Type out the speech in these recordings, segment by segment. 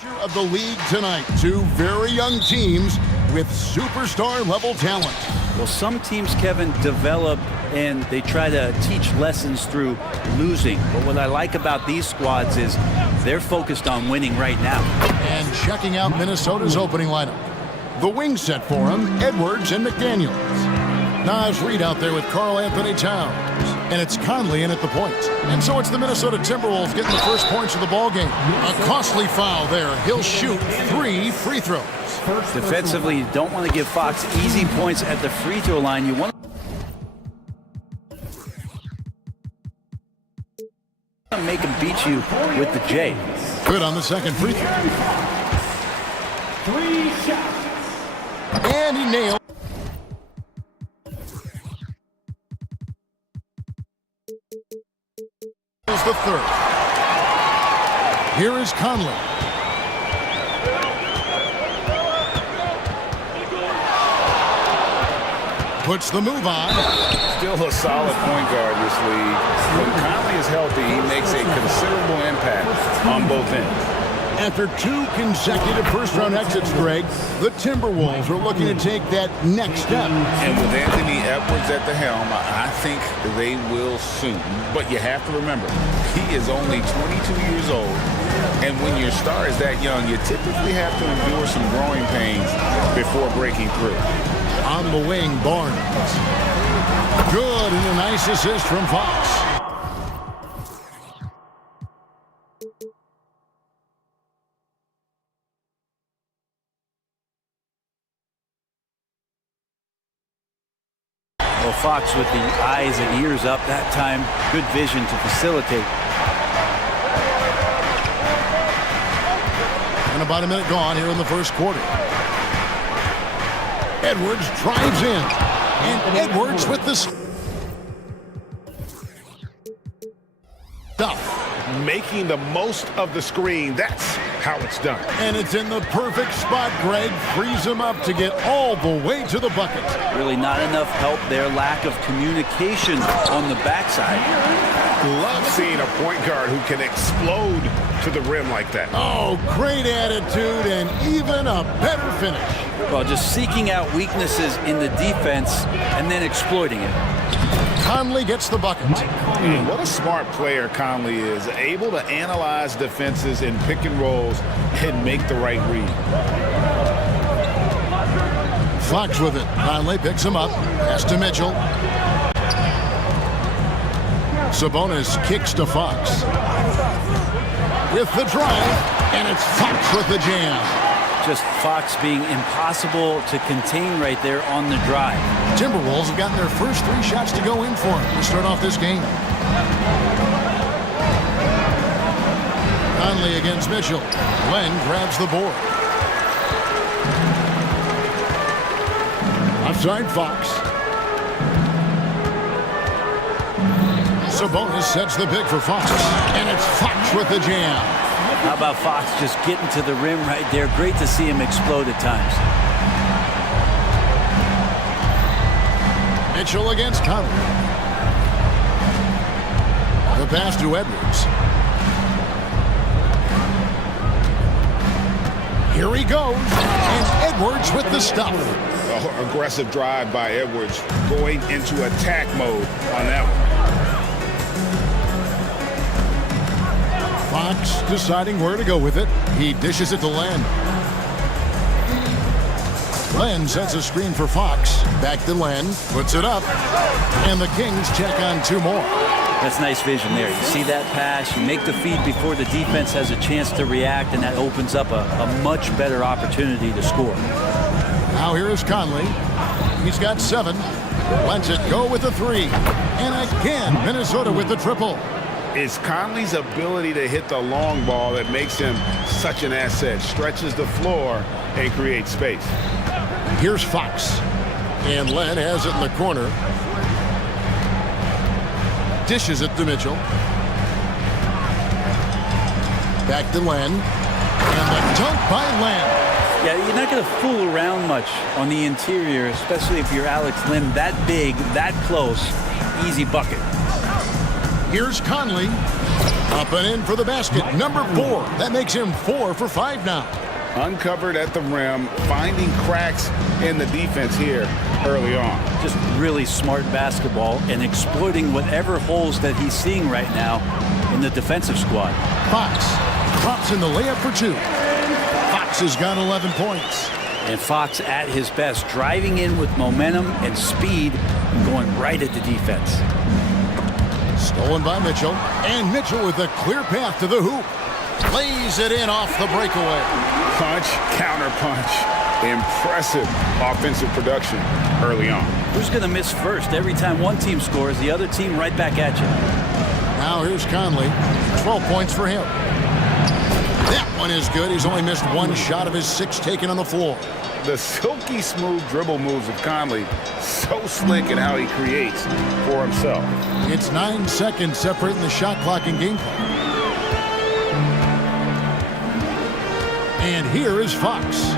Of the league tonight, two very young teams with superstar-level talent. Well, some teams, Kevin, develop and they try to teach lessons through losing. But what I like about these squads is they're focused on winning right now. And checking out Minnesota's opening lineup. The wing set for them, Edwards and McDaniels. Naz Reid out there with Karl Anthony Towns. And it's Conley in at the point. And so it's the Minnesota Timberwolves getting the first points of the ballgame. A costly foul there. He'll shoot 3 free throws. Defensively, you don't want to give Fox easy points at the free throw line. You want to make him beat you with the J. Good on the second free throw. 3 shots. And he nailed. The third. Here is Conley. Puts the move on. Still a solid point guard in this league. When Conley is healthy, he makes a considerable impact on both ends. After 2 consecutive first-round exits, Greg, the Timberwolves are looking to take that next step. And with Anthony Edwards at the helm, I think they will soon. But you have to remember, he is only 22 years old. And when your star is that young, you typically have to endure some growing pains before breaking through. On the wing, Barnes. Good, and a nice assist from Fox. Well, Fox with the eyes and ears up that time. Good vision to facilitate. And about a minute gone here in the first quarter. Edwards drives in. And Edwards with the stuff. Making the most of the screen. That's how it's done. And it's in the perfect spot, Greg. Frees him up to get all the way to the bucket. Really not enough help there. Lack of communication on the backside. Love seeing a point guard who can explode to the rim like that. Oh, great attitude and even a better finish. Well, just seeking out weaknesses in the defense and then exploiting it. Conley gets the bucket. What a smart player Conley is. Able to analyze defenses in pick and rolls and make the right read. Fox with it. Conley picks him up. Pass to Mitchell. Sabonis kicks to Fox. With the drive. And it's Fox with the jam. Just Fox being impossible to contain right there on the drive. Timberwolves have gotten their first 3 shots to go in for him to start off this game. Conley against Mitchell. Len grabs the board. Offside Fox. Sabonis sets the pick for Fox. And it's Fox with the jam. How about Fox just getting to the rim right there? Great to see him explode at times. Mitchell against Conley. The pass to Edwards. Here he goes. And Edwards with the stuff. Aggressive drive by Edwards, going into attack mode on that one. Fox deciding where to go with it. He dishes it to Len. Len sets a screen for Fox. Back to Len. Puts it up. And the Kings check on 2 more. That's nice vision there. You see that pass, you make the feed before the defense has a chance to react, and that opens up a much better opportunity to score. Now here is Conley. He's got 7. Lets it go with the 3. And again, Minnesota with the triple. It's Conley's ability to hit the long ball that makes him such an asset. Stretches the floor and creates space. Here's Fox. And Len has it in the corner. Dishes it to Mitchell. Back to Len. And the dunk by Len. Yeah, you're not going to fool around much on the interior, especially if you're Alex Len, that big, that close, easy bucket. Here's Conley. Up and in for the basket. Number 4. That makes him 4 for 5 now. Uncovered at the rim, finding cracks in the defense here early on. Just really smart basketball and exploiting whatever holes that he's seeing right now in the defensive squad. Fox drops in the layup for 2. Fox has got 11 points. And Fox at his best, driving in with momentum and speed and going right at the defense. Stolen by Mitchell. And Mitchell with a clear path to the hoop. Lays it in off the breakaway. Punch, counter punch. Impressive offensive production early on. Who's going to miss first? Every time one team scores, the other team right back at you. Now here's Conley. 12 points for him. That one is good. He's only missed 1 shot of his 6 taken on the floor. The silky smooth dribble moves of Conley, so slick in how he creates for himself. It's 9 seconds separating the shot clock and game clock. And here is Fox.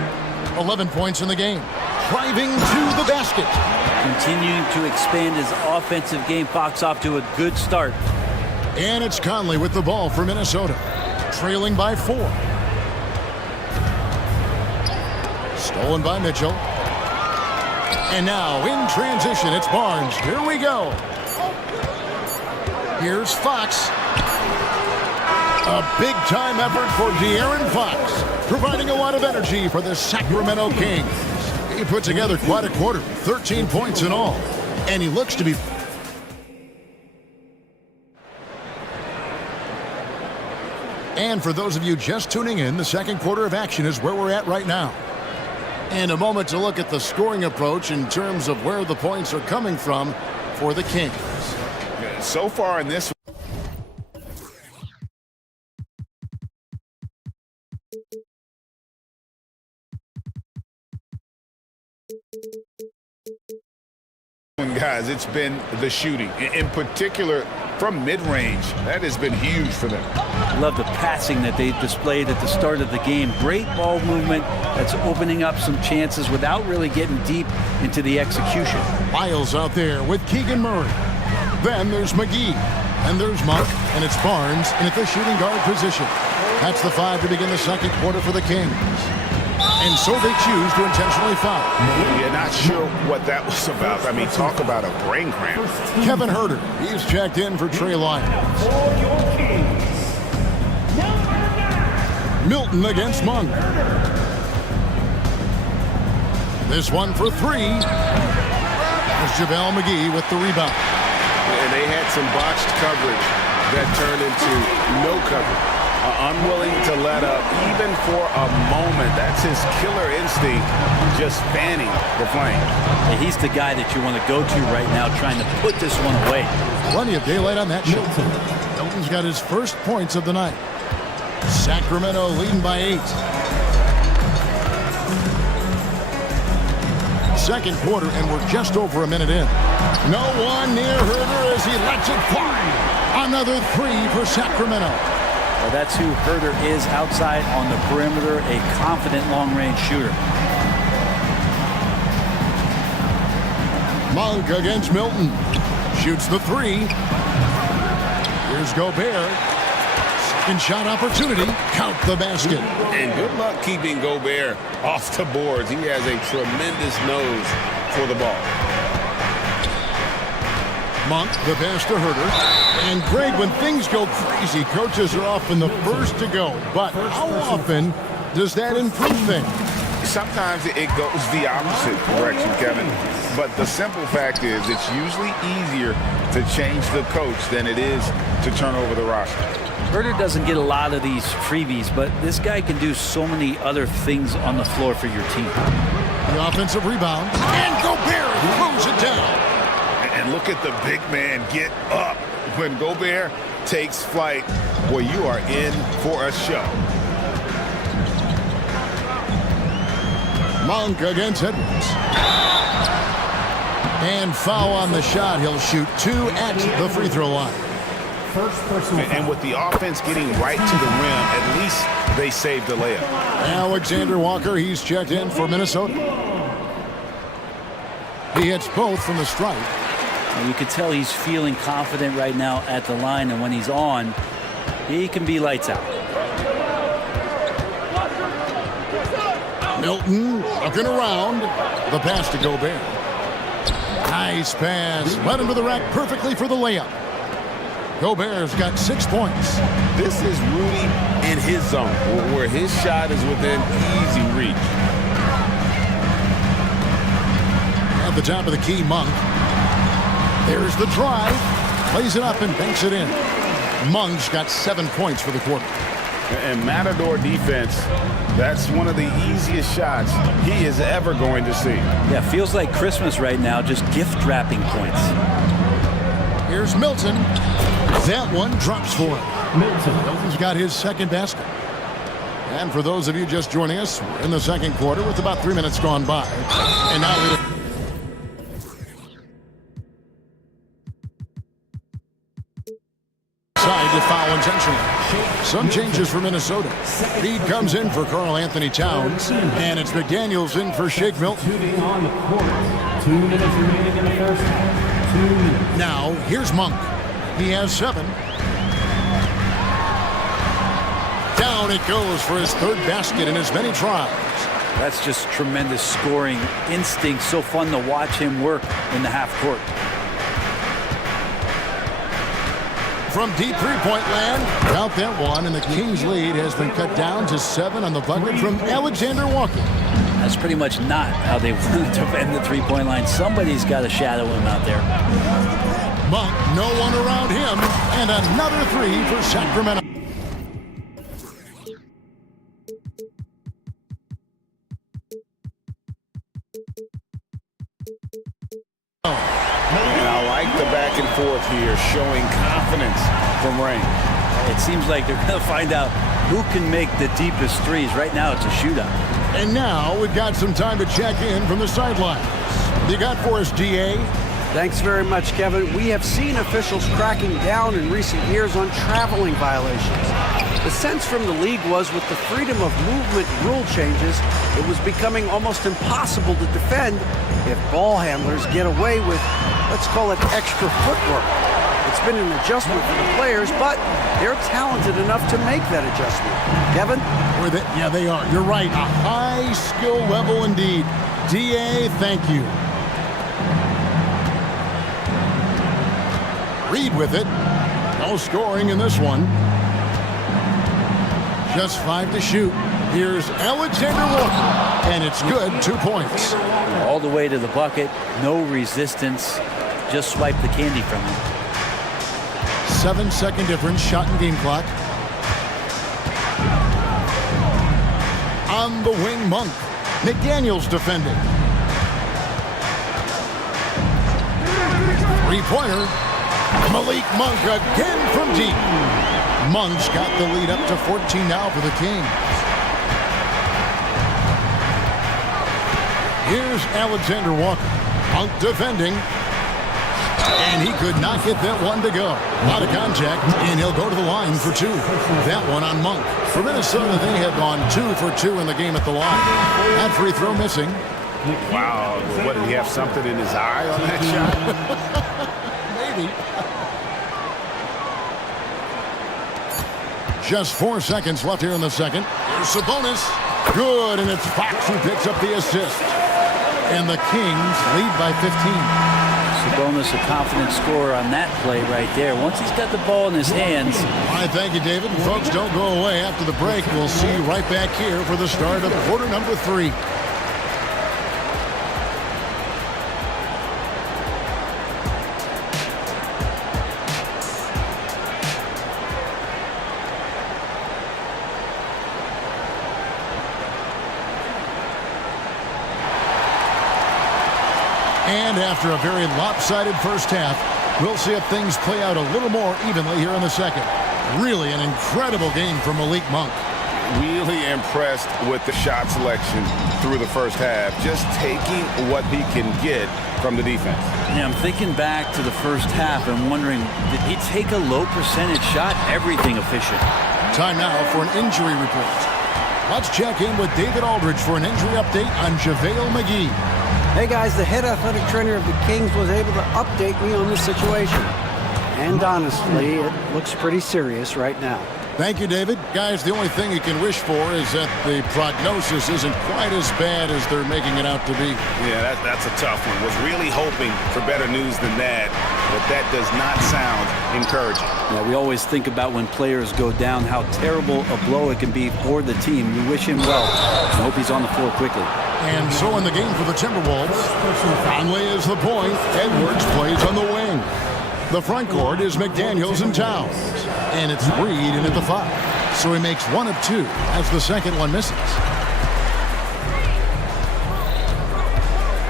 11 points in the game. Driving to the basket. Continuing to expand his offensive game. Fox off to a good start. And it's Conley with the ball for Minnesota. Trailing by 4. Stolen by Mitchell. And now in transition, it's Barnes. Here we go. Here's Fox. A big-time effort for De'Aaron Fox, providing a lot of energy for the Sacramento Kings. He put together quite a quarter, 13 points in all, and he looks to be... And for those of you just tuning in, the second quarter of action is where we're at right now. And a moment to look at the scoring approach in terms of where the points are coming from for the Kings. So far in this guys, it's been the shooting, in particular from mid-range. That has been huge for them. Love the passing that they displayed at the start of the game. Great ball movement that's opening up some chances without really getting deep into the execution. Miles out there with Keegan Murray. Then there's McGee. And there's Monk. And it's Barnes in at the shooting guard position. That's the 5 to begin the second quarter for the Kings. And so they choose to intentionally foul. You're not sure what that was about. I mean, talk about a brain cramp. Kevin Herter, he's checked in for Trey Lyons. Milton against Monk. This one for 3. There's JaVale McGee with the rebound. And they had some botched coverage that turned into no coverage. Unwilling to let up even for a moment. That's his killer instinct, just fanning the flame. And he's the guy that you want to go to right now, trying to put this one away. Plenty of daylight on that shot. Milton's got his first points of the night. Sacramento leading by 8. Second quarter, and we're just over a minute in. No one near Herter as he lets it fly. Another 3 for Sacramento. Well, that's who Herter is outside on the perimeter, a confident long-range shooter. Monk against Milton. Shoots the 3. Here's Gobert. Second shot opportunity. Count the basket. And good luck keeping Gobert off the boards. He has a tremendous nose for the ball. Monk, the pass to Herter. And Greg, when things go crazy, coaches are often the first to go. But how often does that improve things? Sometimes it goes the opposite direction, Kevin. But the simple fact is it's usually easier to change the coach than it is to turn over the roster. Herter doesn't get a lot of these freebies, but this guy can do so many other things on the floor for your team. The offensive rebound. And Gobert throws it down. And look at the big man get up. When Gobert takes flight, well, you are in for a show. Monk against Edwards. And foul on the shot. He'll shoot 2 at the free throw line. And with the offense getting right to the rim, at least they saved the layup. Alexander Walker, he's checked in for Minnesota. He hits both from the stripe. And you can tell he's feeling confident right now at the line, and when he's on, he can be lights out. Milton looking around. The pass to Gobert. Nice pass. Led him to the rack perfectly for the layup. Gobert's got 6 points. This is Rudy in his zone, where his shot is within easy reach. At the top of the key, Monk. There's the drive. Plays it up and banks it in. Monk's got 7 points for the quarter. And Matador defense, that's one of the easiest shots he is ever going to see. Yeah, feels like Christmas right now, just gift wrapping points. Here's Milton. That one drops for him. Milton's got his second basket. And for those of you just joining us, we're in the second quarter with about 3 minutes gone by. And now we side to foul intentionally. Some changes for Minnesota. Reed comes in for Karl Anthony Towns, and it's McDaniels in for Shake Milton. 2 minutes remaining in the first half. 2 minutes. Now, here's Monk. He has 7. Down it goes for his third basket in as many tries. That's just tremendous scoring instinct. So fun to watch him work in the half court. From deep three-point land, count that one, and the Kings' lead has been cut down to 7 on the bucket from Alexander Walker. That's pretty much not how they want to defend the three-point line. Somebody's got to shadow him out there. Monk, no one around him, and another 3 for Sacramento. And I like the back and forth here, showing confidence from Rain. It seems like they're going to find out who can make the deepest threes. Right now, it's a shootout. And now we've got some time to check in from the sidelines. You got for us, DA? Thanks very much, Kevin. We have seen officials cracking down in recent years on traveling violations. The sense from the league was with the freedom of movement rule changes, it was becoming almost impossible to defend if ball handlers get away with, let's call it, extra footwork. It's been an adjustment for the players, but they're talented enough to make that adjustment. Kevin? Yeah, they are. You're right. A high skill level indeed. DA, thank you. Reed with it. No scoring in this one. Just 5 to shoot. Here's Alexander Walker, and it's good. 2 points. All the way to the bucket. No resistance. Just swipe the candy from him. 7-second difference. Shot and game clock. On the wing, Monk. McDaniels defending. Three-pointer. Malik Monk again from deep. Monk's got the lead up to 14 now for the Kings. Here's Alexander Walker. Monk defending. And he could not get that one to go. Out of contact, and he'll go to the line for 2. That one on Monk. For Minnesota, they have gone 2 for 2 in the game at the line. That free throw missing. Wow, what, did he have something in his eye on that shot? Maybe. Just 4 seconds left here in the second. Here's Sabonis. Good, and it's Fox who picks up the assist. And the Kings lead by 15. Sabonis, a confident scorer on that play right there. Once he's got the ball in his hands. All right, thank you, David. Folks, don't go away. After the break, we'll see you right back here for the start of quarter number 3. And after a very lopsided first half, we'll see if things play out a little more evenly here in the second. Really an incredible game from Malik Monk. Really impressed with the shot selection through the first half, just taking what he can get from the defense. Yeah, I'm thinking back to the first half and wondering, did he take a low percentage shot? Everything efficient. Time now for an injury report. Let's check in with David Aldridge for an injury update on JaVale McGee. Hey guys, the head athletic trainer of the Kings was able to update me on this situation. And honestly, it looks pretty serious right now. Thank you, David. Guys, the only thing you can wish for is that the prognosis isn't quite as bad as they're making it out to be. Yeah, that's a tough one. Was really hoping for better news than that, but that does not sound encouraging. Yeah, we always think about when players go down, how terrible a blow it can be for the team. We wish him well. I hope he's on the floor quickly. And so in the game for the Timberwolves, Conley is the point. Edwards plays on the wing. The front court is McDaniels and Towns. And it's Reed in at the 5. So he makes 1 of 2 as the second one misses.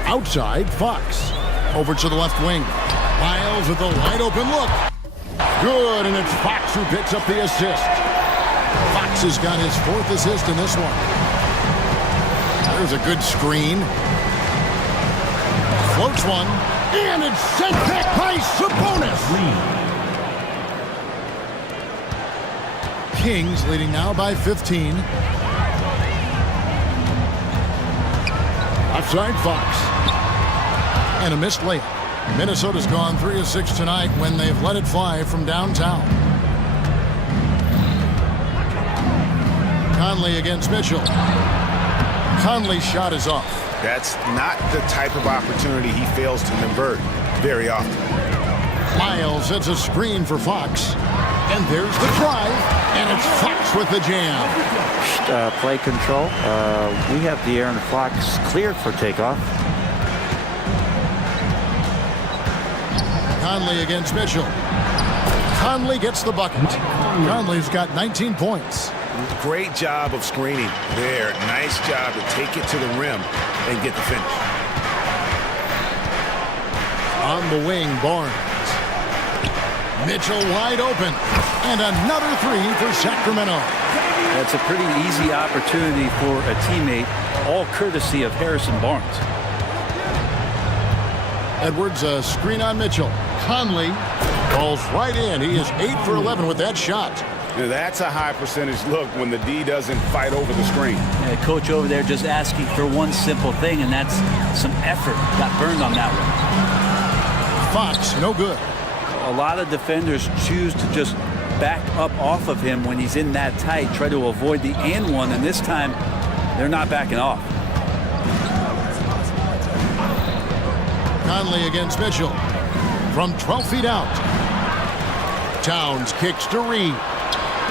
Outside, Fox. Over to the left wing. Miles with a wide open look. Good, and it's Fox who picks up the assist. Fox has got his 4th assist in this one. There's a good screen. Floats one. And it's sent back by Sabonis. Kings leading now by 15. Outside Fox. And a missed layup. Minnesota's gone 3 of 6 tonight when they've let it fly from downtown. Conley against Mitchell. Conley's shot is off. That's not the type of opportunity he fails to convert very often. Miles sets a screen for Fox. And there's the drive. And it's Fox with the jam. Play control. We have De'Aaron Fox cleared for takeoff. Conley against Mitchell. Conley gets the bucket. Conley's got 19 points. Great job of screening there. Nice job to take it to the rim and get the finish. On the wing, Barnes. Mitchell wide open. And another 3 for Sacramento. That's a pretty easy opportunity for a teammate, all courtesy of Harrison Barnes. Edwards, a screen on Mitchell. Conley falls right in. He is 8 for 11 with that shot. Now, that's a high percentage look when the D doesn't fight over the screen. Yeah, coach over there just asking for one simple thing, and that's some effort. Got burned on that one. Fox, no good. A lot of defenders choose to just back up off of him when he's in that tight, try to avoid the and one, and this time they're not backing off. Conley against Mitchell. From 12 feet out. Towns kicks to Reed.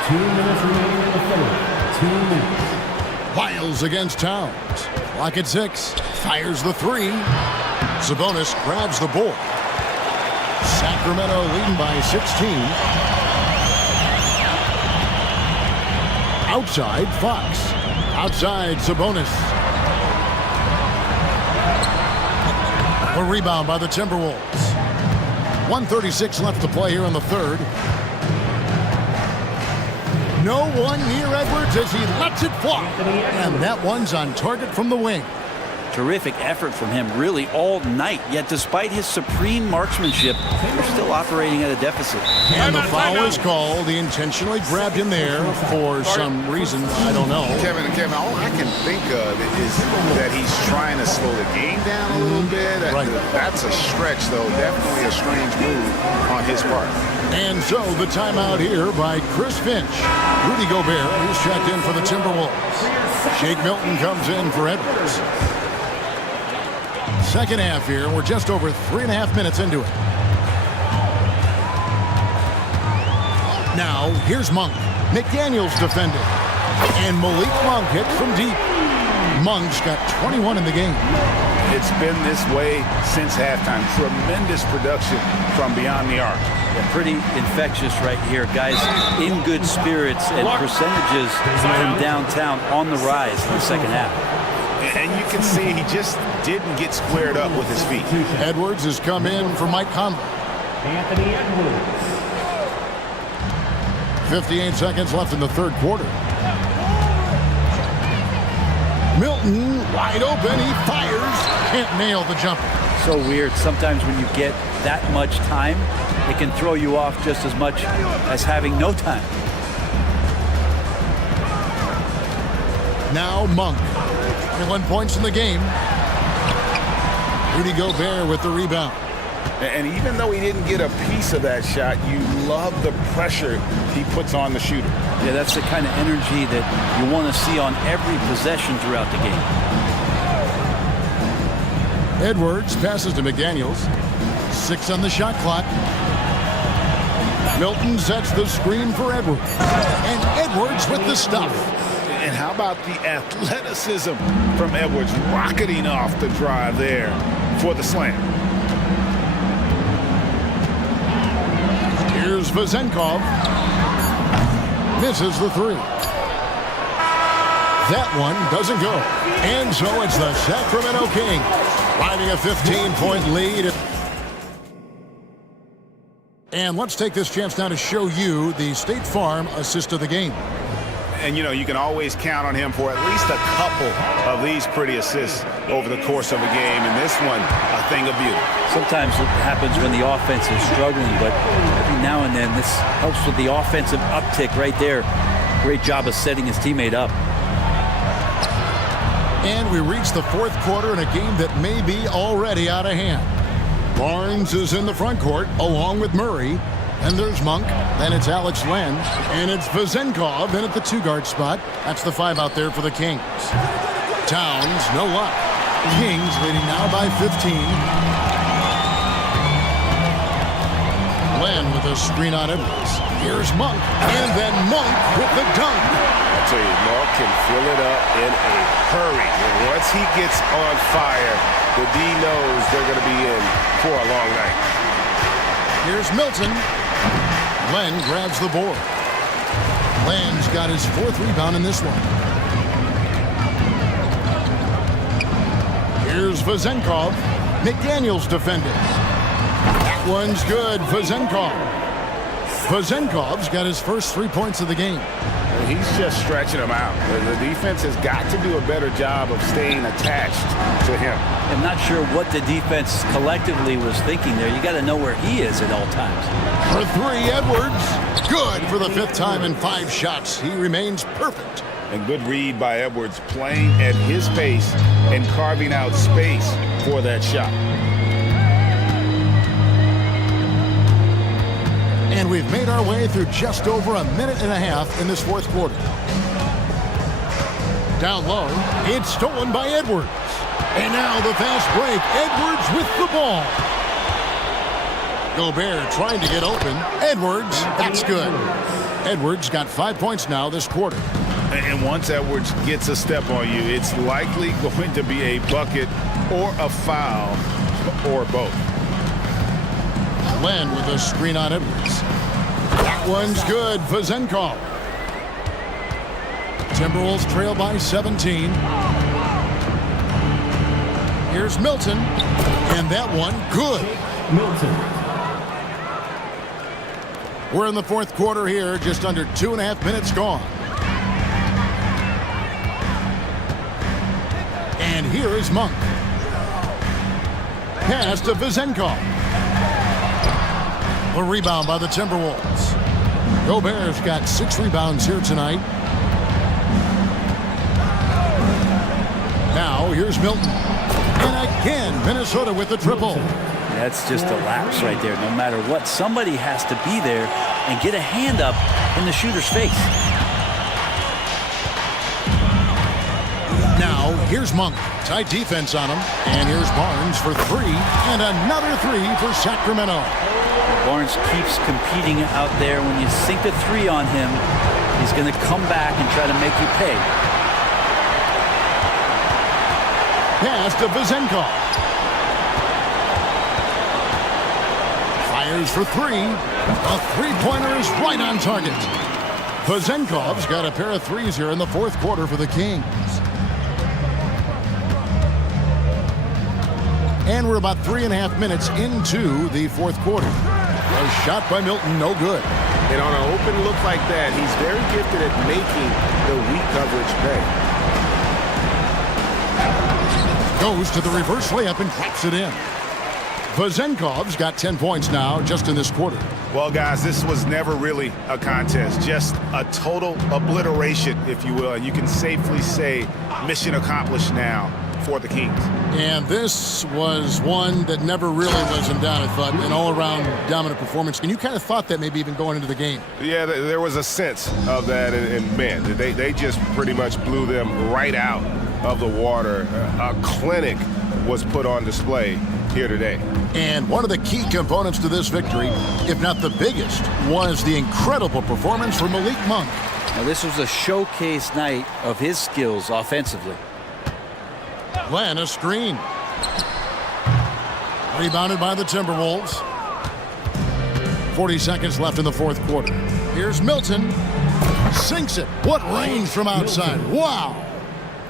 2 minutes remaining in the third. 2 minutes. Wiles against Towns. Clock at 6. Fires the 3. Sabonis grabs the board. Sacramento leading by 16. Outside, Fox. Outside, Sabonis. A rebound by the Timberwolves. 1:36 left to play here in the third. No one near Edwards as he lets it fly. And that one's on target from the wing. Terrific effort from him really all night, yet despite his supreme marksmanship, they're still operating at a deficit. And the foul is called. He intentionally grabbed him there for some reason, I don't know. Kevin, all I can think of is that he's trying to slow the game down a little bit. Right. That's a stretch, though. Definitely a strange move on his part. And so the timeout here by Chris Finch. Rudy Gobert, who's checked in for the Timberwolves. Shake Milton comes in for Edwards. Second half here. We're just over 3.5 minutes into it. Now, here's Monk. McDaniels defending. And Malik Monk hits from deep. Monk's got 21 in the game. It's been this way since halftime. Tremendous production from beyond the arc. Yeah, pretty infectious right here. Guys in good spirits and percentages from downtown on the rise in the second half. And you can see he just didn't get squared up with his feet. Edwards has come in for Mike Conley. Anthony Edwards. 58 seconds left in the third quarter. Milton wide open. He fires. Can't nail the jumper. So weird. Sometimes when you get that much time, it can throw you off just as much as having no time. Now Monk. 11 points in the game. Rudy Gobert with the rebound. And even though he didn't get a piece of that shot, you love the pressure he puts on the shooter. Yeah, that's the kind of energy that you want to see on every possession throughout the game. Edwards passes to McDaniels. 6 on the shot clock. Milton sets the screen for Edwards. And Edwards with the stuff. And how about the athleticism from Edwards rocketing off the drive there for the slam. Here's Vazenkov. Misses the 3. That one doesn't go. And so it's the Sacramento Kings riding a 15-point lead. And let's take this chance now to show you the State Farm assist of the game. And, you know, you can always count on him for at least a couple of these pretty assists over the course of a game. And this one, a thing of beauty. Sometimes it happens when the offense is struggling, but every now and then this helps with the offensive uptick right there. Great job of setting his teammate up. And we reach the 4th quarter in a game that may be already out of hand. Barnes is in the front court along with Murray. And there's Monk. Then it's Alex Len. And it's Vazenkov in at the 2-guard spot. That's the 5 out there for the Kings. Towns, no luck. Kings leading now by 15. Len with a screen on Edwards. Here's Monk. And then Monk with the dunk. I tell you, Monk can fill it up in a hurry. And once he gets on fire, the D knows they're going to be in for a long night. Here's Milton. Len grabs the board. Len's got his 4th rebound in this one. Here's Vazenkov. McDaniels defending. That one's good. Vazenkov. Vazenkov's got his first 3 points of the game. He's just stretching them out. The defense has got to do a better job of staying attached to him. I'm not sure what the defense collectively was thinking there. You got to know where he is at all times. For 3, Edwards. Good for the 5th time in 5 shots. He remains perfect. And good read by Edwards, playing at his pace and carving out space for that shot. And we've made our way through just over a minute and a half in this 4th quarter. Down low, it's stolen by Edwards. And now the fast break. Edwards with the ball. Gobert trying to get open. Edwards, that's good. Edwards got 5 points now this quarter. And once Edwards gets a step on you, it's likely going to be a bucket or a foul or both. Len with a screen on Edwards. That one's good. Vazenkov. Timberwolves trail by 17. Here's Milton. And that one, good. Milton. We're in the 4th quarter here, just under 2.5 minutes gone. And here is Monk. Pass to Vazenkov. A rebound by the Timberwolves. Gobert's got 6 rebounds here tonight. Now here's Milton. And again, Minnesota with the triple. That's just a lapse right there. No matter what, somebody has to be there and get a hand up in the shooter's face. Now here's Monk. Tight defense on him. And here's Barnes for 3. And another 3 for Sacramento. Barnes keeps competing out there. When you sink a 3 on him, he's going to come back and try to make you pay. Pass to Vazenkov. Fires for 3. A 3-pointer is right on target. Vazenkov's got a pair of 3s here in the 4th quarter for the Kings. And we're about 3.5 minutes into the 4th quarter. A shot by Milton, no good. And on an open look like that, he's very gifted at making the weak coverage pay. Goes to the reverse layup and claps it in. Vazenkov's got 10 points now just in this quarter. Well, guys, this was never really a contest, just a total obliteration, if you will. And you can safely say mission accomplished now for the Kings. And this was one that never really was in doubt, I thought, an all-around dominant performance. And you kind of thought that maybe even going into the game. Yeah, there was a sense of that, and man, they just pretty much blew them right out of the water. A clinic was put on display here today. And one of the key components to this victory, if not the biggest, was the incredible performance from Malik Monk. Now, this was a showcase night of his skills offensively. Glenn, a screen. Rebounded by the Timberwolves. 40 seconds left in the fourth quarter. Here's Milton. Sinks it. What range from outside. Wow.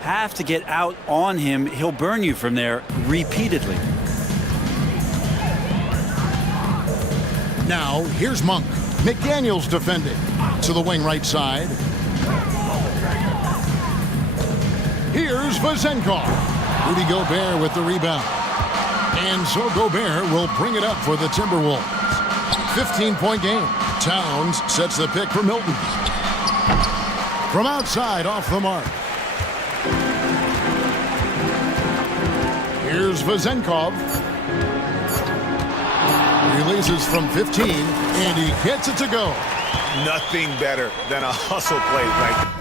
Have to get out on him. He'll burn you from there repeatedly. Now, here's Monk. McDaniels defending. To the wing right side. Here's Vazenkov. Rudy Gobert with the rebound. And so Gobert will bring it up for the Timberwolves. 15-point game. Towns sets the pick for Milton. From outside, off the mark. Here's Vazenkov. Releases from 15, and he hits it to go. Nothing better than a hustle play like that.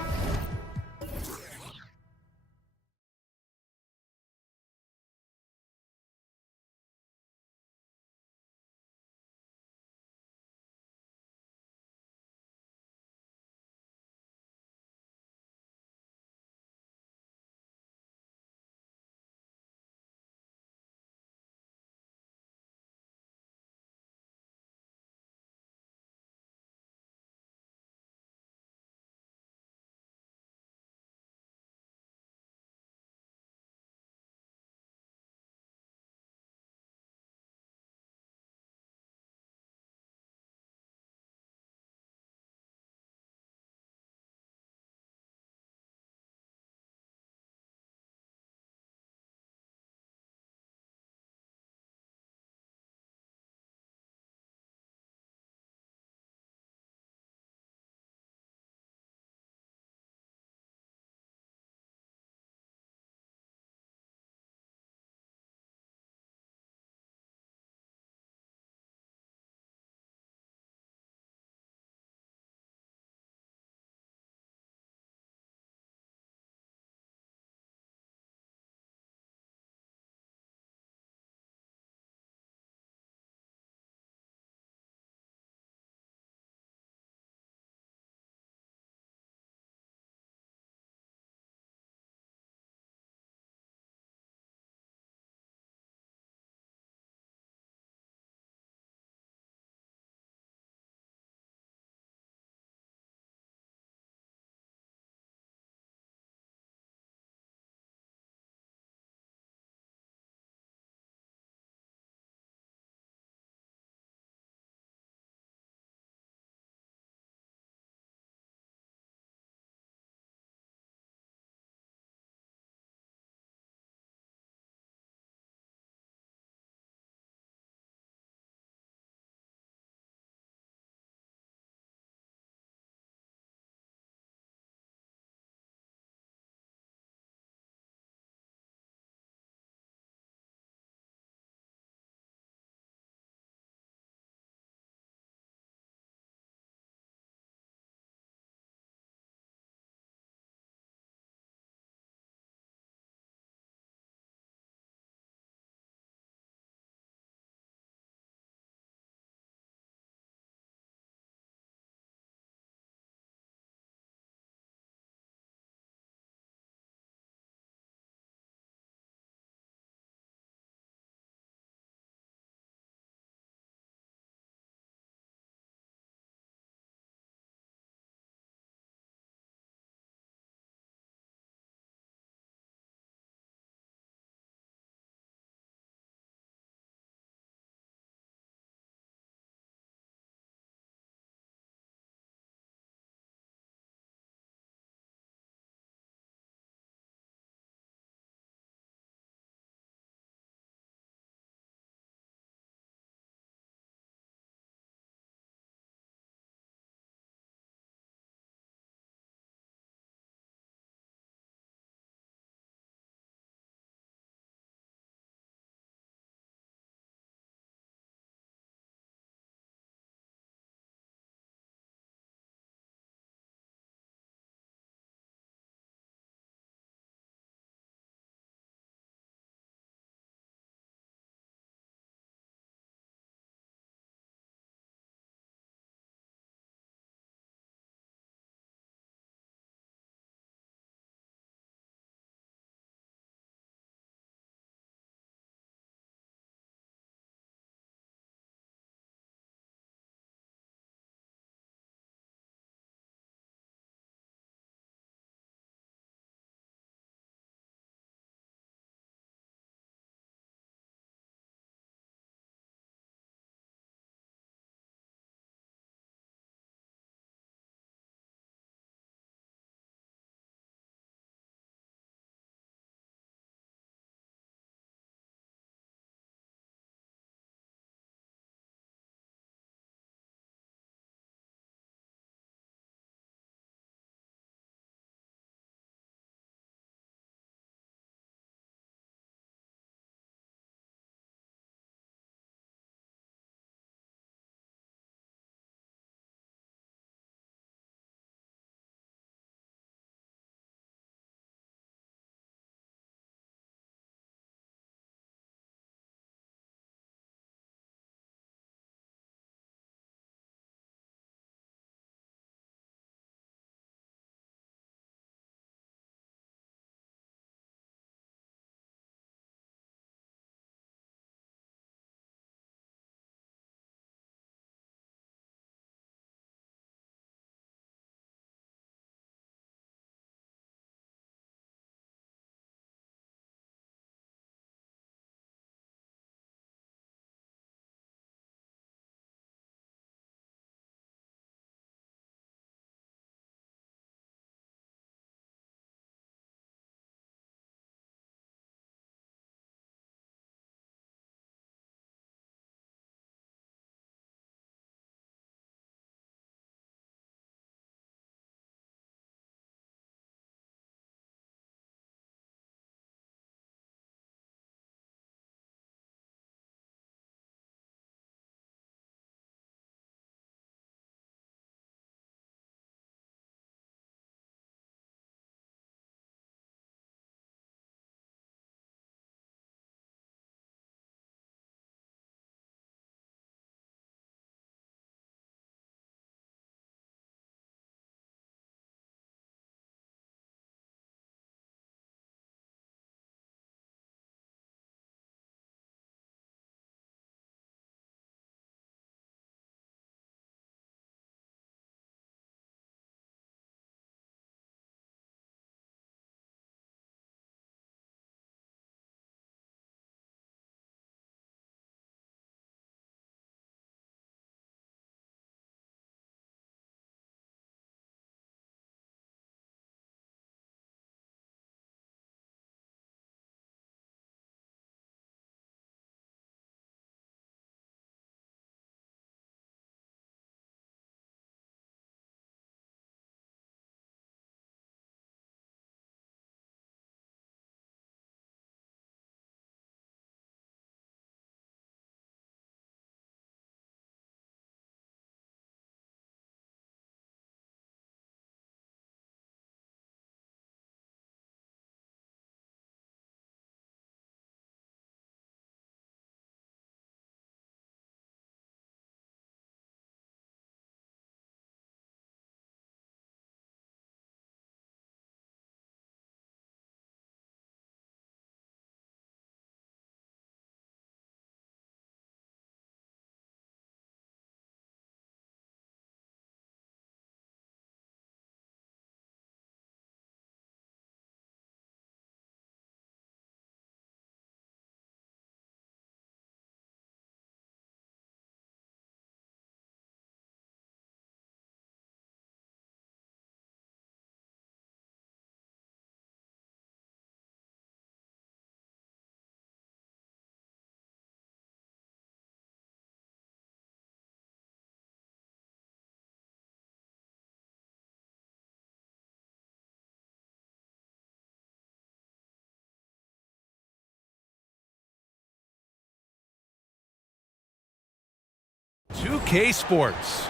2K Sports.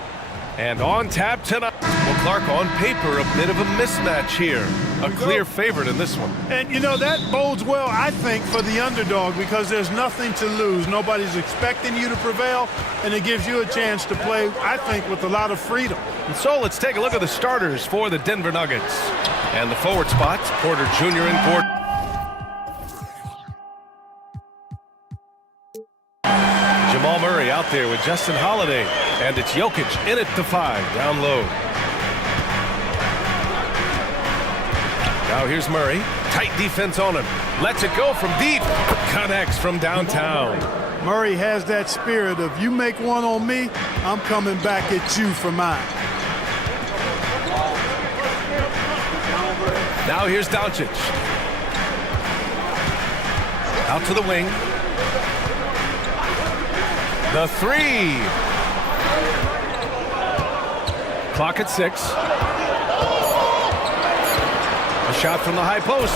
And on tap tonight, well, Clark, on paper, a bit of a mismatch here. A clear favorite in this one. And, you know, that bodes well, I think, for the underdog because there's nothing to lose. Nobody's expecting you to prevail, and it gives you a chance to play, I think, with a lot of freedom. And so let's take a look at the starters for the Denver Nuggets. And the forward spots, Porter Jr. and Gordon. Jamal Murray out there with Justin Holiday. And it's Jokic in at the 5, down low. Now here's Murray. Tight defense on him. Lets it go from deep. Connects from downtown. Murray has that spirit of you make one on me, I'm coming back at you for mine. Now here's Doncic. Out to the wing. The 3. Clock at 6. A shot from the high post.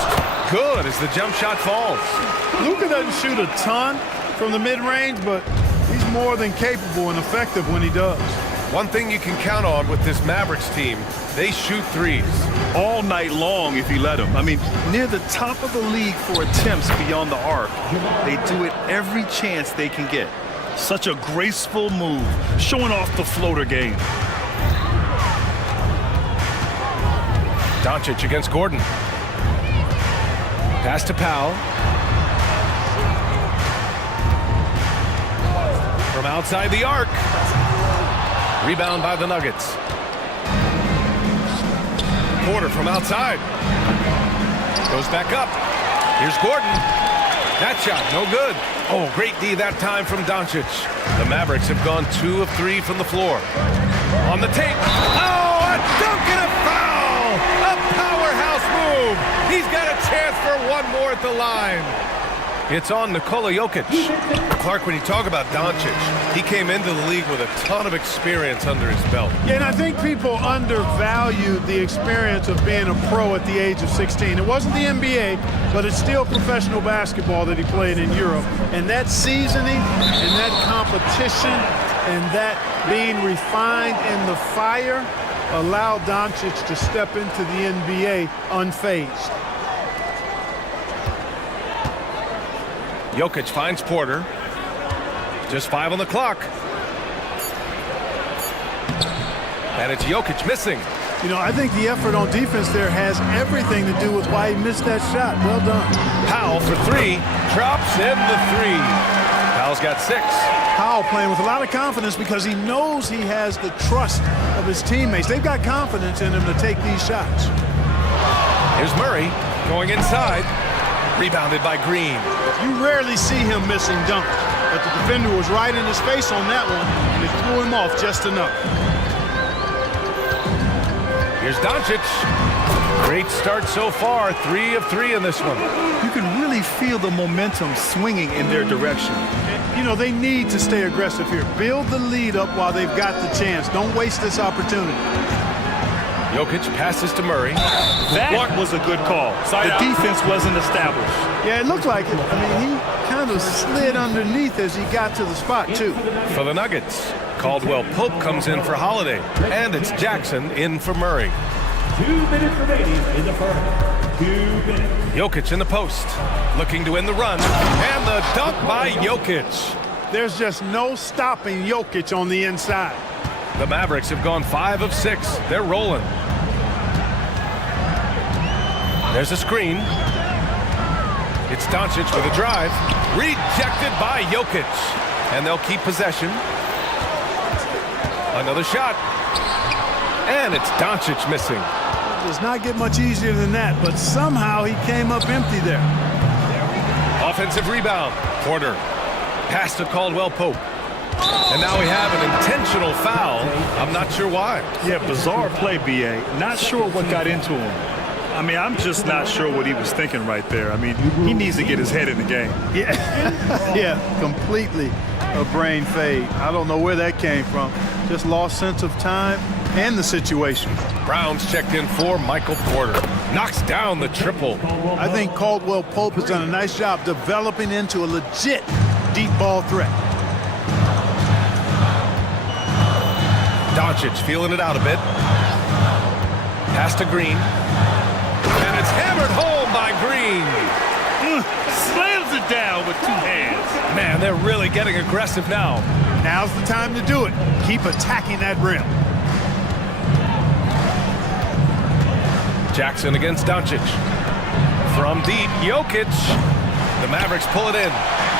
Good as the jump shot falls. Luka doesn't shoot a ton from the mid-range, but he's more than capable and effective when he does. One thing you can count on with this Mavericks team, they shoot threes. All night long if you let them. I mean, near the top of the league for attempts beyond the arc. They do it every chance they can get. Such a graceful move, showing off the floater game. Doncic against Gordon. Pass to Powell. From outside the arc. Rebound by the Nuggets. Porter from outside. Goes back up. Here's Gordon. That shot, no good. Oh, great D that time from Doncic. The Mavericks have gone 2 of 3 from the floor. On the tape. Oh, a dunk and a foul! A powerhouse move. He's got a chance for one more at the line. It's on Nikola Jokic. Clark, when you talk about Doncic, he came into the league with a ton of experience under his belt. Yeah, and I think people undervalued the experience of being a pro at the age of 16. It wasn't the NBA, but it's still professional basketball that he played in Europe. And that seasoning and that competition and that being refined in the fire allowed Doncic to step into the NBA unfazed. Jokic finds Porter. Just 5 on the clock. And it's Jokic missing. You know, I think the effort on defense there has everything to do with why he missed that shot. Well done. Powell for 3. Drops in the 3. Powell's got 6. Powell playing with a lot of confidence because he knows he has the trust of his teammates. They've got confidence in him to take these shots. Here's Murray going inside. Rebounded by Green. You rarely see him missing dunks, but the defender was right in his face on that one, and it threw him off just enough. Here's Doncic. Great start so far. 3 of 3 in this one. You can really feel the momentum swinging in their direction. You know, they need to stay aggressive here. Build the lead up while they've got the chance. Don't waste this opportunity. Jokic passes to Murray. That was a good call. The defense wasn't established. Yeah, it looked like it. I mean, he kind of slid underneath as he got to the spot, too. For the Nuggets, Caldwell Pope comes in for Holiday. And it's Jackson in for Murray. 2 minutes remaining in the first. 2 minutes. Jokic in the post, looking to win the run. And the dunk by Jokic. There's just no stopping Jokic on the inside. The Mavericks have gone 5 of 6. They're rolling. There's a screen. It's Doncic with a drive. Rejected by Jokic. And they'll keep possession. Another shot. And it's Doncic missing. It does not get much easier than that, but somehow he came up empty there. Offensive rebound. Porter. Pass to Caldwell Pope. And now we have an intentional foul. I'm not sure why. Yeah, bizarre play, B.A. Not sure what got into him. I mean, I'm just not sure what he was thinking right there. I mean, he needs to get his head in the game. Yeah, yeah, completely a brain fade. I don't know where that came from. Just lost sense of time and the situation. Brown's checked in for Michael Porter. Knocks down the triple. I think Caldwell Pope has done a nice job developing into a legit deep ball threat. Doncic feeling it out a bit. Pass to Green. And it's hammered home by Green. Slams it down with two hands. Man, they're really getting aggressive now. Now's the time to do it. Keep attacking that rim. Jackson against Doncic. From deep, Jokic. The Mavericks pull it in.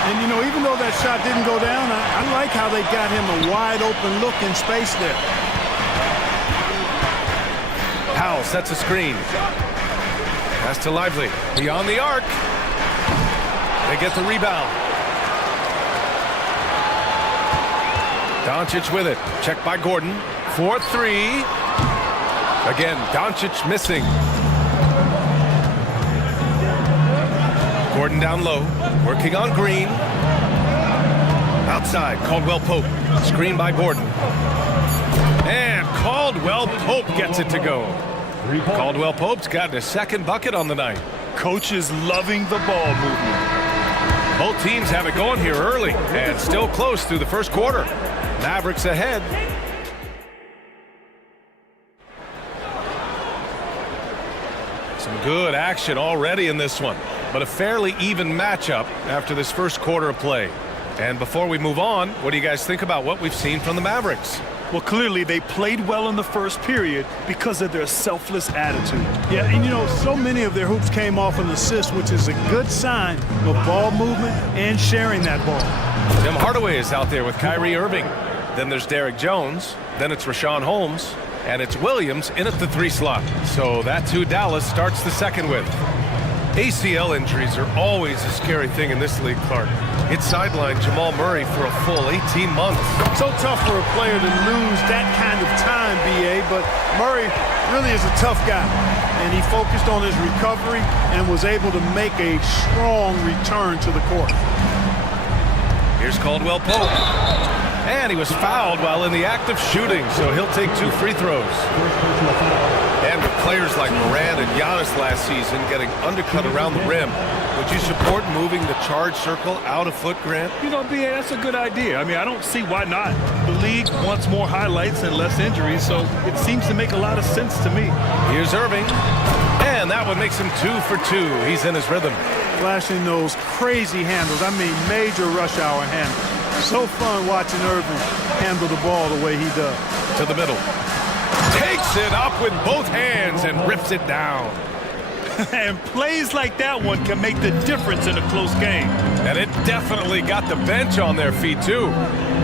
And, you know, even though that shot didn't go down, I like how they got him a wide-open look in space there. Powell sets a screen. Pass to Lively. Beyond the arc. They get the rebound. Doncic with it. Checked by Gordon. 4-3. Again, Doncic missing. Gordon down low. Working on Green. Outside, Caldwell Pope. Screen by Gordon. And Caldwell Pope gets it to go. Caldwell Pope's got a second bucket on the night. Coach is loving the ball movement. Both teams have it going here early and still close through the first quarter. Mavericks ahead. Some good action already in this one, but a fairly even matchup after this first quarter of play. And before we move on, what do you guys think about what we've seen from the Mavericks? Well, clearly they played well in the first period because of their selfless attitude. Yeah, and you know, so many of their hoops came off an assist, which is a good sign of ball movement and sharing that ball. Tim Hardaway is out there with Kyrie Irving. Then there's Derek Jones. Then it's Rashawn Holmes. And it's Williams in at the 3 slot. So that's who Dallas starts the second with. ACL injuries are always a scary thing in this league, Clark. It sidelined Jamal Murray for a full 18 months. So tough for a player to lose that kind of time, BA, but Murray really is a tough guy. And he focused on his recovery and was able to make a strong return to the court. Here's Caldwell Pope. And he was fouled while in the act of shooting, so he'll take 2 free throws. And with players like Morant and Giannis last season getting undercut around the rim, would you support moving the charge circle out a foot, Grant? You know, BA, that's a good idea. I mean, I don't see why not. The league wants more highlights and less injuries, so it seems to make a lot of sense to me. Here's Irving. And that one makes him 2 for 2. He's in his rhythm. Flashing those crazy handles. I mean, major rush hour handles. So fun watching Irving handle the ball the way he does. To the middle. Takes it up with both hands and rips it down. And plays like that one can make the difference in a close game. And it definitely got the bench on their feet, too.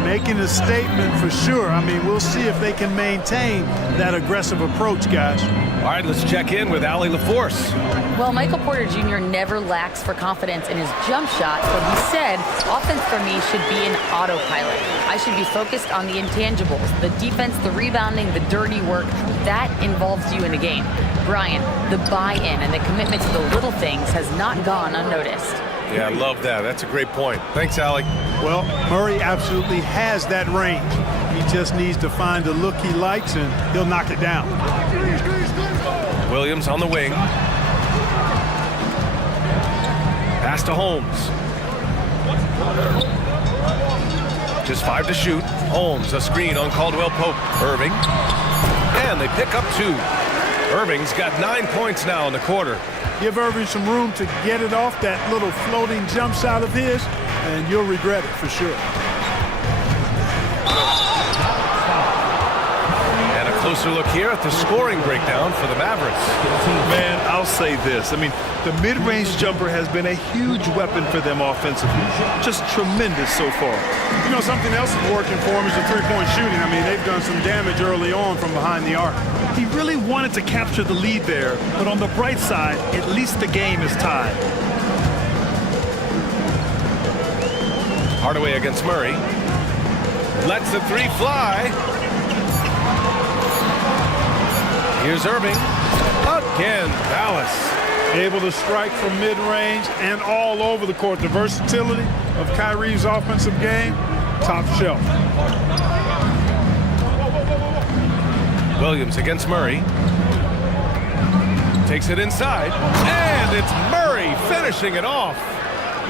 Making a statement for sure. I mean, we'll see if they can maintain that aggressive approach, guys. All right, let's check in with Allie LaForce. Well, Michael Porter Jr. never lacks for confidence in his jump shot, but he said, offense for me should be an autopilot. I should be focused on the intangibles, the defense, the rebounding, the dirty work. That involves you in a game. Brian, the buy-in and the commitment to the little things has not gone unnoticed. Yeah, I love that. That's a great point. Thanks, Allie. Well, Murray absolutely has that range. He just needs to find the look he likes, and he'll knock it down. Williams on the wing. Pass to Holmes. Just 5 to shoot. Holmes, a screen on Caldwell Pope. Irving. And they pick up 2. Irving's got 9 points now in the quarter. Give Irving some room to get it off that little floating jump shot of his, and you'll regret it for sure. And a closer look here at the scoring breakdown for the Mavericks. Man, I'll say this. I mean, the mid-range jumper has been a huge weapon for them offensively. Just tremendous so far. You know, something else is working for him is the three-point shooting. I mean, they've done some damage early on from behind the arc. He really wanted to capture the lead there, but on the bright side, at least the game is tied. Hardaway against Murray. Lets the 3 fly. Here's Irving. Again, Dallas. Able to strike from mid-range and all over the court. The versatility of Kyrie's offensive game, top shelf. Williams against Murray. Takes it inside. And it's Murray finishing it off.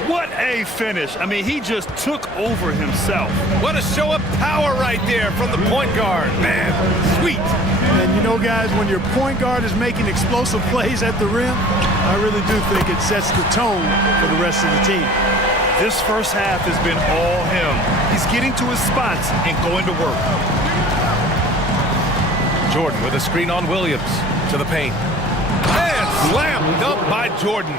What a finish. I mean, he just took over himself. What a show of power right there from the point guard. Man, sweet. And you know, guys, when your point guard is making explosive plays at the rim, I really do think it sets the tone for the rest of the team. This first half has been all him. He's getting to his spots and going to work. Jordan with a screen on Williams to the paint. And slammed up by Jordan.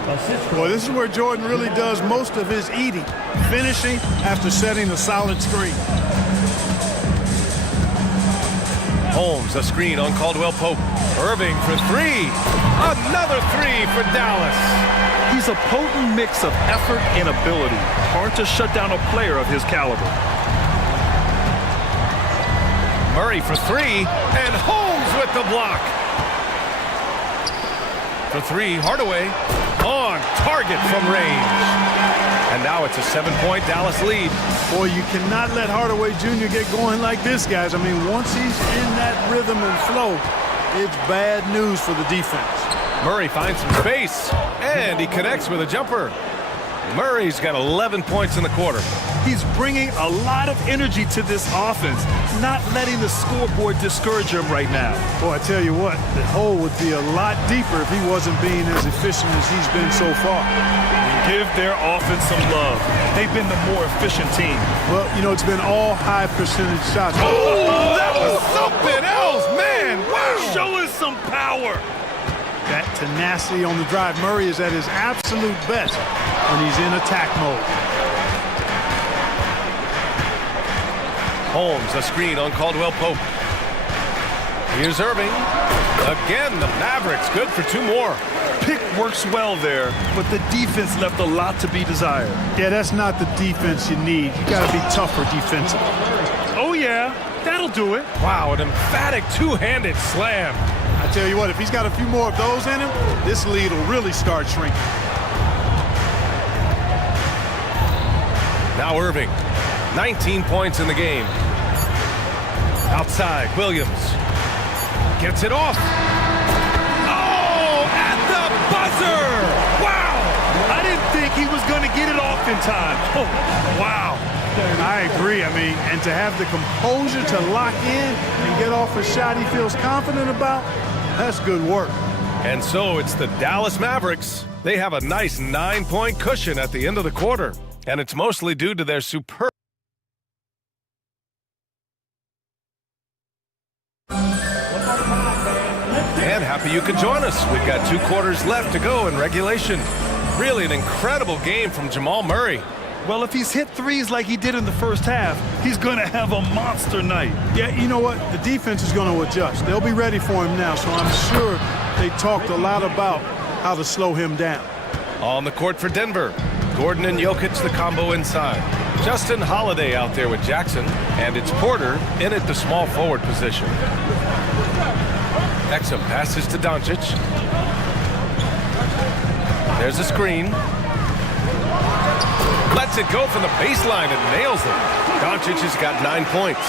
Boy, this is where Jordan really does most of his eating, finishing after setting a solid screen. Holmes, a screen on Caldwell Pope. Irving for three. Another three for Dallas. He's a potent mix of effort and ability. Hard to shut down a player of his caliber. Murray for three, and Holmes with the block. For three, Hardaway on target from range. And now it's a 7-point Dallas lead. Boy, you cannot let Hardaway Jr. get going like this, guys. I mean, once he's in that rhythm and flow, it's bad news for the defense. Murray finds some space, and he connects with a jumper. Murray's got 11 points in the quarter. He's bringing a lot of energy to this offense, not letting the scoreboard discourage him right now. Boy, I tell you what, the hole would be a lot deeper if he wasn't being as efficient as he's been so far. Give their offense some love. They've been the more efficient team. Well, you know, it's been all high percentage shots. Oh, that was something else, man. Wow. Show us some power. That tenacity on the drive. Murray is at his absolute best when he's in attack mode. Holmes, a screen on Caldwell Pope. Here's Irving. Again, the Mavericks good for two more. Pick works well there, but the defense left a lot to be desired. Yeah, that's not the defense you need. You got to be tougher defensively. Oh, yeah, that'll do it. Wow, an emphatic two-handed slam. I tell you what, if he's got a few more of those in him, this lead will really start shrinking. Now Irving, 19 points in the game. Outside, Williams gets it off. Oh, at the buzzer! Wow! I didn't think he was going to get it off in time. Oh, wow. I agree. I mean, and to have the composure to lock in and get off a shot he feels confident about, that's good work. And so it's the Dallas Mavericks. They have a nice 9-point cushion at the end of the quarter, and it's mostly due to their superb. And happy you could join us. We've got 2 quarters left to go in regulation. Really an incredible game from Jamal Murray. Well, if he's hit threes like he did in the first half, he's going to have a monster night. Yeah, you know what? The defense is going to adjust. They'll be ready for him now, so I'm sure they talked a lot about how to slow him down. On the court for Denver, Gordon and Jokic, the combo inside. Justin Holiday out there with Jackson, and it's Porter in at the small forward position. Exum passes to Doncic. There's a screen. Lets it go from the baseline and nails it. Doncic has got 9 points.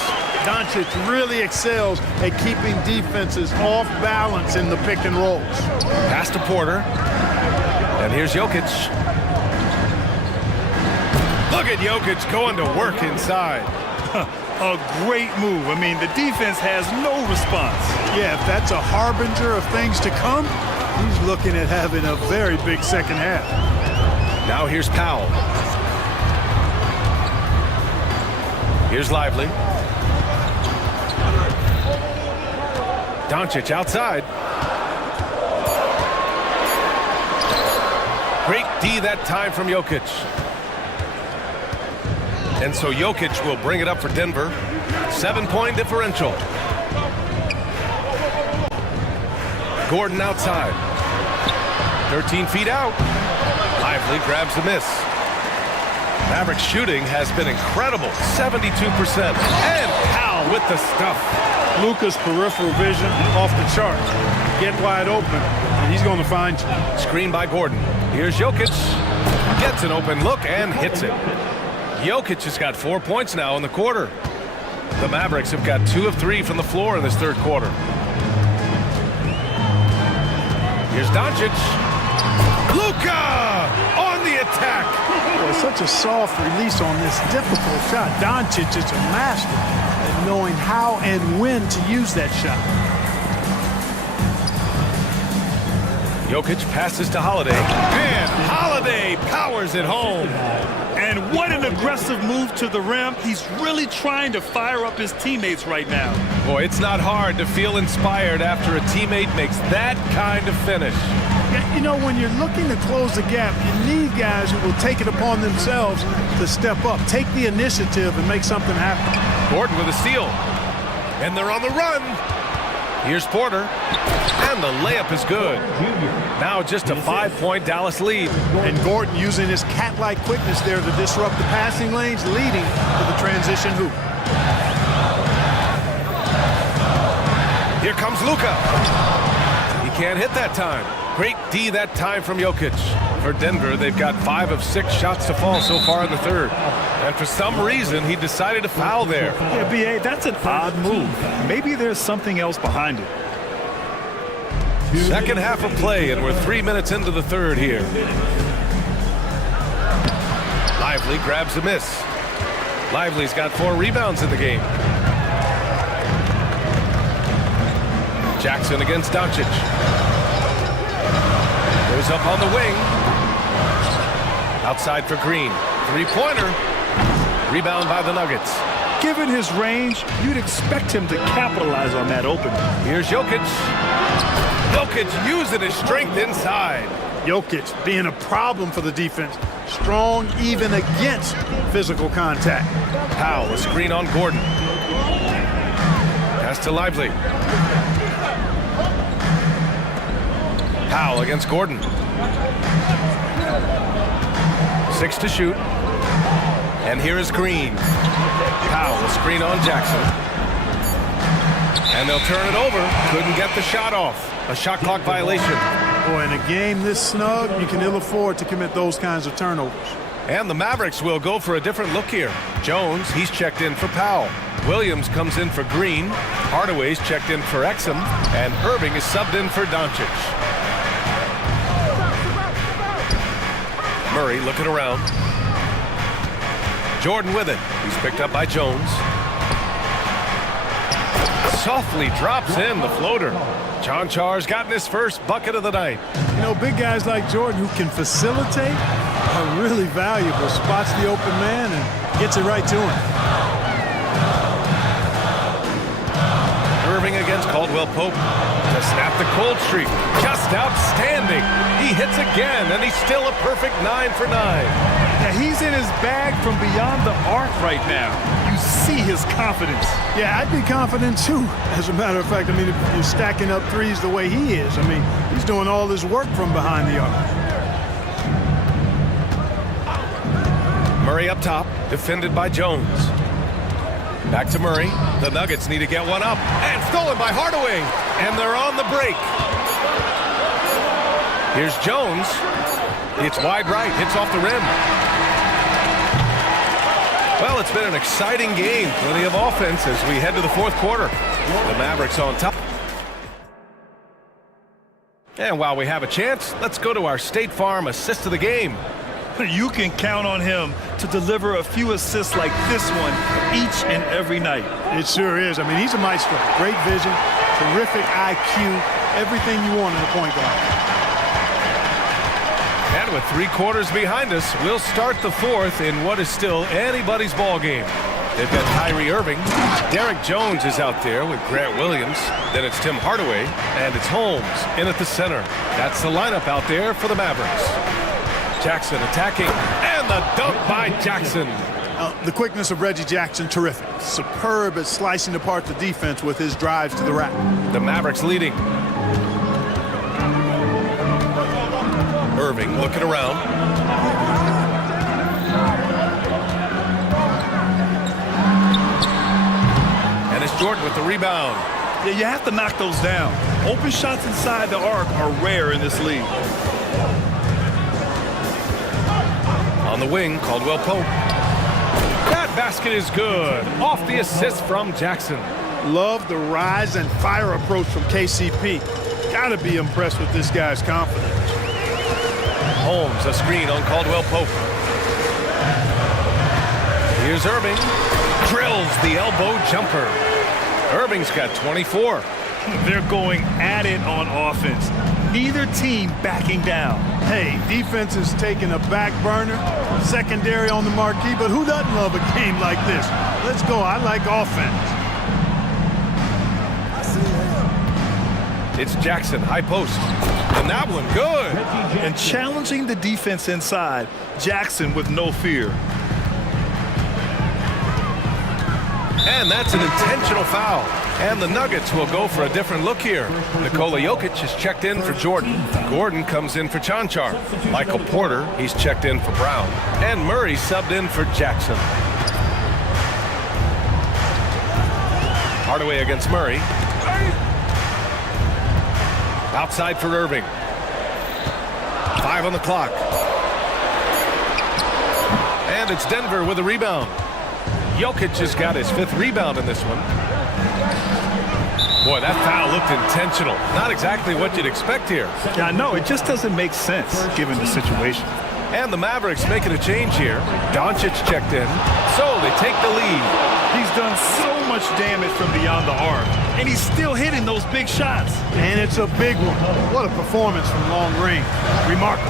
Doncic really excels at keeping defenses off balance in the pick and rolls. Pass to Porter. And here's Jokic. Look at Jokic going to work inside. A great move. I mean, the defense has no response. Yeah, if that's a harbinger of things to come, he's looking at having a very big second half. Now here's Powell. Here's Lively. Doncic outside. Great D that time from Jokic. And so Jokic will bring it up for Denver. 7-point differential. Gordon outside. 13 feet out. Lively grabs the miss. Mavericks shooting has been incredible. 72%. And Powell with the stuff. Luka's peripheral vision off the charts. Get wide open, and he's going to find you. Screen by Gordon. Here's Jokic. Gets an open look and hits it. Jokic has got 4 points now in the quarter. The Mavericks have got 2 of 3 from the floor in this third quarter. Here's Doncic. Luka on the attack. Boy, such a soft release on this difficult shot. Doncic is a master at knowing how and when to use that shot. Jokic passes to Holiday. And Holiday powers it home. And what an aggressive move to the rim. He's really trying to fire up his teammates right now. Boy, it's not hard to feel inspired after a teammate makes that kind of finish. Yeah, you know, when you're looking to close the gap, you need guys who will take it upon themselves to step up, take the initiative and make something happen. Gordon with a steal. And they're on the run. Here's Porter. And the layup is good. Now just a 5-point Dallas lead. And Gordon using his cat-like quickness there to disrupt the passing lanes, leading to the transition hoop. Here comes Luka. He can't hit that time. Great D that time from Jokic. For Denver, they've got 5 of 6 shots to fall so far in the third. And for some reason, he decided to foul there. Yeah, B.A., that's an odd move. Maybe there's something else behind it. Second half of play, and we're 3 minutes into the third here. Lively grabs a miss. Lively's got 4 rebounds in the game. Jackson against Doncic. Goes up on the wing. Outside for Green. 3-pointer. Rebound by the Nuggets. Given his range, you'd expect him to capitalize on that opening. Here's Jokic. Jokic using his strength inside. Jokic being a problem for the defense. Strong even against physical contact. Powell, a screen on Gordon. Pass to Lively. Powell against Gordon. 6 to shoot. And here is Green. Powell, a screen on Jackson. And they'll turn it over. Couldn't get the shot off. A shot clock violation. Boy, in a game this snug, you can ill afford to commit those kinds of turnovers. And the Mavericks will go for a different look here. Jones, he's checked in for Powell. Williams comes in for Green. Hardaway's checked in for Exum. And Irving is subbed in for Doncic. Murray looking around. Jordan with it. He's picked up by Jones. Softly drops in the floater. John Char's gotten his first bucket of the night. You know, big guys like Jordan who can facilitate are really valuable. Spots the open man and gets it right to him. Irving against Caldwell Pope to snap the cold streak. Just outstanding. He hits again, and he's still a perfect 9 for 9. Yeah, he's in his bag from beyond the arc right now. You see his confidence. Yeah, I'd be confident too. As a matter of fact, I mean, if you're stacking up threes the way he is, I mean, he's doing all his work from behind the arc. Murray up top, defended by Jones. Back to Murray. The Nuggets need to get one up. And stolen by Hardaway. And they're on the break. Here's Jones. It's wide right. Hits off the rim. Well, it's been an exciting game. Plenty of offense as we head to the fourth quarter. The Mavericks on top. And while we have a chance, let's go to our State Farm assist of the game. You can count on him to deliver a few assists like this one each and every night. It sure is. I mean, he's a maestro. Great vision, terrific IQ, everything you want in a point guard. And with 3 quarters behind us, we'll start the fourth in what is still anybody's ball game. They've got Kyrie Irving. Derek Jones is out there with Grant Williams. Then it's Tim Hardaway. And it's Holmes in at the center. That's the lineup out there for the Mavericks. Jackson attacking, and the dunk by Jackson. The quickness of Reggie Jackson, terrific. Superb at slicing apart the defense with his drives to the rack. The Mavericks leading. Irving looking around. And it's Jordan with the rebound. Yeah, you have to knock those down. Open shots inside the arc are rare in this league. On the wing, Caldwell Pope. That basket is good. Off the assist from Jackson. Love the rise and fire approach from KCP. Gotta be impressed with this guy's confidence. Holmes, a screen on Caldwell Pope. Here's Irving. Drills the elbow jumper. Irving's got 24. They're going at it on offense. Neither team backing down. Hey, defense is taking a back burner, secondary on the marquee, but who doesn't love a game like this? Let's go. I like offense. It's Jackson, high post. And that one, good. And challenging the defense inside, Jackson with no fear. And that's an intentional foul. And the Nuggets will go for a different look here. Nikola Jokic is checked in for Jordan. Gordon comes in for Chanchar. Michael Porter, he's checked in for Brown. And Murray subbed in for Jackson. Hardaway against Murray. Outside for Irving. 5 on the clock. And it's Denver with a rebound. Jokic has got his 5th rebound in this one. Boy, that foul looked intentional. Not exactly what you'd expect here. Yeah, I know. It just doesn't make sense given the situation. And the Mavericks making a change here. Doncic checked in. So they take the lead. He's done so much damage from beyond the arc, and he's still hitting those big shots. And it's a big one. What a performance from long range. Remarkable.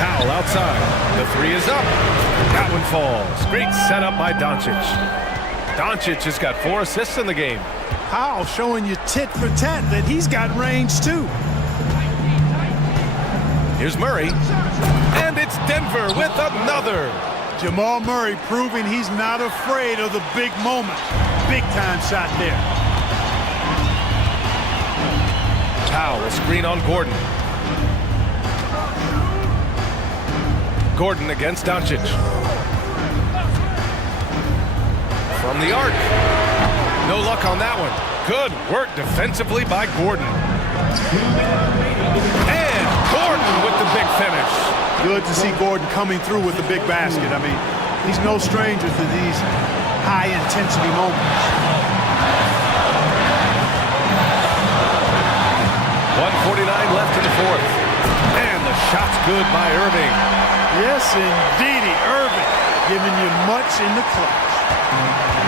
Powell outside. The 3 is up. That one falls. Great setup by Doncic. Doncic has got 4 assists in the game. Powell showing you tit for tat that he's got range too. Here's Murray. And it's Denver with another. Jamal Murray proving he's not afraid of the big moment. Big time shot there. Powell, a screen on Gordon. Gordon against Doncic. From the arc. No luck on that one. Good work defensively by Gordon. And Gordon with the big finish. Good to see Gordon coming through with the big basket. I mean, he's no stranger to these high-intensity moments. 1:49 left in the 4th. And the shot's good by Irving. Yes, indeedy. Irving giving you much in the clutch.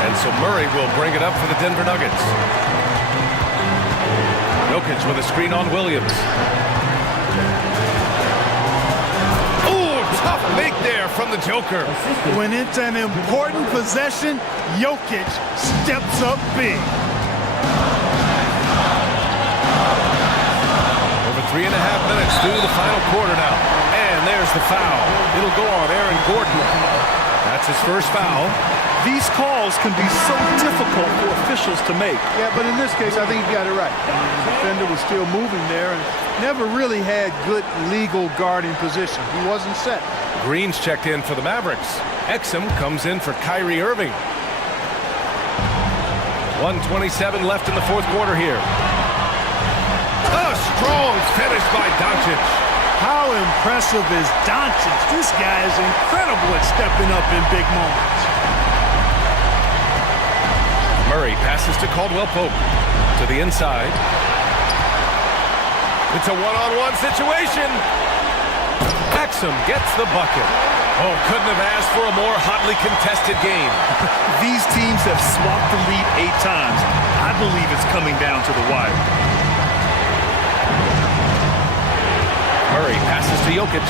And so Murray will bring it up for the Denver Nuggets. Jokic with a screen on Williams. Tough make there from the Joker. When it's an important possession, Jokic steps up big. Over 3.5 minutes through the final quarter now. And there's the foul. It'll go on Aaron Gordon. That's his first foul. These calls can be so difficult for officials to make. Yeah, but in this case, I think he got it right. The defender was still moving there and never really had good legal guarding position. He wasn't set. Green's checked in for the Mavericks. Exum comes in for Kyrie Irving. 1:27 left in the 4th quarter here. A strong finish by Doncic. How impressive is Doncic? This guy is incredible at stepping up in big moments. Murray passes to Caldwell Pope. To the inside. It's a one-on-one situation. Exum gets the bucket. Oh, couldn't have asked for a more hotly contested game. These teams have swapped the lead 8 times. I believe it's coming down to the wire. Murray passes to Jokic.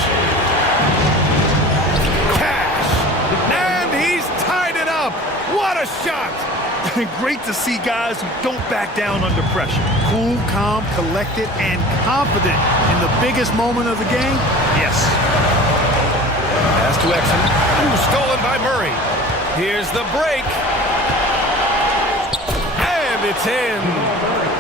Cash! And he's tied it up! What a shot! Great to see guys who don't back down under pressure. Cool, calm, collected, and confident in the biggest moment of the game? Yes. Pass to Exum. Ooh, stolen by Murray. Here's the break. And it's in.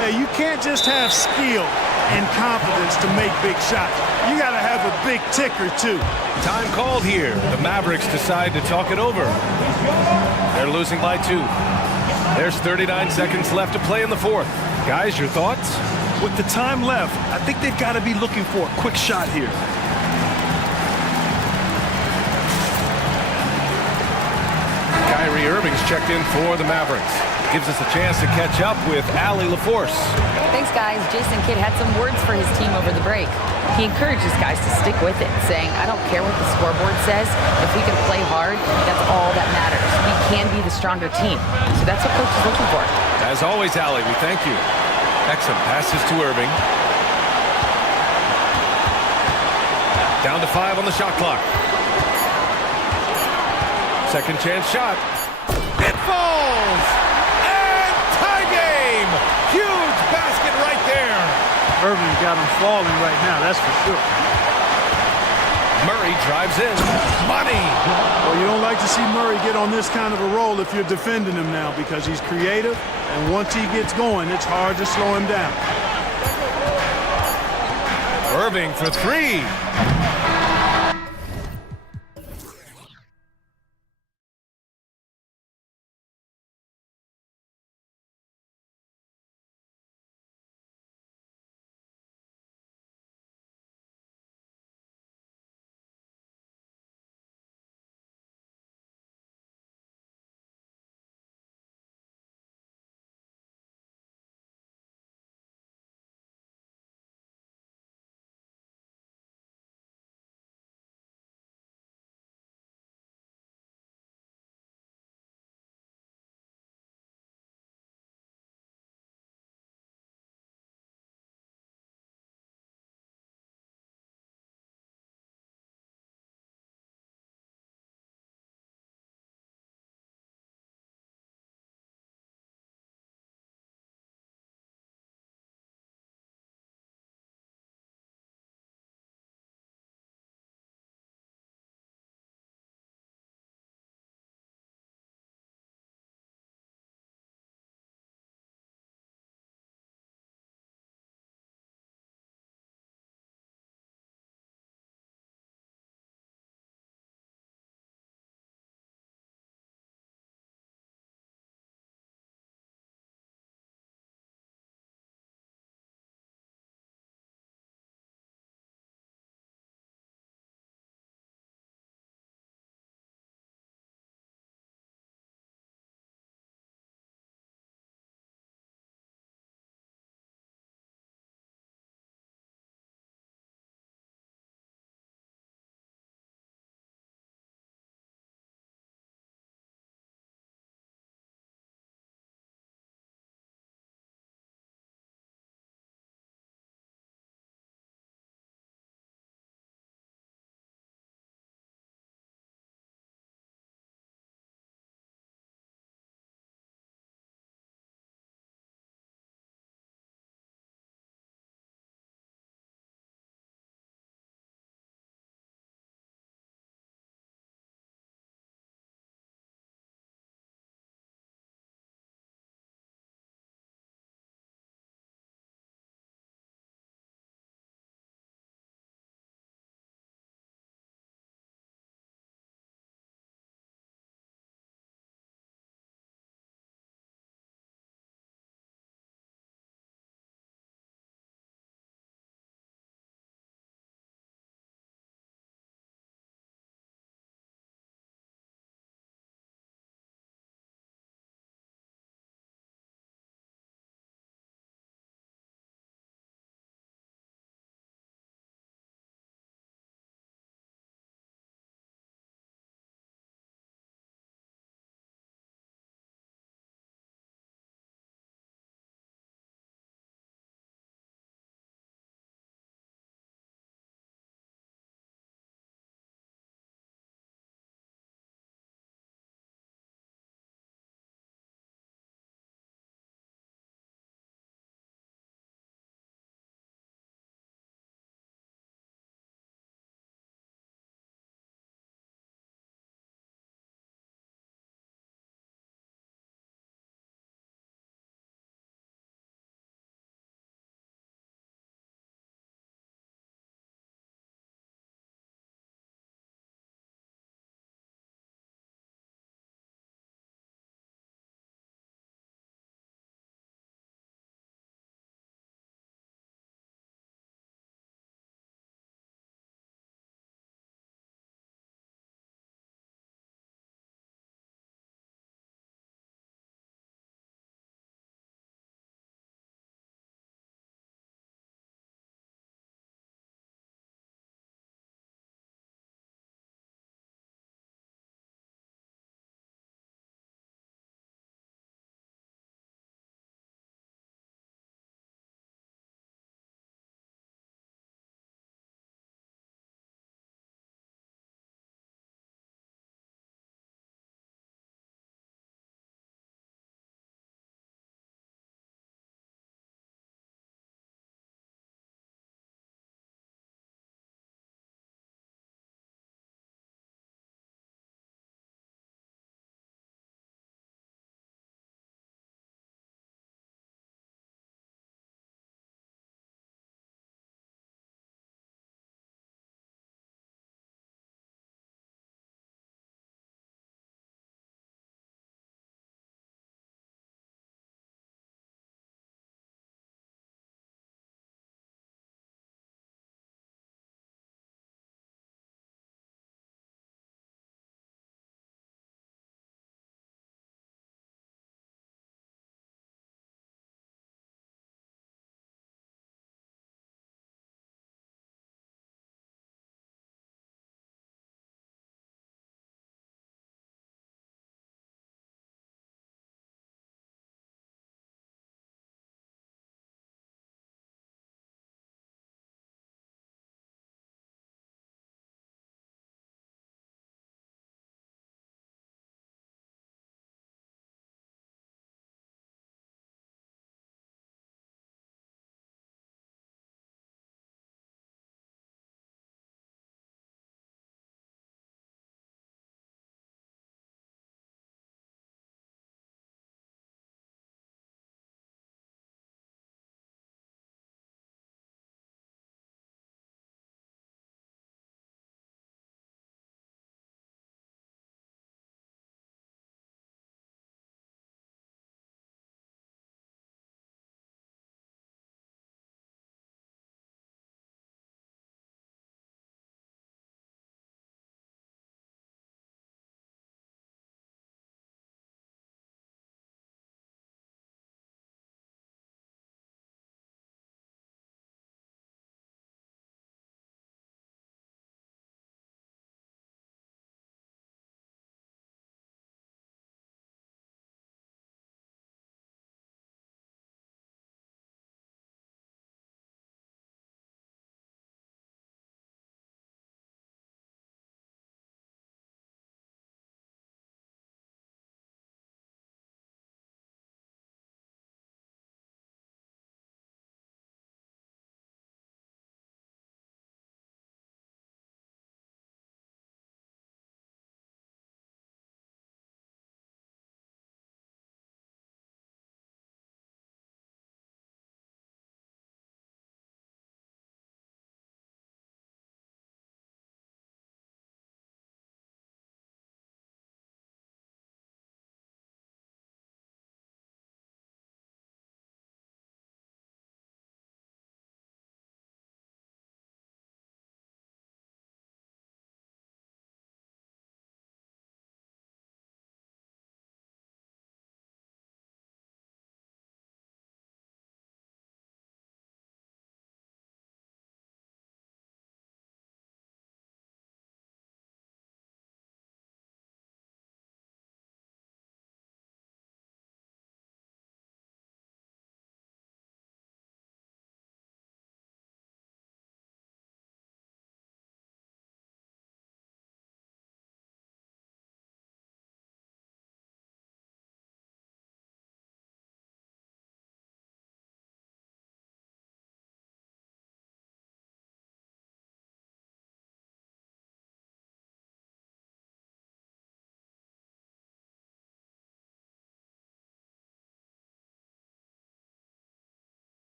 Hey, you can't just have skill and confidence to make big shots. You got to have a big ticker, too. Time called here. The Mavericks decide to talk it over. They're losing by 2. There's 39 seconds left to play in the 4th. Guys, your thoughts? With the time left, I think they've got to be looking for a quick shot here. Kyrie Irving's checked in for the Mavericks. Gives us a chance to catch up with Allie LaForce. Thanks, guys. Jason Kidd had some words for his team over the break. He encourages guys to stick with it, saying, I don't care what the scoreboard says. If we can play hard, that's all that matters. can be the stronger team. So that's what coach is looking for. As always, Allie, we thank you. Excellent passes to Irving. Down to 5 on the shot clock. Second chance shot. It falls! And tie game! Huge basket right there. Irving got him falling right now, that's for sure. Murray drives in. Money! Well, you don't like to see Murray get on this kind of a roll if you're defending him now because he's creative, and once he gets going, it's hard to slow him down. Irving for 3.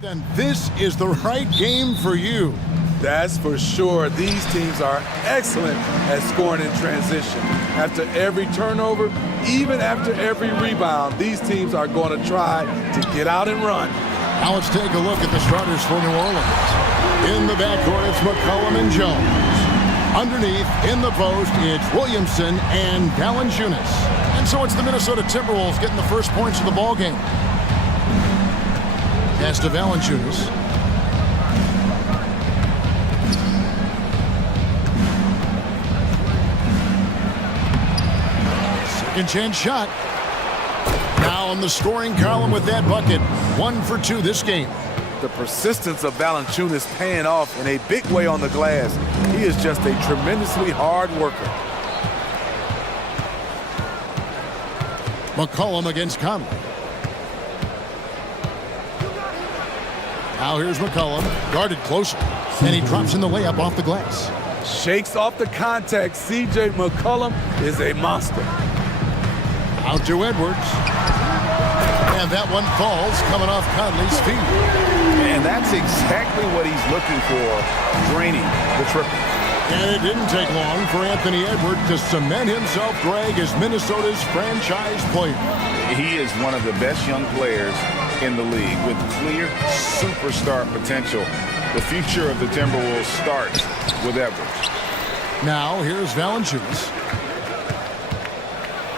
Then this is the right game for you. That's for sure. These teams are excellent at scoring in transition. After every turnover, even after every rebound, these teams are going to try to get out and run. Now let's take a look at the starters for New Orleans. In the backcourt, it's McCollum and Jones. Underneath, in the post, it's Williamson and Valanciunas. And so it's the Minnesota Timberwolves getting the first points of the ball game. Pass to Valanciunas. Second chance shot. Now on the scoring column with that bucket. 1 for 2 this game. The persistence of Valanciunas paying off in a big way on the glass. He is just a tremendously hard worker. McCollum against Conley. Now here's McCollum, guarded closer, and he drops in the layup off the glass. Shakes off the contact. C.J. McCollum is a monster. Out to Edwards. And that one falls, coming off Conley's feet. And that's exactly what he's looking for, draining the triple. And it didn't take long for Anthony Edwards to cement himself, Greg, as Minnesota's franchise player. He is one of the best young players in the league with clear superstar potential. The future of the Timberwolves starts with Edwards. Now here's Valanciunas.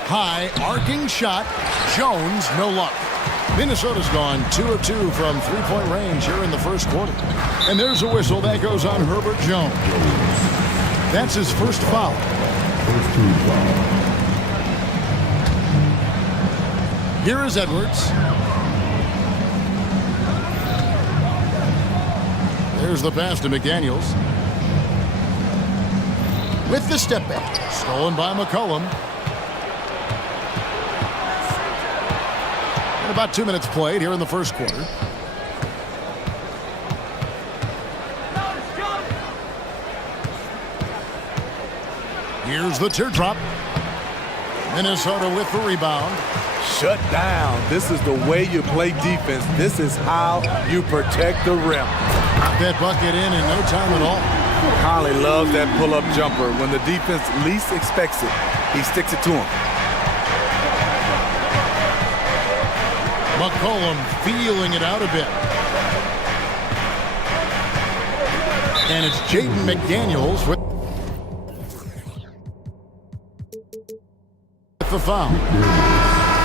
High arcing shot. Jones, no luck. Minnesota's gone 2 of 2 from three-point range here in the first quarter. And there's a whistle that goes on Herbert Jones. That's his first foul. Here is Edwards. There's the pass to McDaniels. With the step back. Stolen by McCollum. And about 2 minutes played here in the first quarter. Here's the teardrop. Minnesota with the rebound. Shut down. This is the way you play defense. This is how you protect the rim. That bucket in no time at all. Conley loves that pull-up jumper. When the defense least expects it, he sticks it to him. McCollum feeling it out a bit. And it's Jaden McDaniels with the foul.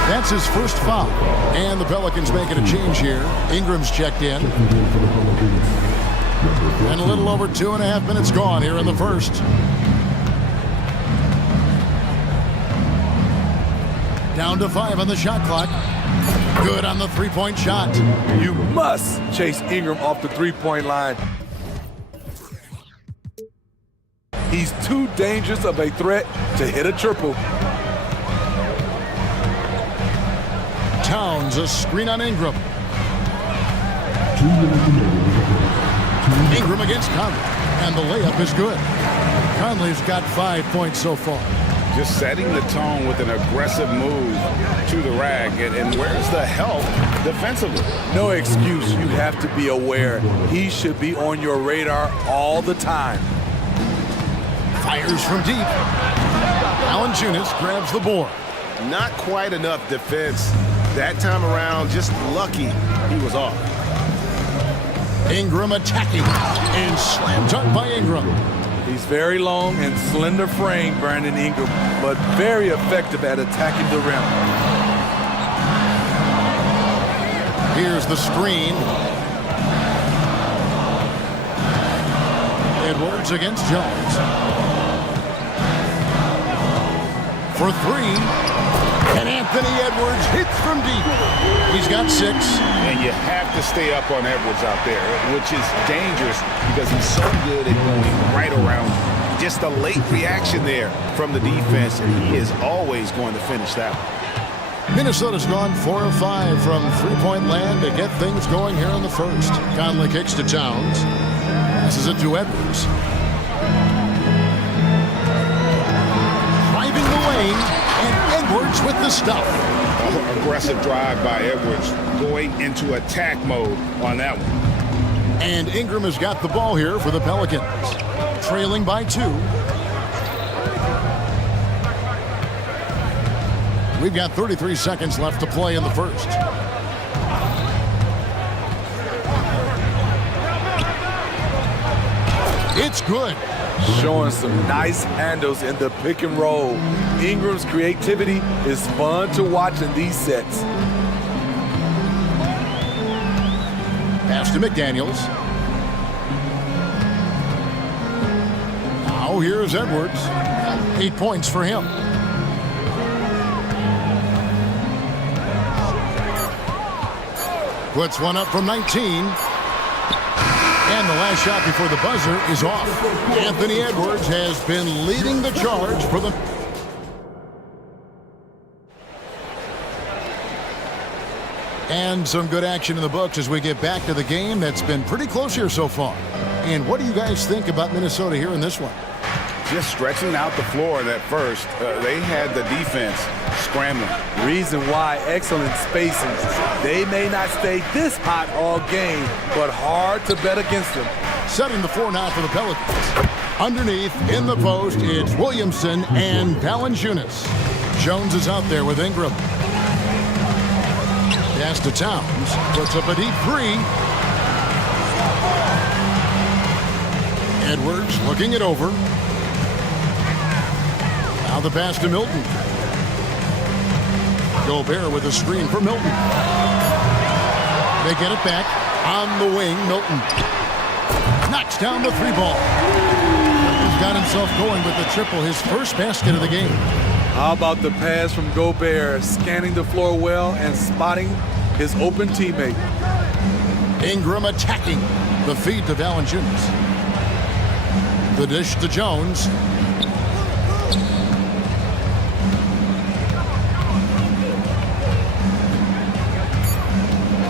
That's his first foul. And the Pelicans making a change here. Ingram's checked in. And a little over 2.5 minutes gone here in the first. Down to 5 on the shot clock. Good on the three-point shot. You must chase Ingram off the three-point line. He's too dangerous of a threat to hit a triple. Towns, a screen on Ingram. Ingram against Conley, and the layup is good. Conley's got 5 points so far. Just setting the tone with an aggressive move to the rack. And where's the help defensively? No excuse. You have to be aware. He should be on your radar all the time. Fires from deep. Valanciunas grabs the board. Not quite enough defense. That time around, just lucky he was off. Ingram attacking. And slam dunk by Ingram. He's very long and slender frame, Brandon Ingram, but very effective at attacking the rim. Here's the screen. Edwards against Jones. For 3. And Anthony Edwards hits from deep. He's got 6. And you have to stay up on Edwards out there, which is dangerous because he's so good at going right around. Just a late reaction there from the defense, and he is always going to finish that one. Minnesota's gone 4 of 5 from three-point land to get things going here in the first. Conley kicks to Towns. Passes it to Edwards. Driving the lane, and Edwards with the stuff. aggressive drive by Edwards, going into attack mode on that one. And Ingram has got the ball here for the Pelicans, trailing by 2. We've got 33 seconds left to play in the first. It's good. Showing some nice handles in the pick and roll. Ingram's creativity is fun to watch in these sets. Pass to McDaniels. Now here's Edwards. 8 points for him. Puts one up from 19. And the last shot before the buzzer is off. Anthony Edwards has been leading the charge for the... And some good action in the books as we get back to the game that's been pretty close here so far. And what do you guys think about Minnesota here in this one? Just stretching out the floor in that first. They had the defense scrambling. Reason why, excellent spacing. They may not stay this hot all game, but hard to bet against them. Setting the floor now for the Pelicans. Underneath, in the post, it's Williamson and Valanciunas. Jones is out there with Ingram. Pass to Towns. Puts up a deep 3. Edwards looking it over. Now the pass to Milton. Gobert with a screen for Milton. They get it back. On the wing, Milton. Knocks down the 3-ball. He's got himself going with the triple, his first basket of the game. How about the pass from Gobert, scanning the floor well and spotting his open teammate. Ingram attacking. The feed to Valanciunas. The dish to Jones.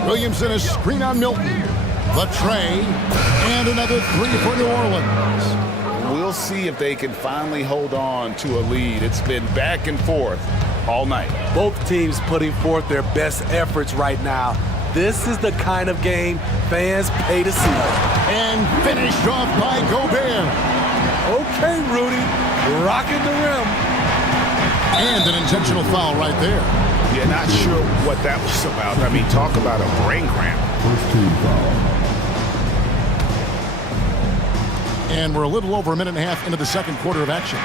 Williamson a screen on Milton. The tray. And another 3 for New Orleans. We'll see if they can finally hold on to a lead. It's been back and forth all night. Both teams putting forth their best efforts right now. This is the kind of game fans pay to see. And finished off by Gobert. Okay, Rudy. Rocking the rim. And an intentional foul right there. Yeah, not sure what that was about. I mean, talk about a brain cramp. First team foul. And we're a little over a minute and a half into the second quarter of action.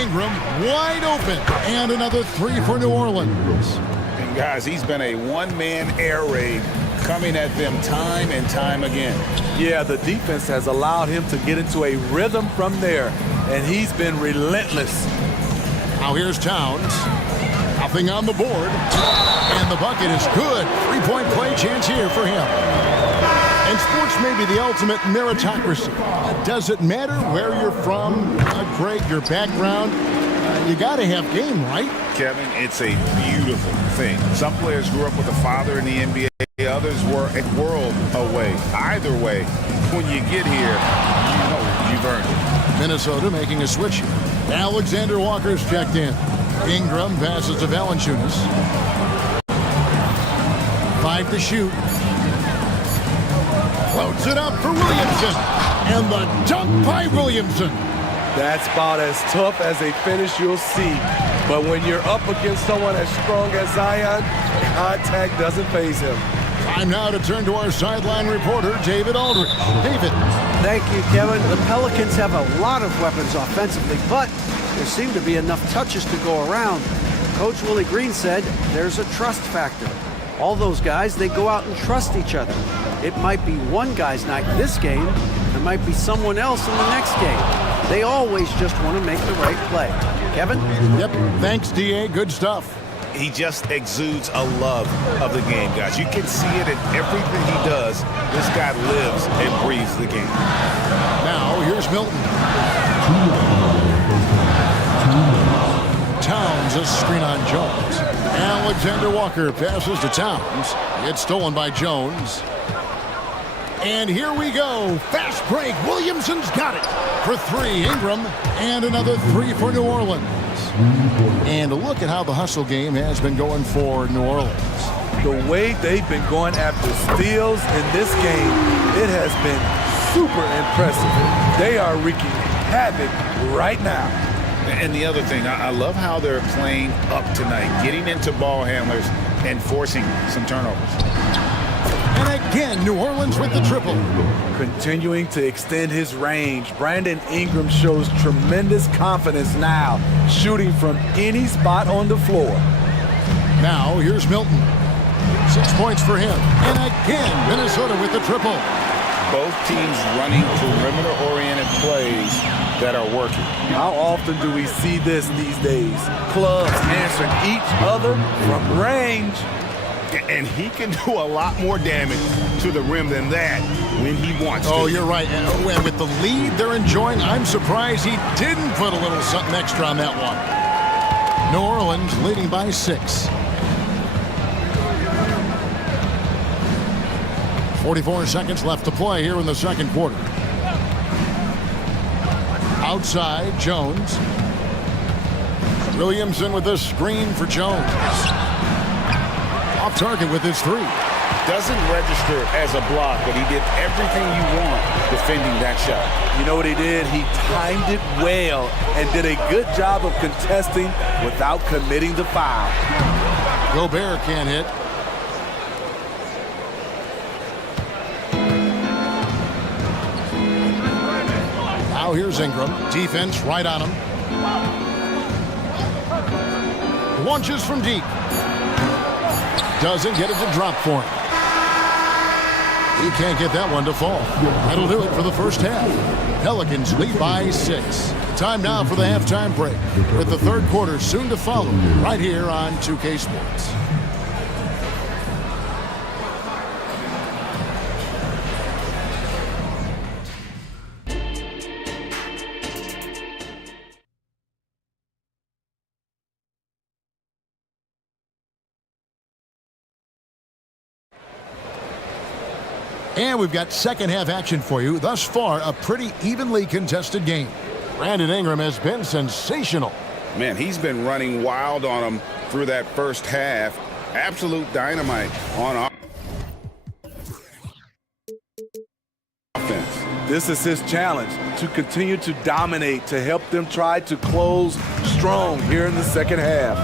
Ingram wide open. And another 3 for New Orleans. And guys, he's been a one-man air raid coming at them time and time again. Yeah, the defense has allowed him to get into a rhythm from there. And he's been relentless. Now here's Towns. Nothing on the board. And the bucket is good. 3-point play chance here for him. And sports may be the ultimate meritocracy. It doesn't matter where you're from, Greg, your background. You got to have game, right? Kevin, it's a beautiful thing. Some players grew up with a father in the NBA. Others were a world away. Either way, when you get here, you know you've earned it. Minnesota making a switch here. Alexander Walker's checked in. Ingram passes to Valanciunas. 5 to shoot. Floats it up for Williamson. And the dunk by Williamson. That's about as tough as a finish you'll see. But when you're up against someone as strong as Zion, contact doesn't faze him. Time now to turn to our sideline reporter, David Aldridge. David. Thank you, Kevin. The Pelicans have a lot of weapons offensively, but there seem to be enough touches to go around. Coach Willie Green said there's a trust factor. All those guys, they go out and trust each other. It might be one guy's night this game. There might be someone else in the next game. They always just want to make the right play. Kevin? Yep. Thanks, D.A. Good stuff. He just exudes a love of the game, guys. You can see it in everything he does. This guy lives and breathes the game. Now, here's Milton. Towns, a screen on Jones. Alexander Walker passes to Towns. It's stolen by Jones. And here we go. Fast break. Williamson's got it for 3. Ingram. And another 3 for New Orleans. And look at how the hustle game has been going for New Orleans. The way they've been going after steals in this game, it has been super impressive. They are wreaking havoc right now. And the other thing, I love how they're playing up tonight, getting into ball handlers and forcing some turnovers. And again, New Orleans with the triple. Continuing to extend his range, Brandon Ingram shows tremendous confidence now, shooting from any spot on the floor. Now, here's Milton. 6 points for him. And again, Minnesota with the triple. Both teams running perimeter-oriented plays that are working. How often do we see this these days? Clubs answering each other from range. And he can do a lot more damage to the rim than that when he wants to. Oh, you're right. And with the lead they're enjoying, I'm surprised he didn't put a little something extra on that one. New Orleans leading by 6. 44 seconds left to play here in the second quarter. Outside, Jones. Williamson with the screen for Jones. Off target with his 3. Doesn't register as a block, but he did everything you want defending that shot. You know what he did? He timed it well and did a good job of contesting without committing the foul. Gobert can't hit. Now here's Ingram. Defense right on him. Launches from deep. Doesn't get it to drop for him. He can't get that one to fall. That'll do it for the first half. Pelicans lead by 6. Time now for the halftime break, with the third quarter soon to follow, right here on 2K Sports. And we've got second half action for you. Thus far, a pretty evenly contested game. Brandon Ingram has been sensational. Man, he's been running wild on him through that first half. Absolute dynamite on offense. This is his challenge, to continue to dominate, to help them try to close strong here in the second half.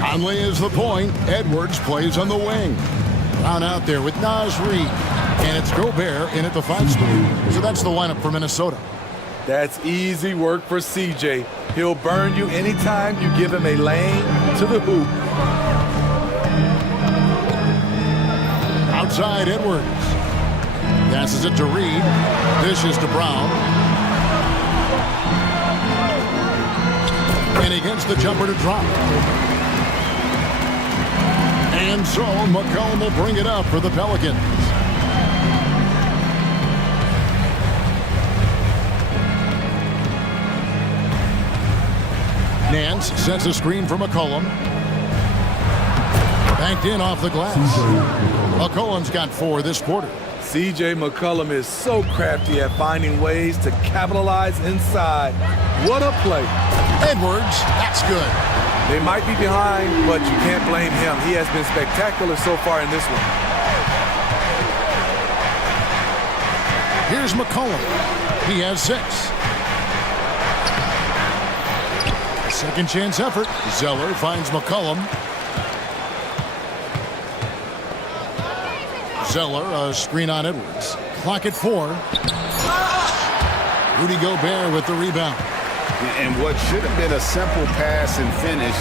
Conley is the point. Edwards plays on the wing. Brown out there with Naz Reid. And it's Gobert in at the 5 spot. So that's the lineup for Minnesota. That's easy work for CJ. He'll burn you anytime you give him a lane to the hoop. Outside Edwards. Passes it to Reid. Dishes to Brown. And he gets the jumper to drop. And so McCollum will bring it up for the Pelicans. Nance sets a screen for McCollum. Banked in off the glass. McCollum's got 4 this quarter. CJ McCollum is so crafty at finding ways to capitalize inside. What a play. Edwards, that's good. They might be behind, but you can't blame him. He has been spectacular so far in this one. Here's McCollum. He has 6. Second chance effort. Zeller finds McCollum. Zeller, a screen on Edwards. Clock at 4. Rudy Gobert with the rebound. And what should have been a simple pass and finish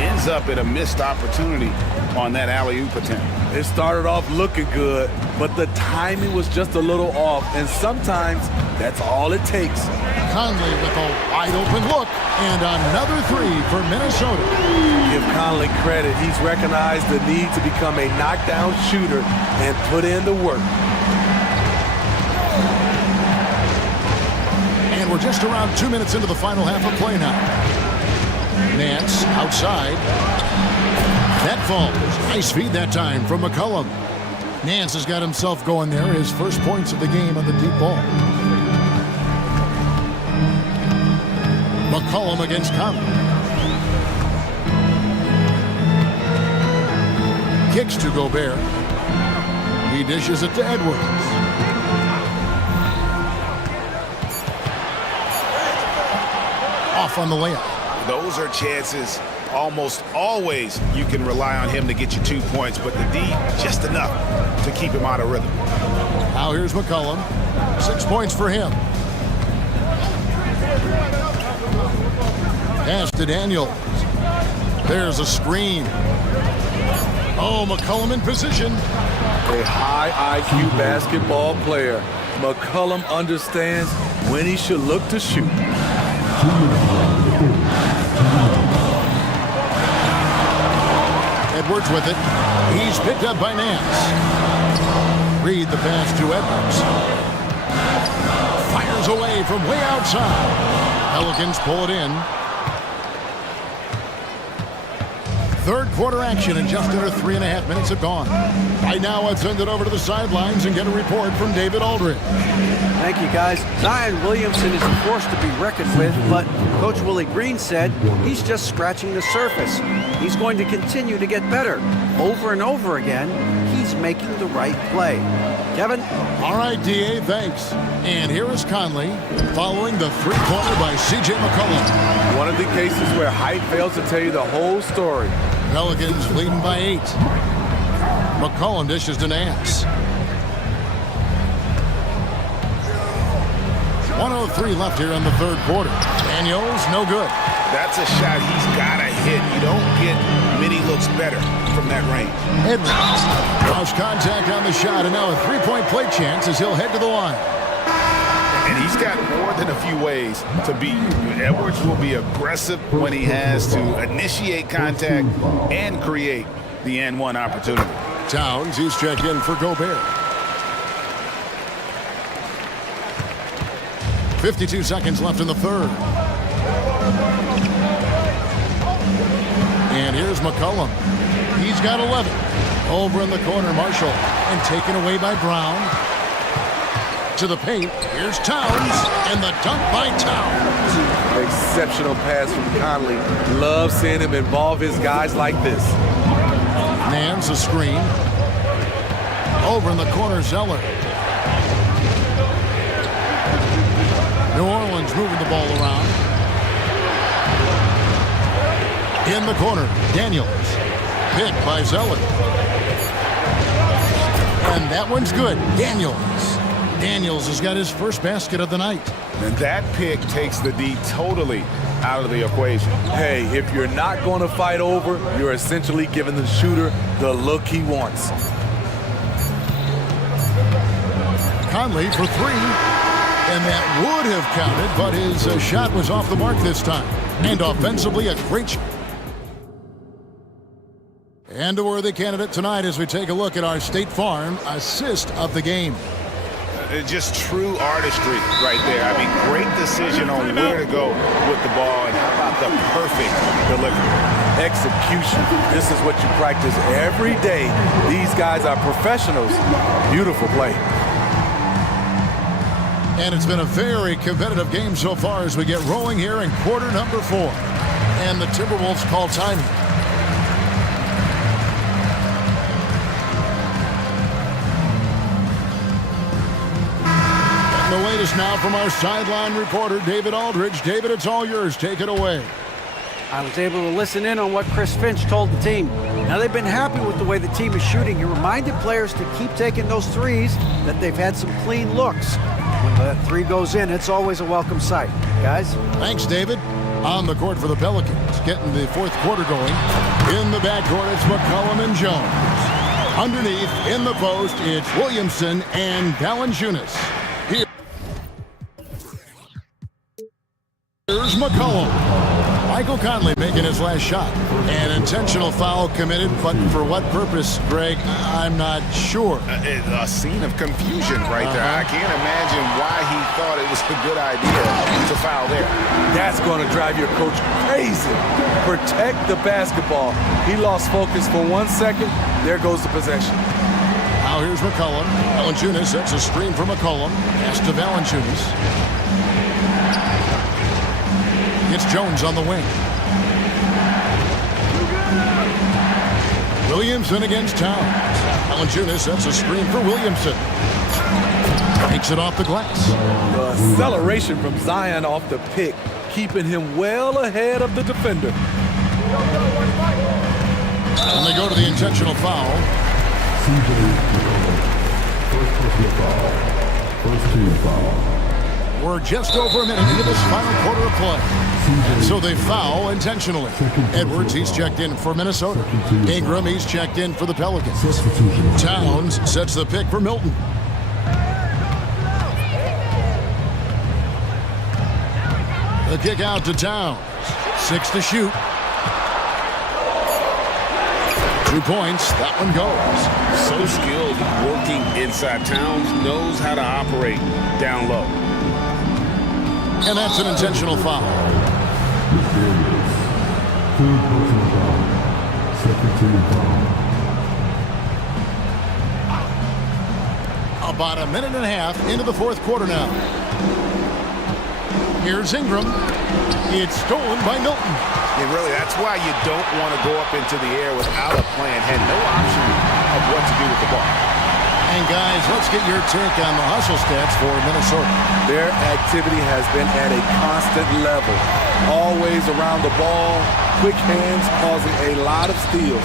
ends up at a missed opportunity on that alley-oop attempt. It started off looking good, but the timing was just a little off, and sometimes that's all it takes. Conley with a wide-open look, and another 3 for Minnesota. Give Conley credit. He's recognized the need to become a knockdown shooter and put in the work. And we're just around 2 minutes into the final half of play now. Nance outside. That falls. Nice feed that time from McCollum. Nance has got himself going there. His first points of the game on the deep ball. McCollum against Conley. Kicks to Gobert. He dishes it to Edwards. Off on the layup. Those are chances almost always you can rely on him to get you 2 points, but the D, just enough to keep him out of rhythm. Now here's McCollum. 6 points for him. Pass to Daniels. There's a screen. Oh, McCollum in position. A high IQ basketball player. McCollum understands when he should look to shoot. Edwards with it. He's picked up by Nance. Reed the pass to Edwards. Fires away from way outside. Pelicans pull it in. Third quarter action, and just under 3.5 minutes have gone. Right now, I'd send it over to the sidelines and get a report from David Aldridge. Thank you, guys. Zion Williamson is a force to be reckoned with, but Coach Willie Green said he's just scratching the surface. He's going to continue to get better. Over and over again, he's making the right play. Kevin? All right, D.A., thanks. And here is Conley following the three-pointer by C.J. McCollum. One of the cases where height fails to tell you the whole story. Pelicans leading by 8. McCollum dishes to Nance. 1:03 left here in the third quarter. Daniels, no good. That's a shot he's got to hit. You don't get many looks better from that range. Edwards lost contact on the shot, and now a three-point play chance as he'll head to the line. And he's got more than a few ways to beat you. Edwards will be aggressive when he has to initiate contact and create the and-one opportunity. Towns, he's checked in for Gobert. 52 seconds left in the third. And here's McCollum. He's got 11. Over in the corner, Marshall. And taken away by Brown. To the paint. Here's Towns. And the dunk by Towns. Exceptional pass from Conley. Love seeing him involve his guys like this. Nance a screen. Over in the corner, Zeller. New Orleans moving the ball around. In the corner, Daniels. Picked by Zeller. And that one's good. Daniels has got his first basket of the night. And that pick takes the D totally out of the equation. Hey, if you're not going to fight over, you're essentially giving the shooter the look he wants. Conley for 3. And that would have counted, but his shot was off the mark this time. And offensively, a great shot. And a worthy candidate tonight as we take a look at our State Farm assist of the game. Just true artistry right there. I mean, great decision on where to go with the ball, and how about the perfect delivery. Execution. This is what you practice every day. These guys are professionals. Beautiful play. And it's been a very competitive game so far as we get rolling here in quarter number 4. And the Timberwolves call timing. And the latest now from our sideline reporter, David Aldridge. David, it's all yours. Take it away. I was able to listen in on what Chris Finch told the team. Now, they've been happy with the way the team is shooting. He reminded players to keep taking those threes, that they've had some clean looks. When that 3 goes in, it's always a welcome sight. Guys? Thanks, David. On the court for the Pelicans, getting the fourth quarter going. In the backcourt, it's McCollum and Jones. Underneath, in the post, it's Williamson and Valanciunas. Here's McCollum. Michael Conley making his last shot. An intentional foul committed, but for what purpose, Greg, I'm not sure. A scene of confusion right there. I can't imagine why he thought it was a good idea to foul there. That's going to drive your coach crazy. Protect the basketball. He lost focus for 1 second. There goes the possession. Now here's McCollum. Valanciunas, that's a screen for McCollum. Pass to Valanciunas. It's Jones on the wing. Williamson against Towns. Valanciunas sets a screen for Williamson. Takes it off the glass. The acceleration from Zion off the pick, keeping him well ahead of the defender. And they go to the intentional foul. First personal foul. First team foul. We're just over a minute into this final quarter of play. And so they foul intentionally. Edwards, he's checked in for Minnesota. Ingram, he's checked in for the Pelicans. Towns sets the pick for Milton. The kick out to Towns. 6 to shoot. 2 points. That one goes. So skilled working inside. Towns knows how to operate down low. And that's an intentional foul. Third personal foul. Second team foul. About a minute and a half into the fourth quarter now. Here's Ingram. It's stolen by Milton. And really, that's why you don't want to go up into the air without a plan. Had no option of what to do with the ball. And guys, let's get your take on the hustle stats for Minnesota. Their activity has been at a constant level. Always around the ball, quick hands causing a lot of steals.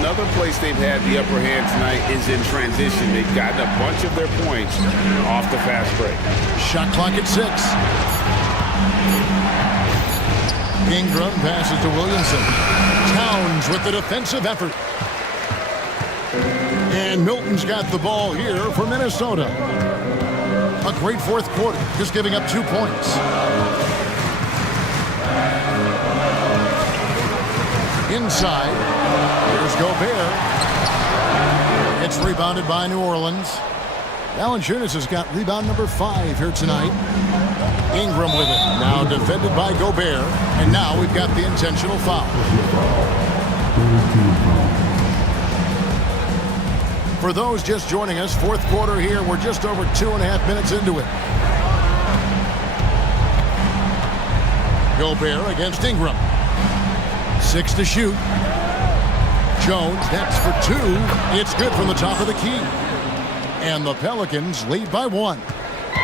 Another place they've had the upper hand tonight is in transition. They've gotten a bunch of their points off the fast break. Shot clock at 6. Ingram passes to Williamson. Towns with the defensive effort. And Milton's got the ball here for Minnesota. A great fourth quarter, just giving up 2 points. Inside, here's Gobert. It's rebounded by New Orleans. Valanciunas has got rebound number 5 here tonight. Ingram with it, now defended by Gobert. And now we've got the intentional foul. For those just joining us, fourth quarter here, we're just over 2.5 minutes into it. Gobert against Ingram. 6 to shoot. Jones next for 2. It's good from the top of the key. And the Pelicans lead by 1.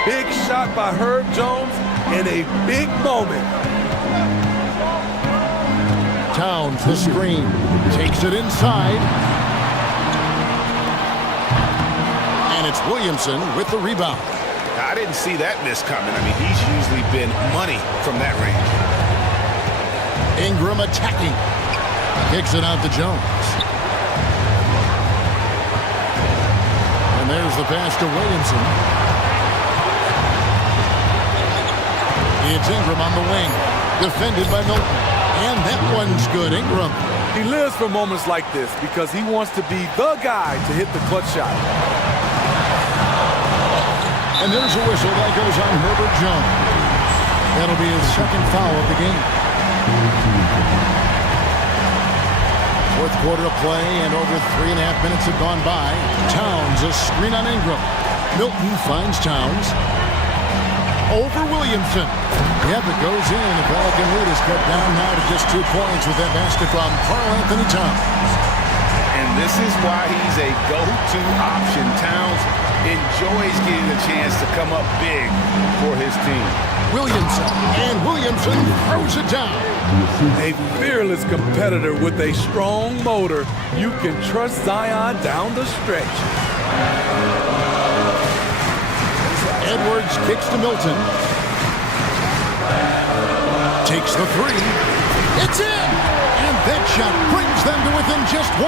Big shot by Herb Jones in a big moment. Towns, the screen, takes it inside. And it's Williamson with the rebound. I didn't see that miss coming. I mean, he's usually been money from that range. Ingram attacking. Kicks it out to Jones. And there's the pass to Williamson. It's Ingram on the wing. Defended by Milton. And that one's good. Ingram. He lives for moments like this because he wants to be the guy to hit the clutch shot. And there's a whistle that goes on Herbert Jones. That'll be his second foul of the game. Fourth quarter of play, and over 3.5 minutes have gone by. Towns, a screen on Ingram. Milton finds Towns. Over Williamson. Yep, it goes in. The Pelican lead is cut down now to just 2 points with that basket from Karl-Anthony Towns. And this is why he's a go-to option. Towns enjoys getting a chance to come up big for his team. Williamson, and Williamson throws it down. A fearless competitor with a strong motor. You can trust Zion down the stretch. Edwards kicks to Milton. Takes the 3. It's in! And that shot brings them to within just 1.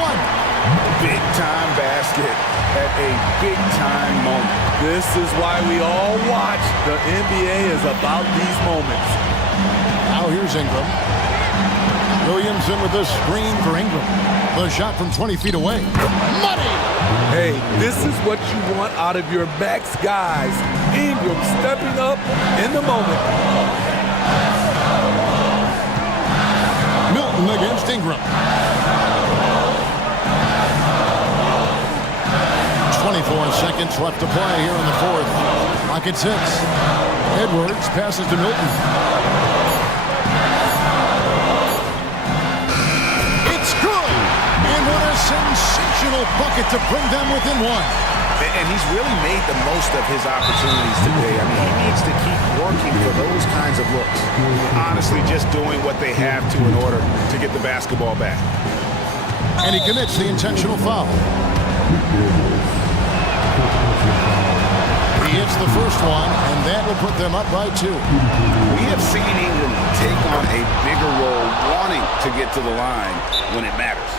Big-time basket at a big-time moment. This is why we all watch. The NBA is about these moments. Now here's Ingram. Williamson with the screen for Ingram. The shot from 20 feet away. Money! Hey, this is what you want out of your max guys. Ingram stepping up in the moment. Milton against Ingram. 24 seconds left to play here in the fourth. Clock at 6. Edwards passes to Milton. It's good! And what a sensational bucket to bring them within one. And he's really made the most of his opportunities today. I mean, he needs to keep working for those kinds of looks. Honestly, just doing what they have to in order to get the basketball back. And he commits the intentional foul. He hits the first one, and that will put them up by 2. We have seen England take on a bigger role, wanting to get to the line when it matters.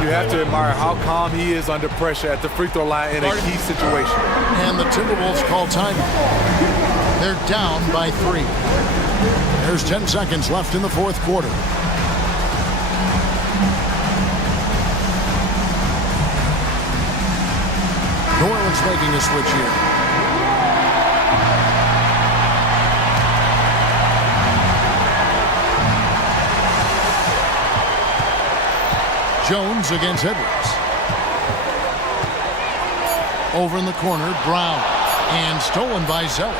You have to admire how calm he is under pressure at the free throw line in a key situation. And the Timberwolves call timeout. They're down by 3. There's 10 seconds left in the fourth quarter. New Orleans making a switch here. Jones against Edwards. Over in the corner, Brown. And stolen by Zeller.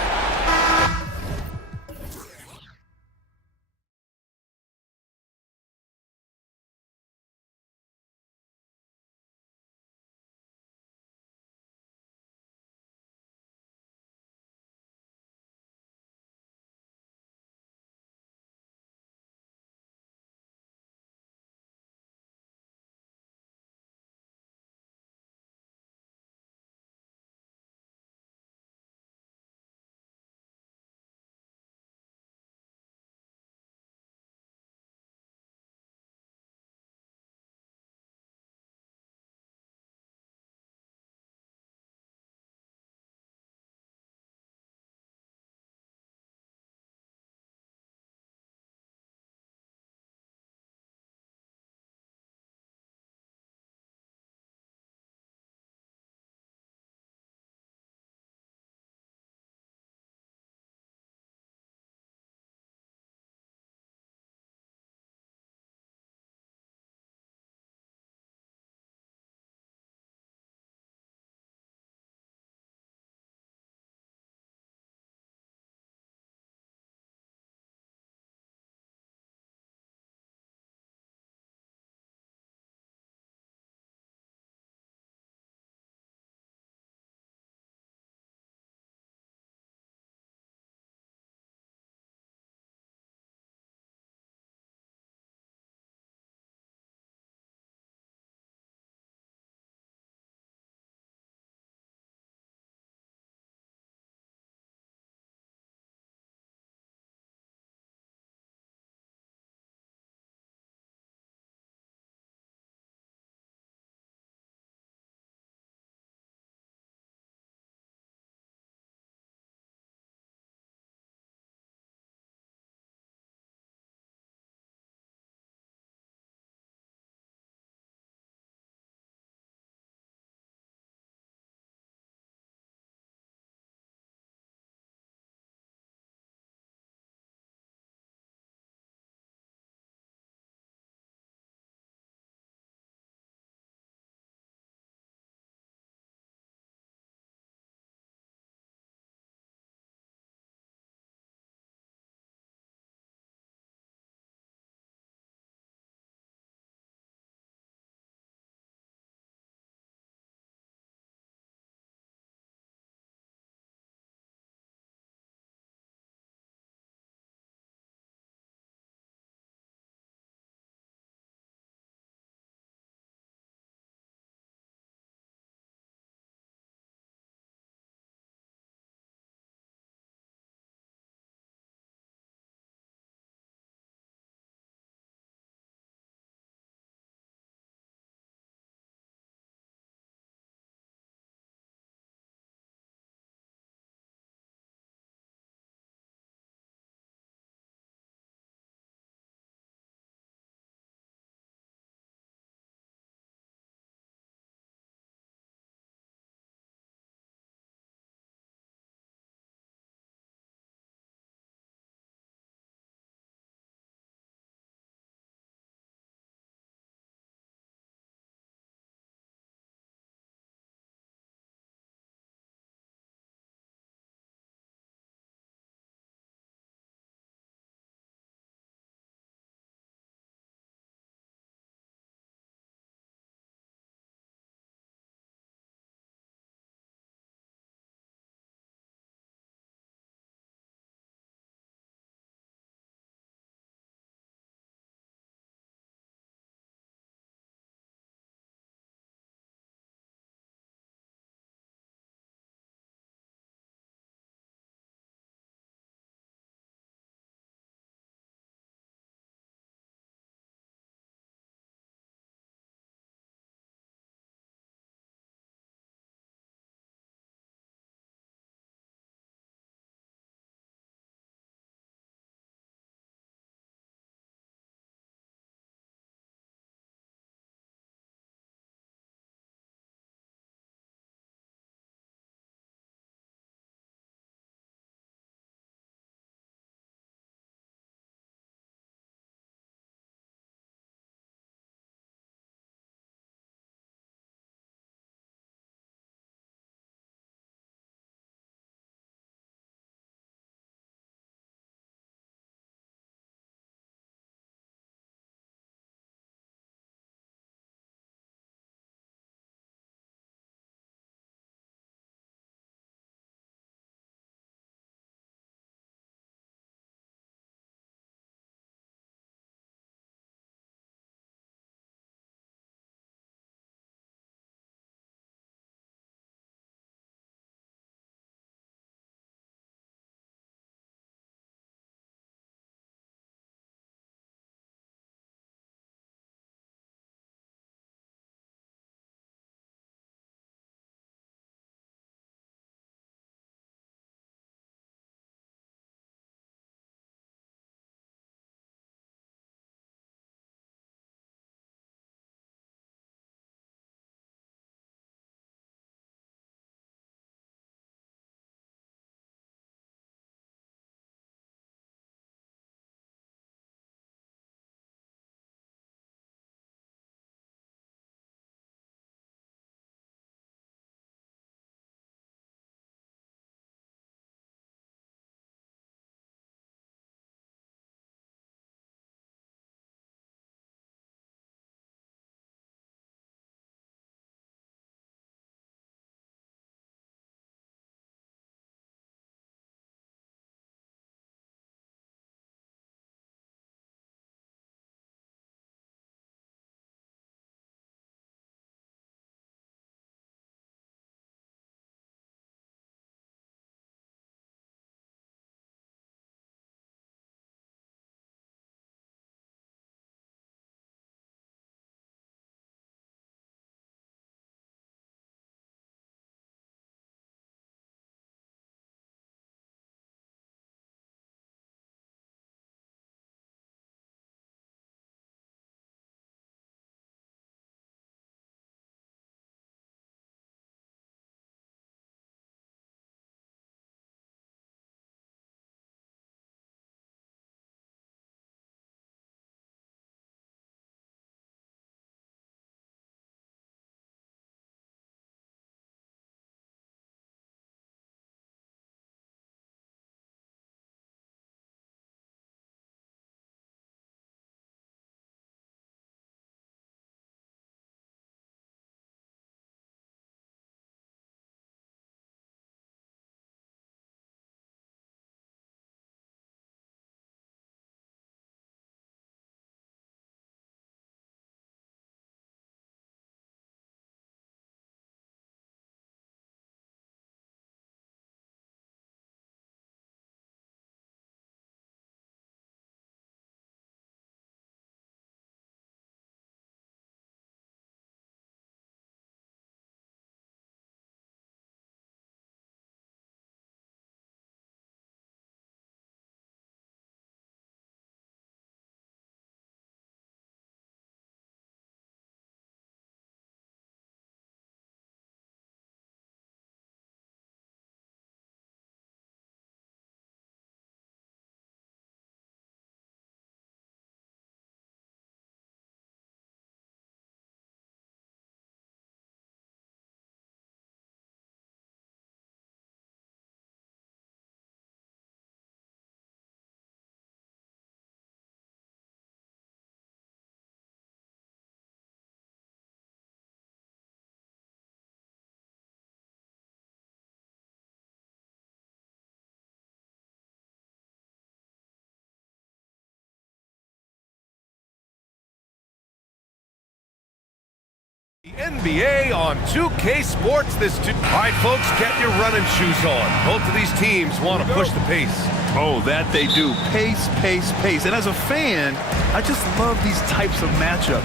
NBA on 2K Sports this All right, folks, get your running shoes on. Both of these teams want to push the pace. Oh, that they do. Pace, pace, pace. And as a fan, I just love these types of matchups.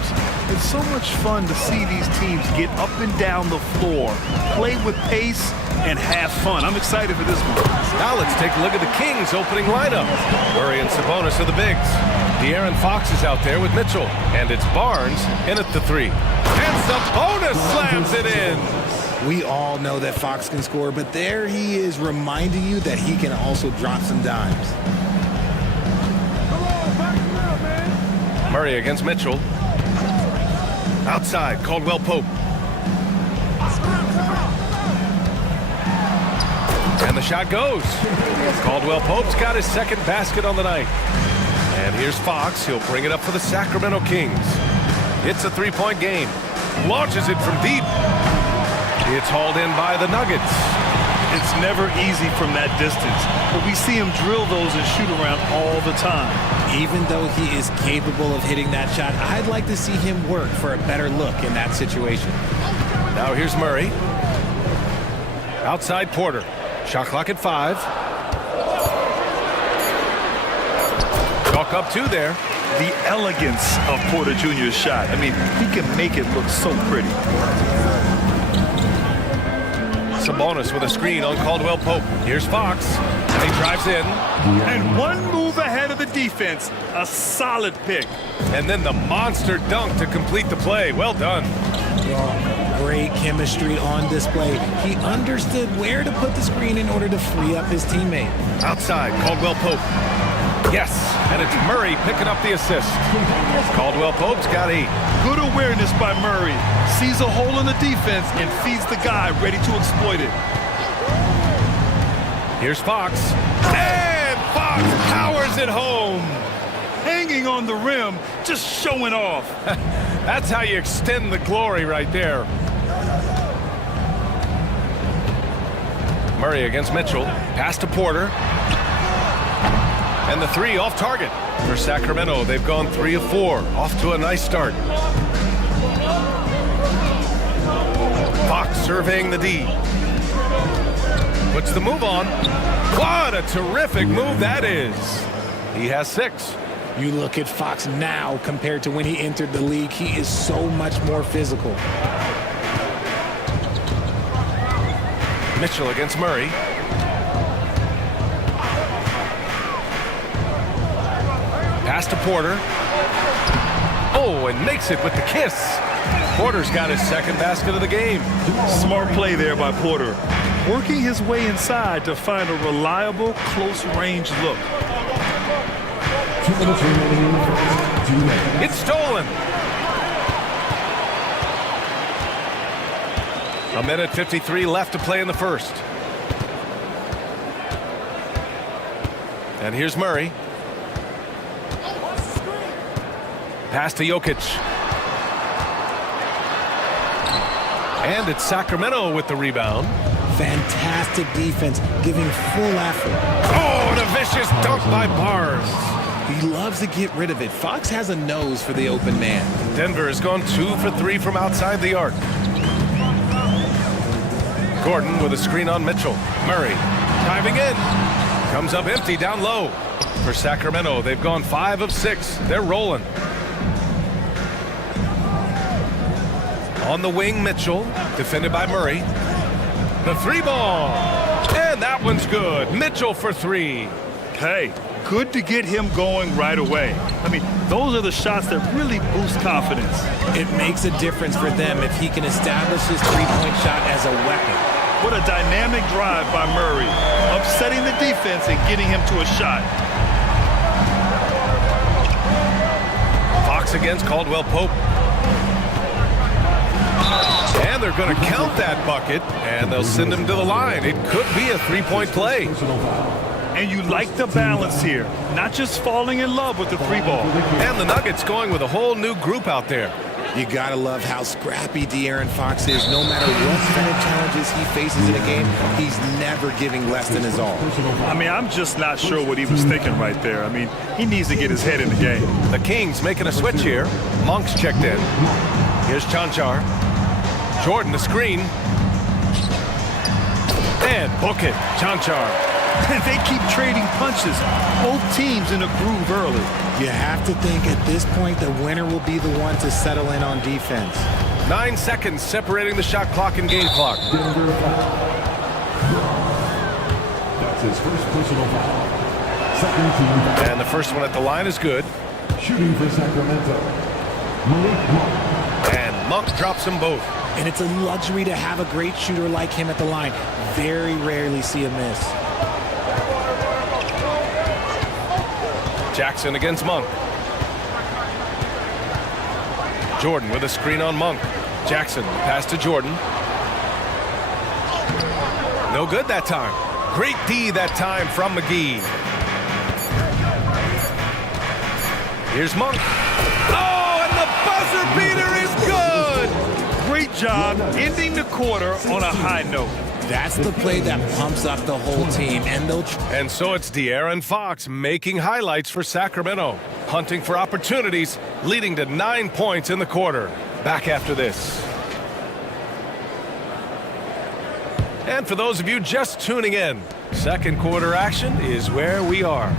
It's so much fun to see these teams get up and down the floor, play with pace, and have fun. I'm excited for this one. Now let's take a look at the Kings' opening lineup. Murray and Sabonis are the bigs. De'Aaron Fox is out there with Mitchell. And it's Barnes in at the 3. And Sabonis slams it in. We all know that Fox can score, but there he is reminding you that he can also drop some dimes. Murray against Mitchell. Outside, Caldwell Pope. And the shot goes. Caldwell Pope's got his second basket on the night. And here's Fox. He'll bring it up for the Sacramento Kings. It's a three-point game. Launches it from deep. It's hauled in by the Nuggets. It's never easy from that distance, but we see him drill those and shoot around all the time. Even though he is capable of hitting that shot, I'd like to see him work for a better look in that situation. Now here's Murray. Outside Porter. Shot clock at 5. Chalk up 2 there. The elegance of Porter Jr.'s shot. I mean, he can make it look so pretty. Sabonis with a screen on Caldwell Pope. Here's Fox. And he drives in. And one move ahead of the defense. A solid pick. And then the monster dunk to complete the play. Well done. Great chemistry on display. He understood where to put the screen in order to free up his teammate. Outside, Caldwell Pope. Yes, and it's Murray picking up the assist. Caldwell Pope's got 8. Good awareness by Murray. Sees a hole in the defense and feeds the guy ready to exploit it. Here's Fox. And Fox powers it home. Hanging on the rim, just showing off. That's how you extend the glory right there. Murray against Mitchell. Pass to Porter. And the 3 off target. For Sacramento, they've gone 3 of 4. Off to a nice start. Fox surveying the D. Puts the move on. What a terrific move that is. He has 6. You look at Fox now compared to when he entered the league. He is so much more physical. Mitchell against Murray. Pass to Porter. Oh, and makes it with the kiss. Porter's got his second basket of the game. Smart play there by Porter. Working his way inside to find a reliable, close-range look. It's stolen. 1:53 left to play in the first. And here's Murray. Pass to Jokic. And it's Sacramento with the rebound. Fantastic defense, giving full effort. Oh, and a vicious dunk by Barnes. He loves to get rid of it. Fox has a nose for the open man. Denver has gone 2 for 3 from outside the arc. Gordon with a screen on Mitchell. Murray driving in. Comes up empty down low. For Sacramento, they've gone 5 of 6. They're rolling. On the wing, Mitchell, defended by Murray. The 3 ball. And that one's good. Mitchell for 3. Hey, good to get him going right away. I mean, those are the shots that really boost confidence. It makes a difference for them if he can establish his three-point shot as a weapon. What a dynamic drive by Murray, upsetting the defense and getting him to a shot. Fox against Caldwell Pope. And they're going to count that bucket, and they'll send him to the line. It could be a three-point play. And you like the balance here, not just falling in love with the 3 ball. And the Nuggets going with a whole new group out there. You gotta love how scrappy De'Aaron Fox is. No matter what kind of challenges he faces in a game, he's never giving less than his all. I mean, I'm just not sure what he was thinking right there. I mean, he needs to get his head in the game. The Kings making a switch here. Monk's checked in. Here's Chanchar. Jordan, the screen. And book it, Chanchar. They keep trading punches. Both teams in a groove early. You have to think at this point the winner will be the one to settle in on defense. 9 seconds separating the shot clock and game clock. That's his first personal foul. Second team foul. And the first one at the line is good. Shooting for Sacramento, Malik Monk. And Monk drops them both. And it's a luxury to have a great shooter like him at the line. Very rarely see a miss. Jackson against Monk. Jordan with a screen on Monk. Jackson, pass to Jordan. No good that time. Great D that time from McGee. Here's Monk. Oh, and the buzzer beater is good! Great job ending the quarter on a high note. That's the play that pumps up the whole team, and they'll... And so it's De'Aaron Fox making highlights for Sacramento, hunting for opportunities, leading to 9 points in the quarter. Back after this. And for those of you just tuning in, second quarter action is where we are.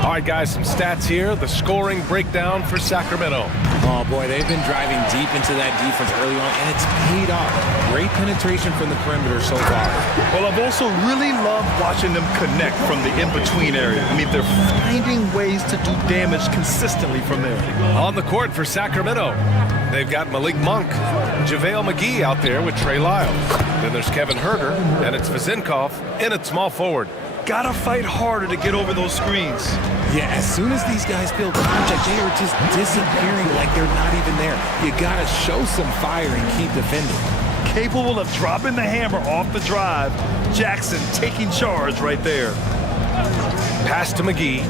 All right, guys, some stats here. The scoring breakdown for Sacramento. Oh, boy, they've been driving deep into that defense early on, and it's paid off. Great penetration from the perimeter so far. Well, I've also really loved watching them connect from the in-between area. I mean, they're finding ways to do damage consistently from there. On the court for Sacramento, they've got Malik Monk, JaVale McGee out there with Trey Lyles. Then there's Kevin Herter, and it's Vazinkov in at small forward. Gotta fight harder to get over those screens. Yeah, as soon as these guys feel contact, they are just disappearing like they're not even there. You gotta show some fire and keep defending. Capable of dropping the hammer off the drive. Jackson taking charge right there. Pass to McGee.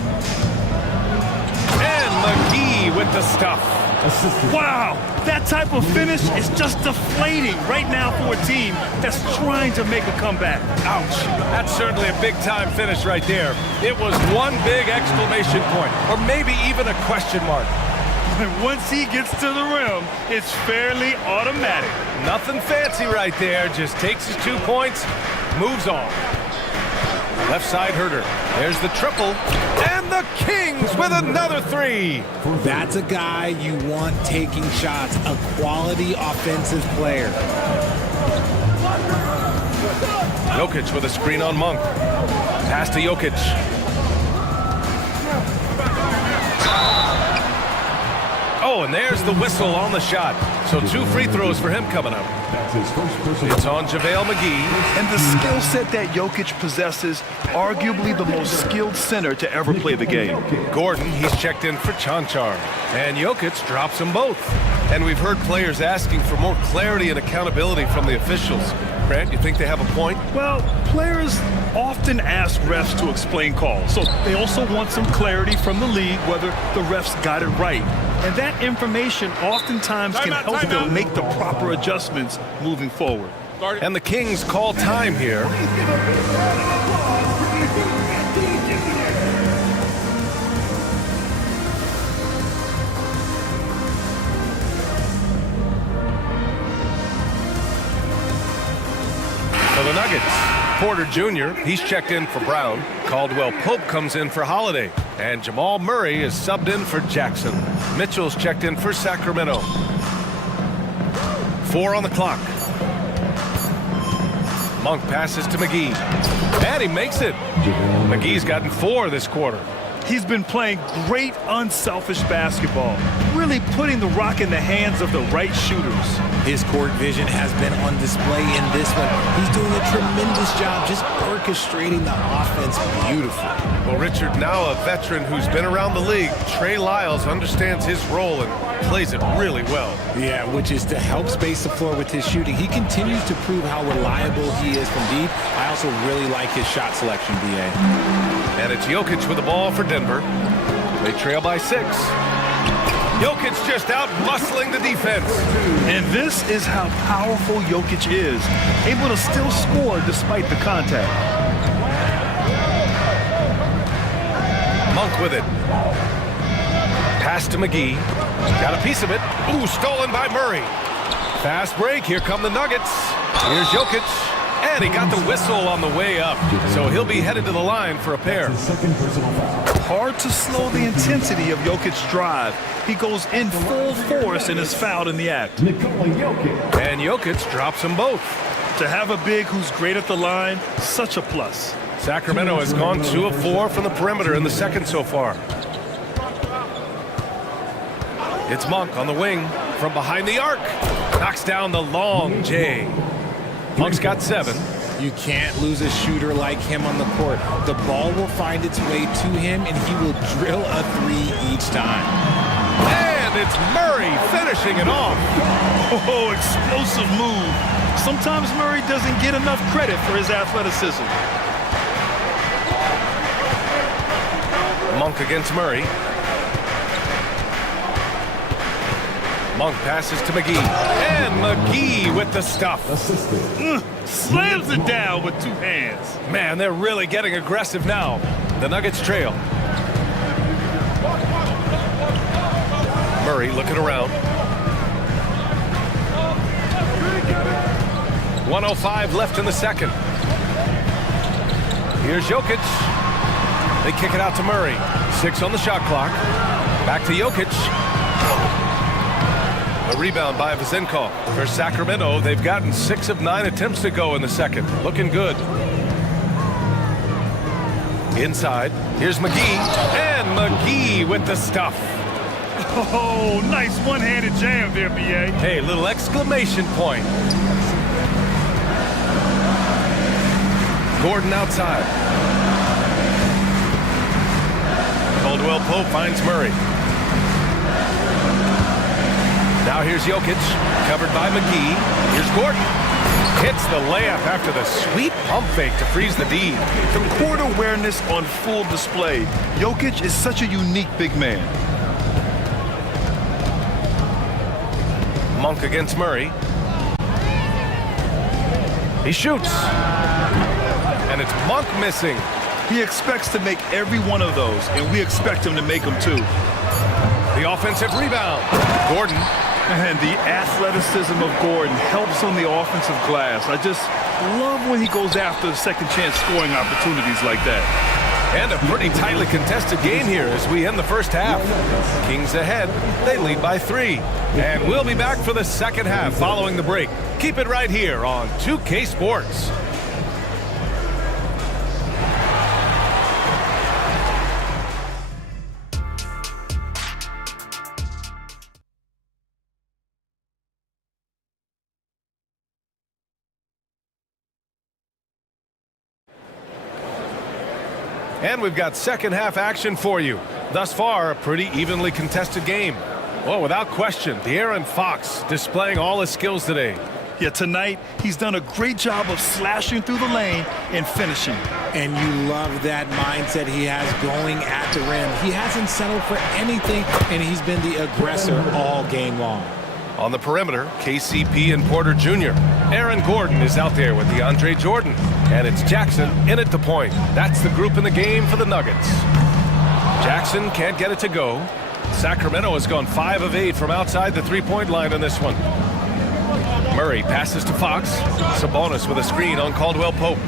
And McGee with the stuff. Wow, that type of finish is just deflating right now for a team that's trying to make a comeback. Ouch. That's certainly a big-time finish right there. It was one big exclamation point, or maybe even a question mark. Once he gets to the rim, it's fairly automatic. Nothing fancy right there. Just takes his 2 points, moves on. Left side Herter. There's the triple. And the Kings with another 3. That's a guy you want taking shots. A quality offensive player. Jokic with a screen on Monk. Pass to Jokic. Oh, and there's the whistle on the shot. So 2 free throws for him coming up. It's on JaVale McGee. And the skill set that Jokic possesses, arguably the most skilled center to ever play the game. Gordon, he's checked in for Chanchar. And Jokic drops them both. And we've heard players asking for more clarity and accountability from the officials. Grant, you think they have a point? Well, players often ask refs to explain calls. So they also want some clarity from the league whether the refs got it right. And that information oftentimes can help them make the proper adjustments moving forward. And the Kings call time here. For the Nuggets, Porter Jr., he's checked in for Brown. Caldwell Pope comes in for Holiday. And Jamal Murray is subbed in for Jackson. Mitchell's checked in for Sacramento. 4 on the clock. Monk passes to McGee. And he makes it. McGee's gotten 4 this quarter. He's been playing great, unselfish basketball, really putting the rock in the hands of the right shooters. His court vision has been on display in this one. He's doing a tremendous job just orchestrating the offense beautifully. Well, Richard, now a veteran who's been around the league, Trey Lyles understands his role and plays it really well. Yeah, which is to help space the floor with his shooting. He continues to prove how reliable he is from deep. I also really like his shot selection, B.A. And it's Jokic with the ball for Denver. They trail by 6. Jokic just out muscling the defense. And this is how powerful Jokic is, able to still score despite the contact. Monk with it. Pass to McGee. Got a piece of it. Ooh, stolen by Murray. Fast break. Here come the Nuggets. Here's Jokic. And he got the whistle on the way up. So he'll be headed to the line for a pair. Hard to slow the intensity of Jokic's drive. He goes in full force and is fouled in the act. And Jokic drops them both. To have a big who's great at the line, such a plus. Sacramento has gone 2 of 4 from the perimeter in the second so far. It's Monk on the wing from behind the arc. Knocks down the long J. Monk's got 7. You can't lose a shooter like him on the court. The ball will find its way to him, and he will drill a 3 each time. And it's Murray finishing it off. Oh, explosive move. Sometimes Murray doesn't get enough credit for his athleticism. Monk against Murray. Monk passes to McGee. And McGee with the stuff. Slams it down with 2 hands. Man, they're really getting aggressive now. The Nuggets trail. Murray looking around. 1:05 left in the second. Here's Jokic. They kick it out to Murray. 6 on the shot clock. Back to Jokic. A rebound by Vazenkov. For Sacramento, they've gotten 6 of 9 attempts to go in the second. Looking good. Inside, here's McGee. And McGee with the stuff. Oh, nice one-handed jam there, B.A. Hey, little exclamation point. Gordon outside. Caldwell Pope finds Murray. Now here's Jokic, covered by McGee. Here's Gordon. Hits the layup after the sweet pump fake to freeze the D. The court awareness on full display. Jokic is such a unique big man. Monk against Murray. He shoots. And it's Monk missing. He expects to make every one of those, and we expect him to make them too. The offensive rebound. Gordon. And the athleticism of Gordon helps on the offensive glass. I just love when he goes after second chance scoring opportunities like that. And a pretty tightly contested game here as we end the first half. Kings ahead. They lead by 3. And we'll be back for the second half following the break. Keep it right here on 2K Sports. And we've got second half action for you. Thus far, a pretty evenly contested game. Well, without question, De'Aaron Fox displaying all his skills today. Yeah, tonight, he's done a great job of slashing through the lane and finishing. And you love that mindset he has going at the rim. He hasn't settled for anything, and he's been the aggressor all game long. On the perimeter, KCP and Porter Jr. Aaron Gordon is out there with DeAndre Jordan. And it's Jackson in at the point. That's the group in the game for the Nuggets. Jackson can't get it to go. Sacramento has gone 5 of 8 from outside the three-point line on this one. Murray passes to Fox. Sabonis with a screen on Caldwell Pope.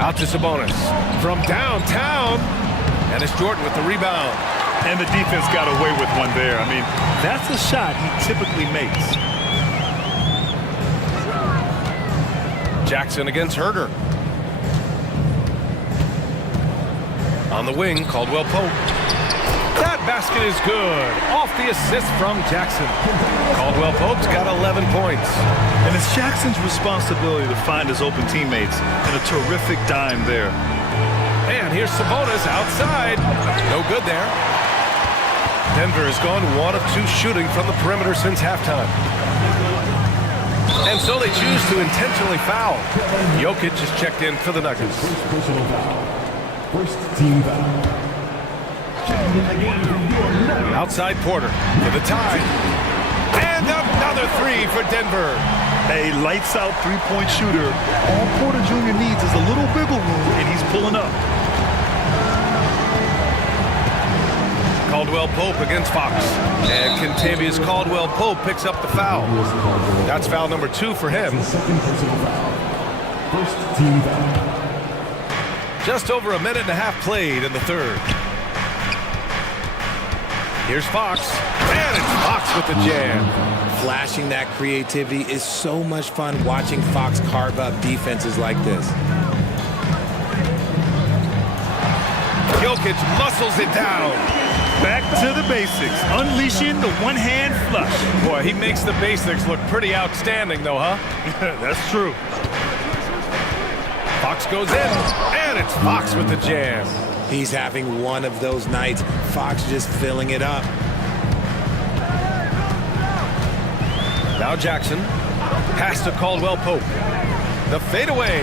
Out to Sabonis. From downtown. And it's Jordan with the rebound. And the defense got away with one there. I mean, that's a shot he typically makes. Jackson against Herder. On the wing, Caldwell Pope. That basket is good. Off the assist from Jackson. Caldwell Pope's got 11 points. And it's Jackson's responsibility to find his open teammates, and a terrific dime there. And here's Sabonis outside. No good there. Denver has gone 1 of 2 shooting from the perimeter since halftime. And so they choose to intentionally foul. Jokic is checked in for the Nuggets. First team foul. Outside Porter for the tie. And another 3 for Denver. A lights-out three-point shooter. All Porter Jr. needs is a little wiggle room, and he's pulling up. Caldwell-Pope against Fox. And Kentavious Caldwell-Pope picks up the foul. That's foul number 2 for him. First team foul. Just over a minute and a half played in the third. Here's Fox. And it's Fox with the jam. Flashing that creativity is so much fun watching Fox carve up defenses like this. Jokic muscles it down. Back to the basics, unleashing the one-hand flush. Boy, he makes the basics look pretty outstanding, though, huh? That's true. Fox goes in, and it's Fox with the jam. He's having one of those nights. Fox just filling it up. Now Jackson. Pass to Caldwell-Pope. The fadeaway.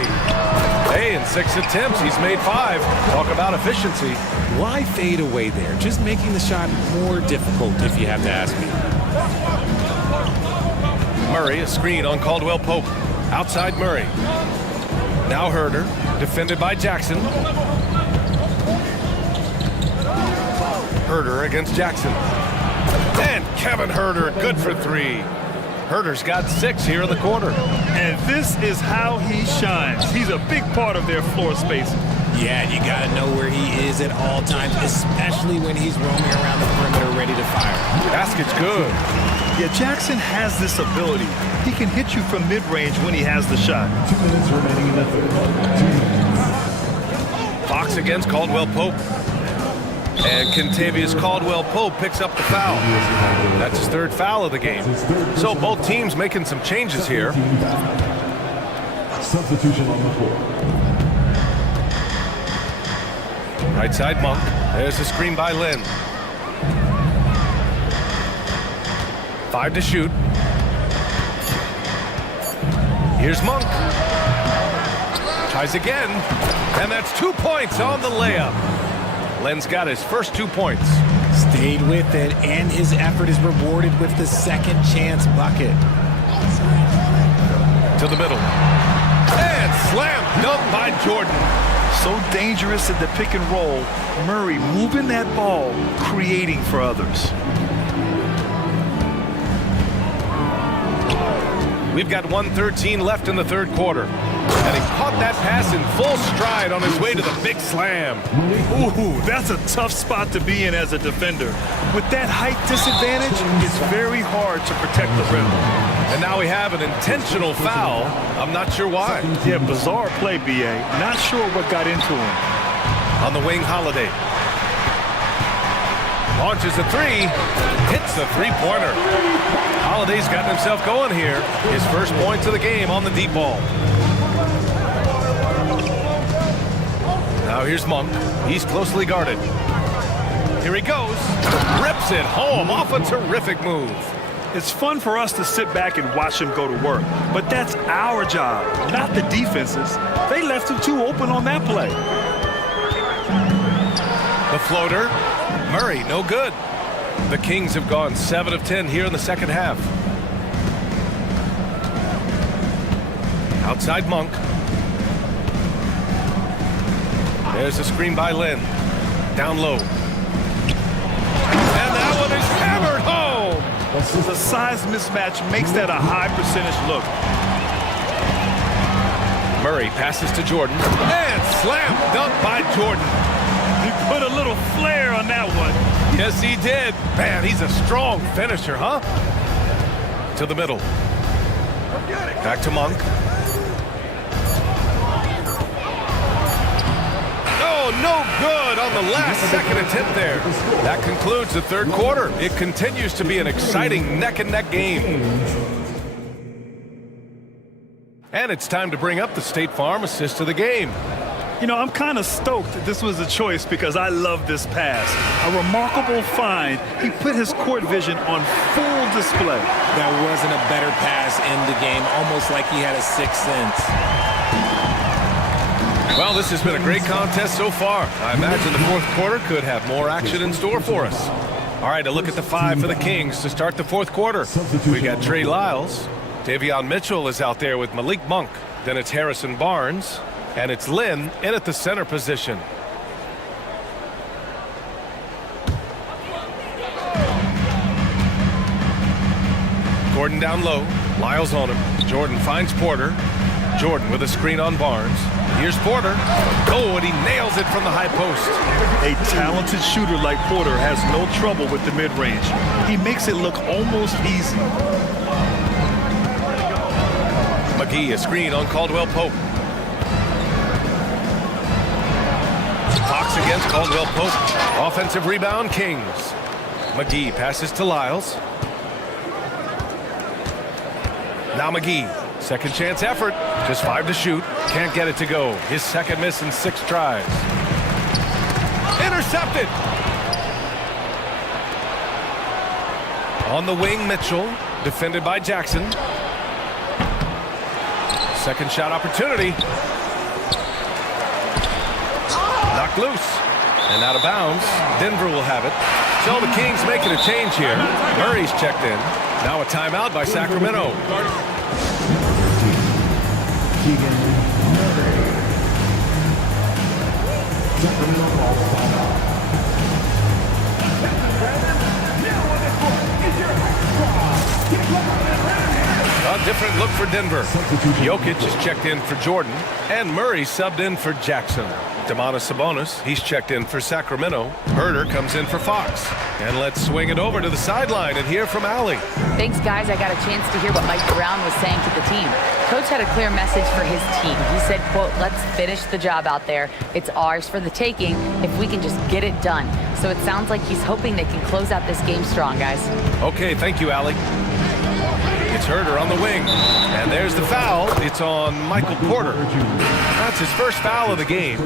Hey, in 6 attempts, he's made 5. Talk about efficiency. Why fade away there? Just making the shot more difficult, if you have to ask me. Murray, a screen on Caldwell-Pope. Outside Murray. Now Herder, defended by Jackson. Herder against Jackson. And Kevin Herder, good for 3. Herder's got 6 here in the quarter. And this is how he shines. He's a big part of their floor space. Yeah, you got to know where he is at all times, especially when he's roaming around the perimeter ready to fire. Basket's good. Yeah, Jackson has this ability. He can hit you from mid-range when he has the shot. 2 minutes remaining in the third. 2 minutes. Fox against Caldwell-Pope. And Kentavious Caldwell-Pope picks up the foul. That's his 3rd foul of the game. So both teams making some changes here. Substitution on the floor. Right side Monk. There's a screen by Lynn. 5 to shoot. Here's Monk. Tries again. And that's 2 points on the layup. Len's got his first 2 points. Stayed with it, and his effort is rewarded with the second chance bucket. To the middle. And slam dunk by Jordan. So dangerous in the pick and roll. Murray moving that ball, creating for others. We've got 1:13 left in the third quarter. And he caught that pass in full stride on his way to the big slam. Ooh, that's a tough spot to be in as a defender. With that height disadvantage, it's very hard to protect the rim. And now we have an intentional foul. I'm not sure why. Yeah, bizarre play, B.A. Not sure what got into him. On the wing, Holiday. Launches a 3. Hits the 3-pointer. Holiday's gotten himself going here. His first points of the game on the deep ball. Now here's Monk. He's closely guarded. Here he goes. Rips it home off a terrific move. It's fun for us to sit back and watch him go to work, but that's our job, not the defense's. They left him too open on that play. The floater. Murray, no good. The Kings have gone 7 of 10 here in the second half. Outside Monk. There's a screen by Lynn. Down low. And that one is hammered home. The size mismatch makes that a high percentage look. Murray passes to Jordan. And slam dunk by Jordan. He put a little flair on that one. Yes, he did. Man, he's a strong finisher, huh? To the middle. Back to Monk. Oh, no good on the last second attempt there. That concludes the third quarter. It continues to be an exciting neck-and-neck game. And it's time to bring up the State Farm assist of the game. You know, I'm kind of stoked this was a choice because I love this pass. A remarkable find. He put his court vision on full display. That wasn't a better pass in the game, almost like he had a sixth sense. Well, this has been a great contest so far. I imagine the fourth quarter could have more action in store for us. All right, a look at the 5 for the Kings to start the fourth quarter. We got Trey Lyles. Davion Mitchell is out there with Malik Monk. Then it's Harrison Barnes. And it's Lynn in at the center position. Gordon down low. Lyles on him. Jordan finds Porter. Jordan with a screen on Barnes. Here's Porter. Oh, and he nails it from the high post. A talented shooter like Porter has no trouble with the mid-range. He makes it look almost easy. McGee, a screen on Caldwell Pope. Fox against Caldwell Pope. Offensive rebound, Kings. McGee passes to Lyles. Now McGee. Second chance effort. Just 5 to shoot. Can't get it to go. His second miss in 6 tries. Intercepted. On the wing, Mitchell. Defended by Jackson. Second shot opportunity. Knocked loose. And out of bounds. Denver will have it. So the Kings making a change here. Murray's checked in. Now a timeout by Sacramento. A different look for Denver. Jokic is checked in for Jordan, and Murray subbed in for Jackson. Domantas Sabonis, he's checked in for Sacramento. Herder comes in for Fox. And let's swing it over to the sideline and hear from Allie. Thanks, guys. I got a chance to hear what Mike Brown was saying to the team. Coach had a clear message for his team. He said, quote, let's finish the job out there. It's ours for the taking if we can just get it done. So it sounds like he's hoping they can close out this game strong, guys. Okay, thank you, Allie. It's Herder on the wing. And there's the foul. It's on Michael Porter. That's his first foul of the game.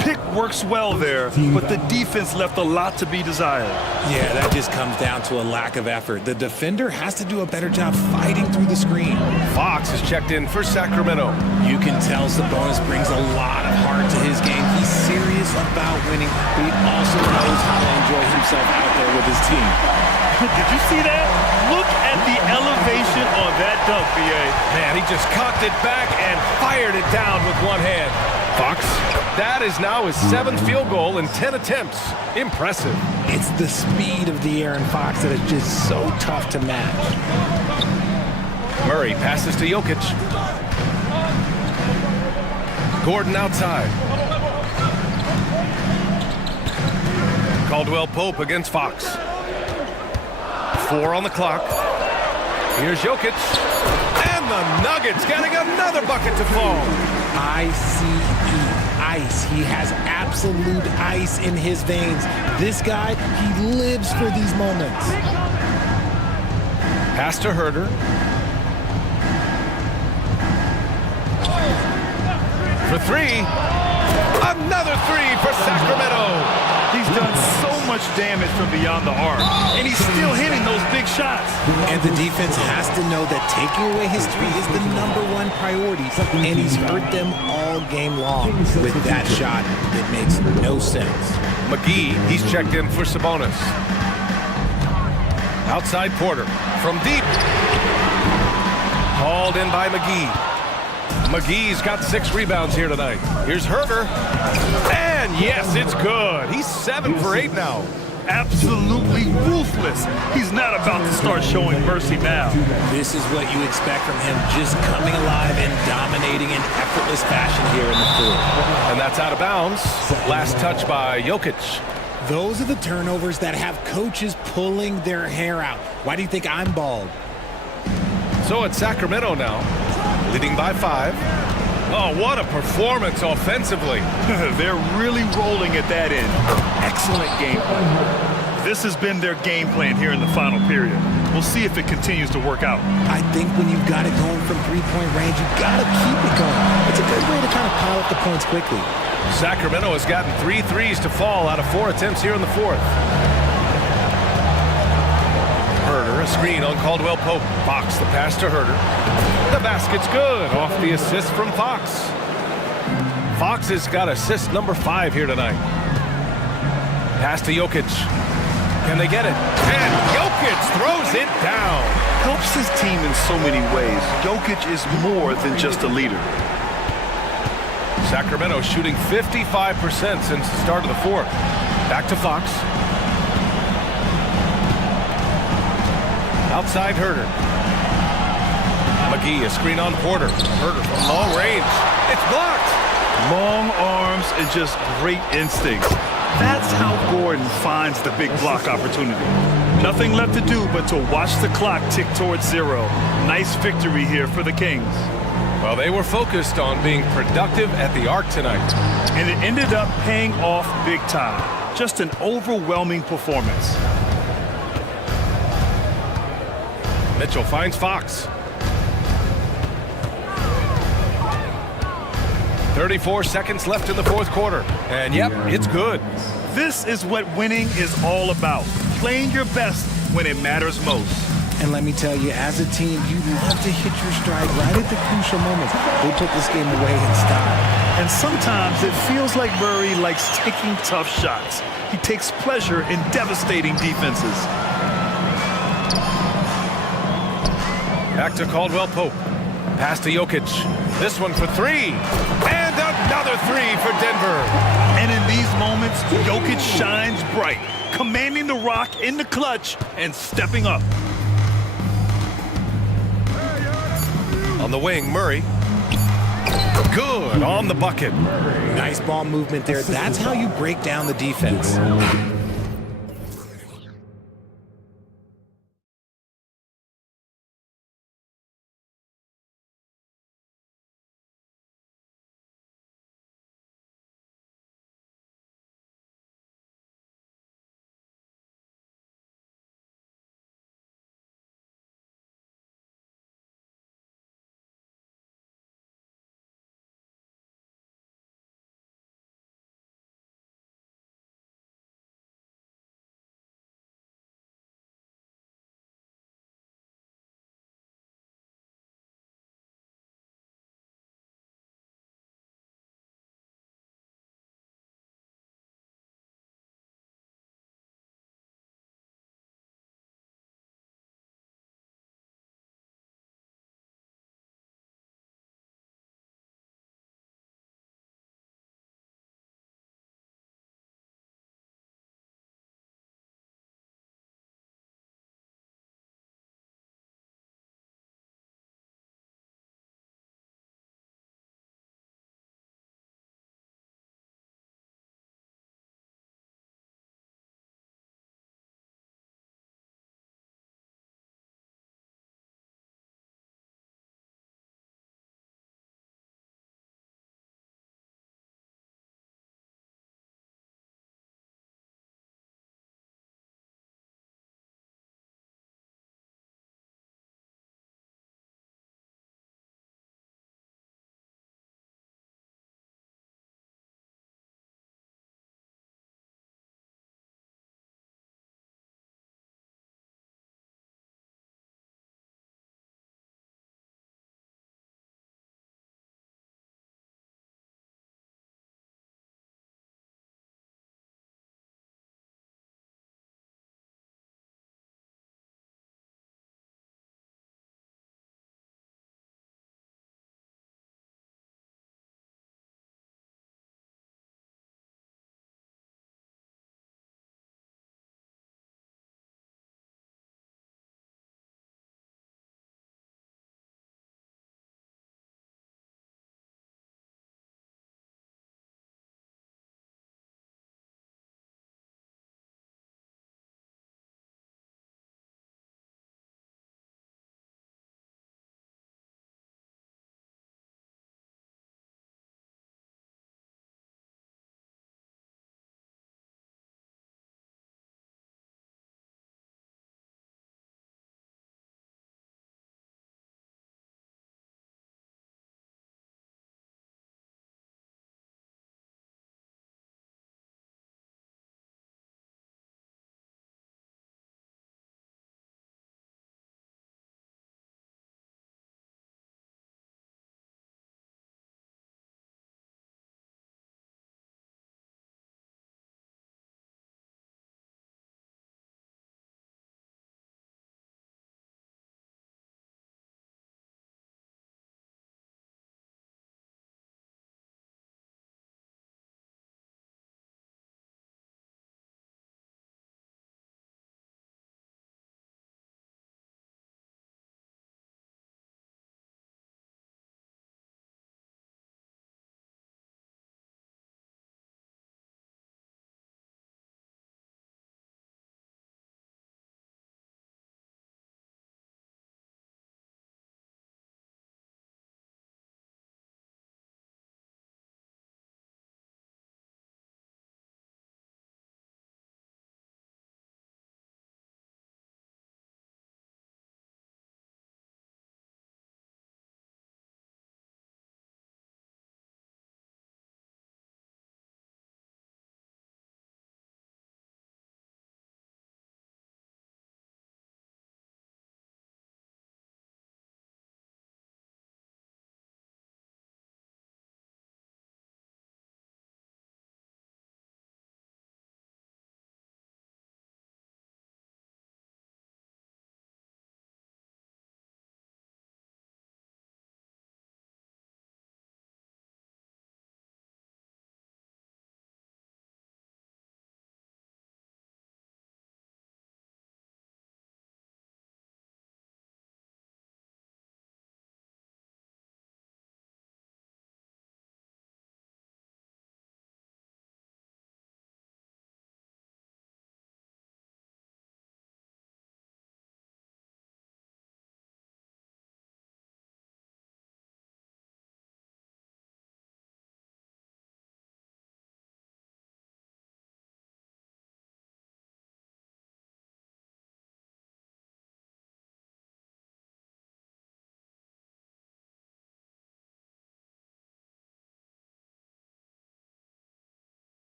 Pick works well there, but the defense left a lot to be desired. Yeah, that just comes down to a lack of effort. The defender has to do a better job fighting through the screen. Fox is checked in for Sacramento. You can tell Sabonis brings a lot of heart to his game. He's serious about winning, but he also knows how to enjoy himself out there with his team. Did you see that? Look at the elevation on that dunk, B.A. Man, he just cocked it back and fired it down with one hand. Fox, that is now his 7th field goal in 10 attempts. Impressive. It's the speed of the Aaron Fox that is just so tough to match. Murray passes to Jokic. Gordon outside. Caldwell Pope against Fox. 4 on the clock. Here's Jokic. And the Nuggets getting another bucket to fall. ICE, ice. He has absolute ice in his veins. This guy, he lives for these moments. Pass to Herder. For 3. Another 3 for Sacramento. He's done so much damage from beyond the arc, and he's still hitting those big shots. And the defense has to know that taking away his 3 is the #1 priority, and he's hurt them all game long. With that shot, it makes no sense. McGee, he's checked in for Sabonis. Outside Porter from deep. Hauled in by McGee. McGee's got 6 rebounds here tonight. Here's Herder. And yes, it's good. He's 7 for 8 now. Absolutely ruthless. He's not about to start showing mercy now. This is what you expect from him, just coming alive and dominating in effortless fashion here in the fourth. And that's out of bounds. Last touch by Jokic. Those are the turnovers that have coaches pulling their hair out. Why do you think I'm bald? So it's Sacramento now, leading by 5. Oh, what a performance offensively. They're really rolling at that end. Excellent game plan. This has been their game plan here in the final period. We'll see if it continues to work out. I think when you've got it going from 3-point range, you've got to keep it going. It's a good way to kind of pile up the points quickly. Sacramento has gotten 3 threes to fall out of 4 attempts here in the fourth. Herder, a screen on Caldwell Pope. Fox, the pass to Herder. The basket's good off the assist from Fox. Fox has got assist number 5 here tonight. Pass to Jokic. Can they get it? And Jokic throws it down. Helps his team in so many ways. Jokic is more than just a leader. Sacramento shooting 55% since the start of the fourth. Back to Fox. Outside Herder. McGee, a screen on Porter. Herter from long range. It's blocked. Long arms and just great instincts. That's how Gordon finds the big block opportunity. Nothing left to do but to watch the clock tick towards 0. Nice victory here for the Kings. Well, they were focused on being productive at the arc tonight. And it ended up paying off big time. Just an overwhelming performance. Mitchell finds Fox. 34 seconds left in the fourth quarter. And yep, it's good. This is what winning is all about. Playing your best when it matters most. And let me tell you, as a team, you love to hit your stride right at the crucial moments. They put this game away in style. And sometimes it feels like Murray likes taking tough shots. He takes pleasure in devastating defenses. Back to Caldwell Pope. Pass to Jokic. This one for 3. And another 3 for Denver. And in these moments, Jokic shines bright, commanding the rock in the clutch and stepping up. On the wing, Murray. Good on the bucket. Nice ball movement there. That's how you break down the defense.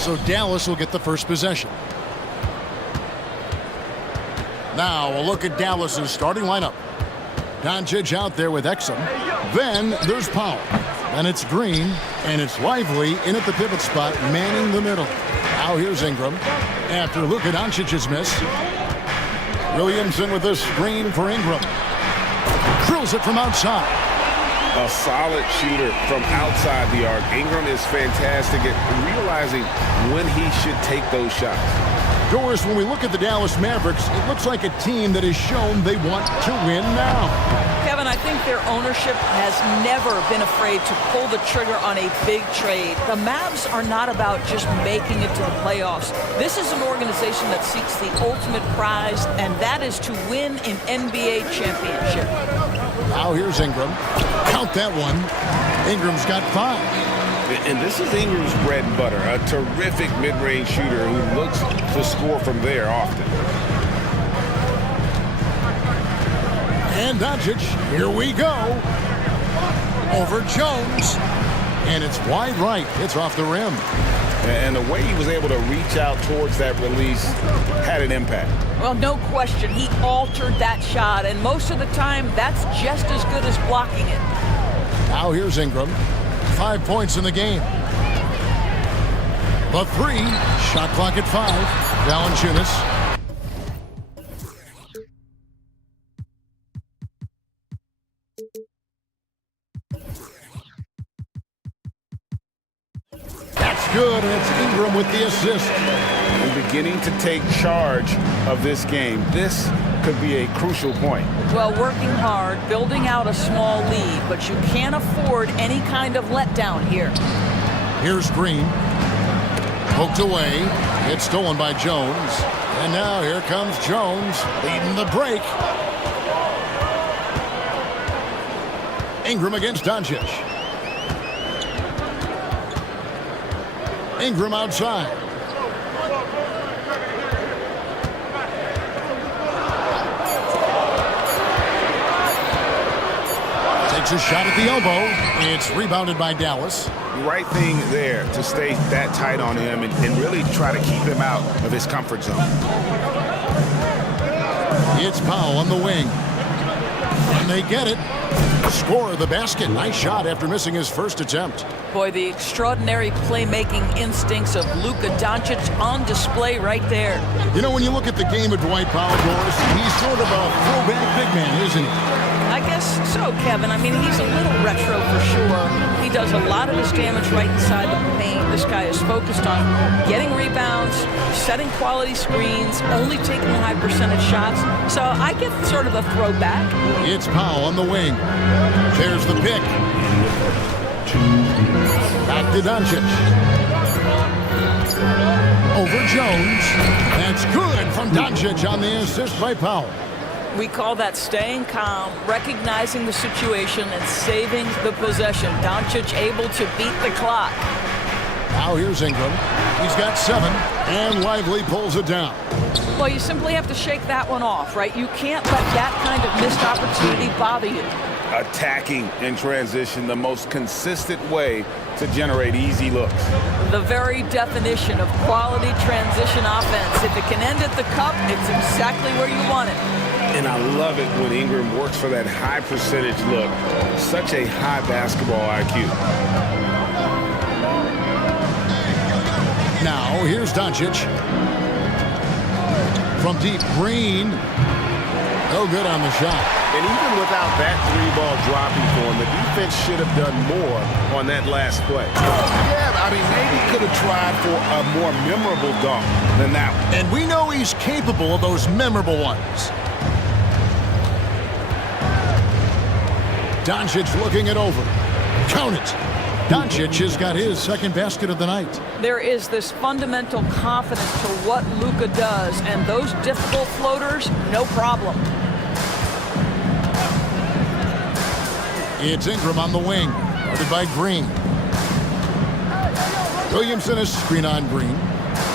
So Dallas will get the first possession. Now a look at Dallas's starting lineup. Doncic out there with Exum. Then there's Powell. And it's Green, and it's Lively in at the pivot spot, manning the middle. Now here's Ingram. After Luka Doncic's miss, Williamson with the screen for Ingram. Drills it from outside. A solid shooter from outside the arc. Ingram is fantastic at realizing when he should take those shots. Doris, when we look at the Dallas Mavericks, it looks like a team that has shown they want to win now. Kevin, I think their ownership has never been afraid to pull the trigger on a big trade. The Mavs are not about just making it to the playoffs. This is an organization that seeks the ultimate prize, and that is to win an NBA championship. Now here's Ingram. Count that one. Ingram's got 5. And this is Ingram's bread and butter, a terrific mid-range shooter who looks to score from there often. And Doncic, here we go. Over Jones. And it's wide right. It's off the rim. And the way he was able to reach out towards that release had an impact. Well, no question. He altered that shot, and most of the time, that's just as good as blocking it. Now here's Ingram. 5 points in the game. The 3. Shot clock at 5. Valanciunas. That's good, and it's Ingram with the assist. And beginning to take charge of this game. This could be a crucial point. Well, working hard, building out a small lead, but you can't afford any kind of letdown here. Here's Green. Poked away. It's stolen by Jones. And now here comes Jones leading the break. Ingram against Doncic. Ingram outside. Takes a shot at the elbow. It's rebounded by Dallas. The right thing there to stay that tight on him and really try to keep him out of his comfort zone. It's Powell on the wing. And they get it. Score the basket. Nice shot after missing his first attempt. Boy, the extraordinary playmaking instincts of Luka Doncic on display right there. You know, when you look at the game of Dwight Powell, Doris, he's sort of a throwback big man, isn't he? I guess so, Kevin. I mean, he's a little retro for sure. He does a lot of his damage right inside the paint. This guy is focused on getting rebounds, setting quality screens, only taking high percentage shots. So I get sort of a throwback. It's Powell on the wing. There's the pick. Back to Doncic. Over Jones. That's good from Doncic on the assist by Powell. We call that staying calm, recognizing the situation, and saving the possession. Doncic able to beat the clock. Now here's Ingram. He's got 7, and Lively pulls it down. Well, you simply have to shake that one off, right? You can't let that kind of missed opportunity bother you. Attacking in transition, the most consistent way to generate easy looks. The very definition of quality transition offense. If it can end at the cup, it's exactly where you want it. And I love it when Ingram works for that high percentage look. Such a high basketball IQ. Now, here's Doncic. From deep, Green. No good on the shot. And even without that 3-ball dropping for him, the defense should have done more on that last play. Yeah, I mean, maybe could have tried for a more memorable dunk than that one. And we know he's capable of those memorable ones. Doncic looking it over. Count it. Doncic has got his second basket of the night. There is this fundamental confidence to what Luka does, and those difficult floaters, no problem. It's Ingram on the wing, guarded by Green. Williamson is screen on Green.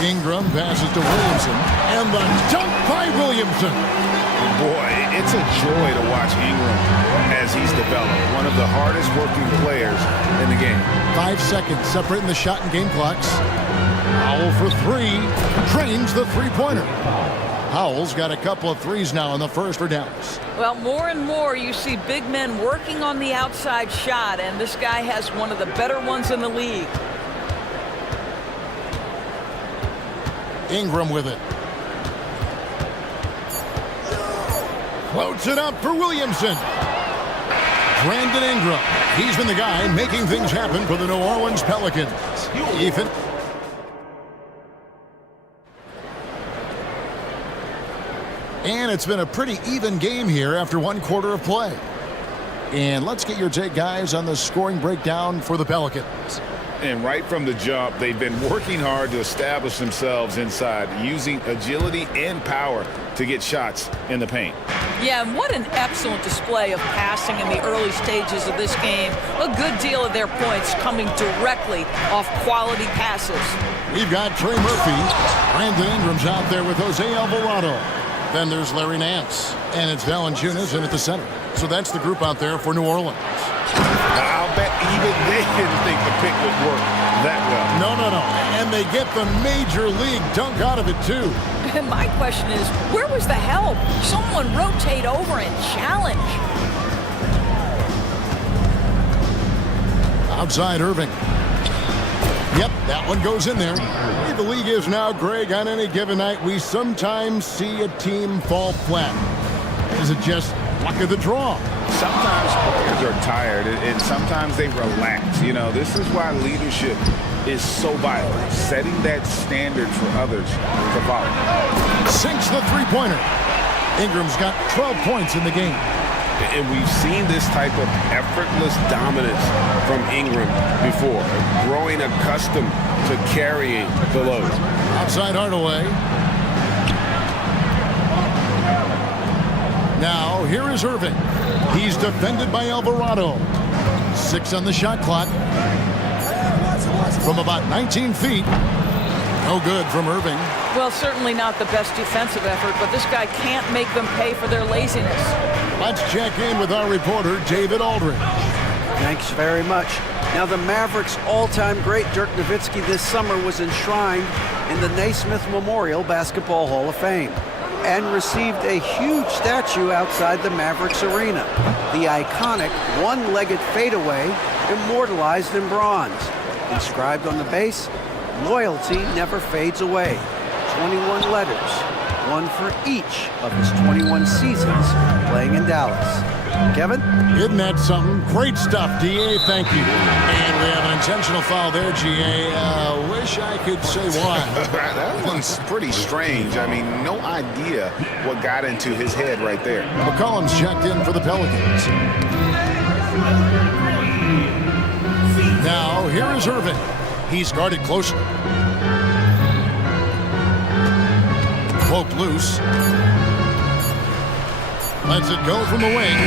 Ingram passes to Williamson, and the dunk by Williamson. Boy, it's a joy to watch Ingram as he's developed. One of the hardest working players in the game. 5 seconds separating the shot and game clocks. Howell for three. Drains the three-pointer. Howell's got a couple of threes now in the first for Dallas. Well, more and more you see big men working on the outside shot, and this guy has one of the better ones in the league. Ingram with it. Floats it up for Williamson. Brandon Ingram. He's been the guy making things happen for the New Orleans Pelicans. Ethan. And it's been a pretty even game here after one quarter of play. And let's get your take, guys, on the scoring breakdown for the Pelicans. And right from the jump, they've been working hard to establish themselves inside, using agility and power to get shots in the paint. Yeah, and what an excellent display of passing in the early stages of this game. A good deal of their points coming directly off quality passes. We've got Trey Murphy. Brandon Ingram's out there with Jose Alvarado. Then there's Larry Nance. And it's Valanciunas in at the center. So that's the group out there for New Orleans. I'll bet even they didn't think the pick would work that well. No. And they get the major league dunk out of it, too. And my question is, where was the help? Someone rotate over and challenge. Outside Irving. Yep, that one goes in there. The way the league is now, Greg, on any given night, we sometimes see a team fall flat. Is it just luck of the draw? Sometimes players are tired, and sometimes they relax. You know, this is why leadership is so vital. Setting that standard for others to follow. Sinks the three-pointer. Ingram's got 12 points in the game. And we've seen this type of effortless dominance from Ingram before, growing accustomed to carrying the load. Outside Hardaway. Now, here is Irving. He's defended by Alvarado. 6 on the shot clock. From about 19 feet. No good from Irving. Well, certainly not the best defensive effort, but this guy can't make them pay for their laziness. Let's check in with our reporter, David Aldridge. Thanks very much. Now, the Mavericks' all-time great Dirk Nowitzki this summer was enshrined in the Naismith Memorial Basketball Hall of Fame and received a huge statue outside the Mavericks arena. The iconic one-legged fadeaway immortalized in bronze. Inscribed on the base, loyalty never fades away. 21 letters, one for each of his 21 seasons playing in Dallas. Kevin? Isn't that something? Great stuff, DA. Thank you. And we have an intentional foul there, GA. Wish I could say why. That one's pretty strange. I mean, no idea what got into his head right there. McCollum's checked in for the Pelicans. Now, here is Irving. He's guarded closely. Poked loose. Lets it go from the wing.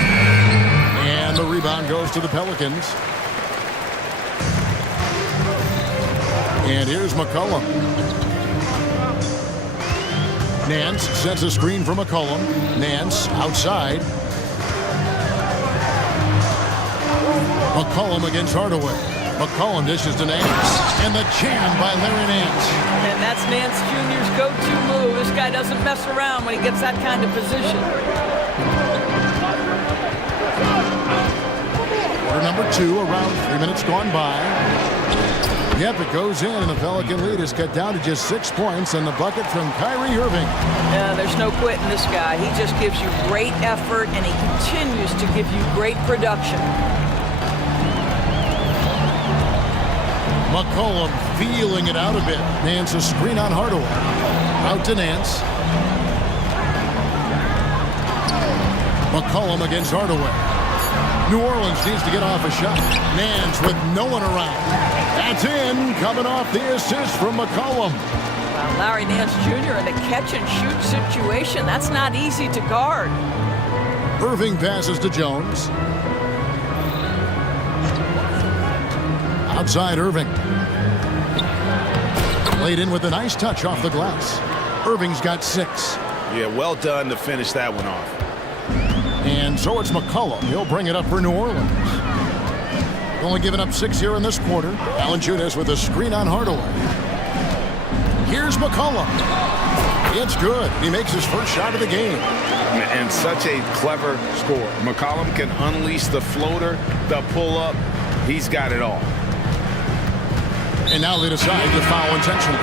And the rebound goes to the Pelicans. And here's McCollum. Nance sets a screen for McCollum. Nance outside. McCollum against Hardaway. McCollum dishes to Nance. And the jam by Larry Nance. And that's Nance Jr.'s go-to move. This guy doesn't mess around when he gets that kind of position. Quarter number 2, around 3 minutes gone by. Yep, it goes in, and the Pelican lead is cut down to just 6 points, and the bucket from Kyrie Irving. Yeah, there's no quitting this guy. He just gives you great effort, and he continues to give you great production. McCollum feeling it out a bit. Nance a screen on Hardaway. Out to Nance. McCollum against Hardaway. New Orleans needs to get off a shot. Nance with no one around. That's in, coming off the assist from McCollum. Wow, Larry Nance Jr. in a catch-and-shoot situation. That's not easy to guard. Irving passes to Jones. Outside Irving. Laid in with a nice touch off the glass. Irving's got 6. Yeah, well done to finish that one off. And so it's McCollum. He'll bring it up for New Orleans. Only given up 6 here in this quarter. Valanciunas with a screen on Hardaway. Here's McCollum. It's good. He makes his first shot of the game. And such a clever score. McCollum can unleash the floater, the pull-up. He's got it all. And now they decide to foul intentionally.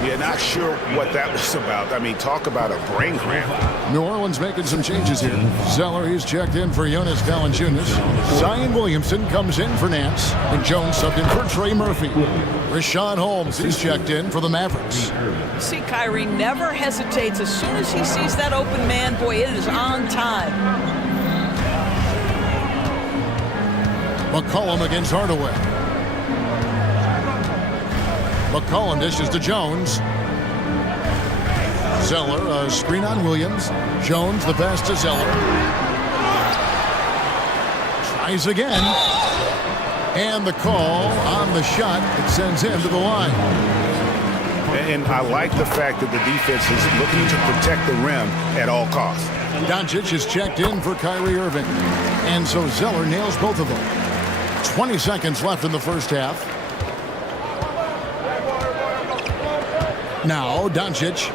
Yeah, not sure what that was about. I mean, talk about a brain cramp. New Orleans making some changes here. Zeller, he's checked in for Jonas Valanciunas. Zion Williamson comes in for Nance. And Jones subbed in for Trey Murphy. Rashawn Holmes, he's checked in for the Mavericks. See, Kyrie never hesitates. As soon as he sees that open man, boy, it is on time. McCollum against Hardaway. McCollum dishes to Jones. Zeller, a screen on Williams. Jones, the pass to Zeller. Tries again. And the call on the shot. It sends him to the line. And I like the fact that the defense is looking to protect the rim at all costs. Doncic is checked in for Kyrie Irving. And so Zeller nails both of them. 20 seconds left in the first half. Now, Doncic.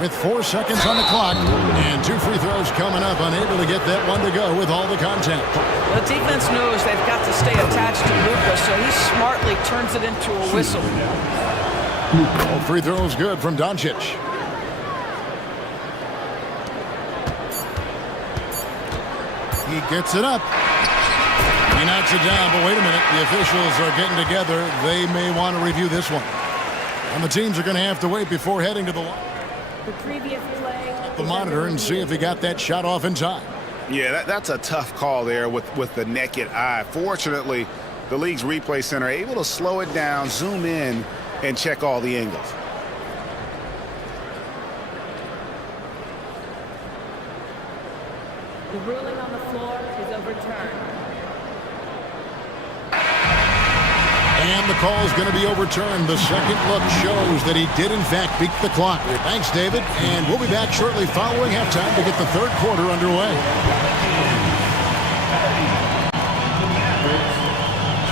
With 4 seconds on the clock. And 2 free throws coming up. Unable to get that one to go with all the contact. The defense knows they've got to stay attached to Luka, so he smartly turns it into a whistle. All free throws good from Doncic. He gets it up. He knocks it down, but wait a minute. The officials are getting together. They may want to review this one. And the teams are going to have to wait before heading to the line. The previous play. The monitor and see if he got that shot off in time. Yeah, that's a tough call there with the naked eye. Fortunately, the league's replay center able to slow it down, zoom in, and check all the angles. The ruling on the floor is overturned. And the call is going to be overturned. The second look shows that he did, in fact, beat the clock. Thanks, David. And we'll be back shortly following halftime to get the third quarter underway.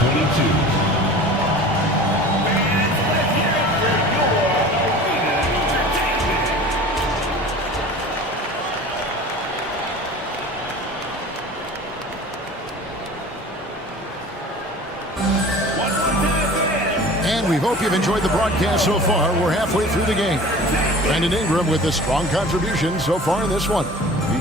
22. And we hope you've enjoyed the broadcast so far. We're halfway through the game. Brandon Ingram with a strong contribution so far in this one.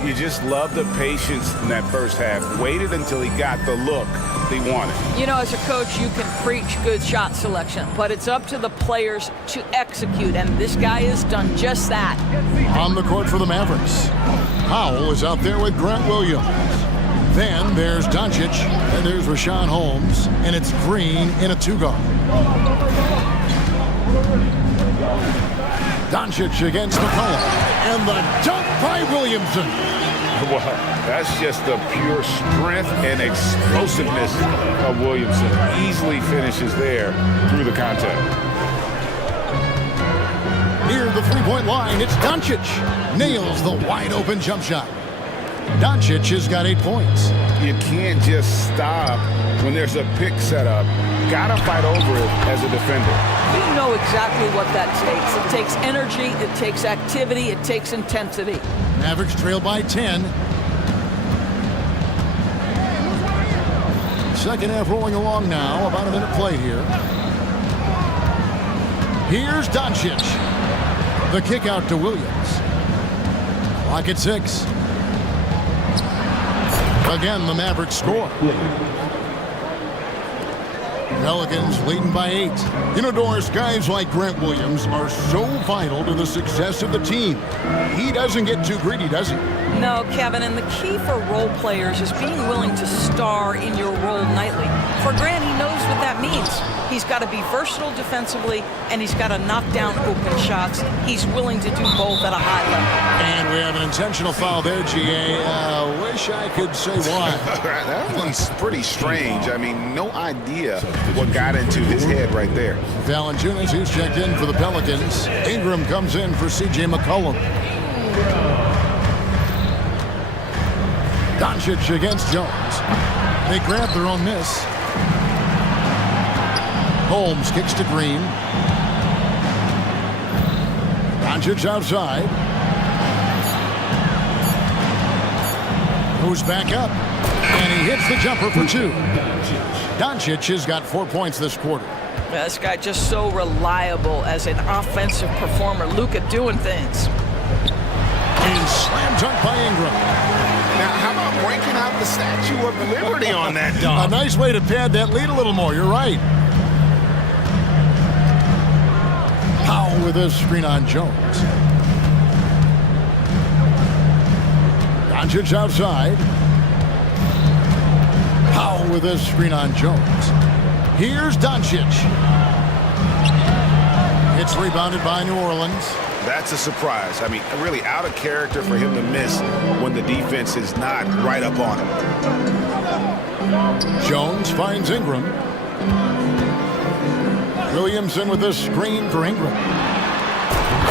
You just love the patience in that first half. Waited until he got the look he wanted. You know, as a coach, you can preach good shot selection, but it's up to the players to execute, and this guy has done just that. On the court for the Mavericks, Powell is out there with Grant Williams. Then there's Doncic, and there's Rashawn Holmes, and it's Green in a two-guard. Doncic against McCollum, and the dunk by Williamson. Well, that's just the pure strength and explosiveness of Williamson. Easily finishes there through the contact. Near the three-point line, it's Doncic. Nails the wide-open jump shot. Doncic has got 8 points. You can't just stop when there's a pick set up. Gotta fight over it as a defender. You know exactly what that takes. It takes energy, it takes activity, it takes intensity. Mavericks trail by 10. Second half rolling along now. About a minute played here. Here's Doncic. The kick out to Williams. Clock at 6. Again, the Mavericks score. Pelicans leading by 8. You know, Doris, guys like Grant Williams are so vital to the success of the team. He doesn't get too greedy, does he? No, Kevin, and the key for role players is being willing to star in your role nightly. For Grant, he knows what that means. He's got to be versatile defensively, and he's got to knock down open shots. He's willing to do both at a high level. And we have an intentional foul there, GA. Wish I could say why. That one's pretty strange. I mean, no idea what got into his head right there. Valanciunas, who's checked in for the Pelicans. Ingram comes in for C.J. McCollum. Doncic against Jones. They grab their own miss. Holmes kicks to Green. Doncic outside. Moves back up. And he hits the jumper for two. Doncic has got 4 points this quarter. Yeah, this guy just so reliable as an offensive performer. Luka doing things. And slam dunk by Ingram. Now, how about breaking out the Statue of Liberty on that dunk? A nice way to pad that lead a little more. You're right. Powell with this screen on Jones. Doncic outside. Powell with this screen on Jones. Here's Doncic. It's rebounded by New Orleans. That's a surprise. I mean, really out of character for him to miss when the defense is not right up on him. Jones finds Ingram. Williamson with this screen for Ingram.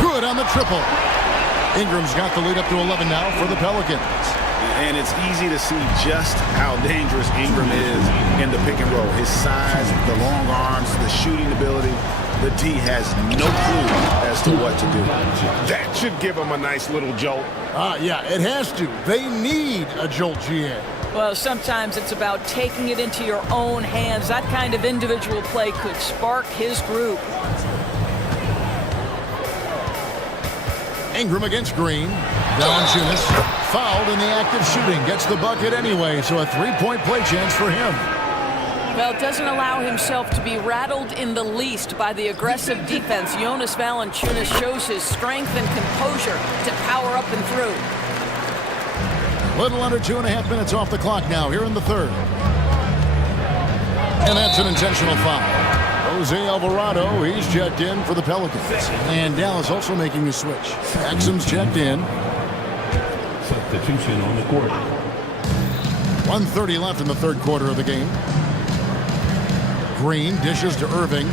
Good on the triple. Ingram's got the lead up to 11 now for the Pelicans. And it's easy to see just how dangerous Ingram is in the pick and roll. His size, the long arms, the shooting ability. The D has no clue as to what to do. That should give him a nice little jolt. Yeah, it has to. They need a jolt, GA. Well, sometimes it's about taking it into your own hands. That kind of individual play could spark his group. Ingram against Green. Valanciunas fouled in the act of shooting. Gets the bucket anyway, so a three-point play chance for him. Well, it doesn't allow himself to be rattled in the least by the aggressive defense. Jonas Valanciunas shows his strength and composure to power up and through. Little under 2.5 minutes off the clock now here in the third. And that's an intentional foul. Jose Alvarado, he's checked in for the Pelicans. And Dallas also making a switch. Exum's checked in. Substitution on the court. 1:30 left in the third quarter of the game. Green dishes to Irving.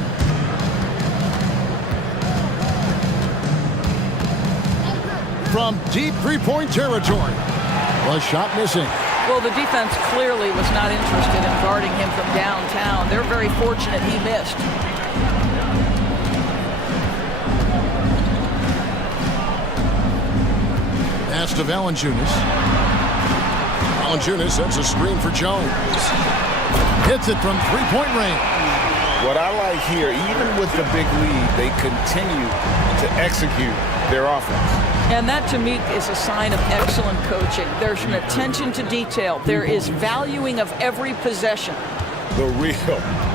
From deep three-point territory. Was shot missing. Well, the defense clearly was not interested in guarding him from downtown. They're very fortunate he missed. Pass to Valanciunas. Valanciunas sets a screen for Jones. Hits it from three-point range. What I like here, even with the big lead, they continue to execute their offense. And that, to me, is a sign of excellent coaching. There's an attention to detail. There is valuing of every possession. The real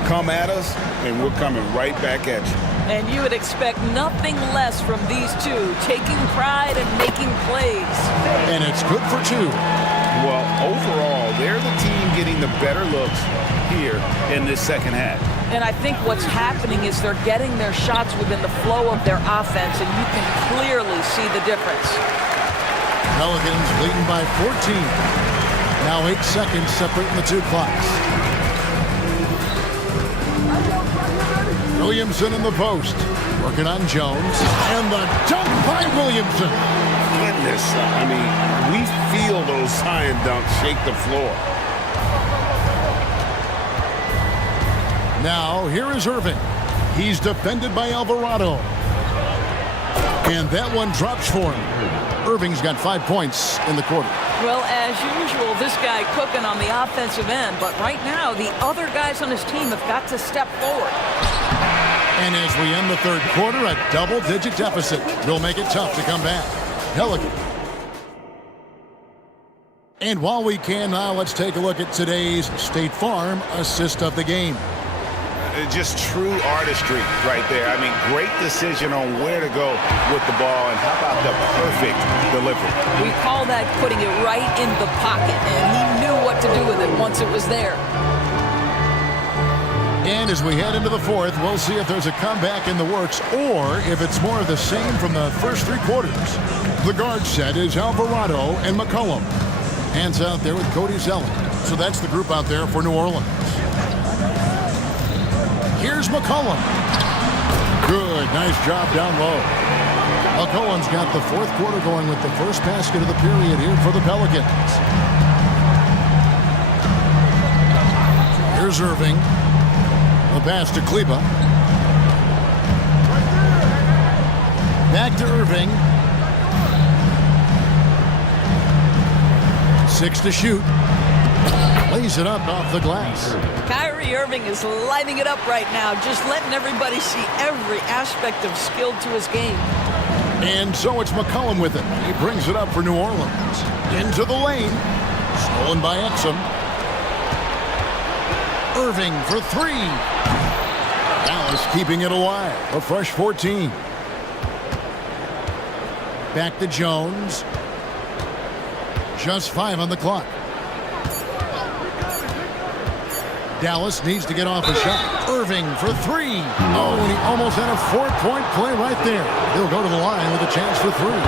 come at us, and we're coming right back at you. And you would expect nothing less from these two, taking pride and making plays. And it's good for two. Well, overall, they're the team getting the better looks here in this second half. And I think what's happening is they're getting their shots within the flow of their offense, and you can clearly see the difference. Pelicans leading by 14. Now 8 seconds separating the two clocks. Williamson in the post. Working on Jones. And the dunk by Williamson. Goodness. I mean, we feel those Zion dunks shake the floor. Now, here is Irving. He's defended by Alvarado. And that one drops for him. Irving's got 5 points in the quarter. Well, as usual, this guy cooking on the offensive end. But right now, the other guys on his team have got to step forward. And as we end the third quarter, a double-digit deficit will make it tough to come back. Pelican. And while we can now, let's take a look at today's State Farm assist of the game. Just true artistry right there. I mean, great decision on where to go with the ball, and how about the perfect delivery? We call that putting it right in the pocket, and he knew what to do with it once it was there. And as we head into the fourth, we'll see if there's a comeback in the works or if it's more of the same from the first three quarters. The guard set is Alvarado and McCollum. Hands out there with Cody Zeller. So that's the group out there for New Orleans. Here's McCollum. Good, nice job down low. McCollum's got the fourth quarter going with the first basket of the period here for the Pelicans. Here's Irving. The pass to Kleba. Back to Irving. 6 to shoot. Lays it up off the glass. Kyrie Irving is lighting it up right now, just letting everybody see every aspect of skill to his game. And so it's McCollum with it. He brings it up for New Orleans. Into the lane. Stolen by Exum. Irving for three. Dallas keeping it alive. A fresh 14. Back to Jones. Just 5 on the clock. Dallas needs to get off a shot. Irving for three. Oh, and he almost had a 4-point play right there. He'll go to the line with a chance for three.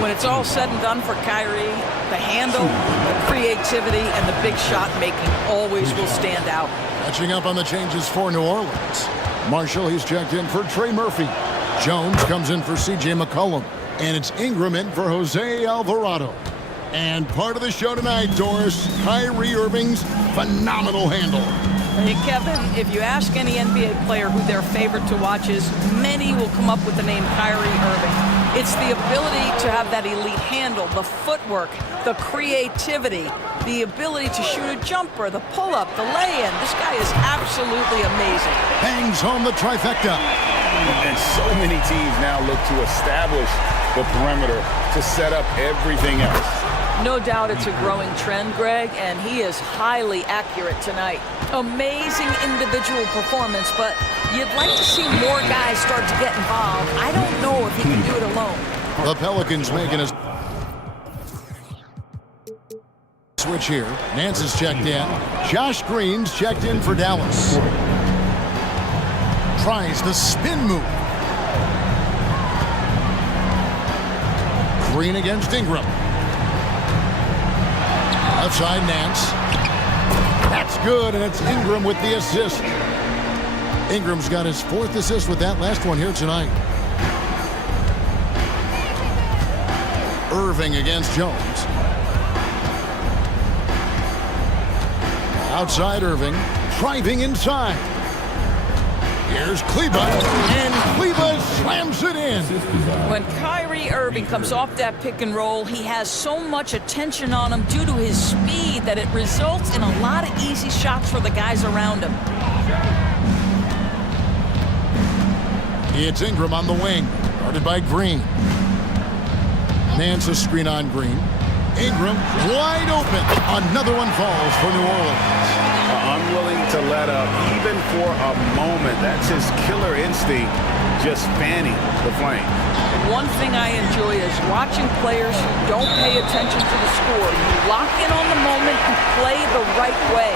When it's all said and done for Kyrie, the handle, the creativity, and the big shot making always will stand out. Catching up on the changes for New Orleans. Marshall, he's checked in for Trey Murphy. Jones comes in for C.J. McCollum. And it's Ingram in for Jose Alvarado. And part of the show tonight, Doris, Kyrie Irving's phenomenal handle. Hey, Kevin, if you ask any NBA player who their favorite to watch is, many will come up with the name Kyrie Irving. It's the ability to have that elite handle, the footwork, the creativity, the ability to shoot a jumper, the pull-up, the lay-in. This guy is absolutely amazing. Bangs home the trifecta. And so many teams now look to establish the perimeter to set up everything else. No doubt it's a growing trend, Greg, and he is highly accurate tonight. Amazing individual performance, but you'd like to see more guys start to get involved. I don't know if he can do it alone. The Pelicans making a switch here. Nance is checked in. Josh Green's checked in for Dallas. Tries the spin move. Green against Ingram. Left side, Nance. That's good, and it's Ingram with the assist. Ingram's got his 4th assist with that last one here tonight. Irving against Jones. Outside Irving, driving inside. Here's Kleba, and Kleba slams it in. When Kyrie Irving comes off that pick and roll, he has so much attention on him due to his speed that it results in a lot of easy shots for the guys around him. It's Ingram on the wing, guarded by Green. Nance a screen on Green. Ingram wide open. Another one falls for New Orleans. Unwilling to let up, even for a moment. That's his killer instinct, just fanning the flame. One thing I enjoy is watching players who don't pay attention to the score. You lock in on the moment and play the right way.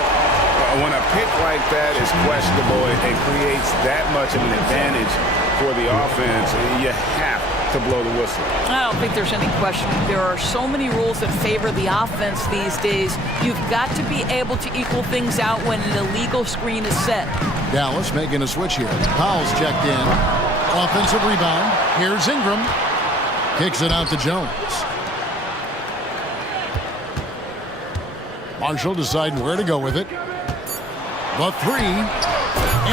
When a pick like that is questionable and creates that much of an advantage for the offense, you have to blow the whistle. I don't think there's any question. There are so many rules that favor the offense these days. You've got to be able to equal things out when an illegal screen is set. Dallas making a switch here. Powell's checked in. Offensive rebound. Here's Ingram. Kicks it out to Jones. Marshall deciding where to go with it. The three.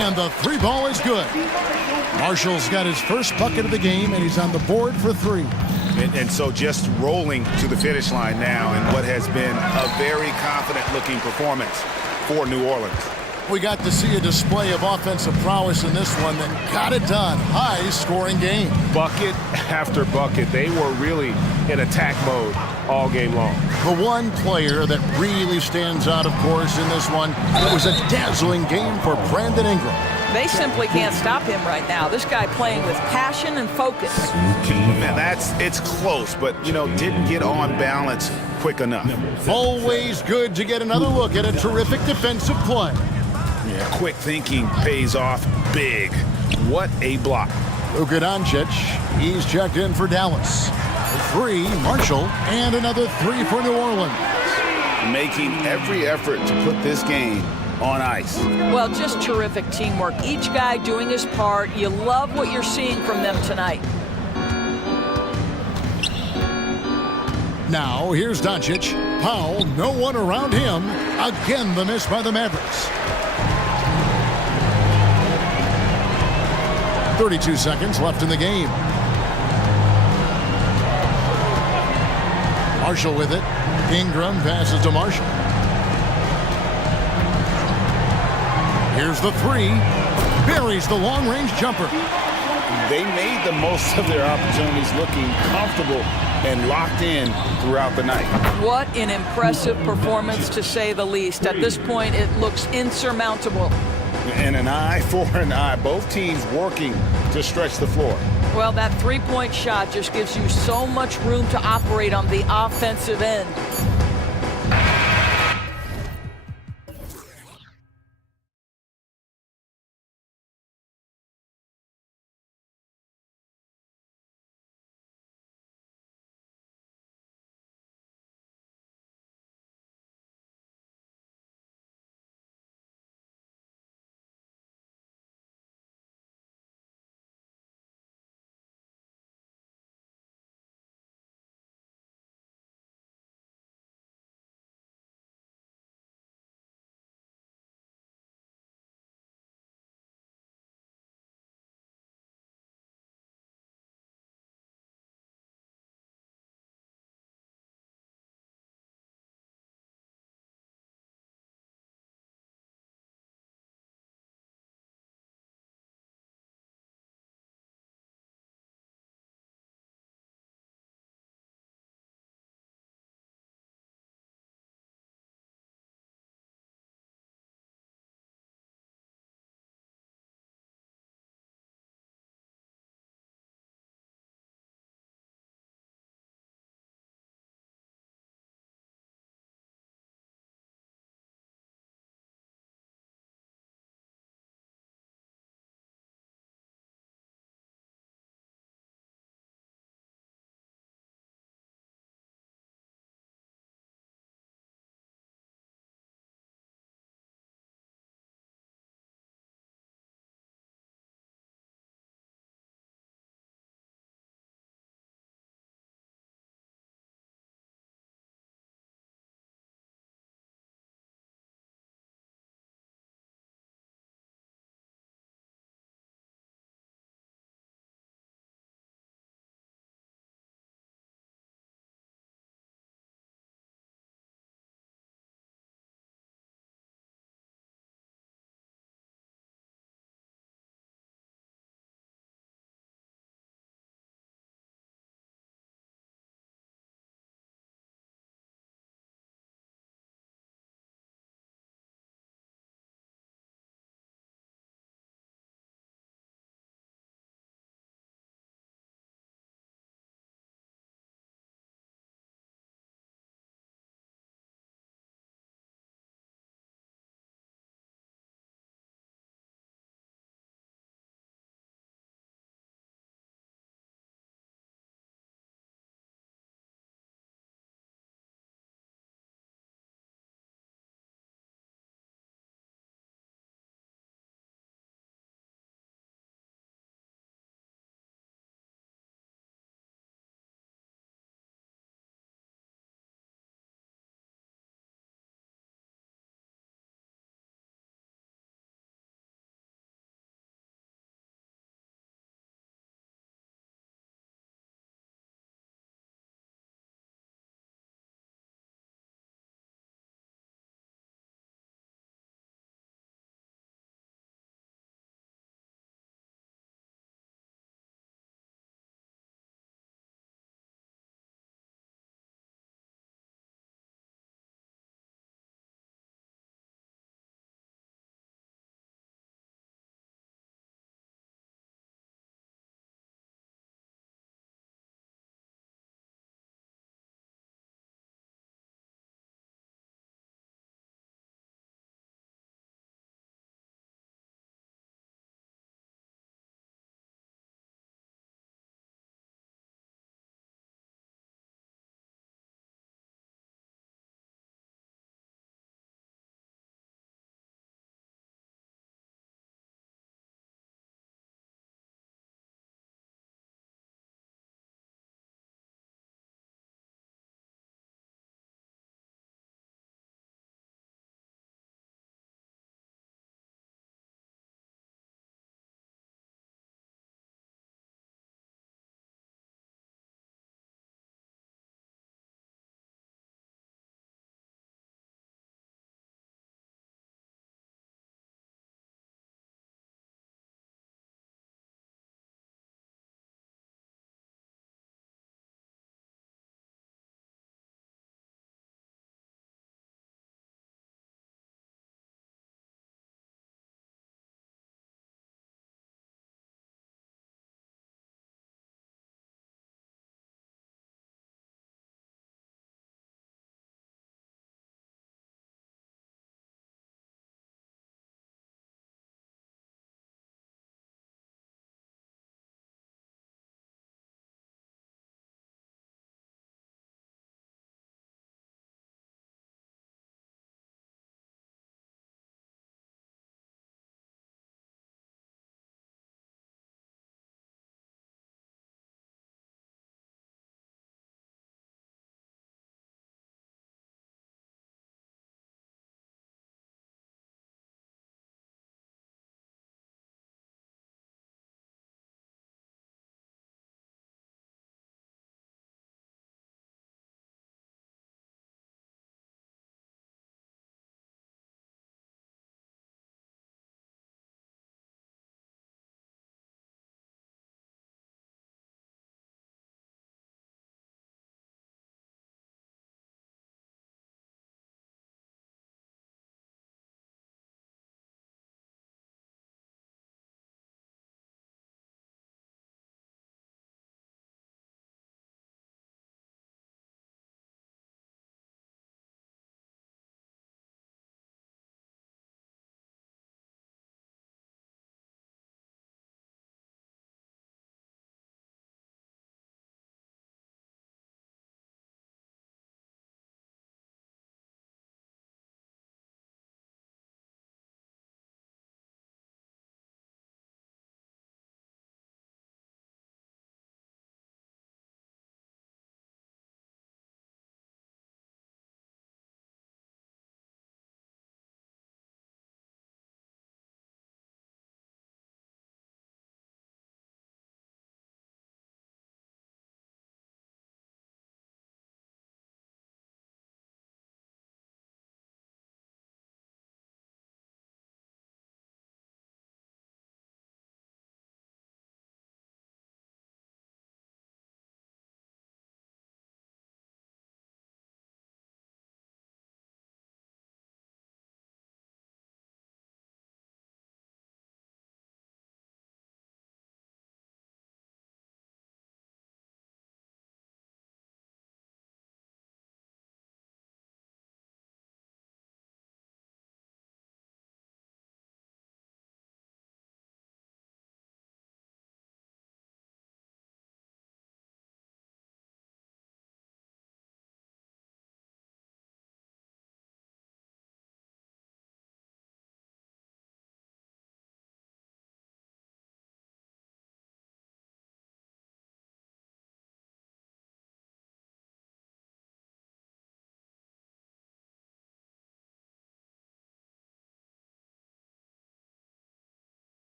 And the three ball is good. Marshall's got his first bucket of the game, and he's on the board for three. And so just rolling to the finish line now in what has been a very confident-looking performance for New Orleans. We got to see a display of offensive prowess in this one that got it done. High-scoring game. Bucket after bucket. They were really in attack mode all game long. The one player that really stands out, of course, in this one, it was a dazzling game for Brandon Ingram. They simply can't stop him right now. This guy playing with passion and focus. Man, it's close, but, didn't get on balance quick enough. Always good to get another look at a terrific defensive play. Yeah, quick thinking pays off big. What a block. Luka Doncic, he's checked in for Dallas. A three, Marshall, and another three for New Orleans. Making every effort to put this game on ice. Well, just terrific teamwork. Each guy doing his part. You love what you're seeing from them tonight. Now, here's Doncic. Powell, no one around him. Again, the miss by the Mavericks. 32 seconds left in the game. Marshall with it. Ingram passes to Marshall. Here's the three. Buries the long-range jumper. They made the most of their opportunities, looking comfortable and locked in throughout the night. What an impressive performance, to say the least. At this point, it looks insurmountable. And an eye for an eye. Both teams working to stretch the floor. Well, that three-point shot just gives you so much room to operate on the offensive end.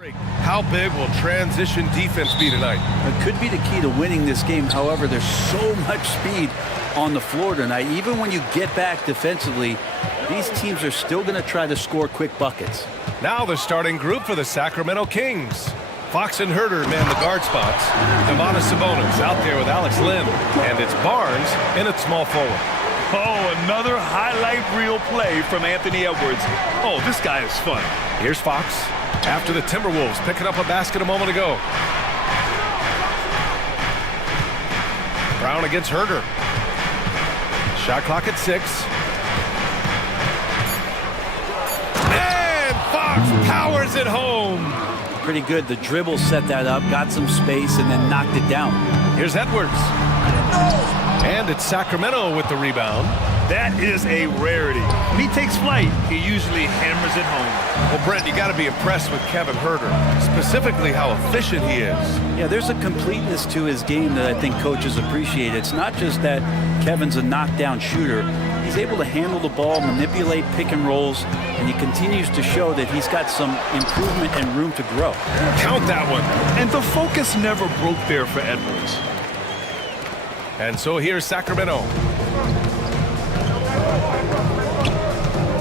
How big will transition defense be tonight? It could be the key to winning this game. However, there's so much speed on the floor tonight. Even when you get back defensively, these teams are still going to try to score quick buckets. Now the starting group for the Sacramento Kings. Fox and Herder man the guard spots. Demonis Sabonis out there with Alex Lynn. And it's Barnes in at small forward. Oh, another highlight reel play from Anthony Edwards. Oh, this guy is fun. Here's Fox after the Timberwolves picking up a basket a moment ago. Brown against Herder. Shot clock at 6. And Fox powers it home. Pretty good. The dribble set that up, got some space, and then knocked it down. Here's Edwards. And it's Sacramento with the rebound. That is a rarity. When he takes flight, he usually hammers it home. Well, Brent, you got to be impressed with Kevin Herder, specifically how efficient he is. Yeah, there's a completeness to his game that I think coaches appreciate. It's not just that Kevin's a knockdown shooter. He's able to handle the ball, manipulate pick and rolls, and he continues to show that he's got some improvement and room to grow. Count that one. And the focus never broke there for Edwards. And so here's Sacramento.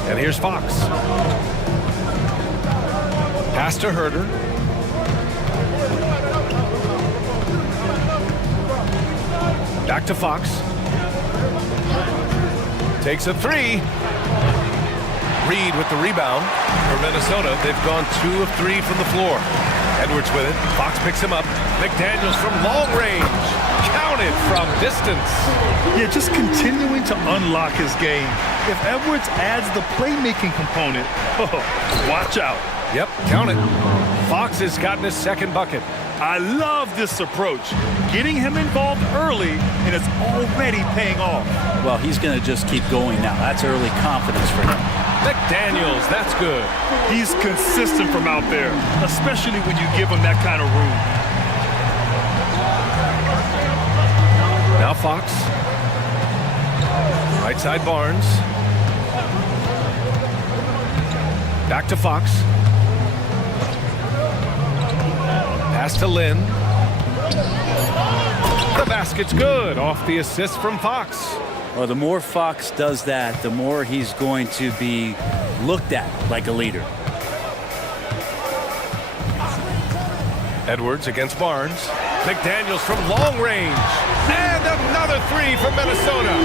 And here's Fox. Pass to Herder. Back to Fox. Takes a 3. Reed with the rebound for Minnesota. They've gone 2 of 3 from the floor. Edwards with it. Fox picks him up. McDaniels from long range. Counted from distance. Yeah, just continuing to unlock his game. If Edwards adds the playmaking component, watch out. Yep, count it. Fox has gotten his second bucket. I love this approach. Getting him involved early, and it's already paying off. Well, he's going to just keep going now. That's early confidence for him. McDaniels, that's good. He's consistent from out there, especially when you give him that kind of room. Now Fox. Right side Barnes. Back to Fox. Pass to Lynn. The basket's good off the assist from Fox. Well, the more Fox does that, the more he's going to be looked at like a leader. Edwards against Barnes. McDaniels from long range. And another 3 from Minnesota.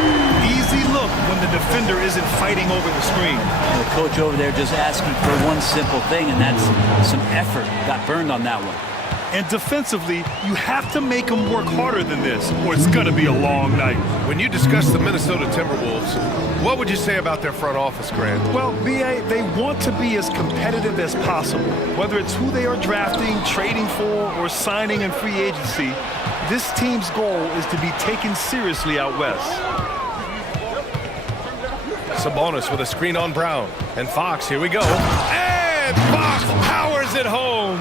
Easy look when the defender isn't fighting over the screen. And the coach over there just asking for one simple thing, and that's some effort. Got burned on that one. And defensively, you have to make them work harder than this, or it's going to be a long night. When you discuss the Minnesota Timberwolves, what would you say about their front office, Grant? Well, B.A., they want to be as competitive as possible. Whether it's who they are drafting, trading for, or signing in free agency, this team's goal is to be taken seriously out west. Sabonis with a screen on Brown. And Fox, here we go. And Fox powers it home.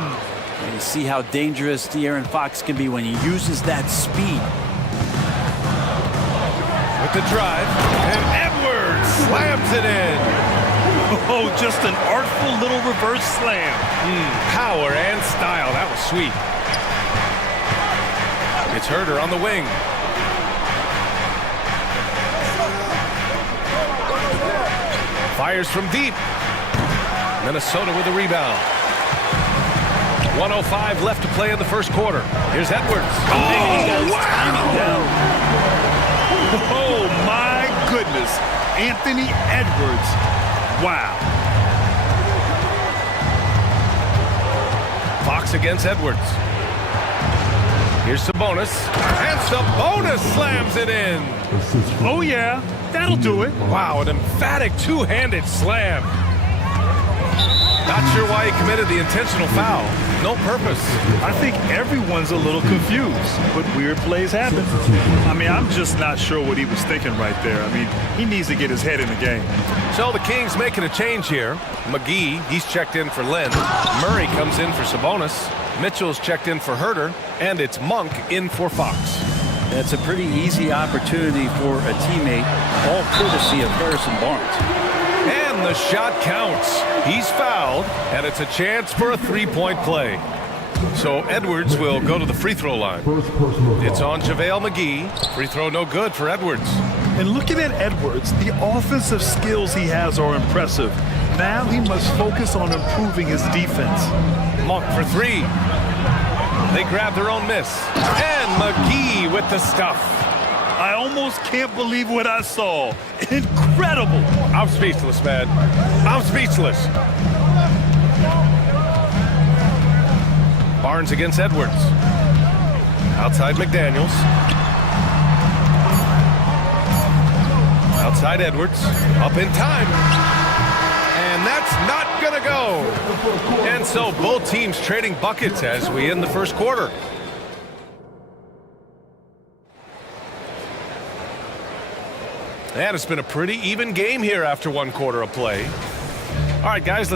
And you see how dangerous De'Aaron Fox can be when he uses that speed. With the drive, and Edwards slams it in. Oh, just an artful little reverse slam. Power and style, that was sweet. It's Herder on the wing. Fires from deep. Minnesota with a rebound. 1:05 left to play in the first quarter. Here's Edwards. Oh, wow! Oh, my goodness. Anthony Edwards. Wow. Fox against Edwards. Here's Sabonis. And Sabonis slams it in. Oh, yeah. That'll do it. Wow, an emphatic two-handed slam. Not sure why he committed the intentional foul. No purpose. I think everyone's a little confused, but weird plays happen. I mean, I'm just not sure what he was thinking right there. I mean, he needs to get his head in the game. So the Kings making a change here. McGee, he's checked in for Lynn. Murray comes in for Sabonis. Mitchell's checked in for Herder. And it's Monk in for Fox. That's a pretty easy opportunity for a teammate, all courtesy of Harrison Barnes. And the shot counts. He's fouled, and it's a chance for a three-point play. So Edwards will go to the free throw line. It's on JaVale McGee. Free throw no good for Edwards. And looking at Edwards, the offensive skills he has are impressive. Now he must focus on improving his defense. Monk for three. They grab their own miss. And McGee with the stuff. I almost can't believe what I saw. Incredible. I'm speechless, man. I'm speechless. Barnes against Edwards. Outside McDaniels. Outside Edwards. Up in time. And that's not going to go. And so both teams trading buckets as we end the first quarter. And it's been a pretty even game here after one quarter of play. All right, guys.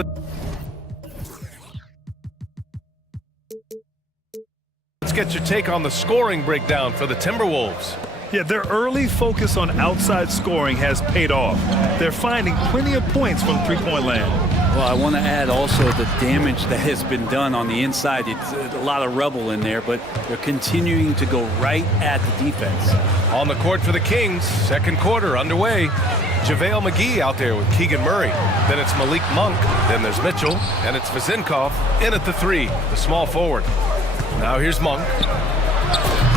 Let's get your take on the scoring breakdown for the Timberwolves. Yeah, their early focus on outside scoring has paid off. They're finding plenty of points from three-point land. Well, I want to add also the damage that has been done on the inside. It's a lot of rubble in there, but they're continuing to go right at the defense. On the court for the Kings, second quarter underway. JaVale McGee out there with Keegan Murray. Then it's Malik Monk. Then there's Mitchell. And it's Vezinkov in at the three, the small forward. Now here's Monk.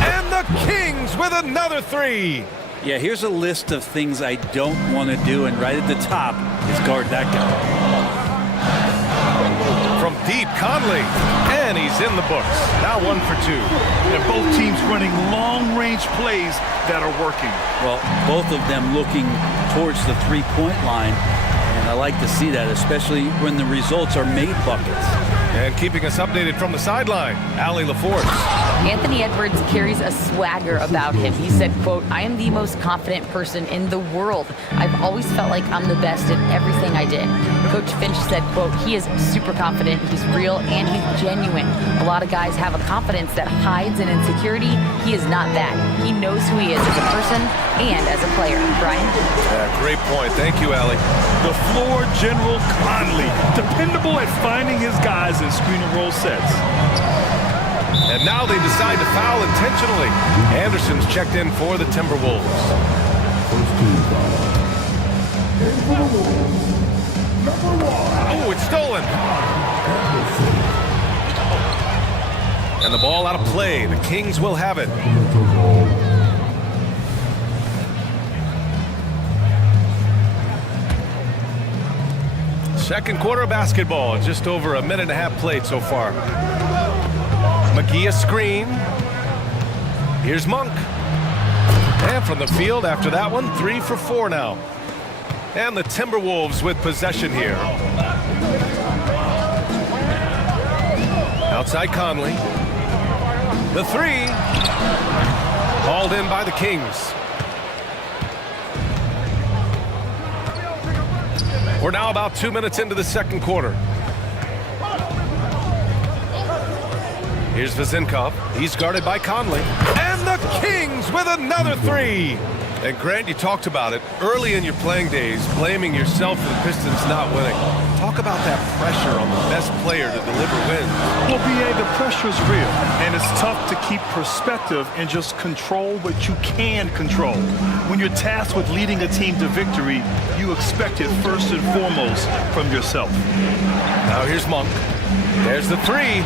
And the Kings with another three. Yeah, here's a list of things I don't want to do, and right at the top is guard that guy. From deep, Conley. And he's in the books. Now 1 for 2. And both teams running long-range plays that are working. Well, both of them looking towards the three-point line. And I like to see that, especially when the results are made buckets. And keeping us updated from the sideline, Allie LaForce. Anthony Edwards carries a swagger about him. He said, quote, "I am the most confident person in the world. I've always felt like I'm the best in everything I did." Coach Finch said, quote, "He is super confident, he's real, and he's genuine. A lot of guys have a confidence that hides an insecurity. He is not that. He knows who he is as a person and as a player." Brian? Yeah, great point. Thank you, Allie. The floor general Conley, dependable at finding his guys in screen and roll sets. And now they decide to foul intentionally. Anderson's checked in for the Timberwolves. Oh, it's stolen. And the ball out of play. The Kings will have it. Second quarter of basketball. Just over a minute and a half played so far. McGee a screen. Here's Monk. And from the field after that one, 3 for 4 now. And the Timberwolves with possession here. Outside Conley. The three. Hauled in by the Kings. We're now about 2 minutes into the second quarter. Here's Vezinkov. He's guarded by Conley. And the Kings with another three. And Grant, you talked about it early in your playing days, blaming yourself for the Pistons not winning. Talk about that pressure on the best player to deliver wins. Well, B.A., the pressure's real, and it's tough to keep perspective and just control what you can control. When you're tasked with leading a team to victory, you expect it first and foremost from yourself. Now here's Monk. There's the three.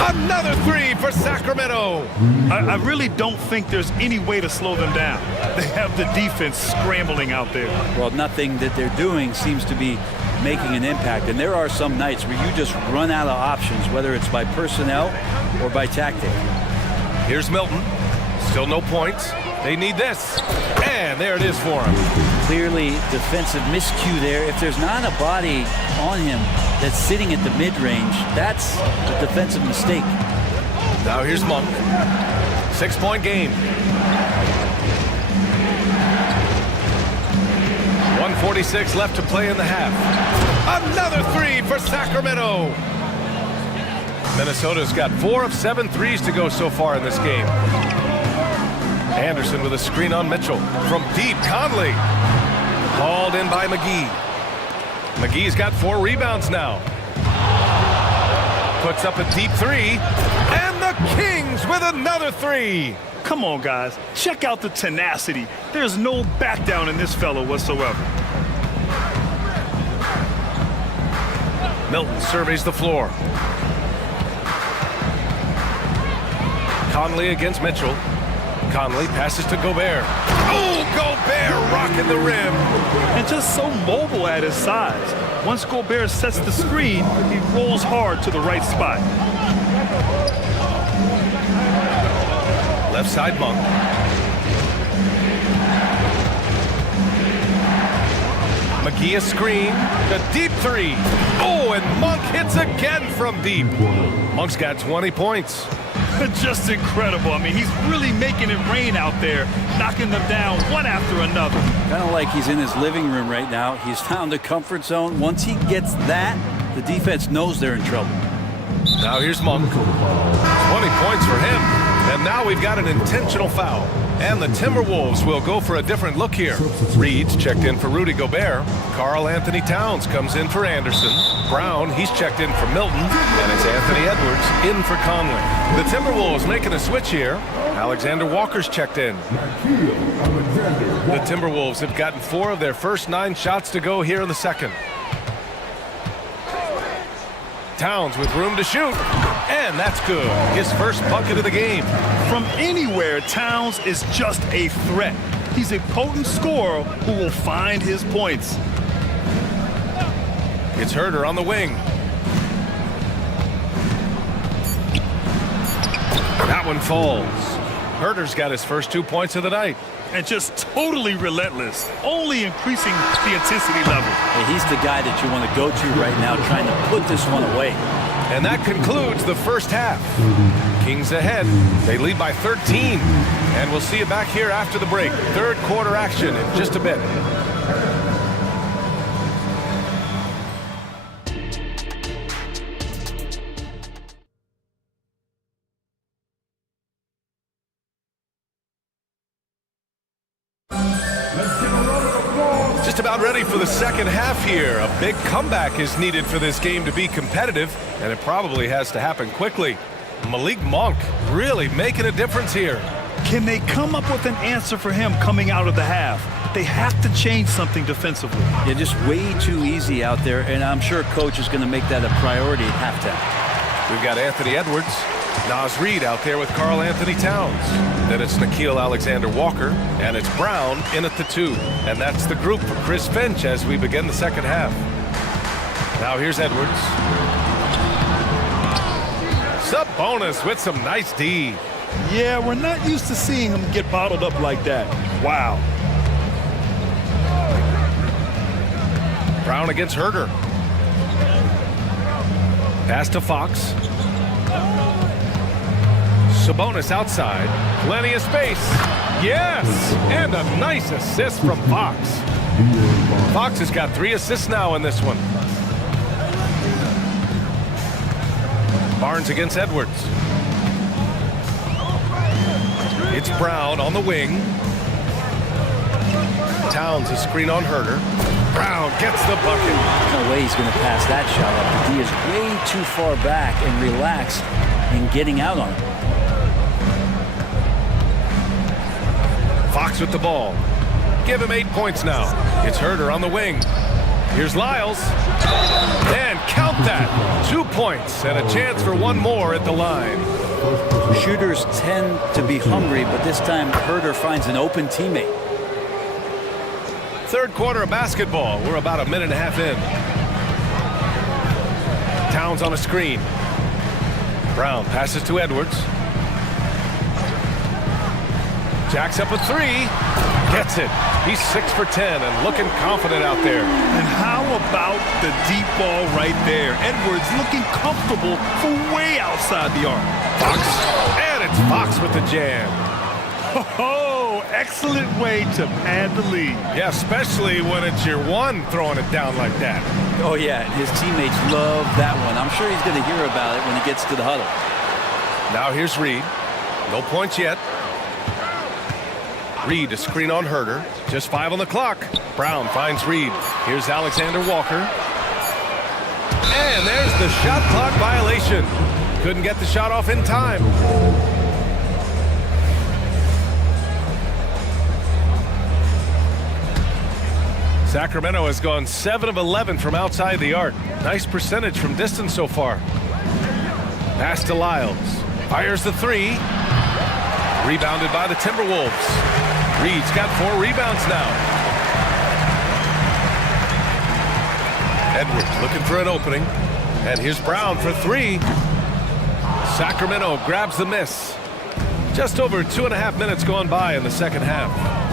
Another three for Sacramento. I really don't think there's any way to slow them down. They have the defense scrambling out there. Well, nothing that they're doing seems to be making an impact. And there are some nights where you just run out of options, whether it's by personnel or by tactic. Here's Milton. Still no points. They need this. And there it is for him. Clearly defensive miscue there. If there's not a body on him that's sitting at the mid-range, that's a defensive mistake. Now here's Monk. 6-point game. 1:46 left to play in the half. Another three for Sacramento. Minnesota's got 4 of 7 threes to go so far in this game. Anderson with a screen on Mitchell. From deep, Conley. Hauled in by McGee. McGee's got 4 rebounds now. Puts up a deep 3. And the Kings with another 3. Come on, guys. Check out the tenacity. There's no back down in this fellow whatsoever. Milton surveys the floor. Conley against Mitchell. Conley passes to Gobert. Oh, Gobert rocking the rim. And just so mobile at his size. Once Gobert sets the screen, he rolls hard to the right spot. Left side, Monk. McGee a screen. The deep 3. Oh, and Monk hits again from deep. Monk's got 20 points. Just incredible. I mean, he's really making it rain out there, knocking them down one after another. Kind of like he's in his living room right now. He's found a comfort zone. Once he gets that, the defense knows they're in trouble. Now here's Monk. 20 points for him. And now we've got an intentional foul. And the Timberwolves will go for a different look here. Reed's checked in for Rudy Gobert. Karl Anthony Towns comes in for Anderson. Brown, he's checked in for Milton. And it's Anthony Edwards in for Conley. The Timberwolves making a switch here. Alexander Walker's checked in. The Timberwolves have gotten 4 of their first 9 shots to go here in the second. Towns with room to shoot. And that's good. His first bucket of the game. From anywhere, Towns is just a threat. He's a potent scorer who will find his points. It's Herder on the wing. That one falls. Herder's got his first 2 points of the night. And just totally relentless, only increasing the intensity level. Hey, he's the guy that you want to go to right now, trying to put this one away. And that concludes the first half. Kings ahead. They lead by 13. And we'll see you back here after the break. Third quarter action in just a bit. Just about ready for the second half here. A big comeback is needed for this game to be competitive, and it probably has to happen quickly. Malik Monk really making a difference here. Can they come up with an answer for him coming out of the half? They have to change something defensively. Yeah, just way too easy out there, and I'm sure coach is going to make that a priority at halftime. We've got Anthony Edwards. Naz Reid out there with Karl Anthony Towns. Then it's Nickeil Alexander-Walker, and it's Brown in at the 2. And that's the group for Chris Finch as we begin the second half. Now here's Edwards. Sabonis with some nice D. Yeah, we're not used to seeing him get bottled up like that. Wow. Brown against Herder. Pass to Fox. Sabonis outside. Plenty of space. Yes! And a nice assist from Fox. Fox has got 3 assists now in this one. Barnes against Edwards. It's Brown on the wing. Towns a screen on Herder. Brown gets the bucket. No way he's going to pass that shot up. The D is way too far back and relaxed in getting out on it. Fox with the ball. Give him 8 points now. It's Herder on the wing. Here's Lyles. And count that. 2 points and a chance for one more at the line. Shooters tend to be hungry, but this time Herder finds an open teammate. Third quarter of basketball. We're about a minute and a half in. Towns on a screen. Brown passes to Edwards. Jacks up a 3. Gets it. He's 6 for 10 and looking confident out there. And how about the deep ball right there? Edwards looking comfortable from way outside the arc. Fox. And it's Fox with the jam. Oh, excellent way to pad the lead. Yeah, especially when it's your one throwing it down like that. Oh, yeah, and his teammates love that one. I'm sure he's going to hear about it when he gets to the huddle. Now here's Reed. No points yet. Reed a screen on Herder. Just 5 on the clock. Brown finds Reed. Here's Alexander Walker. And there's the shot clock violation. Couldn't get the shot off in time. Sacramento has gone 7 of 11 from outside the arc. Nice percentage from distance so far. Pass to Lyles. Fires the three. Rebounded by the Timberwolves. Reed's got 4 rebounds now. Edwards looking for an opening. And here's Brown for 3. Sacramento grabs the miss. Just over 2.5 minutes gone by in the second half.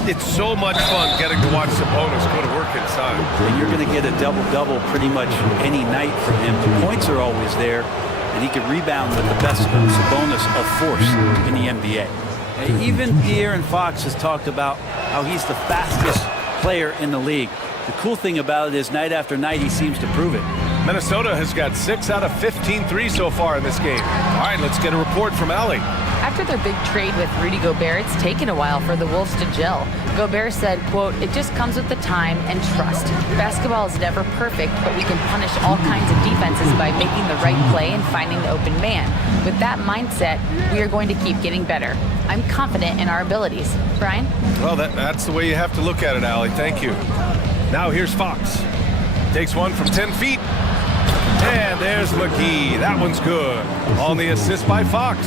It's so much fun getting to watch Sabonis go to work inside. And you're going to get a double-double pretty much any night from him. The points are always there, and he can rebound with the best Sabonis of force in the NBA. And even De'Aaron Fox has talked about how he's the fastest player in the league. The cool thing about it is night after night he seems to prove it. Minnesota has got 6 out of 15 threes so far in this game. All right, let's get a report from Allie. After their big trade with Rudy Gobert, it's taken a while for the Wolves to gel. Gobert said, quote, "It just comes with the time and trust. Basketball is never perfect, but we can punish all kinds of defenses by making the right play and finding the open man. With that mindset, we are going to keep getting better. I'm confident in our abilities." Brian? Well, that's the way you have to look at it, Allie. Thank you. Now here's Fox. Takes one from 10 feet. And there's McGee. That one's good. On the assist by Fox.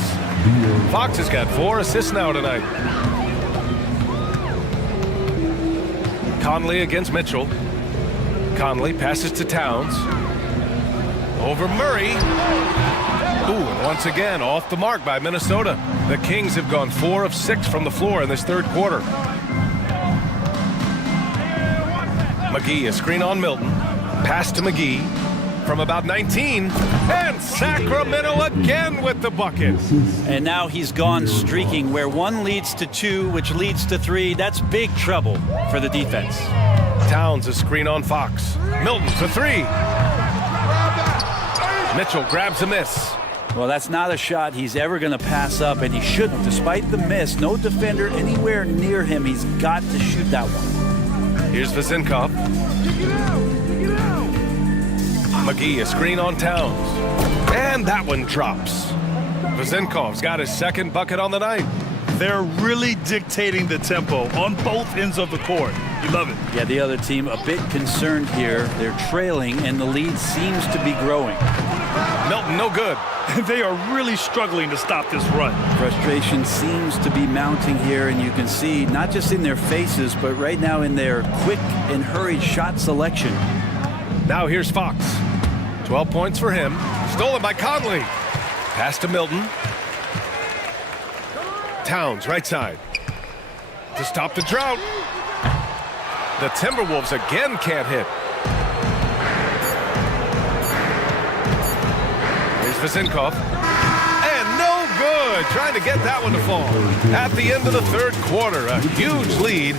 Fox has got 4 assists now tonight. Conley against Mitchell. Conley passes to Towns. Over Murray. Ooh, and once again off the mark by Minnesota. The Kings have gone 4 of 6 from the floor in this third quarter. McGee, a screen on Milton. Pass to McGee from about 19. And Sacramento again with the bucket. And now he's gone streaking where 1 leads to 2, which leads to 3. That's big trouble for the defense. Towns, a screen on Fox. Milton for 3. Mitchell grabs a miss. Well, that's not a shot he's ever going to pass up, and he shouldn't. Despite the miss, no defender anywhere near him. He's got to shoot that one. Here's Vezenkov. McGee, a screen on Towns. And that one drops. Vezenkov's got his second bucket on the night. They're really dictating the tempo on both ends of the court. You love it. Yeah, the other team a bit concerned here. They're trailing, and the lead seems to be growing. Milton, no good. They are really struggling to stop this run. Frustration seems to be mounting here, and you can see not just in their faces, but right now in their quick and hurried shot selection. Now here's Fox. 12 points for him. Stolen by Conley. Pass to Milton. Towns, right side. To stop the drought. The Timberwolves again can't hit. Here's Vezenkov. And no good. Trying to get that one to fall. At the end of the third quarter, a huge lead.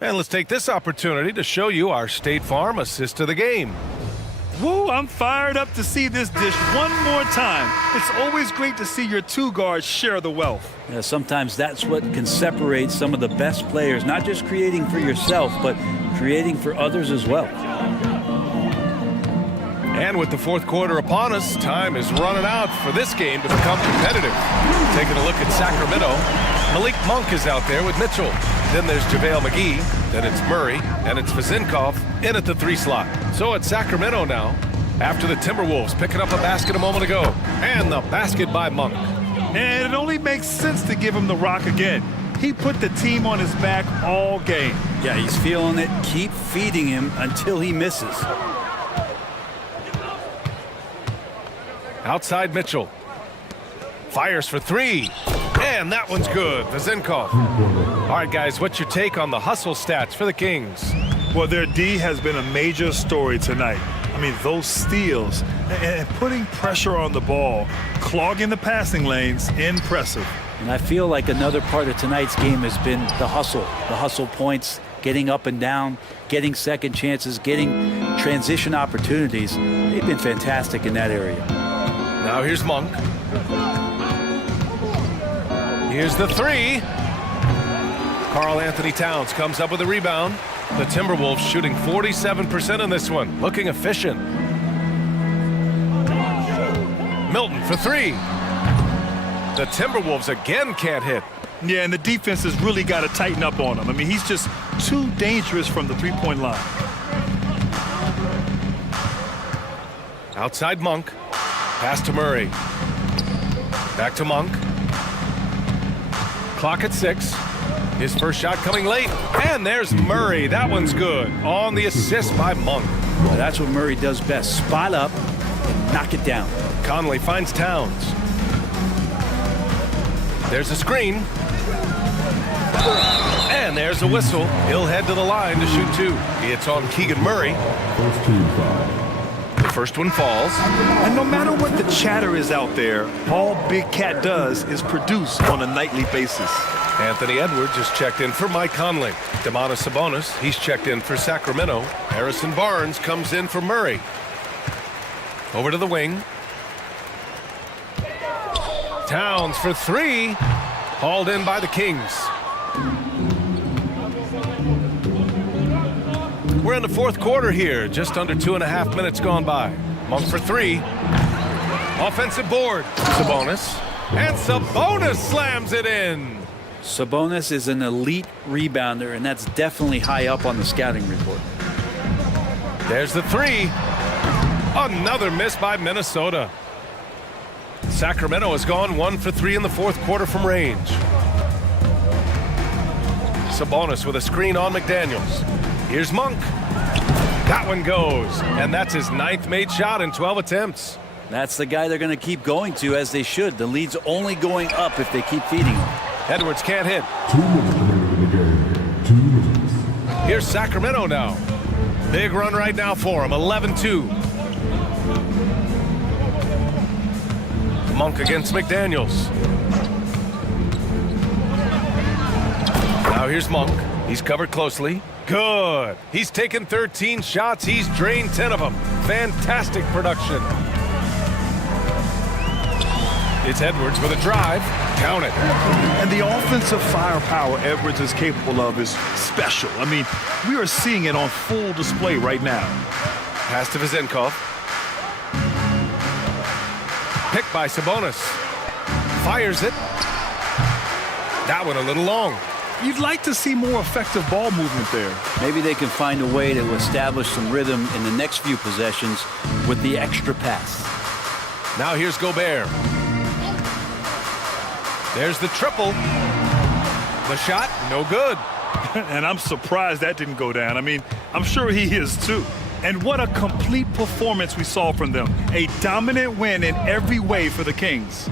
And let's take this opportunity to show you our State Farm assist of the game. Woo, I'm fired up to see this dish one more time. It's always great to see your 2 guards share the wealth. Yeah, sometimes that's what can separate some of the best players, not just creating for yourself, but creating for others as well. And with the fourth quarter upon us, time is running out for this game to become competitive. Taking a look at Sacramento, Malik Monk is out there with Mitchell. Then there's JaVale McGee, then it's Murray, and it's Vezenkov in at the 3 slot. So it's Sacramento now, after the Timberwolves picking up a basket a moment ago. And the basket by Monk. And it only makes sense to give him the rock again. He put the team on his back all game. Yeah, he's feeling it. Keep feeding him until he misses. Outside Mitchell. Fires for 3. And that one's good. Vezenkov. All right, guys, what's your take on the hustle stats for the Kings? Well, their D has been a major story tonight. I mean, those steals and putting pressure on the ball, clogging the passing lanes, impressive. And I feel like another part of tonight's game has been the hustle points, getting up and down, getting second chances, getting transition opportunities. They've been fantastic in that area. Now here's Monk. Here's the 3. Karl Anthony Towns comes up with a rebound. The Timberwolves shooting 47% in this one, looking efficient. Milton for three. The Timberwolves again can't hit. Yeah, and the defense has really got to tighten up on him. I mean, he's just too dangerous from the three-point line. Outside Monk. Pass to Murray. Back to Monk. Clock at 6. His first shot coming late. And there's Murray. That one's good. On the assist by Monk. Well, that's what Murray does best. Spot up and knock it down. Conley finds Towns. There's a screen. And there's a whistle. He'll head to the line to shoot two. It's on Keegan Murray. The first one falls. And no matter what the chatter is out there, all Big Cat does is produce on a nightly basis. Anthony Edwards is checked in for Mike Conley. Domantas Sabonis, he's checked in for Sacramento. Harrison Barnes comes in for Murray. Over to the wing. Towns for three. Hauled in by the Kings. We're in the fourth quarter here. Just under 2.5 minutes gone by. Monk for three. Offensive board. Sabonis. And Sabonis slams it in. Sabonis is an elite rebounder, and that's definitely high up on the scouting report. There's the three. Another miss by Minnesota. Sacramento has gone 1 for 3 in the fourth quarter from range. Sabonis with a screen on McDaniels. Here's Monk. That one goes, and that's his 9th made shot in 12 attempts. That's the guy they're going to keep going to, as they should. The lead's only going up if they keep feeding him. Edwards can't hit. 2 minutes remaining in the game. 2 minutes. Here's Sacramento now. Big run right now for him, 11-2. Monk against McDaniels. Now here's Monk. He's covered closely. Good. He's taken 13 shots. He's drained 10 of them. Fantastic production. It's Edwards with a drive. Count it. And the offensive firepower Edwards is capable of is special. I mean, we are seeing it on full display right now. Pass to Vezenkov. Picked by Sabonis. Fires it. That one a little long. You'd like to see more effective ball movement there. Maybe they can find a way to establish some rhythm in the next few possessions with the extra pass. Now here's Gobert. There's the triple. The shot, no good. And I'm surprised that didn't go down. I mean, I'm sure he is too. And what a complete performance we saw from them. A dominant win in every way for the Kings.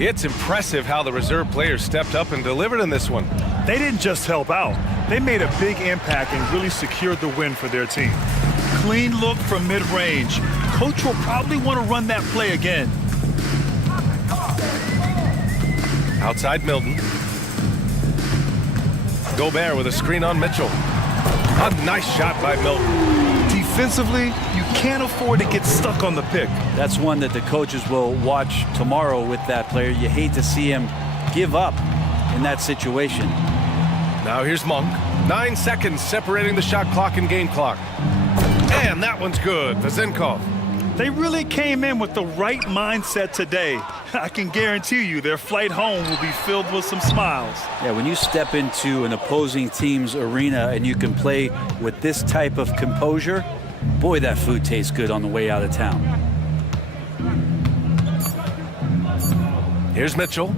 It's impressive how the reserve players stepped up and delivered in this one. They didn't just help out. They made a big impact and really secured the win for their team. Clean look from mid-range. Coach will probably want to run that play again. Outside Milton. Gobert with a screen on Mitchell. A nice shot by Milton. Defensively, you can't afford to get stuck on the pick. That's one that the coaches will watch tomorrow with that player. You hate to see him give up in that situation. Now here's Monk. 9 seconds separating the shot clock and game clock. And that one's good. Vezenkov. They really came in with the right mindset today. I can guarantee you their flight home will be filled with some smiles. Yeah, when you step into an opposing team's arena and you can play with this type of composure, boy, that food tastes good on the way out of town. Here's Mitchell.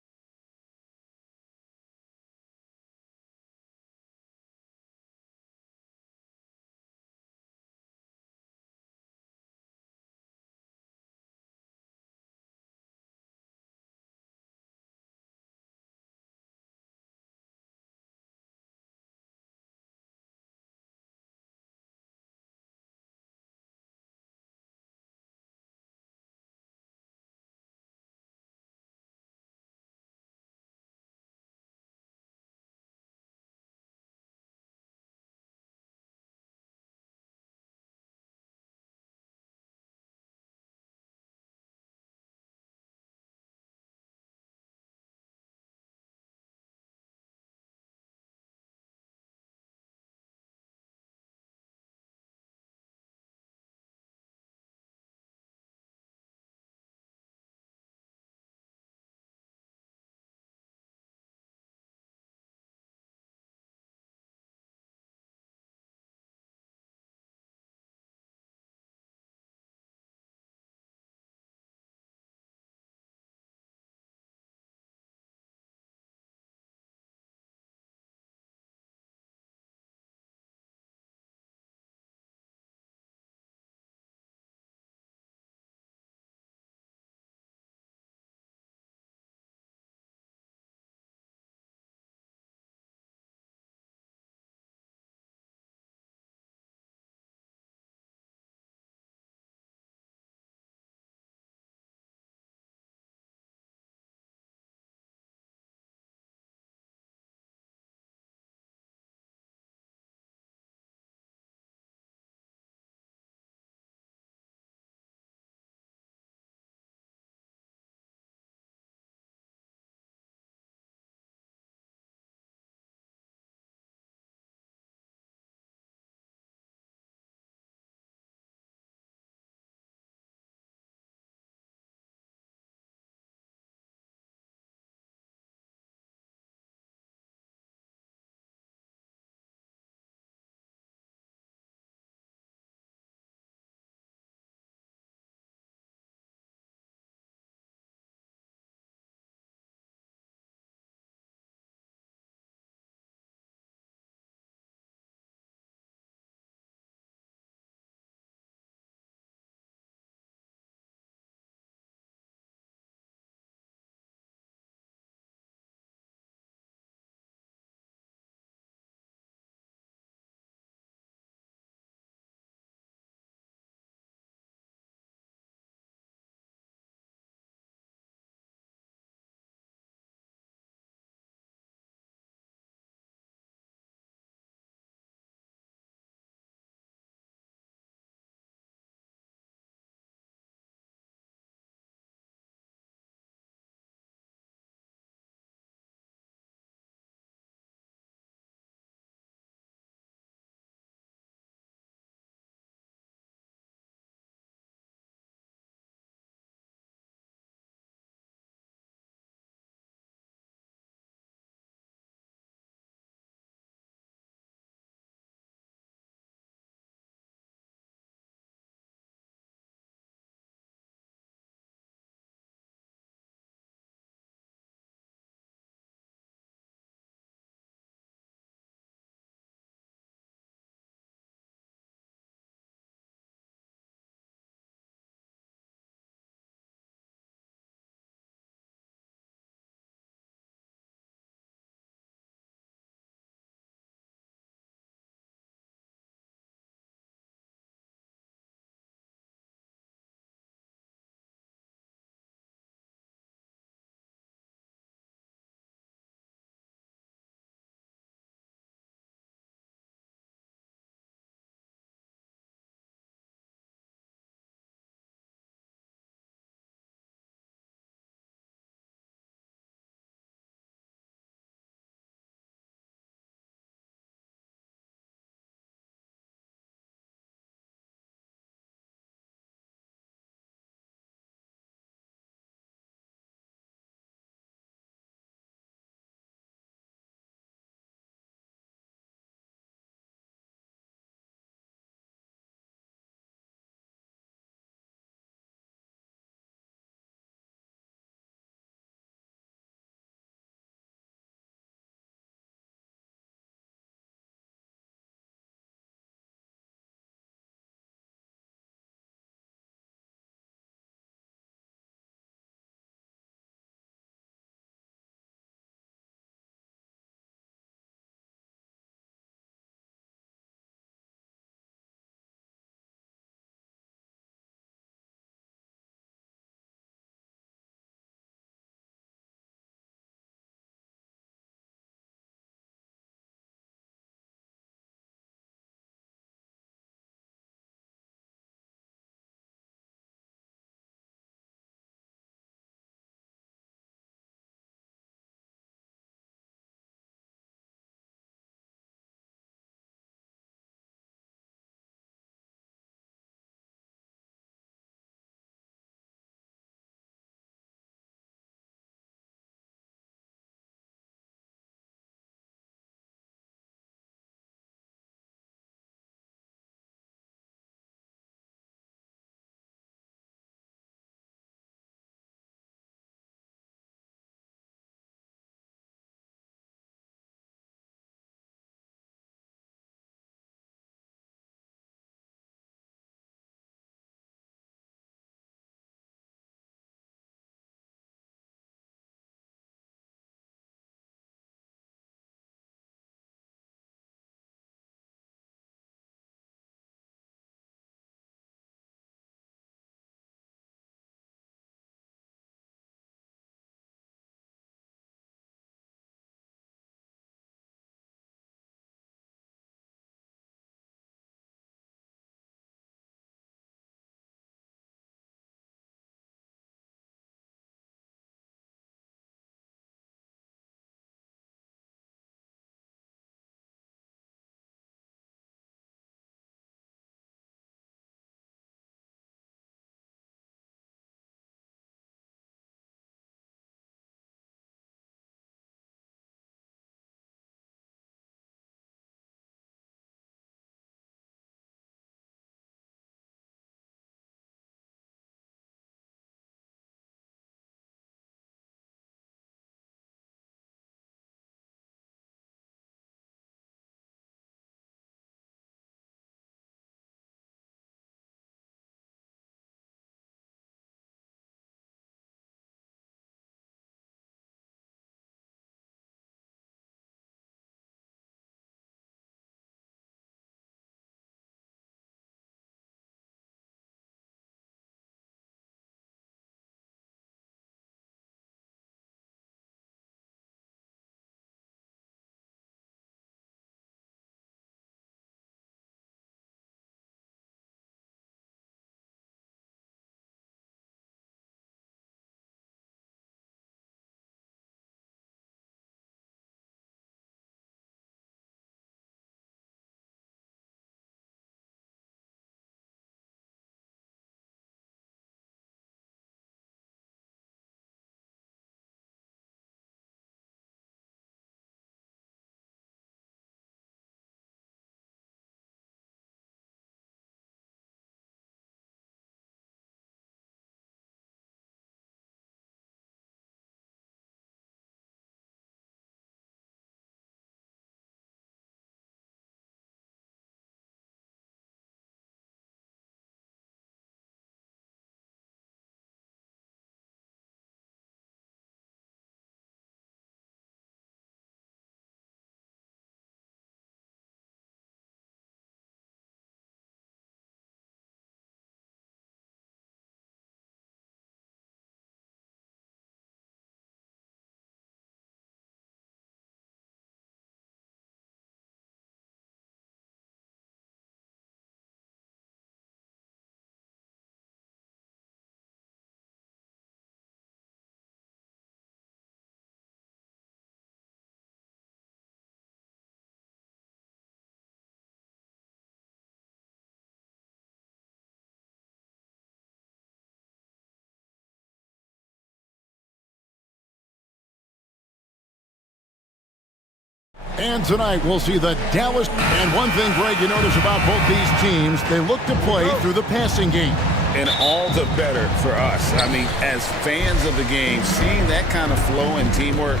And tonight we'll see the Dallas. And one thing, Greg, you notice about both these teams, they look to play through the passing game. And all the better for us. I mean, as fans of the game, seeing that kind of flow and teamwork,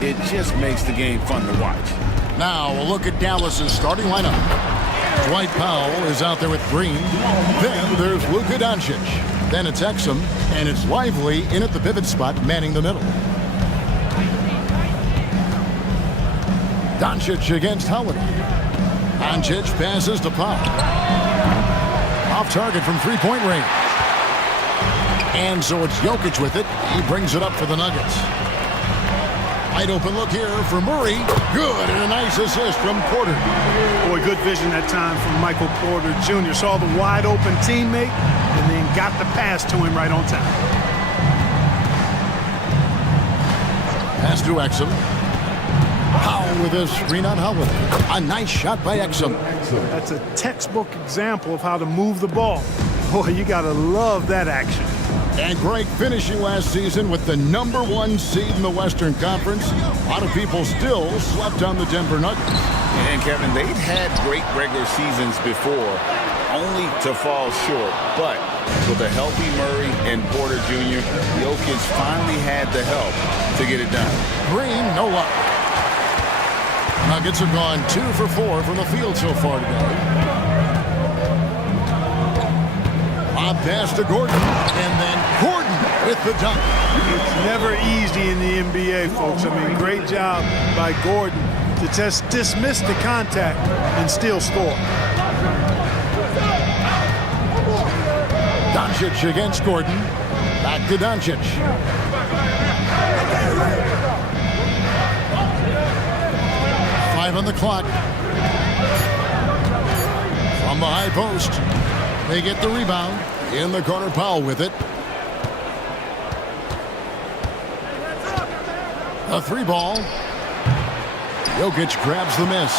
it just makes the game fun to watch. Now we'll look at Dallas's starting lineup. Dwight Powell is out there with Green. Then there's Luka Doncic. Then it's Exum, and it's Lively in at the pivot spot, manning the middle. Doncic against Holiday. Doncic passes to Powell. Off target from three-point range. And so it's Jokic with it. He brings it up for the Nuggets. Wide open look here for Murray. Good, and a nice assist from Porter. Boy, good vision that time from Michael Porter Jr. Saw the wide open teammate and then got the pass to him right on time. Pass to Exum. Powell with a screen on Holiday. A nice shot by Exum. That's a textbook example of how to move the ball. Boy, you gotta love that action. And Greg finishing last season with the #1 seed in the Western Conference. A lot of people still slept on the Denver Nuggets. And Kevin, they've had great regular seasons before, only to fall short. But with a healthy Murray and Porter Jr., Jokic finally had the help to get it done. Green, no luck. Nuggets have gone 2 for 4 from the field so far today. Lob pass to Gordon, and then Gordon with the dunk. It's never easy in the NBA, folks. I mean, great job by Gordon to just dismiss the contact and still score. Doncic against Gordon. Back to Doncic. On the clock. From the high post. They get the rebound. In the corner, Powell with it. A 3-ball. Jokic grabs the miss.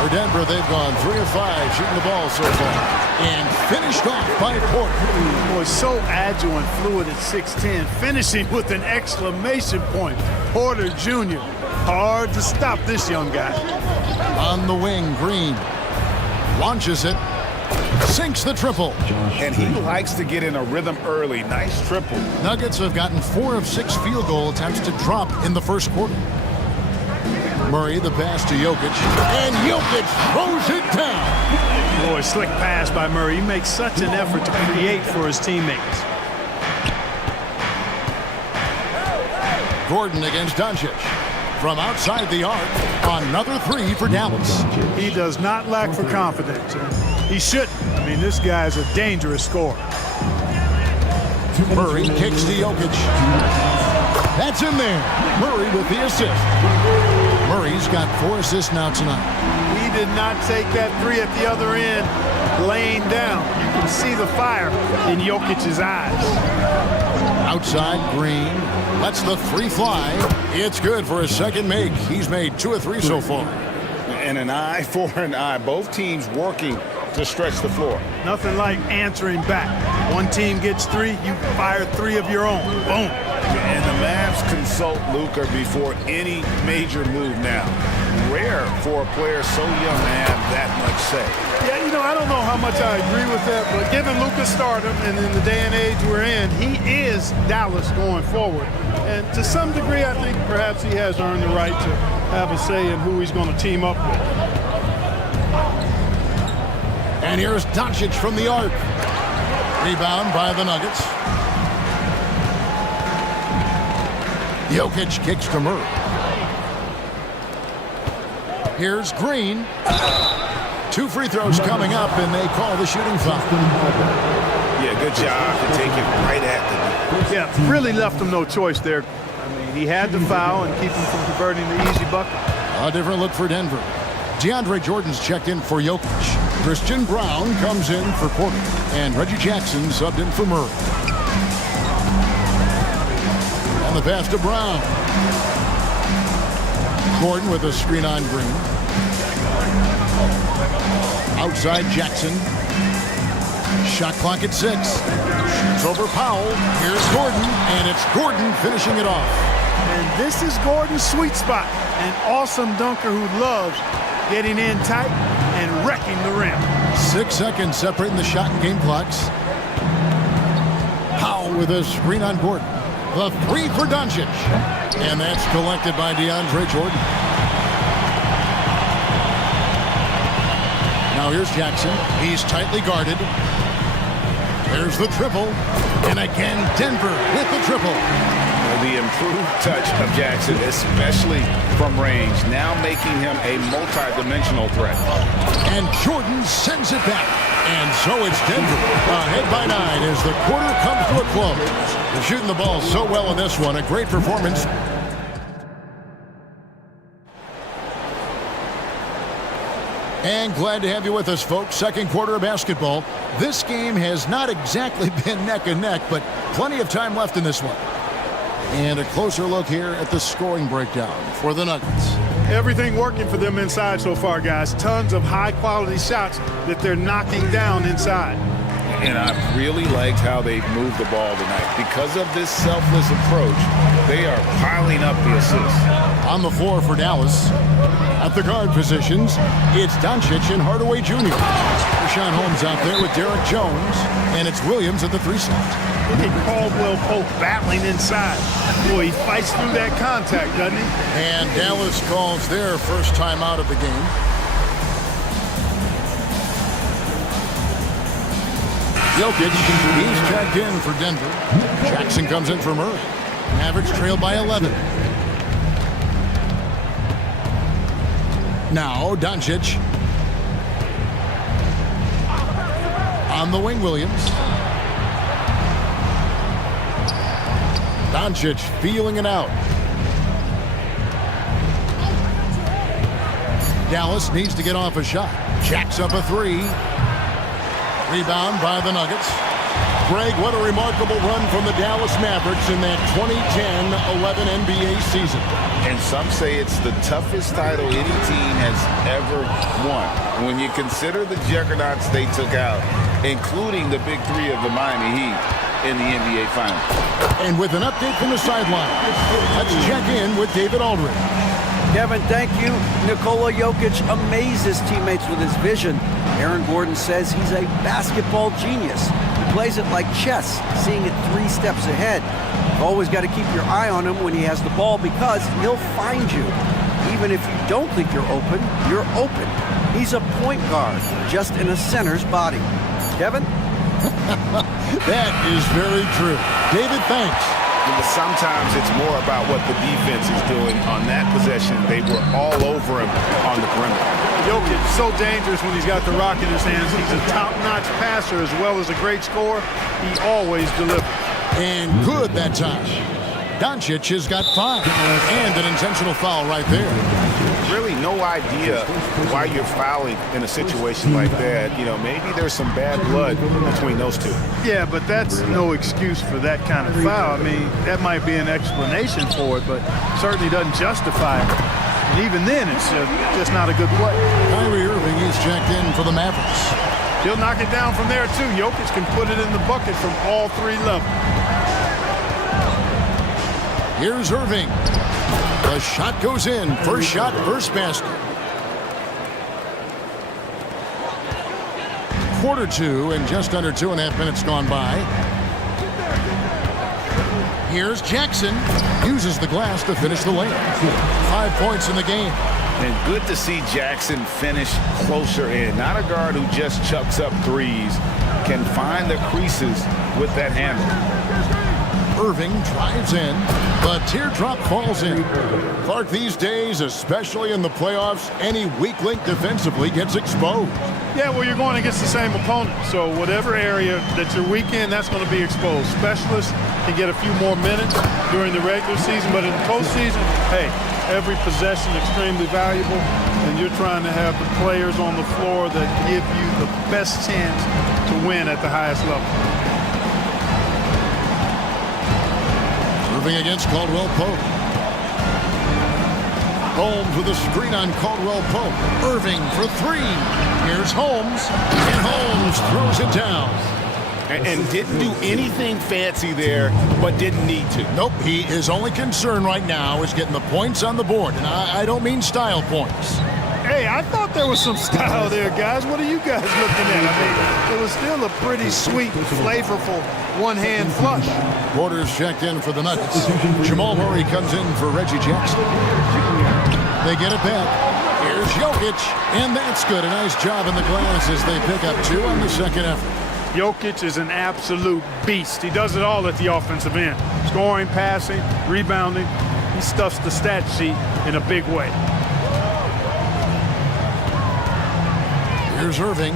For Denver, they've gone 3 of 5 shooting the ball so far. And finished off by Porter. Boy, so agile and fluid at 6'10", finishing with an exclamation point. Porter Jr. Hard to stop this young guy. On the wing, Green launches it, sinks the triple. And he likes to get in a rhythm early. Nice triple. Nuggets have gotten 4 of 6 field goal attempts to drop in the first quarter. Murray, the pass to Jokic, and Jokic throws it down. Boy, slick pass by Murray. He makes such an effort to create for his teammates. Gordon against Doncic. From outside the arc, another 3 for Dallas. He does not lack for confidence. He shouldn't. I mean, this guy's a dangerous scorer. Murray kicks to Jokic. That's in there. Murray with the assist. Murray's got 4 assists now tonight. He did not take that 3 at the other end, laying down. You can see the fire in Jokic's eyes. Outside, Green lets the 3 fly. It's good for a second make. He's made 2 of 3 so far. And an eye for an eye. Both teams working to stretch the floor. Nothing like answering back. One team gets 3, you fire 3 of your own. Boom. And the Mavs consult Luka before any major move now. Rare for a player so young to have that much say. Yeah, you know, I don't know how much I agree with that, but given Luka's stardom and in the day and age we're in, he is Dallas going forward. And to some degree, I think perhaps he has earned the right to have a say in who he's going to team up with. And here's Doncic from the arc. Rebound by the Nuggets. Jokic kicks to Murray. Here's Green. 2 free throws coming up, and they call the shooting foul. Yeah, good job to take it right at the Yeah, really left him no choice there. I mean, he had the foul and keep him from converting the easy bucket. A different look for Denver. DeAndre Jordan's checked in for Jokic. Christian Brown comes in for Porter. And Reggie Jackson subbed in for Murray. And the pass to Brown. Gordon with a screen on Green. Outside Jackson. Shot clock at 6. Shoots over Powell. Here's Gordon, and it's Gordon finishing it off. And this is Gordon's sweet spot. An awesome dunker who loves getting in tight and wrecking the rim. 6 seconds separating the shot and game clocks. Powell with a screen on Gordon. The three for Doncic. And that's collected by DeAndre Jordan. Now here's Jackson. He's tightly guarded. There's the triple. And again, Denver with the triple. The improved touch of Jackson, especially from range, now making him a multi-dimensional threat. And Jordan sends it back. And so it's Denver ahead by 9 as the quarter comes to a close. They're shooting the ball so well in this one. A great performance. And glad to have you with us, folks. Second quarter of basketball. This game has not exactly been neck and neck, but plenty of time left in this one. And a closer look here at the scoring breakdown for the Nuggets. Everything working for them inside so far, guys. Tons of high-quality shots that they're knocking down inside. And I've really liked how they've moved the ball tonight. Because of this selfless approach, they are piling up the assists. On the floor for Dallas. At the guard positions, it's Doncic and Hardaway Jr. Rashawn Holmes out there with Derek Jones. And it's Williams at the 3 slot. Look at Caldwell Pope battling inside. Boy, he fights through that contact, doesn't he? And Dallas calls their first time out of the game. Jokic, he's checked in for Denver. Jackson comes in for Murray. Mavericks trail by 11. Now Doncic. On the wing, Williams. Doncic feeling it out. Dallas needs to get off a shot. Jacks up a 3. Rebound by the Nuggets. Greg, what a remarkable run from the Dallas Mavericks in that 2010-11 NBA season. And some say it's the toughest title any team has ever won. When you consider the juggernauts they took out, including the big 3 of the Miami Heat in the NBA Finals. And with an update from the sideline, let's check in with David Aldridge. Kevin, thank you. Nikola Jokic amazes teammates with his vision. Aaron Gordon says he's a basketball genius. He plays it like chess, seeing it 3 steps ahead. You've always got to keep your eye on him when he has the ball because he'll find you. Even if you don't think you're open, you're open. He's a point guard, just in a center's body. Kevin? That is very true. David, thanks. Sometimes it's more about what the defense is doing. On that possession, they were all over him on the perimeter. Jokic so dangerous when he's got the rock in his hands. He's a top-notch passer as well as a great scorer. He always delivers. And good that time. Doncic has got 5. And an intentional foul right there. Really no idea why you're fouling in a situation like that. You know, maybe there's some bad blood between those two. Yeah, but that's no excuse for that kind of foul. I mean, that might be an explanation for it, but certainly doesn't justify it. And even then, it's just not a good play. Kyrie Irving is checked in for the Mavericks. He'll knock it down from there, too. Jokic can put it in the bucket from all 3 levels. Here's Irving. The shot goes in. First shot, first basket. Quarter 2 and just under 2.5 minutes gone by. Here's Jackson. Uses the glass to finish the layup. 5 points in the game. And good to see Jackson finish closer in. Not a guard who just chucks up threes. Can find the creases with that handle. Irving drives in. The teardrop falls in. Clark, these days, especially in the playoffs, any weak link defensively gets exposed. Yeah, well, you're going against the same opponent. So whatever area that you're weak in, that's going to be exposed. Specialists can get a few more minutes during the regular season, but in the postseason, hey, every possession extremely valuable, and you're trying to have the players on the floor that give you the best chance to win at the highest level. Irving against Caldwell Pope. Holmes with a screen on Caldwell Pope. Irving for 3. Here's Holmes, and Holmes throws it down. And didn't do anything fancy there, but didn't need to. Nope, his only concern right now is getting the points on the board. And I don't mean style points. Hey, I thought there was some style there, guys. What are you guys looking at? I mean, it was still a pretty sweet, flavorful one-hand flush. Porter's checked in for the Nuggets. Jamal Murray comes in for Reggie Jackson. They get it back. Here's Jokic, and that's good. A nice job in the glass as they pick up 2 on the second effort. Jokic is an absolute beast. He does it all at the offensive end. Scoring, passing, rebounding. He stuffs the stat sheet in a big way. Here's Irving.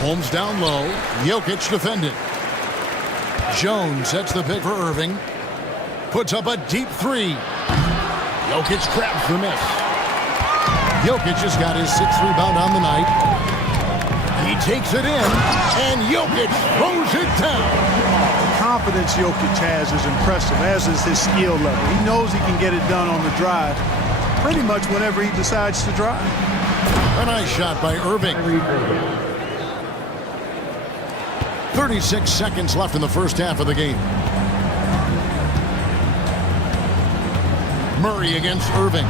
Holmes down low. Jokic defended. Jones sets the pick for Irving. Puts up a deep 3. Jokic grabs the miss. Jokic has got his 6th rebound on the night. He takes it in, and Jokic throws it down. The confidence Jokic has is impressive, as is his skill level. He knows he can get it done on the drive pretty much whenever he decides to drive. A nice shot by Irving. 36 seconds left in the first half of the game. Murray against Irving.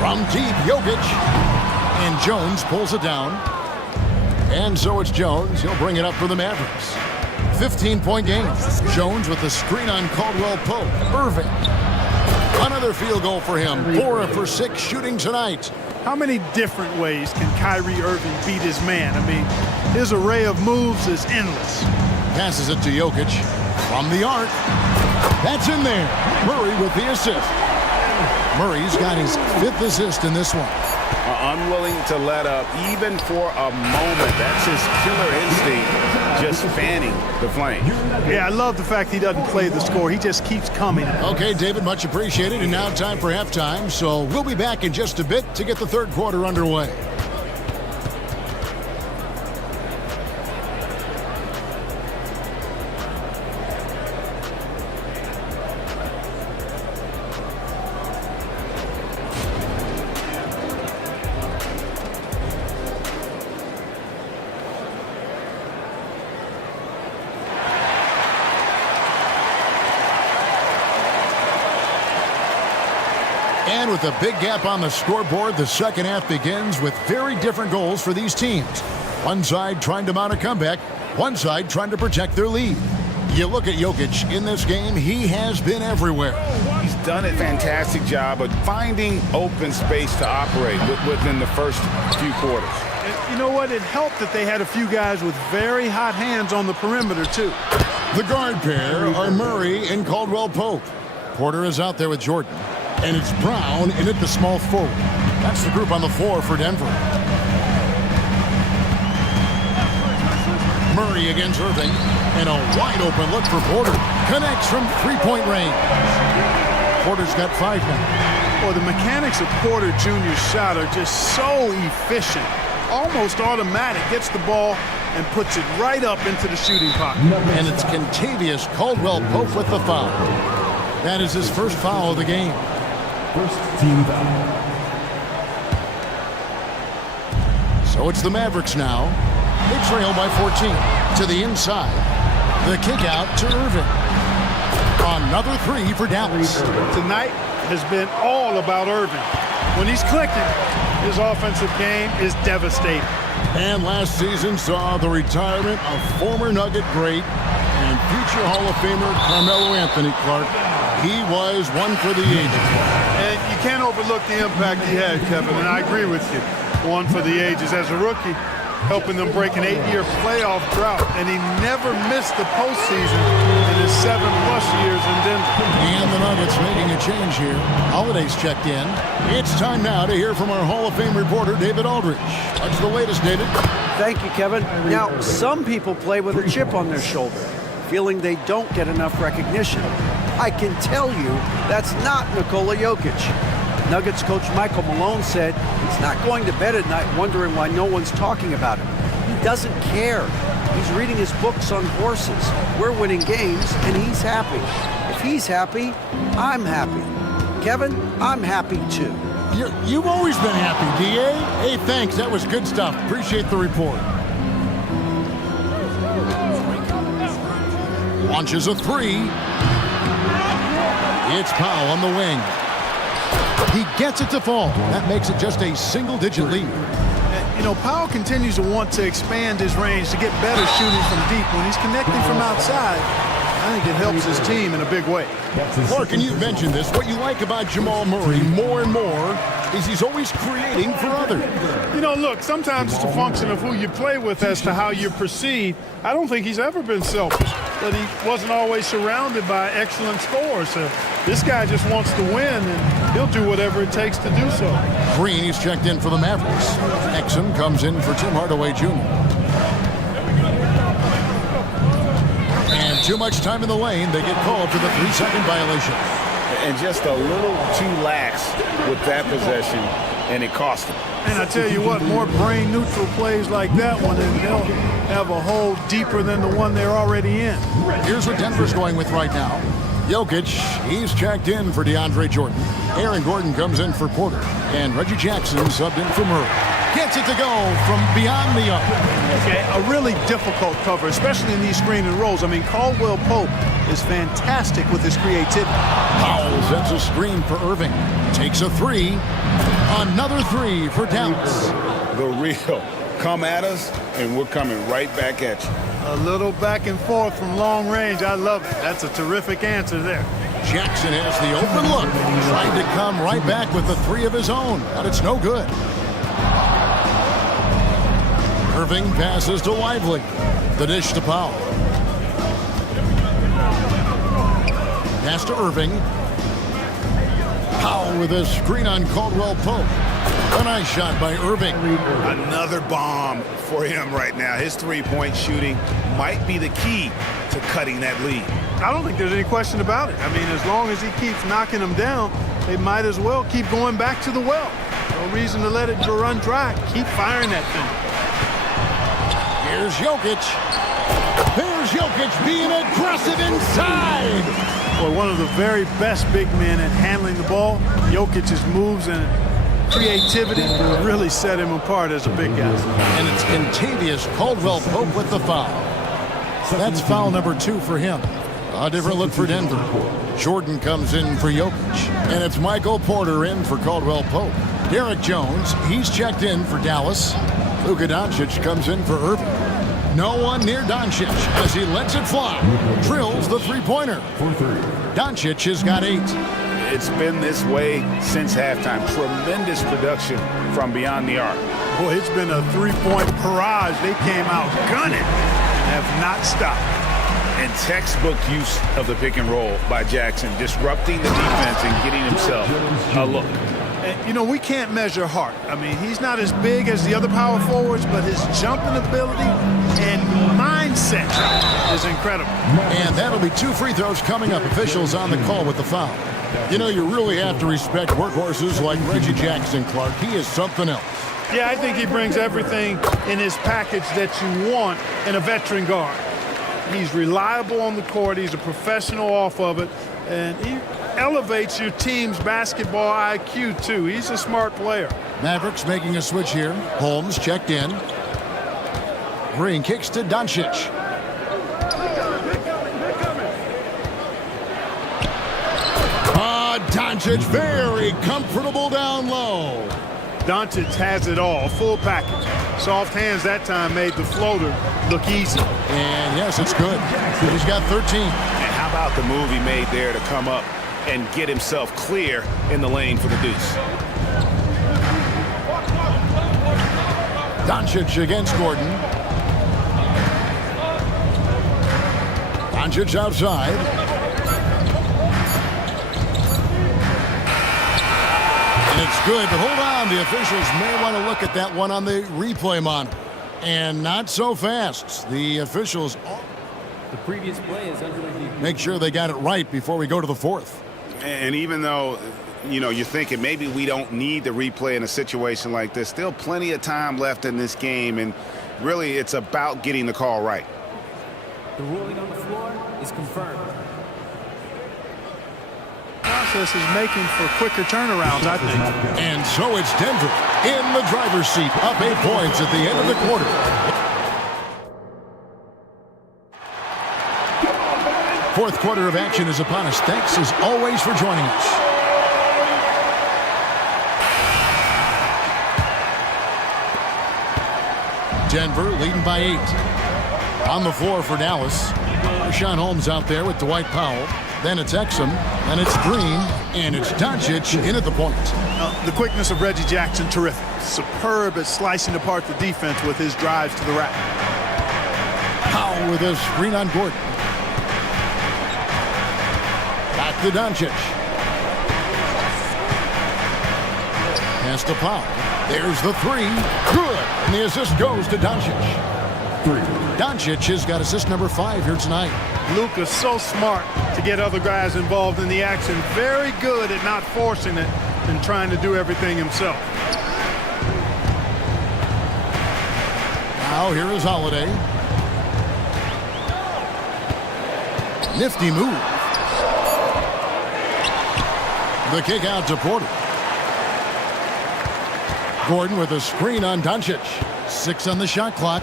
From deep, Jokic. And Jones pulls it down. And so it's Jones. He'll bring it up for the Mavericks. 15-point game. Jones with the screen on Caldwell Pope. Irving. Another field goal for him. 4 for 6 shooting tonight. How many different ways can Kyrie Irving beat his man? I mean, his array of moves is endless. Passes it to Jokic. From the arc. That's in there. Murray with the assist. Murray's got his 5th assist in this one. Unwilling to let up even for a moment. That's his killer instinct, just fanning the flame. Yeah, I love the fact he doesn't play the score. He just keeps coming. Okay, David, much appreciated. And now time for halftime. So we'll be back in just a bit to get the third quarter underway. And with a big gap on the scoreboard, the second half begins with very different goals for these teams. One side trying to mount a comeback, one side trying to protect their lead. You look at Jokic in this game, he has been everywhere. He's done a fantastic job of finding open space to operate within the first few quarters. And you know what? It helped that they had a few guys with very hot hands on the perimeter, too. The guard pair are Murray and Caldwell Pope. Porter is out there with Jordan. And it's Brown in at the small forward. That's the group on the floor for Denver. Murray against Irving. And a wide open look for Porter. Connects from three-point range. Porter's got 5 now. Boy, the mechanics of Porter Jr.'s shot are just so efficient. Almost automatic. Gets the ball and puts it right up into the shooting pocket. And it's Kentavious Caldwell Pope with the foul. That is his first foul of the game. First team foul. So it's the Mavericks now. They trail by 14 to the inside. The kick out to Irving. Another 3 for Dallas. Tonight has been all about Irving. When he's clicking, his offensive game is devastating. And last season saw the retirement of former Nugget great and future Hall of Famer Carmelo Anthony Clark. He was one for the ages. And you can't overlook the impact he had, Kevin, and I agree with you. One for the ages. As a rookie, helping them break an 8-year playoff drought, and he never missed the postseason in his 7+ years in Denver. And the Nuggets making a change here. Holiday's checked in. It's time now to hear from our Hall of Fame reporter, David Aldridge. What's the latest, David? Thank you, Kevin. Now, some people play with a chip on their shoulder, feeling they don't get enough recognition. I can tell you that's not Nikola Jokic. Nuggets coach Michael Malone said he's not going to bed at night wondering why no one's talking about him. He doesn't care. He's reading his books on horses. We're winning games, and he's happy. If he's happy, I'm happy. Kevin, I'm happy too. You've always been happy, D.A. Hey, thanks. That was good stuff. Appreciate the report. Launches a three. It's Powell on the wing. He gets it to fall. That makes it just a single-digit lead. You know, Powell continues to want to expand his range to get better shooting from deep. When he's connecting from outside, I think it helps his team in a big way. Clark, and you've mentioned this, what you like about Jamal Murray more and more is he's always creating for others. You know, look, sometimes it's a function of who you play with as to how you're perceived. I don't think he's ever been selfish, but he wasn't always surrounded by excellent scores. So this guy just wants to win, and he'll do whatever it takes to do so. Green, he's checked in for the Mavericks. Exum comes in for Tim Hardaway Jr. And too much time in the lane. They get called for the 3-second violation. And just a little too lax with that possession, and it cost him. And I tell you what, more brain-neutral plays like that one, and they'll have a hole deeper than the one they're already in. Here's what Denver's going with right now. Jokic, he's checked in for DeAndre Jordan. Aaron Gordon comes in for Porter. And Reggie Jackson subbed in for Murray. Gets it to go from beyond the arc. Okay, a really difficult cover, especially in these screen and rolls. I mean, Caldwell Pope is fantastic with his creativity. Powell sets a screen for Irving. Takes a three. Another three for Dallas. The real. Come at us, and we're coming right back at you. A little back and forth from long range. I love it. That's a terrific answer there. Jackson has the open look. Trying to come right back with the three of his own, but it's no good. Irving passes to Lively. The dish to Powell. Pass to Irving. Powell with a screen on Caldwell Pope. A nice shot by Irving. Another bomb for him right now. His three-point shooting might be the key to cutting that lead. I don't think there's any question about it. I mean, as long as he keeps knocking them down, they might as well keep going back to the well. No reason to let it run dry. Keep firing that thing. Here's Jokic. There's Jokic being aggressive inside. Boy, one of the very best big men at handling the ball. Jokic's moves and creativity really set him apart as a big guy. And it's Kentavious Caldwell Pope with the foul. That's foul number 2 for him. A different look for Denver. Jordan comes in for Jokic. And it's Michael Porter in for Caldwell Pope. Derek Jones, he's checked in for Dallas. Luka Doncic comes in for Irving. No one near Doncic as he lets it fly. Drills the three-pointer. Doncic has got 8. It's been this way since halftime. Tremendous production from beyond the arc. Boy, it's been a three-point barrage. They came out gunning and have not stopped. And textbook use of the pick and roll by Jackson, disrupting the defense and getting himself a look. And, you know, we can't measure heart. I mean, he's not as big as the other power forwards, but his jumping ability and mindset is incredible. And that'll be 2 free throws coming up. Officials on the call with the foul. You know, you really have to respect workhorses like Reggie Jackson, Clark. He is something else. Yeah, I think he brings everything in his package that you want in a veteran guard. He's reliable on the court. He's a professional off of it. And he elevates your team's basketball IQ, too. He's a smart player. Mavericks making a switch here. Holmes checked in. Green kicks to Doncic. Doncic very comfortable down low. Doncic has it all, full package. Soft hands that time made the floater look easy. And yes, it's good. He's got 13. And how about the move he made there to come up and get himself clear in the lane for the deuce? Doncic against Gordon. Doncic outside. And it's good, but hold on. The officials may want to look at that one on the replay monitor. And not so fast. The officials... The previous play is under review. Make sure they got it right before we go to the 4th. And even though, you know, you're thinking maybe we don't need the replay in a situation like this, still plenty of time left in this game, and really it's about getting the call right. The ruling on the floor is confirmed. process is making for quicker turnarounds, I think. And so it's Denver in the driver's seat, up 8 points at the end of the quarter. Fourth quarter of action is upon us. Thanks as always for joining us. Denver leading by 8. On the floor for Dallas. Rashawn Holmes out there with Dwight Powell. Then it's Exum, then it's Green, and it's Doncic in at the point. The quickness of Reggie Jackson, terrific. Superb at slicing apart the defense with his drives to the rack. Powell with a screen on Gordon. Back to Doncic. Pass to Powell. There's the three. Good. And the assist goes to Doncic. Doncic has got assist number 5 here tonight. Luka's so smart to get other guys involved in the action. Very good at not forcing it and trying to do everything himself. Now here is Holiday. Nifty move. The kick out to Porter. Gordon with a screen on Doncic. 6 on the shot clock.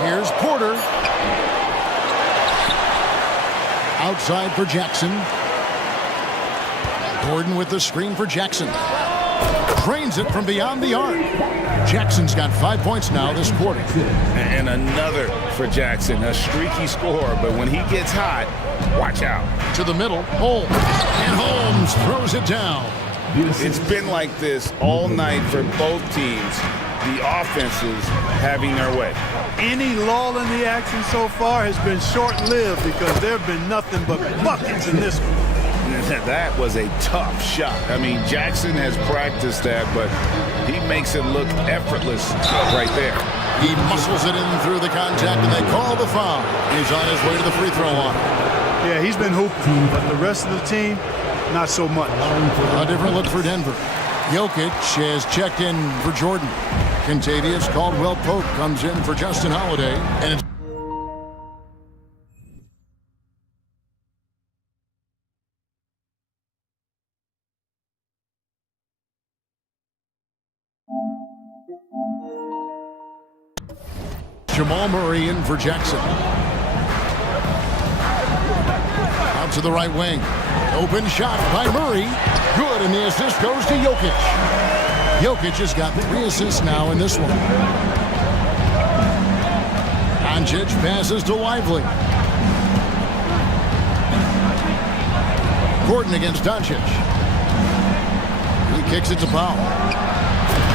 Here's Porter. Outside for Jackson. Gordon with the screen for Jackson. Drains it from beyond the arc. Jackson's got 5 points now this quarter. And another for Jackson. A streaky score, but when he gets hot, watch out. To the middle, Holmes. And Holmes throws it down. It's been like this all night for both teams. The offenses having their way. Any lull in the action so far has been short-lived because there have been nothing but buckets in this one. That was a tough shot. I mean, Jackson has practiced that, but he makes it look effortless right there. He muscles it in through the contact, and they call the foul. He's on his way to the free throw line. Yeah, he's been hooping, but the rest of the team, not so much. A different look for Denver. Jokic has checked in for Jordan. Contavious Caldwell-Pope comes in for Justin Holiday, and it's Jamal Murray in for Jackson. Out to the right wing. Open shot by Murray. Good, and the assist goes to Jokic. Jokic has got 3 assists now in this one. Doncic passes to Lively. Gordon against Doncic. He kicks it to Powell.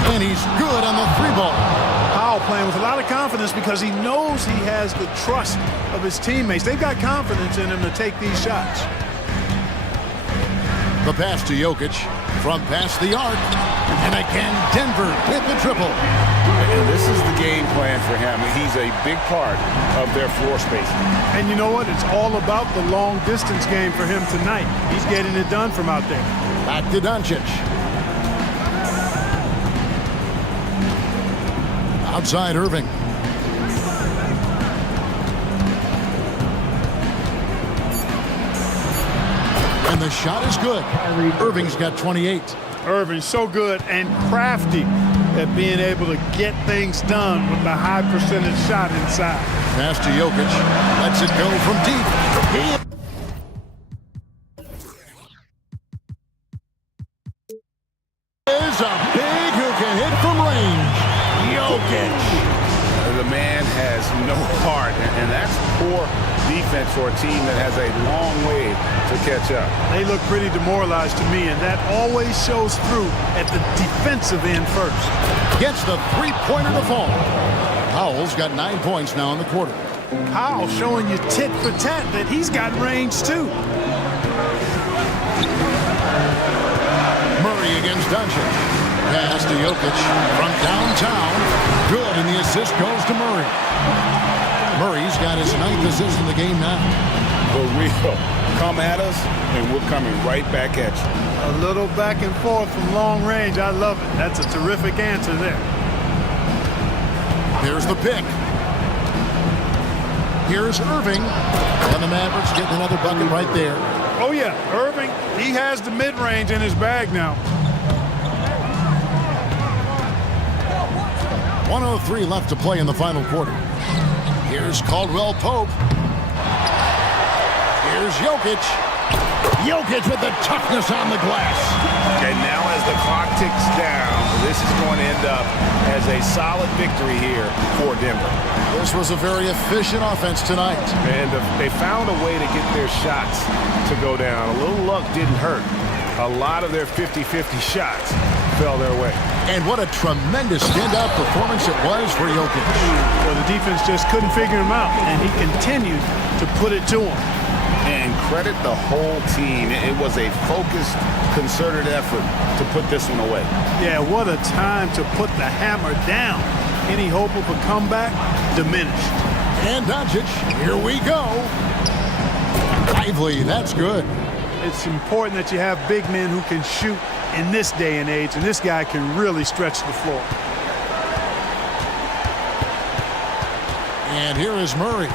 And he's good on the 3-ball. Powell playing with a lot of confidence because he knows he has the trust of his teammates. They've got confidence in him to take these shots. The pass to Jokic from past the arc. And again, Denver with the triple. And this is the game plan for him. He's a big part of their floor spacing. And you know what? It's all about the long distance game for him tonight. He's getting it done from out there. Back to Doncic. Outside Irving. And the shot is good. Irving's got 28. Irving's so good and crafty at being able to get things done with the high percentage shot inside. Pass to Jokic. Lets it go from deep. Is a big who can hit from range. Jokic. The man has no heart, and that's poor defense for a team that has a long way to catch up. They look pretty demoralized to me, and that always shows through at the defensive end first. Gets the 3-pointer to fall. Powell's got 9 points now in the quarter. Powell showing you tit for tat that he's got range too. Murray against Doncic. Pass to Jokic from downtown. Good, and the assist goes to Murray. Murray's got his 9th assist in the game now. For real. Come at us, and we're coming right back at you. A little back and forth from long range. I love it. That's a terrific answer there. Here's the pick. Here's Irving. And the Mavericks getting another bucket right there. Oh, yeah. Irving, he has the mid-range in his bag now. 1:03 left to play in the final quarter. Here's Caldwell Pope. Here's Jokic. Jokic with the toughness on the glass. And now as the clock ticks down, this is going to end up as a solid victory here for Denver. This was a very efficient offense tonight. And they found a way to get their shots to go down. A little luck didn't hurt. A lot of their 50-50 shots fell their way. And what a tremendous standout performance it was for Jokic. Well, the defense just couldn't figure him out, and he continued to put it to him. And credit the whole team. It was a focused, concerted effort to put this one away. Yeah, what a time to put the hammer down. Any hope of a comeback diminished. And Doncic, here we go. Lively, that's good. It's important that you have big men who can shoot in this day and age, and this guy can really stretch the floor. And here is Murray.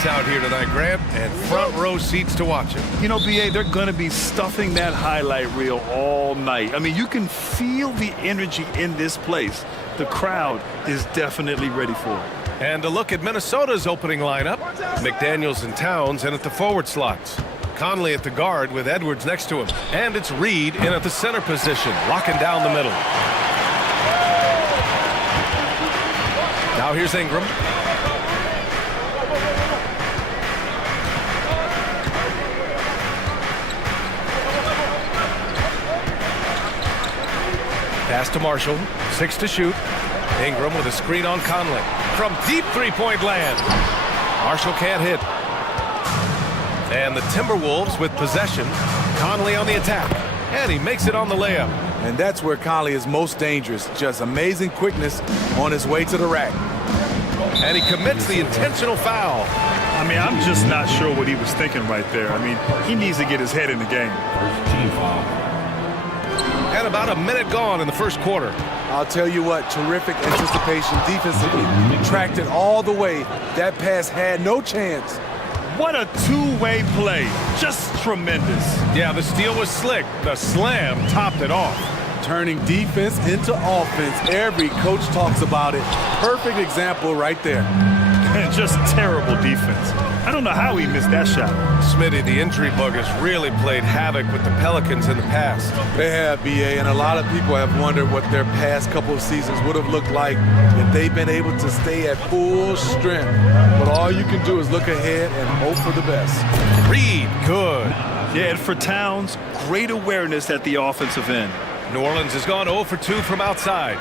lights out here tonight, Grant, and front row seats to watch it. You know, BA, they're going to be stuffing that highlight reel all night. I mean, you can feel the energy in this place. The crowd is definitely ready for it. And a look at Minnesota's opening lineup. McDaniels and Towns in at the forward slots. Conley at the guard with Edwards next to him. And it's Reed in at the center position, locking down the middle. Now here's Ingram. Pass to Marshall, 6 to shoot. Ingram with a screen on Conley. From deep three-point land. Marshall can't hit. And the Timberwolves with possession. Conley on the attack. And he makes it on the layup. And that's where Conley is most dangerous. Just amazing quickness on his way to the rack. And he commits the intentional foul. I mean, I'm just not sure what he was thinking right there. I mean, he needs to get his head in the game. Team foul. And about a minute gone in the first quarter. I'll tell you what, terrific anticipation defensively. Tracked it all the way. That pass had no chance. What a two-way play. Just tremendous. Yeah, the steal was slick. The slam topped it off. Turning defense into offense. Every coach talks about it. Perfect example right there. And just terrible defense. I don't know how he missed that shot. Smitty, the injury bug has really played havoc with the Pelicans in the past. They have, BA, and a lot of people have wondered what their past couple of seasons would have looked like if they've been able to stay at full strength. But all you can do is look ahead and hope for the best. Reed, good. Yeah, and for Towns, great awareness at the offensive end. New Orleans has gone 0 for 2 from outside.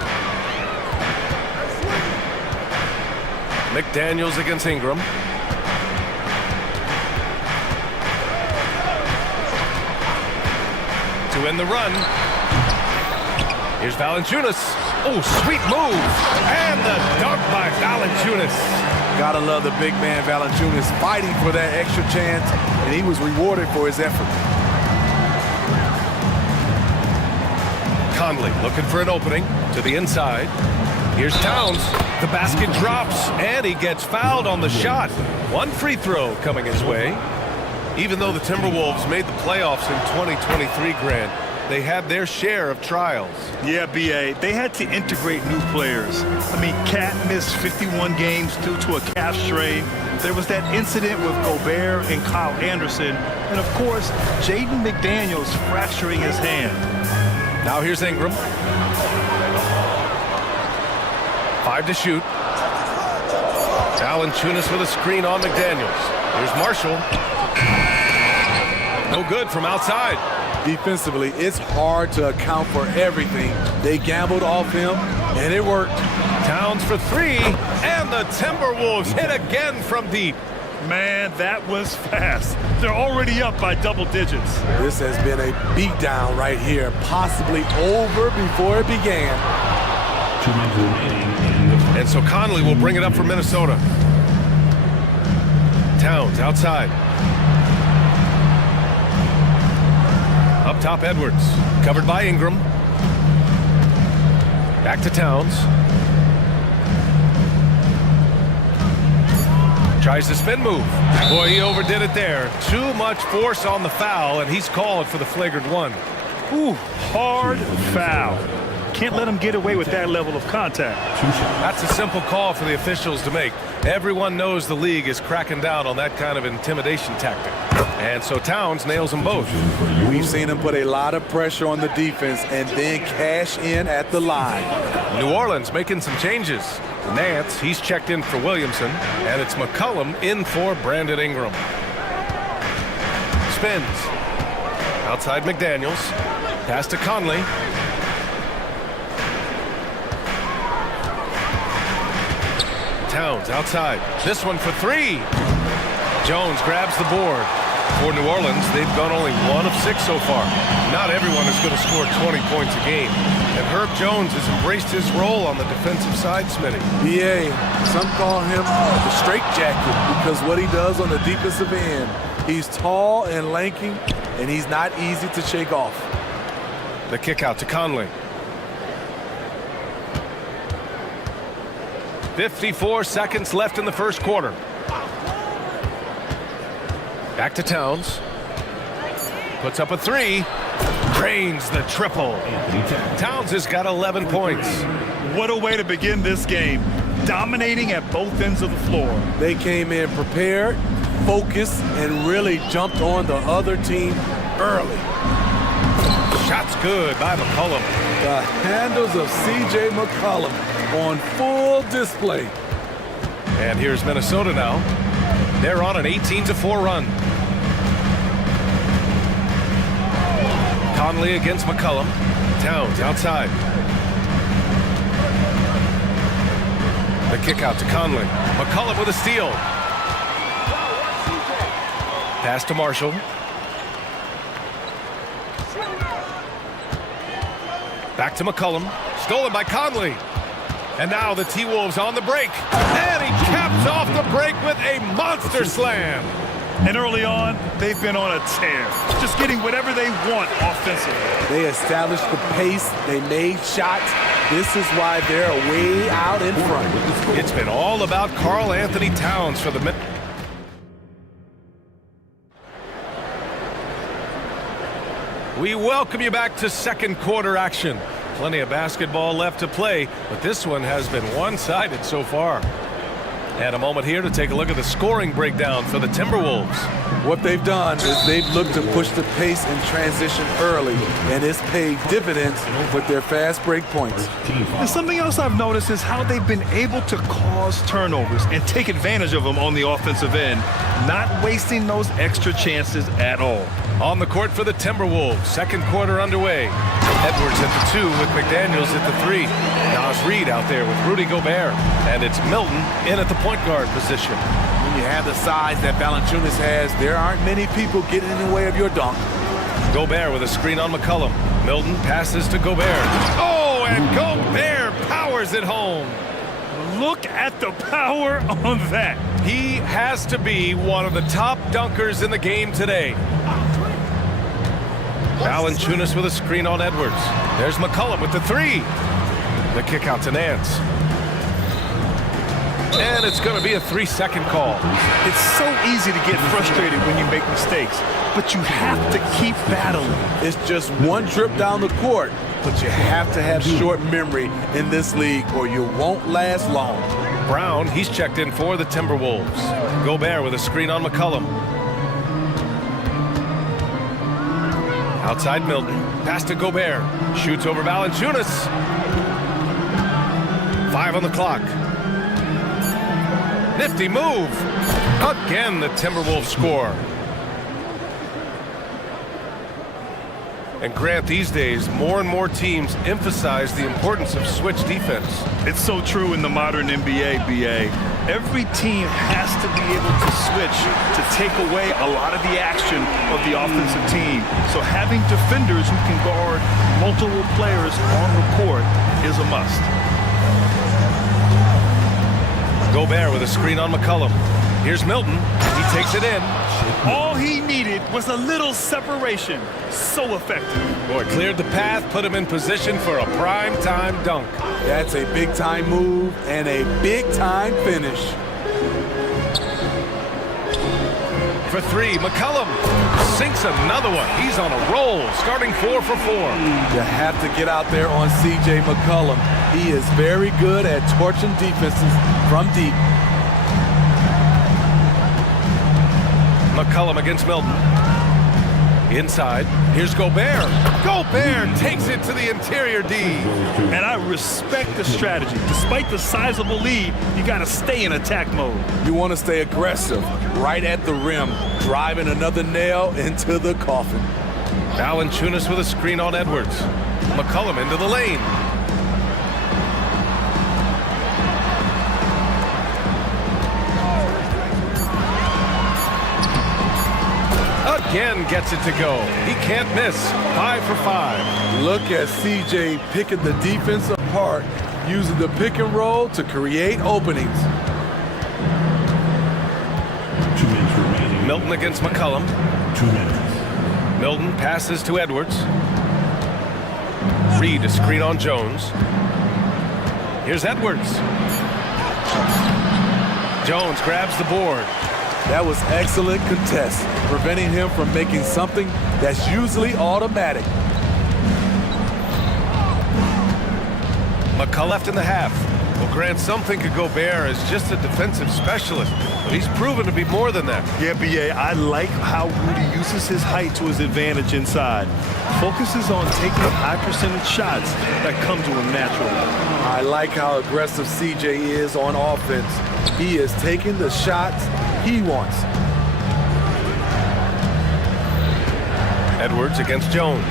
McDaniels against Ingram. To end the run. Here's Valanciunas. Oh, sweet move. And the dunk by Valanciunas. Gotta love the big man Valanciunas fighting for that extra chance, and he was rewarded for his effort. Conley looking for an opening to the inside. Here's Towns. The basket drops, and he gets fouled on the shot. One free throw coming his way. Even though the Timberwolves made the playoffs in 2023, Grant, they had their share of trials. Yeah, BA, they had to integrate new players. I mean, Cat missed 51 games due to a calf strain. There was that incident with Gobert and Kyle Anderson. And, of course, Jaden McDaniels fracturing his hand. Now here's Ingram. 5 to shoot. Valanciunas with a screen on McDaniels. Here's Marshall. No good from outside. Defensively, it's hard to account for everything. They gambled off him, and it worked. Towns for 3, and the Timberwolves hit again from deep. Man, that was fast. They're already up by double digits. This has been a beatdown right here, possibly over before it began. 2 minutes remaining. And so Conley will bring it up for Minnesota. Towns outside. Up top, Edwards. Covered by Ingram. Back to Towns. Tries the spin move. Boy, he overdid it there. Too much force on the foul, and he's called for the flagrant one. Ooh, hard foul. Can't let him get away with that level of contact. That's a simple call for the officials to make. Everyone knows the league is cracking down on that kind of intimidation tactic. And so Towns nails them both. We've seen him put a lot of pressure on the defense and then cash in at the line. New Orleans making some changes. Nance, he's checked in for Williamson, and it's McCollum in for Brandon Ingram. Spins. Outside McDaniels. Pass to Conley. Towns outside. This one for 3. Jones grabs the board. For New Orleans, they've gone only 1 of 6 so far. Not everyone is going to score 20 points a game. And Herb Jones has embraced his role on the defensive side, Smitty. BA, some call him the straitjacket because what he does on the defensive end. He's tall and lanky, and he's not easy to shake off. The kick out to Conley. 54 seconds left in the first quarter. Back to Towns. Puts up a three. Drains the triple. Towns has got 11 points. What a way to begin this game. Dominating at both ends of the floor. They came in prepared, focused, and really jumped on the other team early. Shot's good by McCollum. The handles of C.J. McCollum on full display. And here's Minnesota now. They're on an 18-4 run. Conley against McCollum. Towns outside. The kick out to Conley. McCollum with a steal. Pass to Marshall. Back to McCollum. Stolen by Conley. And now the T-Wolves on the break. And he caps off the break with a monster slam. And early on, they've been on a tear. Just getting whatever they want offensively. They established the pace. They made shots. This is why they're way out in front. It's been all about Karl Anthony Towns for the minute. We welcome you back to second quarter action. Plenty of basketball left to play, but this one has been one-sided so far. And a moment here to take a look at the scoring breakdown for the Timberwolves. What they've done is they've looked to push the pace and transition early, and it's paid dividends with their fast break points. And something else I've noticed is how they've been able to cause turnovers and take advantage of them on the offensive end, not wasting those extra chances at all. On the court for the Timberwolves, second quarter underway. Edwards at the 2 with McDaniels at the 3. Nas Reed out there with Rudy Gobert. And it's Milton in at the point guard position. When you have the size that Valanciunas has, there aren't many people getting in the way of your dunk. Gobert with a screen on McCollum. Milton passes to Gobert. Oh, and Gobert powers it home. Look at the power on that. He has to be one of the top dunkers in the game today. Valanciunas with a screen on Edwards. There's McCollum with the 3. The kick out to Nance. And it's going to be a 3-second call. It's so easy to get frustrated when you make mistakes, but you have to keep battling. It's just one trip down the court, but you have to have short memory in this league or you won't last long. Brown, he's checked in for the Timberwolves. Gobert with a screen on McCollum. Outside Milton, pass to Gobert. Shoots over Valanciunas. 5 on the clock. Nifty move. Again, the Timberwolves score. And Grant, these days, more and more teams emphasize the importance of switch defense. It's so true in the modern NBA, BA. Every team has to be able to switch to take away a lot of the action of the offensive team. So having defenders who can guard multiple players on the court is a must. Gobert with a screen on McCollum. Here's Milton. He takes it in. All he needed was a little separation. So effective. Boy, cleared the path, put him in position for a prime-time dunk. That's a big-time move and a big-time finish. For 3, McCollum sinks another one. He's on a roll, starting 4 for 4. You have to get out there on C.J. McCollum. He is very good at torching defenses from deep. McCollum against Milton. Inside, here's Gobert. Gobert takes it to the interior D. And I respect the strategy. Despite the sizable lead, you got to stay in attack mode. You want to stay aggressive, right at the rim, driving another nail into the coffin. Valanciunas with a screen on Edwards. McCollum into the lane. Again gets it to go. He can't miss. 5 for 5. Look at CJ picking the defense apart, using the pick and roll to create openings. 2 minutes remaining. Milton against McCollum. 2 minutes. Milton passes to Edwards. Reed a screen on Jones. Here's Edwards. Jones grabs the board. That was excellent contest, preventing him from making something that's usually automatic. McCullough left in the half. Well, Grant, some think of Gobert as just a defensive specialist, but he's proven to be more than that. Yeah, B.A., I like how Rudy uses his height to his advantage inside. Focuses on taking high percentage shots that come to him naturally. I like how aggressive CJ is on offense. He is taking the shots he wants. Edwards against Jones.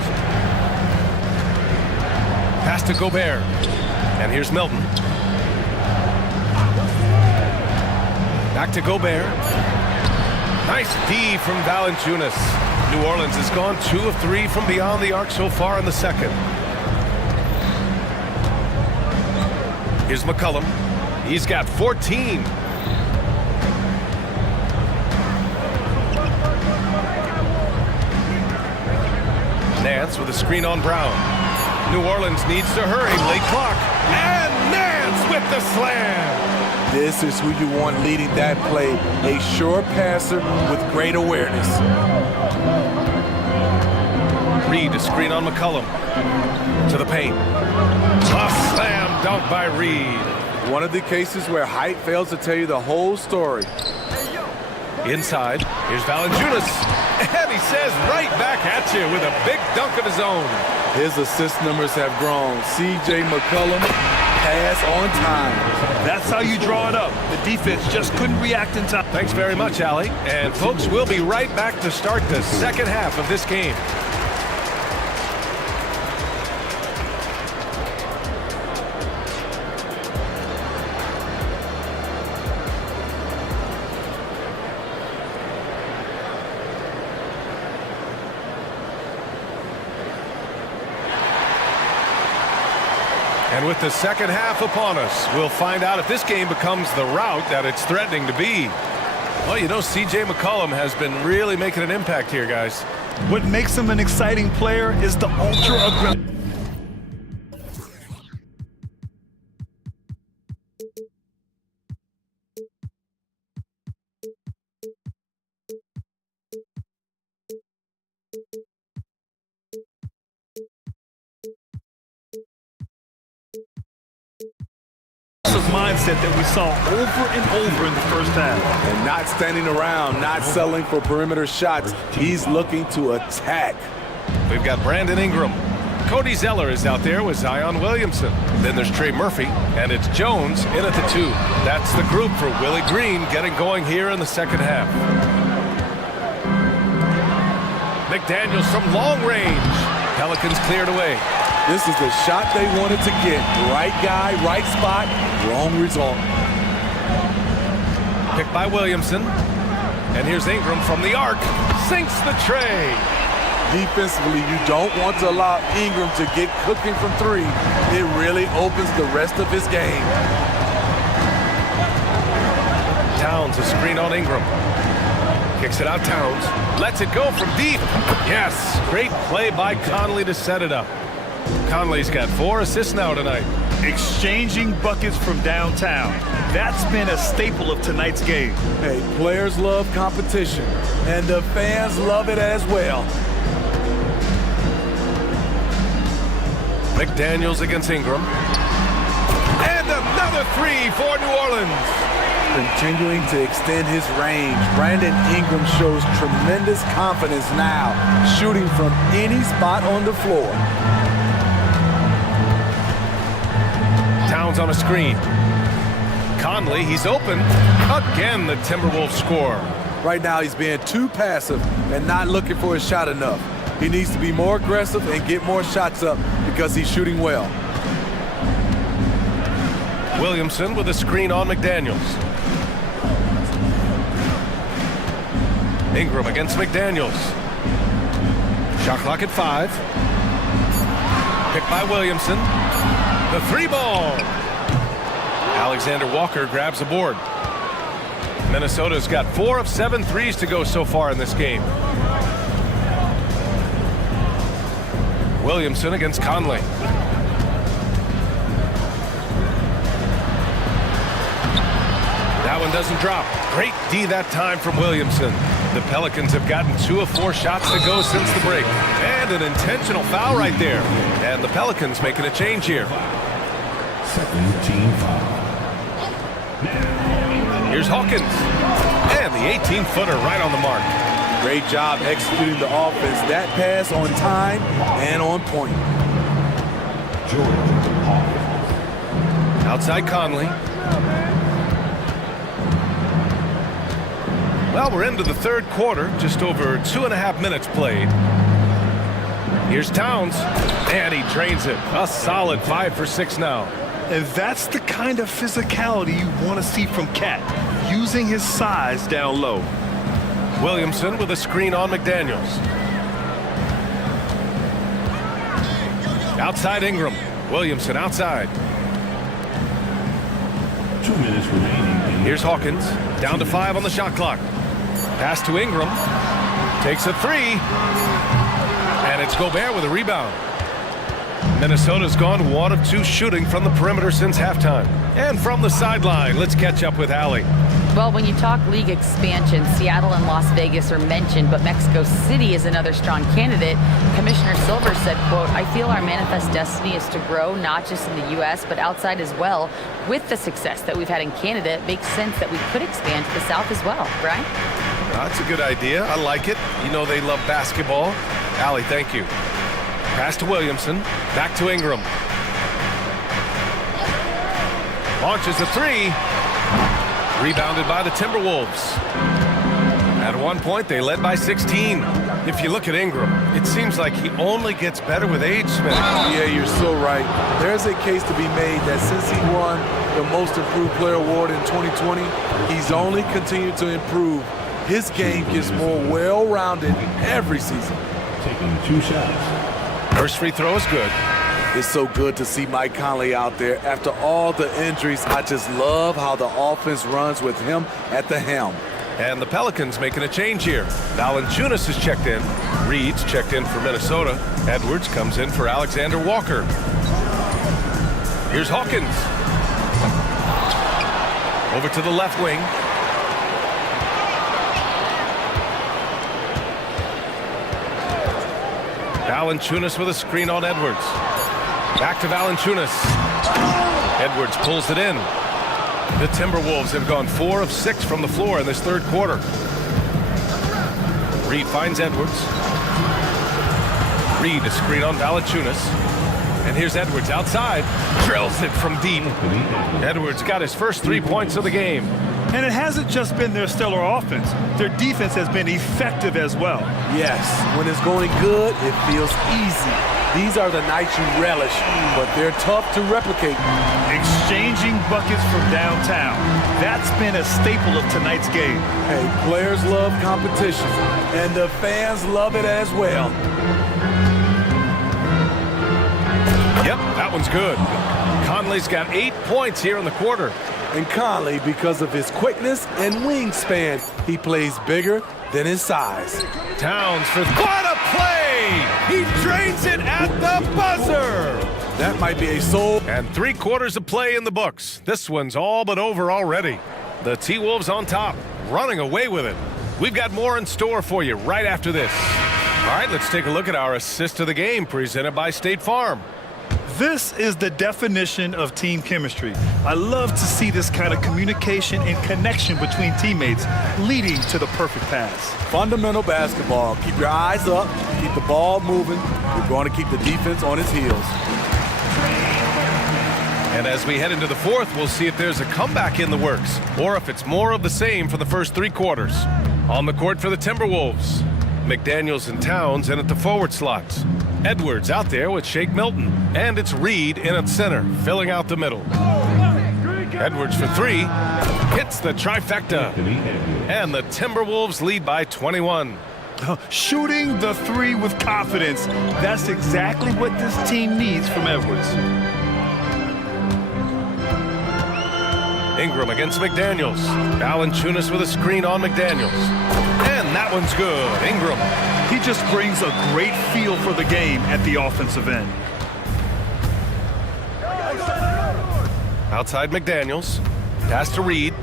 Pass to Gobert. And here's Milton. Back to Gobert. Nice D from Valanciunas. New Orleans has gone 2 of 3 from beyond the arc so far in the second. Here's McCullough. He's got 14. Nance with a screen on Brown. New Orleans needs to hurry, late clock. And Nance with the slam. This is who you want leading that play, a sure passer with great awareness. Reed, a screen on McCullough. To the paint. A slam dunk by Reed. One of the cases where height fails to tell you the whole story. Inside, here's Valanciunas. And he says right back at you with a big dunk of his own. His assist numbers have grown. C.J. McCollum, pass on time. That's how you draw it up. The defense just couldn't react in time. Thanks very much, Allie. And folks, we'll be right back to start the second half of this game. And with the second half upon us, we'll find out if this game becomes the rout that it's threatening to be. Well, you know, C.J. McCollum has been really making an impact here, guys. What makes him an exciting player is the ultra-aggressive. Mindset that we saw over and over in the first half. And not standing around, not settling for perimeter shots. He's looking to attack. We've got Brandon Ingram. Cody Zeller is out there with Zion Williamson. Then there's Trey Murphy, and it's Jones in at the 2. That's the group for Willie Green getting going here in the second half. McDaniels from long range. Pelicans cleared away. This is the shot they wanted to get. Right guy, right spot, wrong result. Picked by Williamson. And here's Ingram from the arc. Sinks the tray. Defensively, you don't want to allow Ingram to get cooking from 3. It really opens the rest of his game. Towns, a screen on Ingram. Kicks it out, Towns. Lets it go from deep. Yes, great play by Conley to set it up. Conley's got 4 assists now tonight. Exchanging buckets from downtown. That's been a staple of tonight's game. Hey, players love competition, and the fans love it as well. McDaniels against Ingram. And another 3 for New Orleans. Continuing to extend his range, Brandon Ingram shows tremendous confidence now, shooting from any spot on the floor. Towns on a screen. Conley, he's open. Again, the Timberwolves score. Right now, he's being too passive and not looking for his shot enough. He needs to be more aggressive and get more shots up because he's shooting well. Williamson with a screen on McDaniels. Ingram against McDaniels. Shot clock at 5. Picked by Williamson. The 3-ball. Alexander Walker grabs the board. Minnesota's got 4 of 7 threes to go so far in this game. Williamson against Conley. That one doesn't drop. Great D that time from Williamson. The Pelicans have gotten 2 of 4 shots to go since the break. And an intentional foul right there. And the Pelicans making a change here. Second team foul. Here's Hawkins. And the 18-footer right on the mark. Great job executing the offense. That pass on time and on point. Outside Conley. Well, we're into the third quarter, just over 2.5 minutes played. Here's Towns, and he drains it. A solid 5 for 6 now. And that's the kind of physicality you want to see from Cat, using his size down low. Williamson with a screen on McDaniels. Outside Ingram. Williamson outside. 2 minutes remaining. Here's Hawkins, down to 5 on the shot clock. Pass to Ingram. Takes a 3. And it's Gobert with a rebound. Minnesota's gone 1 of 2 shooting from the perimeter since halftime. And from the sideline, let's catch up with Allie. Well, when you talk league expansion, Seattle and Las Vegas are mentioned, but Mexico City is another strong candidate. Commissioner Silver said, quote, "I feel our manifest destiny is to grow not just in the U.S., but outside as well. With the success that we've had in Canada, it makes sense that we could expand to the South as well." Brian? That's a good idea. I like it. You know they love basketball. Allie, thank you. Pass to Williamson. Back to Ingram. Launches a 3. Rebounded by the Timberwolves. At one point, they led by 16. If you look at Ingram, it seems like he only gets better with age, Smith. Yeah, you're so right. There's a case to be made that since he won the Most Improved Player Award in 2020, he's only continued to improve. His game gets more well-rounded every season. Taking 2 shots. First free throw is good. It's so good to see Mike Conley out there. After all the injuries, I just love how the offense runs with him at the helm. And the Pelicans making a change here. Valanciunas is checked in. Reed's checked in for Minnesota. Edwards comes in for Alexander Walker. Here's Hawkins. Over to the left wing. Valanciunas with a screen on Edwards. Back to Valanciunas. Edwards pulls it in. The Timberwolves have gone 4 of 6 from the floor in this third quarter. Reed finds Edwards. Reed a screen on Valanciunas. And here's Edwards outside. Drills it from deep. Edwards got his first 3 points of the game. And it hasn't just been their stellar offense. Their defense has been effective as well. Yes, when it's going good, it feels easy. These are the nights you relish, but they're tough to replicate. Exchanging buckets from downtown. That's been a staple of tonight's game. Hey, players love competition, and the fans love it as well. Yep, that one's good. Conley's got 8 points here in the quarter. And Conley, because of his quickness and wingspan, he plays bigger than his size. Towns for what a play! He drains it at the buzzer! That might be a soul. And 3 quarters of play in the books. This one's all but over already. The T-Wolves on top, running away with it. We've got more in store for you right after this. All right, let's take a look at our assist of the game presented by State Farm. This is the definition of team chemistry. I love to see this kind of communication and connection between teammates leading to the perfect pass. Fundamental basketball. Keep your eyes up, keep the ball moving. You're going to keep the defense on its heels. And as we head into the fourth, we'll see if there's a comeback in the works or if it's more of the same for the first 3 quarters. On the court for the Timberwolves, McDaniels and Towns in at the forward slots. Edwards out there with Shake Milton. And it's Reed in at center, filling out the middle. Edwards for 3. Hits the trifecta. And the Timberwolves lead by 21. Shooting the 3 with confidence. That's exactly what this team needs from Edwards. Ingram against McDaniels. Valanciunas with a screen on McDaniels. And that one's good. Ingram. He just brings a great feel for the game at the offensive end. Outside McDaniels. Pass to Reed.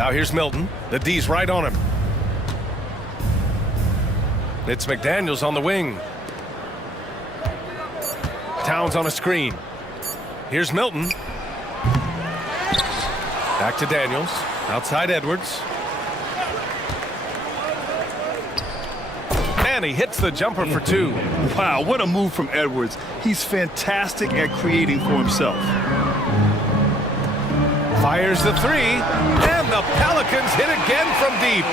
Now here's Milton. The D's right on him. It's McDaniels on the wing. Towns on a screen. Here's Milton. Back to Daniels. Outside Edwards. And he hits the jumper for two. Wow, what a move from Edwards. He's fantastic at creating for himself. Fires the three, and the Pelicans hit again from deep.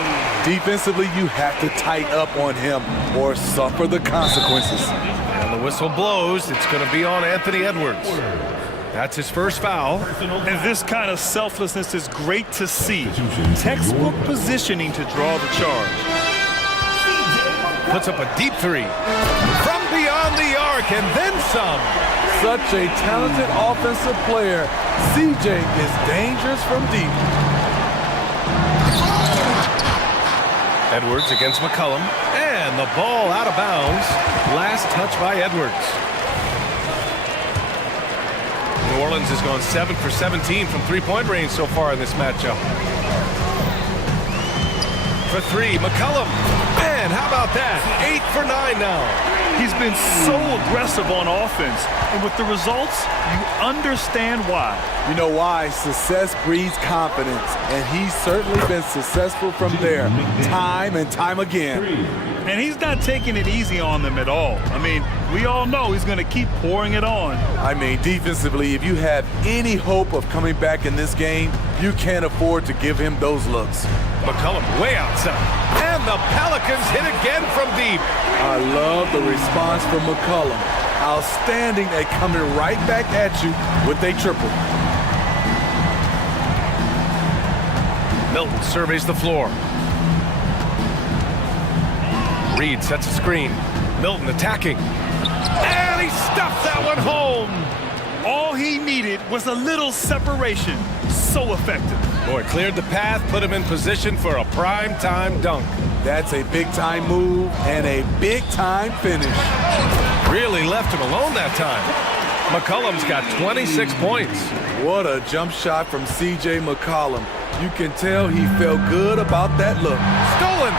Defensively, you have to tighten up on him or suffer the consequences. And the whistle blows. It's going to be on Anthony Edwards. That's his first foul. And this kind of selflessness is great to see. Textbook positioning to draw the charge. Puts up a deep three. From beyond the arc, and then some. Such a talented offensive player. CJ is dangerous from deep. Edwards against McCollum, and the ball out of bounds. Last touch by Edwards. New Orleans has gone 7 for 17 from three-point range so far in this matchup. For three, McCollum. And how about that? 8 for 9 now. He's been so aggressive on offense, and with the results, you understand why. You know why? Success breeds confidence, and he's certainly been successful from there, time and time again. And he's not taking it easy on them at all. I mean, we all know he's going to keep pouring it on. I mean, defensively, if you have any hope of coming back in this game, you can't afford to give him those looks. McCollum way outside. And the Pelicans hit again from deep. I love the response from McCollum. Outstanding at coming right back at you with a triple. Milton surveys the floor. Reed sets a screen. Milton attacking. And he stuffs that one home. All he needed was a little separation. So effective. Boy, cleared the path, put him in position for a prime-time dunk. That's a big-time move and a big-time finish. Really left him alone that time. McCollum's got 26 points. What a jump shot from C.J. McCollum. You can tell he felt good about that look. Stolen.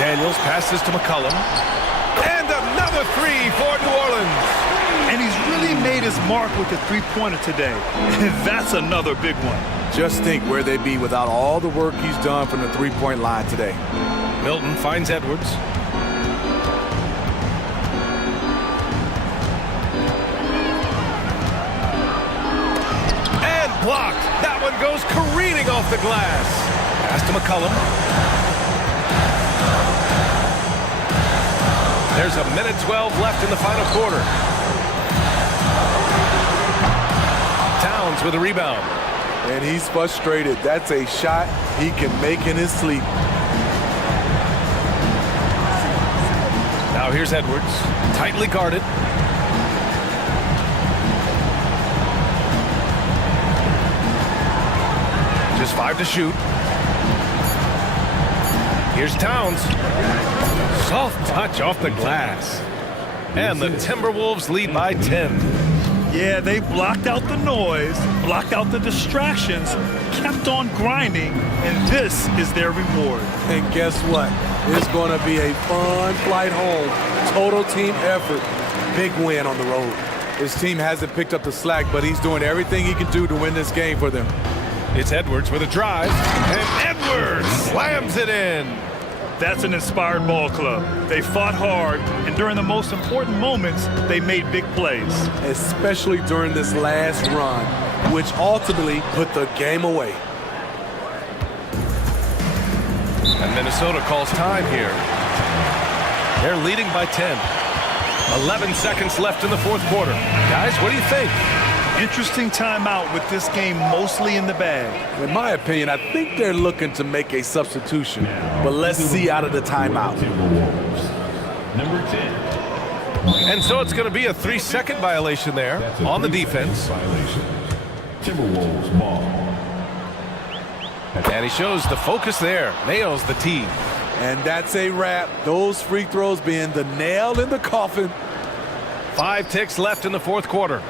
Daniels passes to McCollum. And another three for New Orleans. And he's really made his mark with the three-pointer today. That's another big one. Just think where they'd be without all the work he's done from the three-point line today. Milton finds Edwards. And blocked. That one goes careening off the glass. Pass to McCollum. There's a minute 12 left in the final quarter. Towns with a rebound. And he's frustrated. That's a shot he can make in his sleep. Now here's Edwards. Tightly guarded. Just 5 to shoot. Here's Towns. Soft touch off the glass. And the Timberwolves lead by 10. Yeah, they blocked out the noise, blocked out the distractions, kept on grinding, and this is their reward. And guess what? It's going to be a fun flight home. Total team effort. Big win on the road. His team hasn't picked up the slack, but he's doing everything he can do to win this game for them. It's Edwards with a drive, and Edwards slams it in. That's an inspired ball club. They fought hard, and during the most important moments, they made big plays. Especially during this last run, which ultimately put the game away. And Minnesota calls time here. They're leading by 10. 11 seconds left in the fourth quarter. Guys, what do you think? Interesting timeout with this game mostly in the bag. In my opinion, I think they're looking to make a substitution. But let's see out of the timeout. Number 10. And so it's going to be a 3-second violation there on the defense. Timberwolves ball. And he shows the focus there. Nails the tee. And that's a wrap. Those free throws being the nail in the coffin. 5 ticks left in the fourth quarter.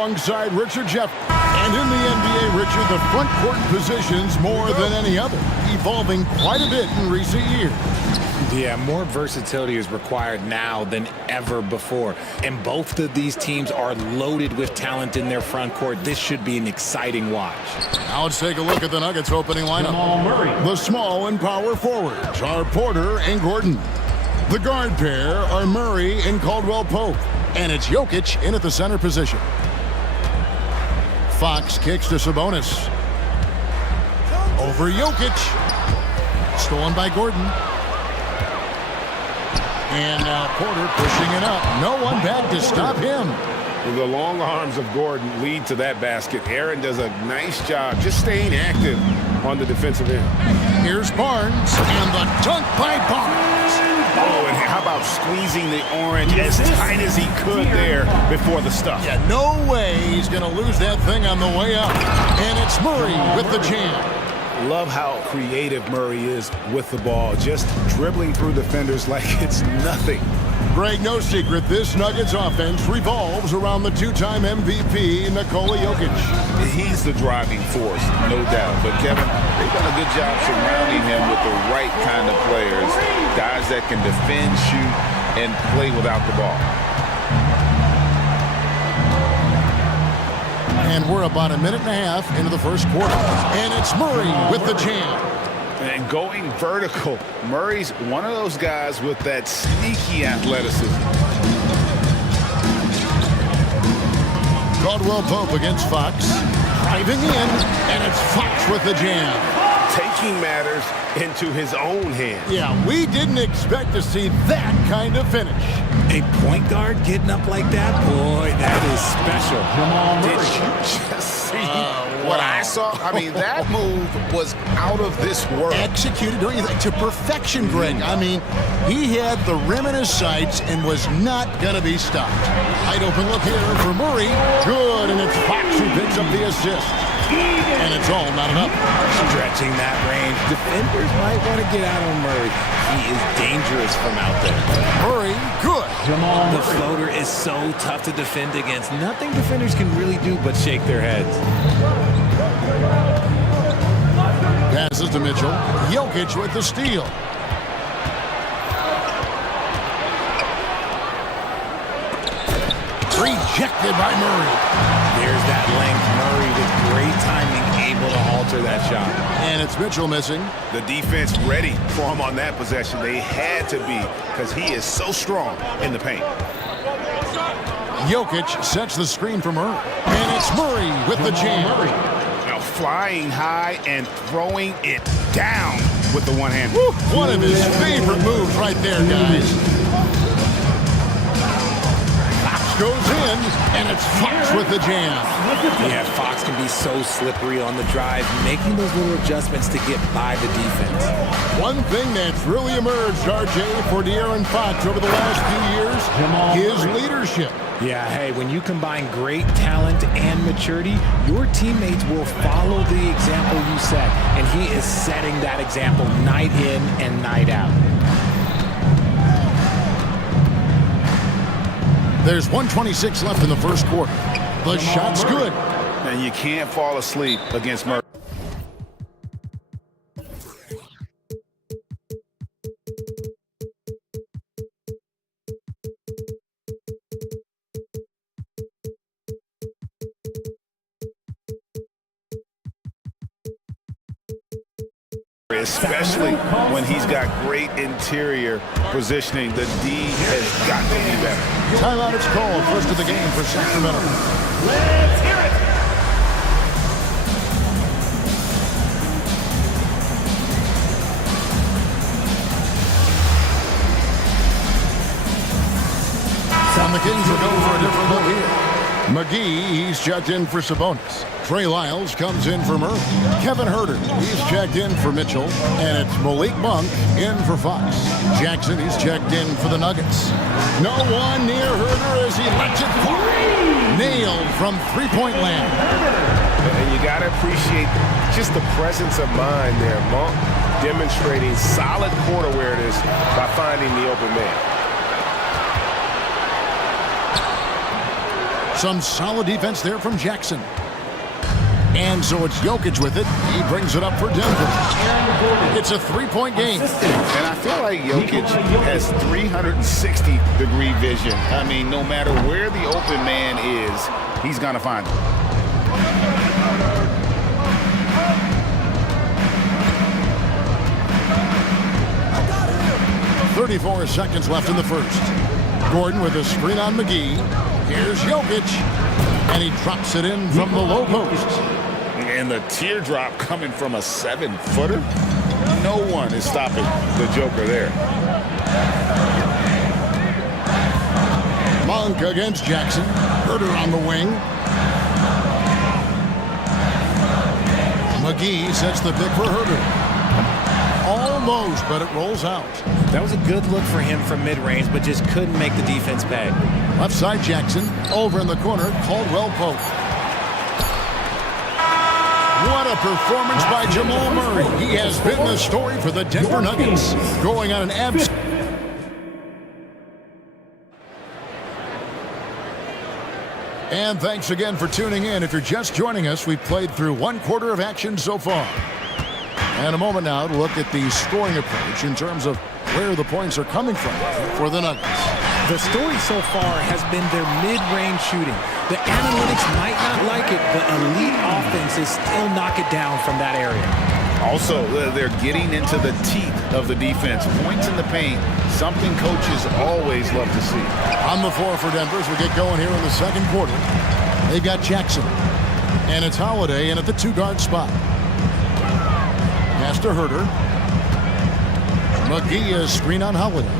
alongside Richard Jeff. And in the NBA, Richard, the front court positions more than any other, evolving quite a bit in recent years. Yeah, more versatility is required now than ever before. And both of these teams are loaded with talent in their front court. This should be an exciting watch. Now let's take a look at the Nuggets opening lineup. The small and power forwards are Porter and Gordon. The guard pair are Murray and Caldwell-Pope. And it's Jokic in at the center position. Fox kicks to Sabonis. Over Jokic. Stolen by Gordon. And now Porter pushing it up. No one back to stop him. The long arms of Gordon lead to that basket. Aaron does a nice job just staying active on the defensive end. Here's Barnes, and the dunk by Barnes. Oh, and how about squeezing the orange as tight as he could there before the stuff? Yeah, no way he's going to lose that thing on the way up. And it's Murray with the jam. Love how creative Murray is with the ball, just dribbling through defenders like it's nothing. Greg, no secret, this Nuggets offense revolves around the two-time MVP, Nikola Jokic. He's the driving force, no doubt. But, Kevin, they've done a good job surrounding him with the right kind of players, guys that can defend, shoot, and play without the ball. And we're about a minute and a half into the first quarter. And it's Murray with the jam. And going vertical, Murray's one of those guys with that sneaky athleticism. Caldwell-Pope against Fox. Driving in, and it's Fox with the jam. Taking matters into his own hands. Yeah, we didn't expect to see that kind of finish. A point guard getting up like that? Boy, that is special. Did you just see what I saw? I mean, that move was out of this world. Executed, don't you think, to perfection, Greg. I mean, he had the rim in his sights and was not going to be stopped. Wide open look here for Murray. Good, and it's Fox who picks up the assist. And it's all not enough. Stretching that range. Defenders might want to get out on Murray. He is dangerous from out there. Murray, good. The floater is so tough to defend against. Nothing defenders can really do but shake their heads. Passes to Mitchell. Jokic with the steal. Rejected by Murray. There's that length. Murray with great timing, able to alter that shot. And it's Mitchell missing. The defense ready for him on that possession. They had to be because he is so strong in the paint. Jokic sets the screen for Murray. And it's Murray with the jam. Now flying high and throwing it down with the one hand. One of his favorite moves right there, guys. Goes in, and it's Fox with the jam. Yeah, Fox can be so slippery on the drive, making those little adjustments to get by the defense. One thing that's really emerged, RJ, for De'Aaron Fox over the last few years, his leadership. Yeah, hey, when you combine great talent and maturity, your teammates will follow the example you set, and he is setting that example night in and night out. There's 1:26 left in the first quarter. The shot's good. And you can't fall asleep against Murray. Especially when he's got great interior positioning. The D has got to be better. Timeout is called. First of the game for Sacramento. Let's hear it. And the Kings will go for a different look here. McGee, he's checked in for Sabonis. Trey Lyles comes in for Murray. Kevin Huerter, he's checked in for Mitchell. And it's Malik Monk in for Fox. Jackson, he's checked in for the Nuggets. No one near Huerter as he lets it fly. Nailed from three-point land. And you got to appreciate just the presence of mind there. Monk demonstrating solid court awareness by finding the open man. Some solid defense there from Jackson. And so it's Jokic with it. He brings it up for Denver. It's a three-point game. And I feel like Jokic has 360-degree vision. I mean, no matter where the open man is, he's going to find him. 34 seconds left in the first. Gordon with a screen on McGee. Here's Jokic. And he drops it in from the low post. And the teardrop coming from a 7-footer. No one is stopping the Joker there. Monk against Jackson. Herter on the wing. McGee sets the pick for Herter. Almost, but it rolls out. That was a good look for him from mid-range, but just couldn't make the defense pay. Left side Jackson. Over in the corner, Caldwell Pope. What a performance by Jamal Murray. He has been the story for the Denver Nuggets. Going on an abs... And thanks again for tuning in. If you're just joining us, we've played through one quarter of action so far. And a moment now to look at the scoring approach in terms of where the points are coming from for the Nuggets. The story so far has been their mid-range shooting. The analytics might not like it, but elite offenses still knock it down from that area. Also, they're getting into the teeth of the defense. Points in the paint, something coaches always love to see. On the floor for Denver as we get going here in the second quarter. They've got Jackson. And it's Holiday in at the two-guard spot. Pass to Herter. McGee is screen on Holiday.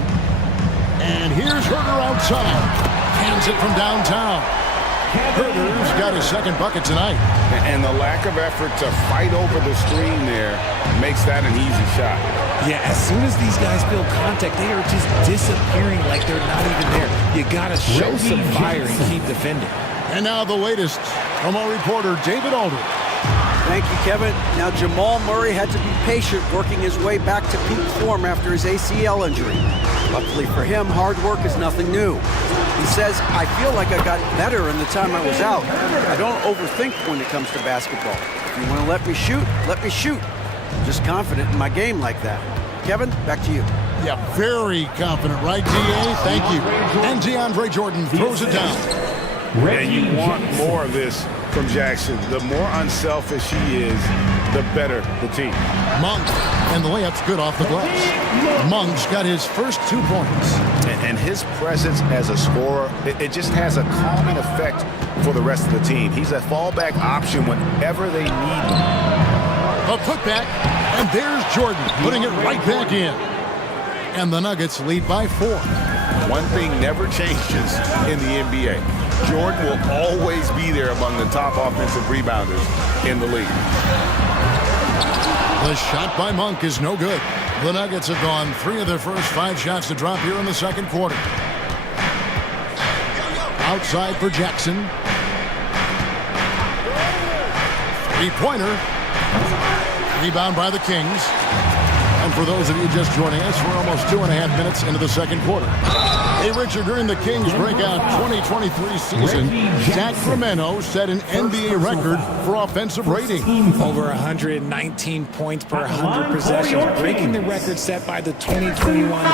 And here's Herter outside. Hands it from downtown. Herter's got his second bucket tonight. And the lack of effort to fight over the screen there makes that an easy shot. Yeah, as soon as these guys feel contact, they are just disappearing like they're not even there. You got to show some fire and keep defending. And now the latest from our reporter, David Aldridge. Thank you, Kevin. Now, Jamal Murray had to be patient working his way back to peak form after his ACL injury. Luckily for him, hard work is nothing new. He says, I feel like I got better in the time I was out. I don't overthink when it comes to basketball. If you want to let me shoot, let me shoot. I'm just confident in my game like that. Kevin, back to you. Yeah, very confident, right, D.A.? Thank you. And DeAndre Jordan throws it down. And you want more of this from Jackson. The more unselfish he is, the better the team. Monk, and the layup's good off the glass. Monk's got his first 2 points. And his presence as a scorer, it just has a calming effect for the rest of the team. He's a fallback option whenever they need him. A putback, and there's Jordan putting it right back in. And the Nuggets lead by 4. One thing never changes in the NBA. Jordan will always be there among the top offensive rebounders in the league. The shot by Monk is no good. The Nuggets have gone 3 of their first 5 shots to drop here in the second quarter. Outside for Jackson. 3-pointer. Rebound by the Kings. And for those of you just joining us, we're almost 2.5 minutes into the second quarter. Hey, Richard, during the Kings' breakout 2023 season, Sacramento set an NBA record for offensive rating. Over 119 points per 100 possessions, breaking the record set by the 2021 KD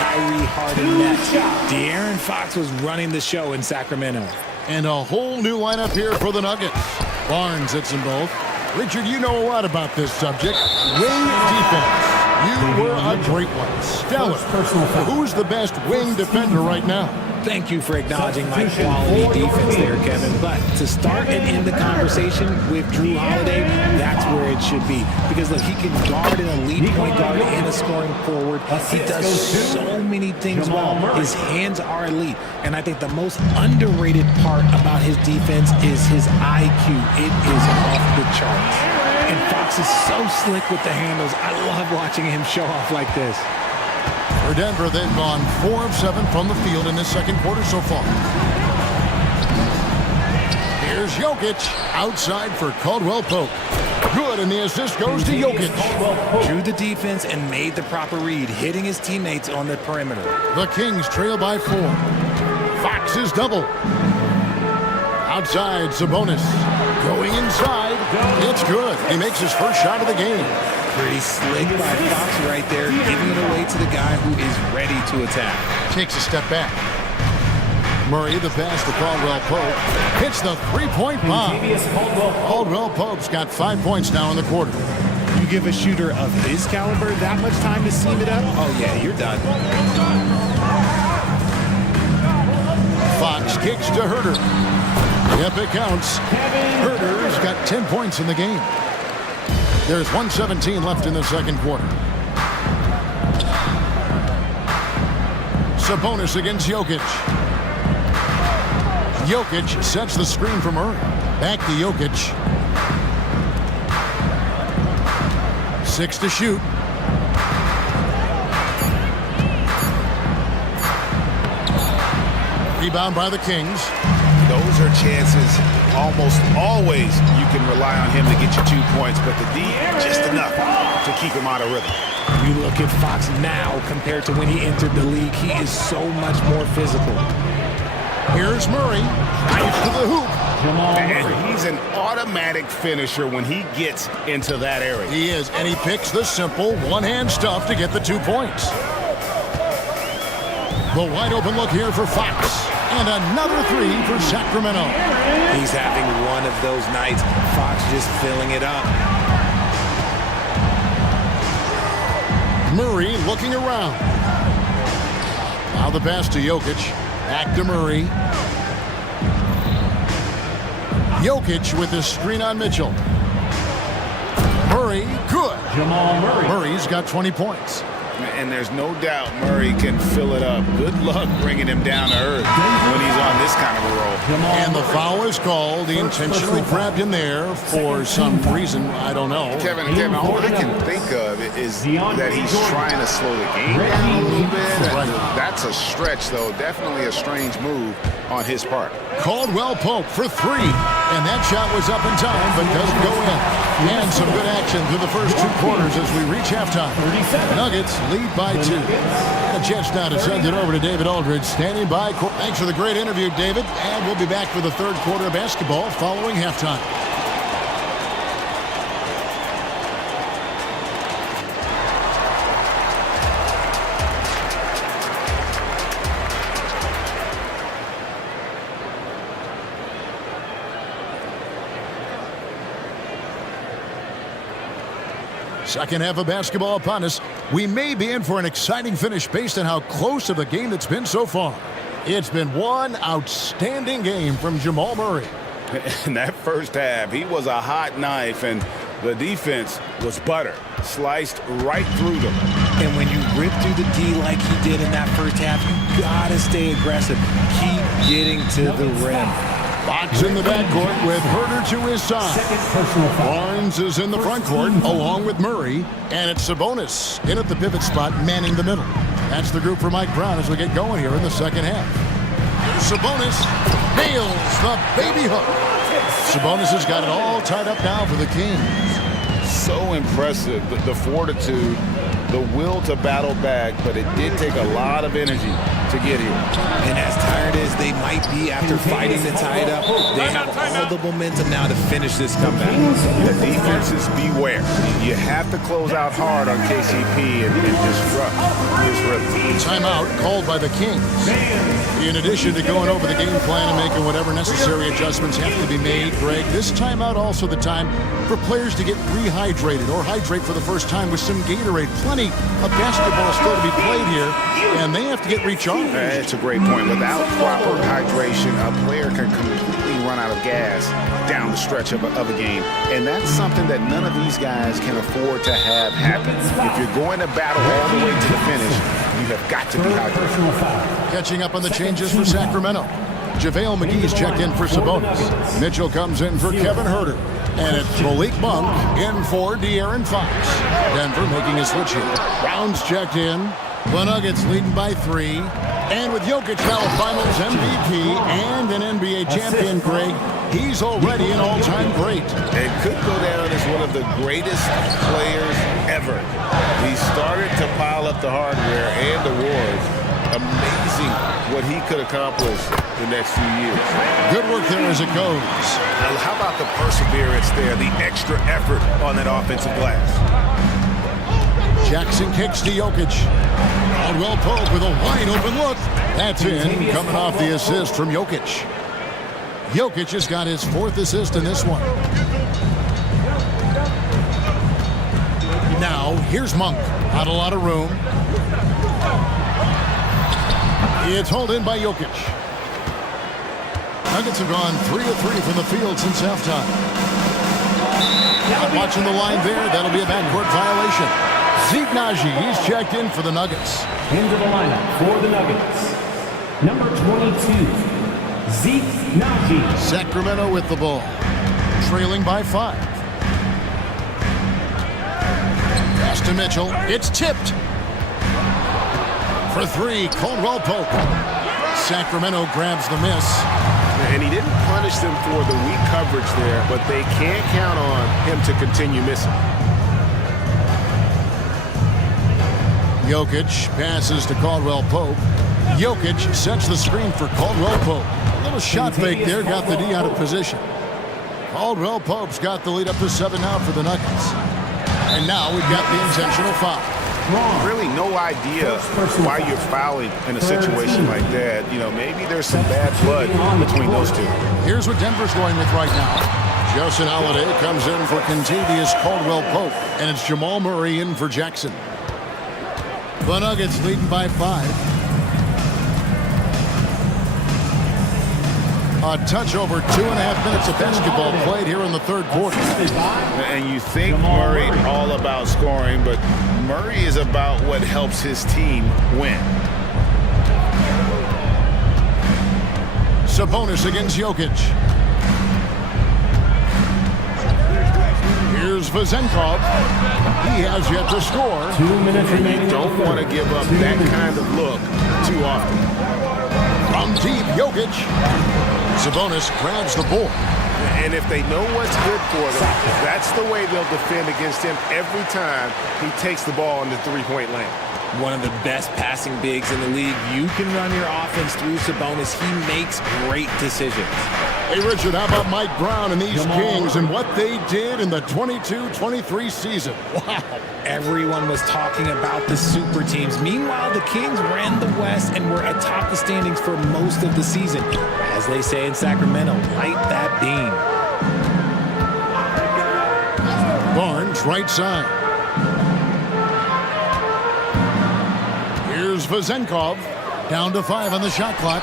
Kyrie Harden Nets. De'Aaron Fox was running the show in Sacramento. And a whole new lineup here for the Nuggets. Barnes hits them both. Richard, you know a lot about this subject. Wing defense. You were a great one. Stellar. Who's the best wing defender right now? Thank you for acknowledging my quality defense there, Kevin. But to start and end the conversation with Drew Holiday, that's where it should be. Because, look, he can guard an elite point guard and a scoring forward. He does so many things well. His hands are elite. And I think the most underrated part about his defense is his IQ. It is off the charts. And Fox is so slick with the handles. I love watching him show off like this. For Denver, they've gone 4 of 7 from the field in this second quarter so far. Here's Jokic outside for Caldwell Pope. Good, and the assist goes to Jokic. Drew the defense and made the proper read, hitting his teammates on the perimeter. The Kings trail by 4. Fox is double. Outside, Sabonis. Going inside. It's good. He makes his first shot of the game. Pretty slick by Fox right there, giving it away to the guy who is ready to attack. Takes a step back. Murray, the pass to Caldwell Pope. Hits the three-point bomb. Caldwell Pope's got 5 points now in the quarter. You give a shooter of his caliber that much time to seam it up, oh yeah, you're done. Fox kicks to Herter. Yep, it counts. Herter's got 10 points in the game. There's 1:17 left in the second quarter. Sabonis against Jokic. Jokic sets the screen for Murray. Back to Jokic. 6 to shoot. Rebound by the Kings. Those are chances almost always you can rely on him to get you 2 points, but the D, just enough to keep him out of rhythm. You look at Fox now compared to when he entered the league, he is so much more physical. Here's Murray. Right to the hoop. And he's an automatic finisher when he gets into that area. He is, and he picks the simple one-hand stuff to get the 2 points. The wide open look here for Fox. And another three for Sacramento. He's having one of those nights. Fox just filling it up. Murray looking around. Now the pass to Jokic. Back to Murray. Jokic with the screen on Mitchell. Murray, good. Jamal Murray. Murray's got 20 points. And there's no doubt Murray can fill it up. Good luck bringing him down to earth when he's on this kind of a roll. And the foul is called. He intentionally grabbed him there for some reason. I don't know. Kevin, all I can think of is that he's trying to slow the game down a little bit. Right. That's a stretch, though. Definitely a strange move on his part. Caldwell Pope for three. And that shot was up in time, but doesn't go in. And some good action through the first 2 quarters as we reach halftime. Nuggets lead by 2. A chance now to send it over to David Aldridge, standing by. Thanks for the great interview, David. And we'll be back for the third quarter of basketball following halftime. Second half of basketball upon us. We may be in for an exciting finish based on how close of a game it's been so far. It's been one outstanding game from Jamal Murray. In that first half, he was a hot knife, and the defense was butter. Sliced right through them. And when you rip through the D like he did in that first half, you gotta stay aggressive. Keep getting to the rim. Fox in the backcourt with Herter to his side. Barnes is in the front court along with Murray. And it's Sabonis in at the pivot spot, manning the middle. That's the group for Mike Brown as we get going here in the second half. Here's Sabonis. Nails the baby hook. Sabonis has got it all tied up now for the Kings. So impressive, the fortitude, the will to battle back, but it did take a lot of energy to get here. And as tired as they might be after fighting to tie it up, they have all the momentum now to finish this comeback. The defenses beware. You have to close out hard on KCP and disrupt his rhythm. Timeout called by the Kings. In addition to going over the game plan and making whatever necessary adjustments have to be made, Greg, this timeout also the time for players to get rehydrated or hydrate for the first time with some Gatorade. Plenty of basketball still to be played here, and they have to get recharged. That's a great point. Without proper hydration, a player can completely run out of gas down the stretch of a game. And that's something that none of these guys can afford to have happen. If you're going to battle all the way to the finish, you have got to be hydrated. Catching up on the changes for Sacramento. JaVale McGee's checked in for Sabonis. Mitchell comes in for Kevin Herter. And it's Malik Monk in for De'Aaron Fox. Denver making a switch here. Brown's checked in. The Nuggets leading by 3. And with Jokic now a Finals MVP and an NBA champion, Greg, he's already an all-time great. It could go down as one of the greatest players ever. He started to pile up the hardware and awards, Amazing what he could accomplish the next few years. Good work there as it goes. How about the perseverance there, the extra effort on that offensive glass? Jackson kicks to Jokic. Caldwell Pope with a wide open look. That's in, coming off the assist from Jokic. Jokic has got his 4th assist in this one. Now, here's Monk. Not a lot of room. It's hauled in by Jokic. Nuggets have gone 3 of 3 from the field since halftime. Not watching the line there. That'll be a backcourt violation. Zeke Naji, he's checked in for the Nuggets. Into the lineup for the Nuggets. Number 22, Zeke Naji. Sacramento with the ball. Trailing by 5. Pass to Mitchell. It's tipped. For 3, Caldwell Pope. Sacramento grabs the miss. And he didn't punish them for the weak coverage there, but they can't count on him to continue missing. Jokic passes to Caldwell Pope. Jokic sets the screen for Caldwell Pope. A little shot fake there, got the D out of position. Caldwell Pope's got the lead up to 7 now for the Nuggets. And now we've got the intentional foul. Really no idea why you're fouling in a situation like that. You know, maybe there's some bad blood between those two. Here's what Denver's going with right now. Justin Holiday comes in for Contavious Caldwell Pope. And it's Jamal Murray in for Jackson. The Nuggets leading by 5. A touch over 2.5 minutes of basketball played here in the 3rd quarter. And you think Murray all about scoring, but Murray is about what helps his team win. Sabonis against Jokic. Here's Vezenkov. He has yet to score. 2 minutes remaining. You don't want to give up that kind of look too often. From deep, Jokic. Sabonis grabs the board. And if they know what's good for them, that's the way they'll defend against him every time he takes the ball in the three-point lane. One of the best passing bigs in the league. You can run your offense through Sabonis. He makes great decisions. Hey, Richard, how about Mike Brown and these Kings and what they did in the 22-23 season? Wow. Everyone was talking about the super teams. Meanwhile, the Kings ran the West and were atop the standings for most of the season. As they say in Sacramento, light that beam. Barnes, right side. Here's Vezenkov. Down to 5 on the shot clock.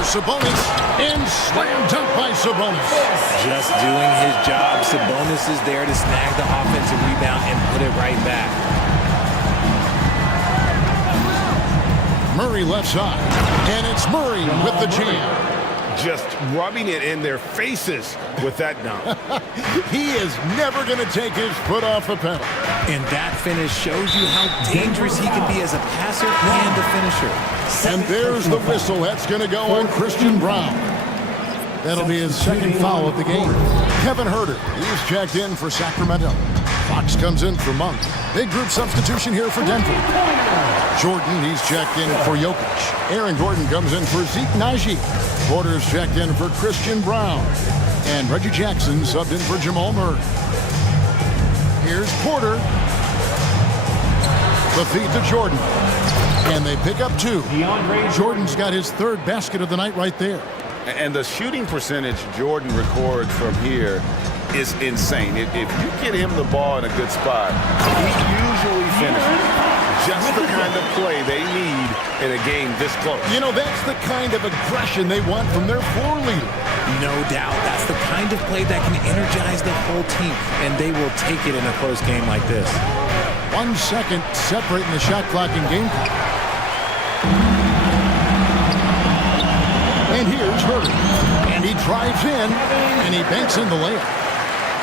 Sabonis, and slam dunk by Sabonis. Just doing his job. Sabonis is there to snag the offensive rebound and put it right back. Murray left side, and it's Murray with the jam. Just rubbing it in their faces with that dunk. He is never going to take his foot off the pedal. And that finish shows you how dangerous he can be as a passer and a finisher. And there's the whistle. That's going to go on Christian Brown. That'll be his 2nd foul of the game. Kevin Huerter, he's checked in for Sacramento. Fox comes in for Monk. Big group substitution here for Denver. Jordan, he's checked in for Jokic. Aaron Gordon comes in for Zeke Naji. Porter's checked in for Christian Brown. And Reggie Jackson subbed in for Jamal Murray. Here's Porter. The feed to Jordan. And they pick up 2. Jordan's got his 3rd basket of the night right there. And the shooting percentage Jordan records from here is insane. If you get him the ball in a good spot, he usually finishes. Just the kind of play they need in a game this close. You know, that's the kind of aggression they want from their floor leader. No doubt. That's the kind of play that can energize the whole team, and they will take it in a close game like this. 1 second separating the shot clock and game clock. And here's Hurley. And he drives in, and he banks in the layup.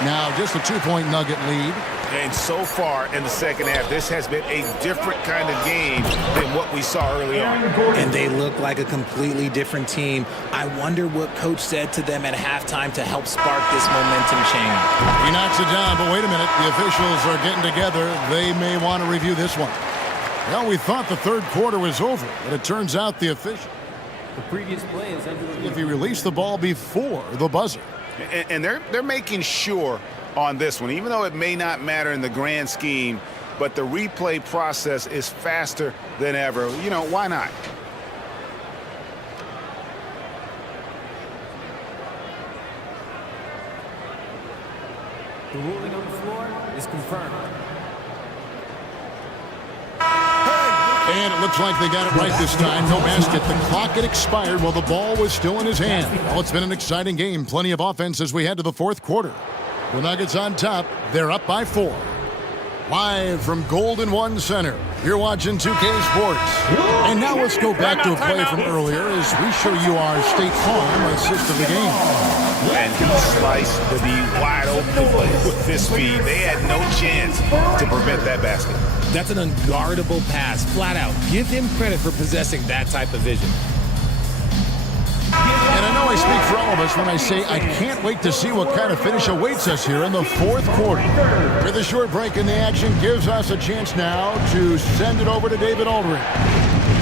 Now just a 2-point Nugget lead. And so far in the second half, this has been a different kind of game than what we saw early on. And they look like a completely different team. I wonder what coach said to them at halftime to help spark this momentum change. He knocks it down, but wait a minute. The officials are getting together. They may want to review this one. Well, we thought the third quarter was over, but it turns out the official, The previous play is ended. if he released the ball before the buzzer. And they're making sure on this one, even though it may not matter in the grand scheme, but the replay process is faster than ever. You know, why not? The ruling on the floor is confirmed. And it looks like they got it right this time. No basket. The clock had expired while the ball was still in his hand. Well, it's been an exciting game. Plenty of offense as we head to the fourth quarter. The Nuggets on top. They're up by 4. Live from Golden One Center, you're watching 2K Sports. And now let's go back to a play from earlier as we show you our State Farm assist of the game. And he sliced the D wide open with this speed. They had no chance to prevent that basket. That's an unguardable pass, flat out. Give him credit for possessing that type of vision. And I know I speak for all of us when I say I can't wait to see what kind of finish awaits us here in the fourth quarter. With a short break in the action gives us a chance now to send it over to David Aldridge.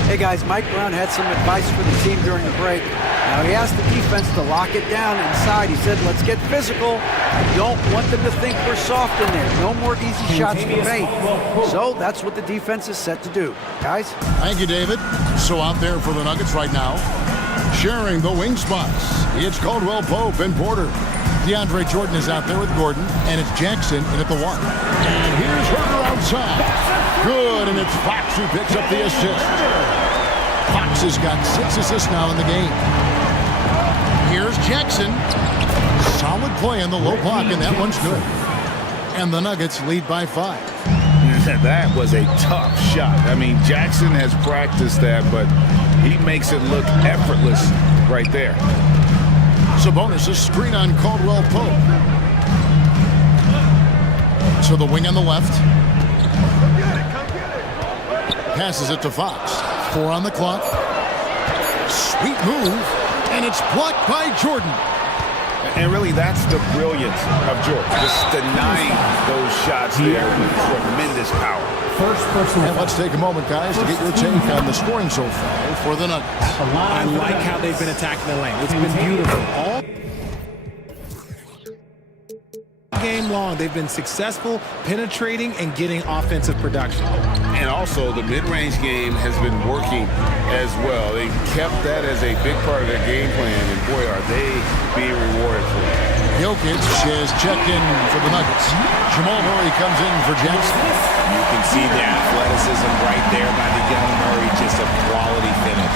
Hey guys, Mike Brown had some advice for the team during the break. Now he asked the defense to lock it down inside. He said, let's get physical. I don't want them to think we're soft in there. No more easy shots from paint. So that's what the defense is set to do. Guys? Thank you, David. So out there for the Nuggets right now, sharing the wing spots, it's Caldwell Pope and Porter. DeAndre Jordan is out there with Gordon, and it's Jackson in at the 1. And here's Herter outside. Good, and it's Fox who picks up the assist. Fox has got 6 assists now in the game. Here's Jackson. Solid play in the low block, and that one's good. And the Nuggets lead by 5. That was a tough shot. I mean, Jackson has practiced that, but he makes it look effortless right there. Sabonis, a screen on Caldwell Pope. So the wing on the left. Passes it to Fox. 4 on the clock. Sweet move. And it's blocked by Jordan. And really, that's the brilliance of Jordan. Just denying those shots there with tremendous power. First personal. And let's take a moment, guys, to get your take on the scoring so far for the Nuggets. I like how they've been attacking the lane. It's been beautiful. All game long, they've been successful penetrating and getting offensive production. And also, the mid-range game has been working as well. They kept that as a big part of their game plan, and boy, are they being rewarded for it. Jokic has checked in for the Nuggets. Jamal Murray comes in for Jackson. You can see the athleticism right there by the young Murray. Just a quality finish.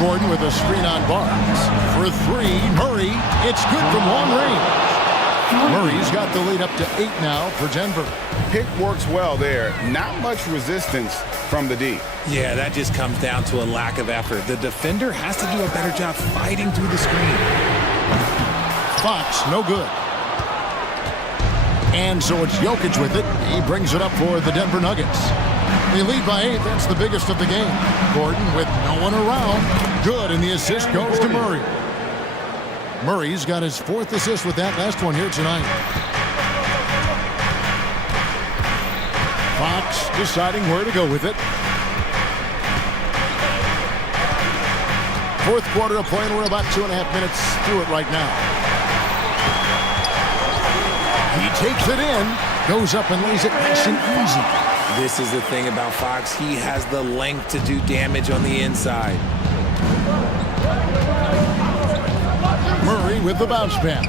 Gordon with a screen on Barnes. For 3, Murray. It's good from long range. Murray's got the lead up to 8 now for Denver. Pick works well there. Not much resistance from the D. Yeah, that just comes down to a lack of effort. The defender has to do a better job fighting through the screen. Fox, no good. And so it's Jokic with it. He brings it up for the Denver Nuggets. They lead by 8. That's the biggest of the game. Gordon with no one around. Good, and the assist goes to Murray. Murray's got his 4th assist with that last one here tonight. Fox deciding where to go with it. Fourth quarter of play, and we're about 2.5 minutes through it right now. He takes it in, goes up and lays it nice and easy. This is the thing about Fox. He has the length to do damage on the inside. Murray with the bounce pass.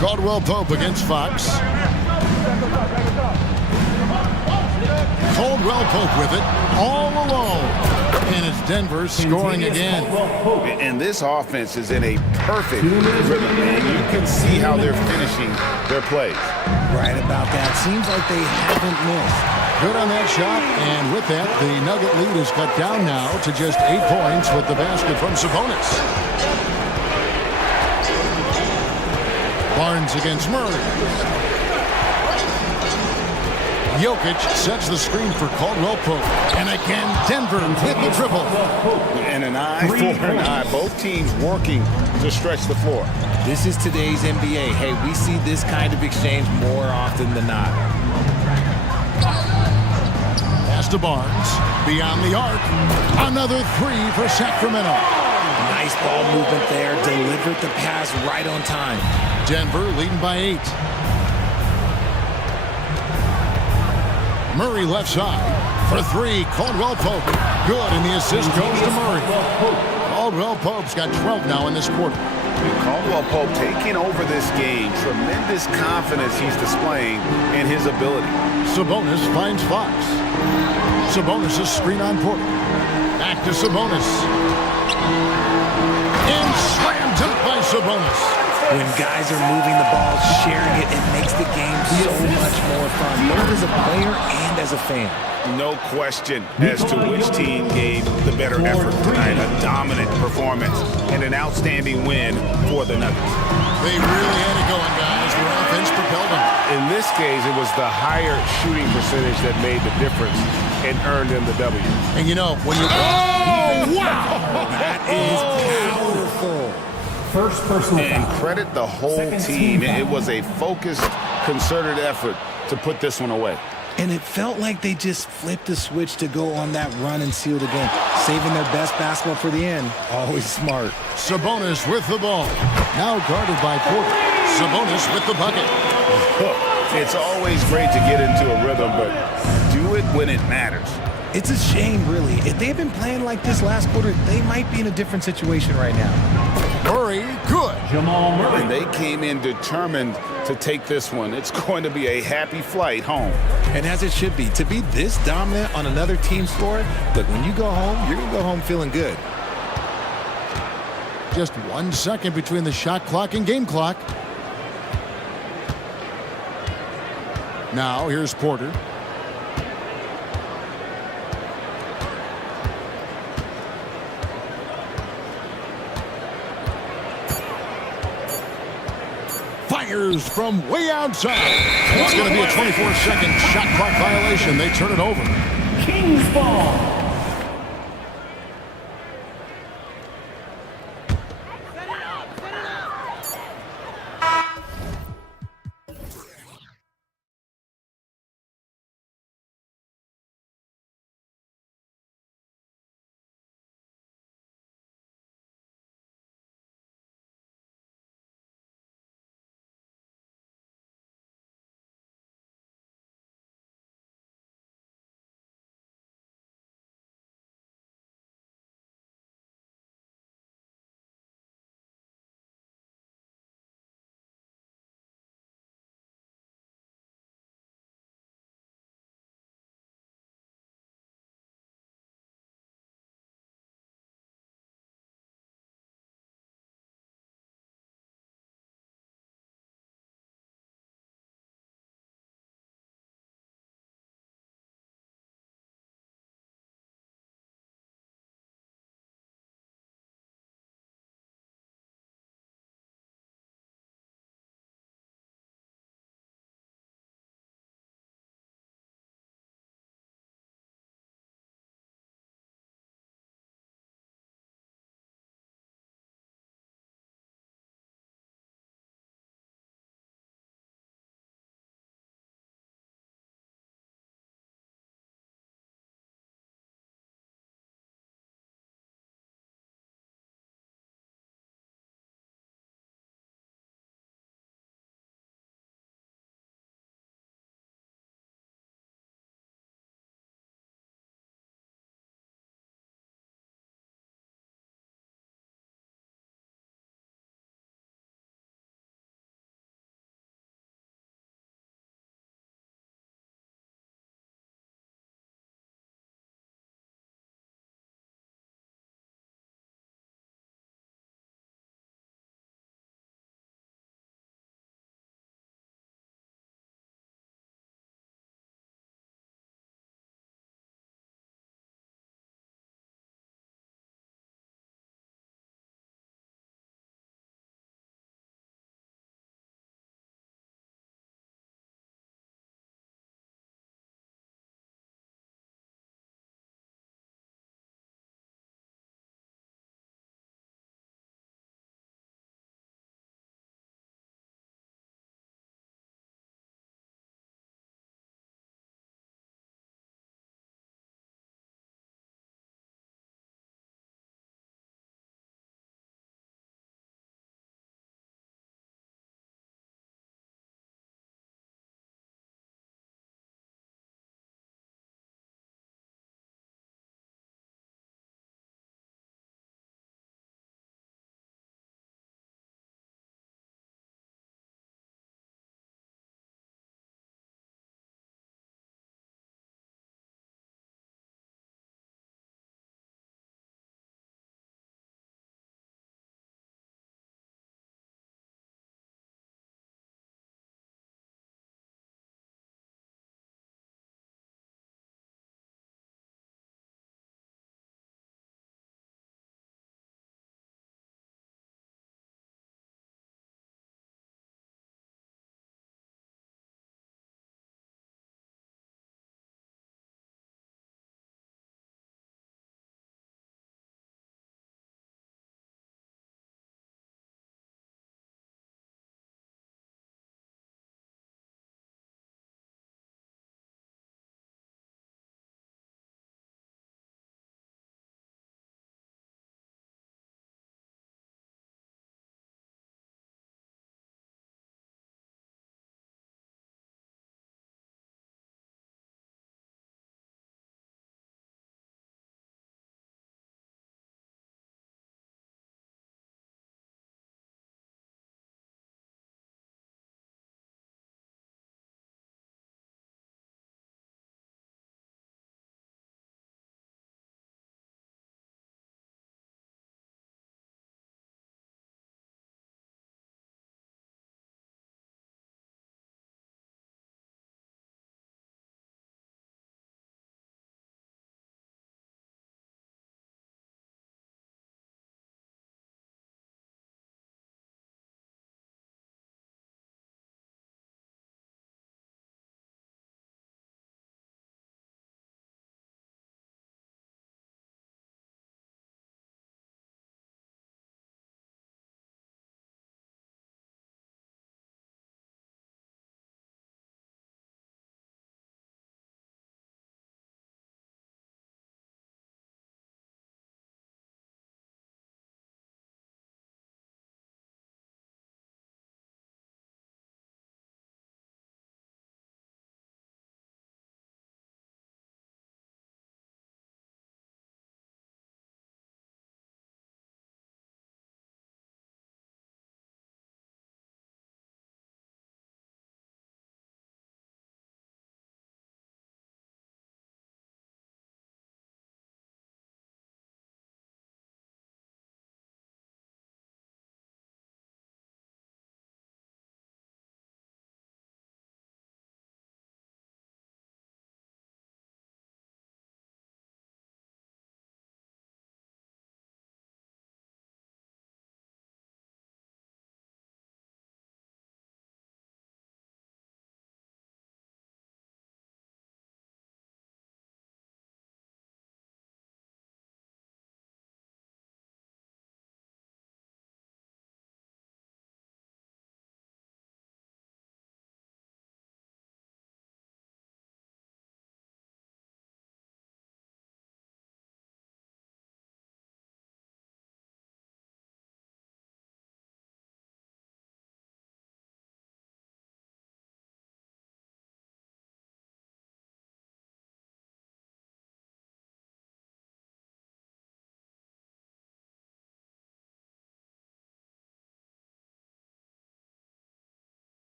Caldwell Pope against Fox. Caldwell Pope with it, all alone. And it's Denver scoring again. And this offense is in a perfect rhythm, and you can see how they're finishing their plays. Right about that. Seems like they haven't missed. Good on that shot, and with that, the Nugget lead is cut down now to just 8 points with the basket from Sabonis. Barnes against Murray. Jokic sets the screen for Caldwell Pope. And again, Denver with the triple. And an eye for an eye. Both teams working to stretch the floor. This is today's NBA. Hey, we see this kind of exchange more often than not. Pass to Barnes. Beyond the arc. Another three for Sacramento. Nice ball movement there. Delivered the pass right on time. Denver leading by 8. Murray left side for 3. Caldwell Pope. Good, and the assist goes to Murray. Caldwell Pope's got 12 now in this quarter. Caldwell Pope taking over this game. Tremendous confidence he's displaying in his ability. Sabonis finds Fox. Sabonis' screen on Porter. Back to Sabonis. And slam dunk by Sabonis. When guys are moving the ball, sharing it, it makes the game so much more fun, both as a player and as a fan. No question as to which team gave the better effort tonight. A dominant performance and an outstanding win for the Nuggets. They really had it going, guys. Their offense propelled them. In this case, it was the higher shooting percentage that made the difference and earned them the W. And you know, when you... Oh, wow! That is powerful. First personal And credit the whole team. It was a focused, concerted effort to put this one away. And it felt like they just flipped the switch to go on that run and seal the game, saving their best basketball for the end. Always smart. Sabonis with the ball. Now guarded by Porter. Sabonis with the bucket. It's always great to get into a rhythm, but do it when it matters. It's a shame, really. If they had been playing like this last quarter, they might be in a different situation right now. Murray, good. Jamal Murray. And they came in determined to take this one. It's going to be a happy flight home. And as it should be, to be this dominant on another team's score, look, when you go home, you're going to go home feeling good. Just 1 second between the shot clock and game clock. Now, here's Porter. Fires from way outside. It's going to be a 24-second shot clock violation. They turn it over. Kings ball.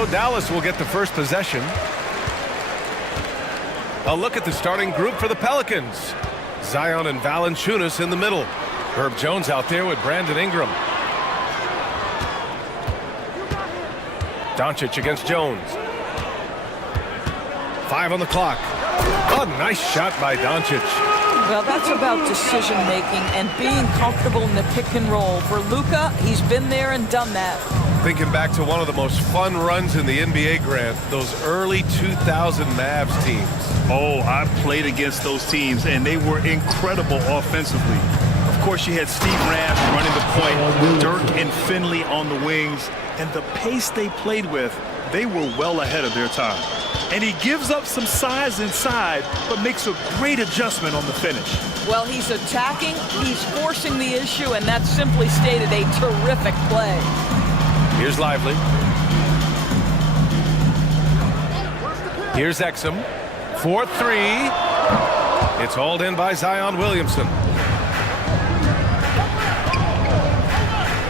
So Dallas will get the first possession. A look at the starting group for the Pelicans. Zion and Valanciunas in the middle. Herb Jones out there with Brandon Ingram. Doncic against Jones. 5 on the clock. A nice shot by Doncic. Well, that's about decision-making and being comfortable in the pick and roll. For Luka, he's been there and done that. Thinking back to one of the most fun runs in the NBA, Grant, those early 2000 Mavs teams. Oh, I played against those teams, and they were incredible offensively. Of course, you had Steve Nash running the point, Dirk and Finley on the wings, and the pace they played with, they were well ahead of their time. And he gives up some size inside, but makes a great adjustment on the finish. Well, he's attacking, he's forcing the issue, and that's simply stated a terrific play. Here's Lively. Here's Exum. 4-3. It's hauled in by Zion Williamson.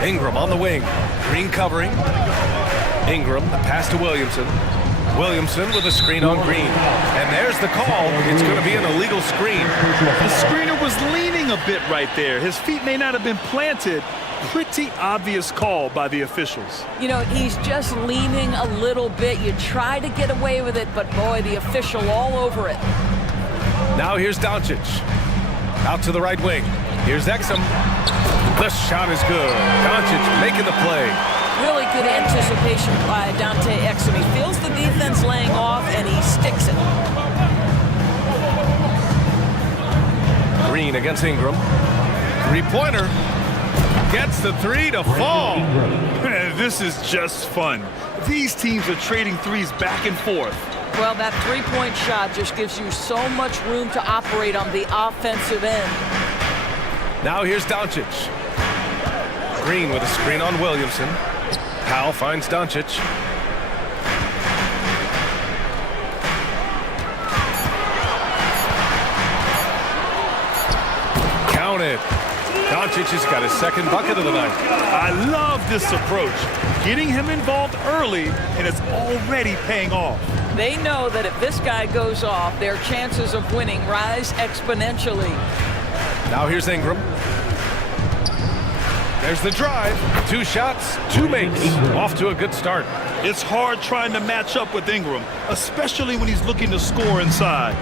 Ingram on the wing. Green covering. Ingram, the pass to Williamson. Williamson with a screen on Green. And there's the call. It's going to be an illegal screen. The screener was leaning a bit right there. His feet may not have been planted. Pretty obvious call by the officials. You know, he's just leaning a little bit. You try to get away with it, but boy, the official all over it. Now here's Doncic. Out to the right wing. Here's Exum. The shot is good. Doncic making the play. Really good anticipation by Dante Exum. He feels the defense laying off, and he sticks it. Green against Ingram. Three-pointer. Gets the three to fall. This is just fun. These teams are trading threes back and forth. Well, that three-point shot just gives you so much room to operate on the offensive end. Now here's Doncic. Green with a screen on Williamson. Powell finds Doncic. Count it. Doncic has got his second bucket of the night. I love this approach. Getting him involved early, and it's already paying off. They know that if this guy goes off, their chances of winning rise exponentially. Now here's Ingram. There's the drive. 2 shots, 2 makes. Off to a good start. It's hard trying to match up with Ingram, especially when he's looking to score inside.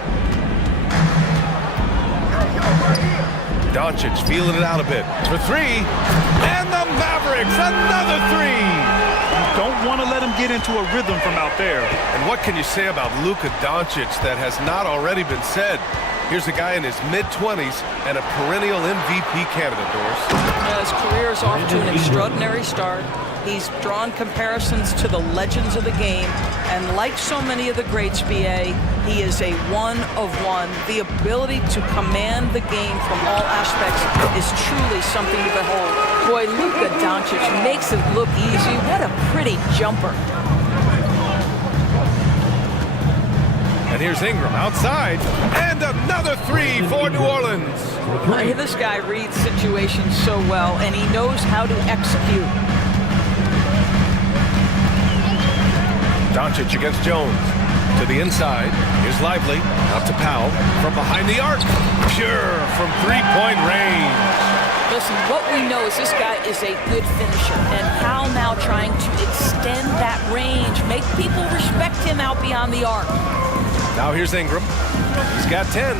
Doncic feeling it out a bit for 3. And the Mavericks, another 3. You don't want to let him get into a rhythm from out there. And what can you say about Luka Doncic that has not already been said? Here's a guy in his mid-20s and a perennial MVP candidate, Doris. His career is off to an extraordinary start. He's drawn comparisons to the legends of the game, and like so many of the greats, BA, he is a one-of-one. The ability to command the game from all aspects is truly something to behold. Boy, Luka Doncic makes it look easy. What a pretty jumper. And here's Ingram outside, and another 3 for New Orleans. This guy reads situations so well, and he knows how to execute. Doncic against Jones. To the inside. Here's Lively. Out to Powell. From behind the arc. Pure from 3-point range. Listen, what we know is this guy is a good finisher. And Powell now trying to extend that range. Make people respect him out beyond the arc. Now here's Ingram. He's got 10.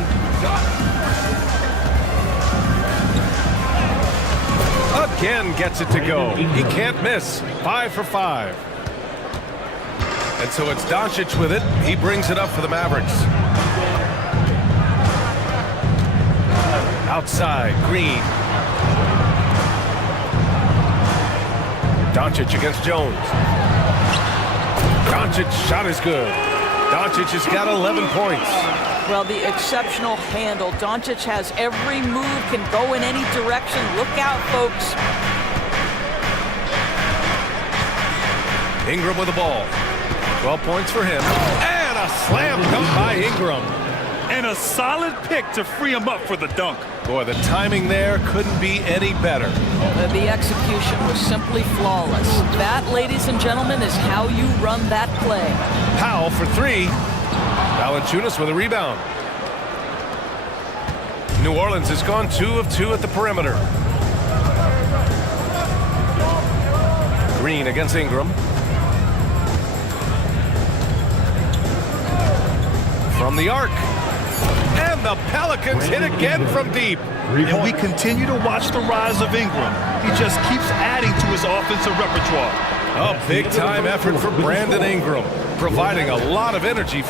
Again gets it to go. He can't miss. 5 for 5. And so it's Doncic with it. He brings it up for the Mavericks. Outside, Green. Doncic against Jones. Doncic's shot is good. Doncic has got 11 points. Well, the exceptional handle. Doncic has every move, can go in any direction. Look out, folks. Ingram with the ball. 12 points for him. And a slam dunk by Ingram. And a solid pick to free him up for the dunk. Boy, the timing there couldn't be any better. The execution was simply flawless. That, ladies and gentlemen, is how you run that play. Powell for three. Valanciunas with a rebound. New Orleans has gone 2 of 2 at the perimeter. Green against Ingram. From the arc. And the Pelicans hit again from deep. And we continue to watch the rise of Ingram. He just keeps adding to his offensive repertoire. A big-time effort for Brandon Ingram, providing a lot of energy.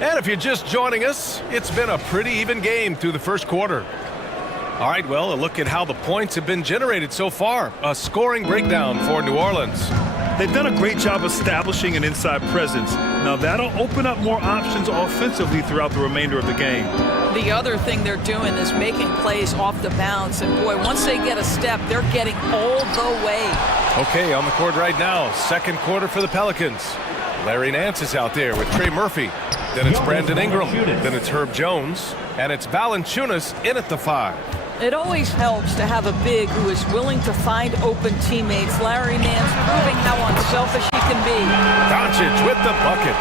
And if you're just joining us, it's been a pretty even game through the first quarter. All right, well, a look at how the points have been generated so far. A scoring breakdown for New Orleans. They've done a great job establishing an inside presence. Now that'll open up more options offensively throughout the remainder of the game. The other thing they're doing is making plays off the bounce. And boy, once they get a step, they're getting all the way. Okay, on the court right now, second quarter for the Pelicans. Larry Nance is out there with Trey Murphy. Then it's Brandon Ingram. Then it's Herb Jones. And it's Valanciunas in at the 5. It always helps to have a big who is willing to find open teammates. Larry Nance proving how unselfish he can be. Doncic with the bucket.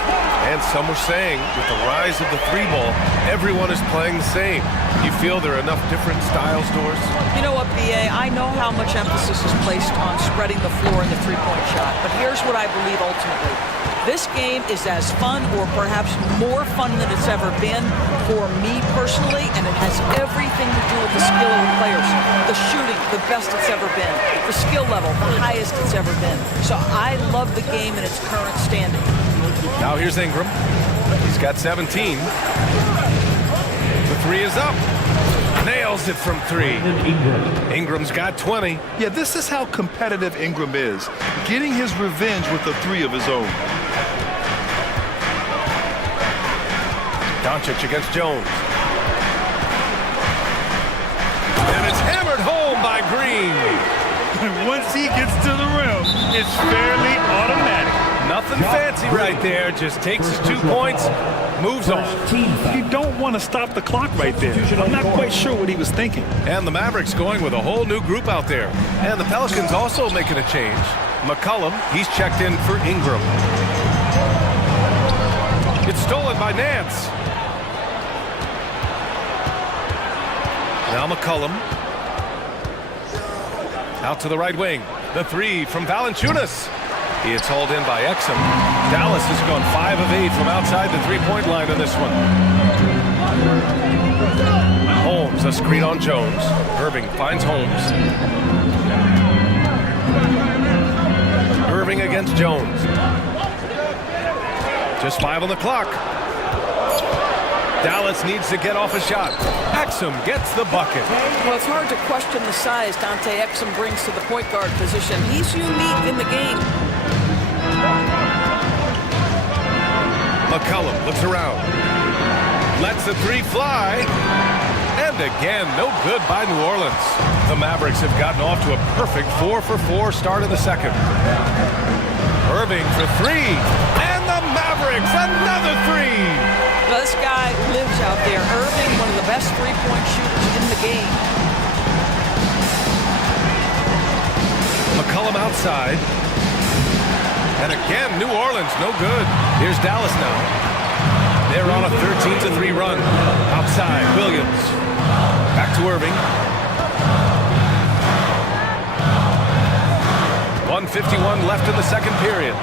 And some were saying, with the rise of the 3-ball, everyone is playing the same. You feel there are enough different styles, Doris? You know what, B.A., I know how much emphasis is placed on spreading the floor in the three-point shot, but here's what I believe ultimately. This game is as fun or perhaps more fun than it's ever been for me personally, and it has everything to do with the skill of the players. The shooting, the best it's ever been. The skill level, the highest it's ever been. So I love the game in its current standing. Now here's Ingram. He's got 17. The 3 is up. Nails it from 3. Ingram's got 20. Yeah, this is how competitive Ingram is. Getting his revenge with a 3 of his own. Doncic against Jones. And it's hammered home by Green. Once he gets to the rim, it's fairly automatic. Nothing fancy right there. Just takes his 2 points, moves on. You don't want to stop the clock right there. I'm not quite sure what he was thinking. And the Mavericks going with a whole new group out there. And the Pelicans also making a change. McCollum, he's checked in for Ingram. It's stolen by Nance. Now McCollum. Out to the right wing. The 3 from Valanciunas. It's hauled in by Exum. Dallas has gone 5 of 8 from outside the three-point line in this one. Holmes, a screen on Jones. Irving finds Holmes. Irving against Jones. Just 5 on the clock. Dallas needs to get off a shot. Exum gets the bucket. Well, it's hard to question the size Dante Exum brings to the point guard position. He's unique in the game. McCollum looks around. Lets the 3 fly. And again, no good by New Orleans. The Mavericks have gotten off to a perfect 4-for-4 start in the second. Irving for 3. And the Mavericks, another 3. This guy lives out there. Irving, one of the best three-point shooters in the game. McCollum outside. And again, New Orleans, no good. Here's Dallas now. They're on a 13-3 run. Outside, Williams. Back to Irving. 1:51 left in the second period.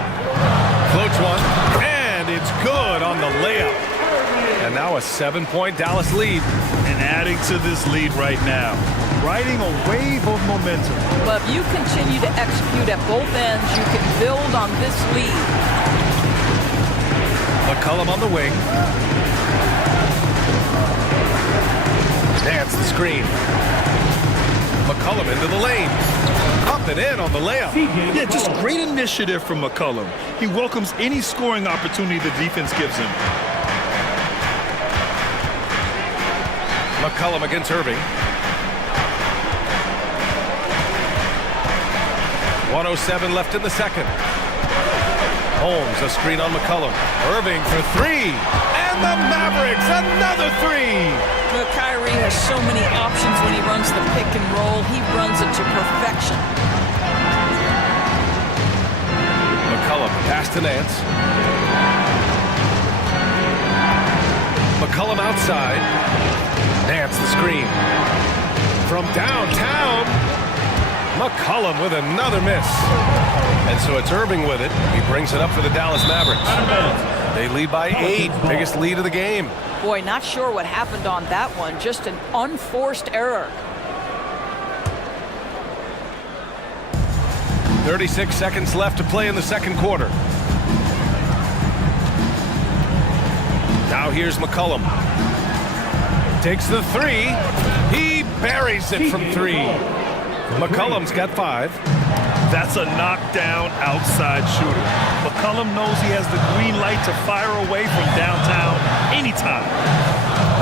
Floats one, and it's good on the layup. And now a 7-point Dallas lead. And adding to this lead right now. Riding a wave of momentum. But if you continue to execute at both ends, you can build on this lead. McCollum on the wing. Nance the screen. McCollum into the lane. Up and in on the layup. Yeah, just great initiative from McCollum. He welcomes any scoring opportunity the defense gives him. McCollum against Irving. 1:07 left in the second. Holmes, a screen on McCollum. Irving for three. And the Mavericks, another three. Well, Kyrie has so many options when he runs the pick and roll. He runs it to perfection. McCollum, pass to Nance. McCollum outside. Nance the screen. From downtown, McCollum with another miss. And so it's Irving with it. He brings it up for the Dallas Mavericks. They lead by 8, biggest lead of the game. Boy, not sure what happened on that one. Just an unforced error. 36 seconds left to play in the second quarter. Now here's McCollum. Takes the three. He buries it from three. McCollum's got 5. That's a knockdown outside shooter. McCollum knows he has the green light to fire away from downtown anytime.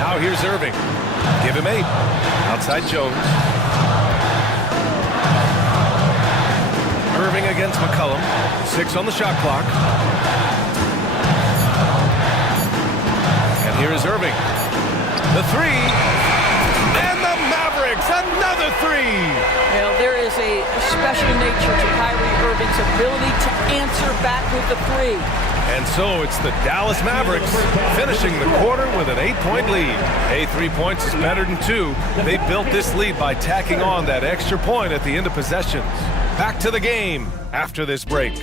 Now here's Irving. Give him 8. Outside Jones. Irving against McCollum. 6 on the shot clock. And here is Irving. The three. And the Mavericks, another three. Well, there is a special nature to Kyrie Irving's ability to answer back with the three. And so it's the Dallas Mavericks finishing the quarter with an 8-point lead. Hey, 3 points is better than 2. They built this lead by tacking on that extra point at the end of possessions. Back to the game after this break.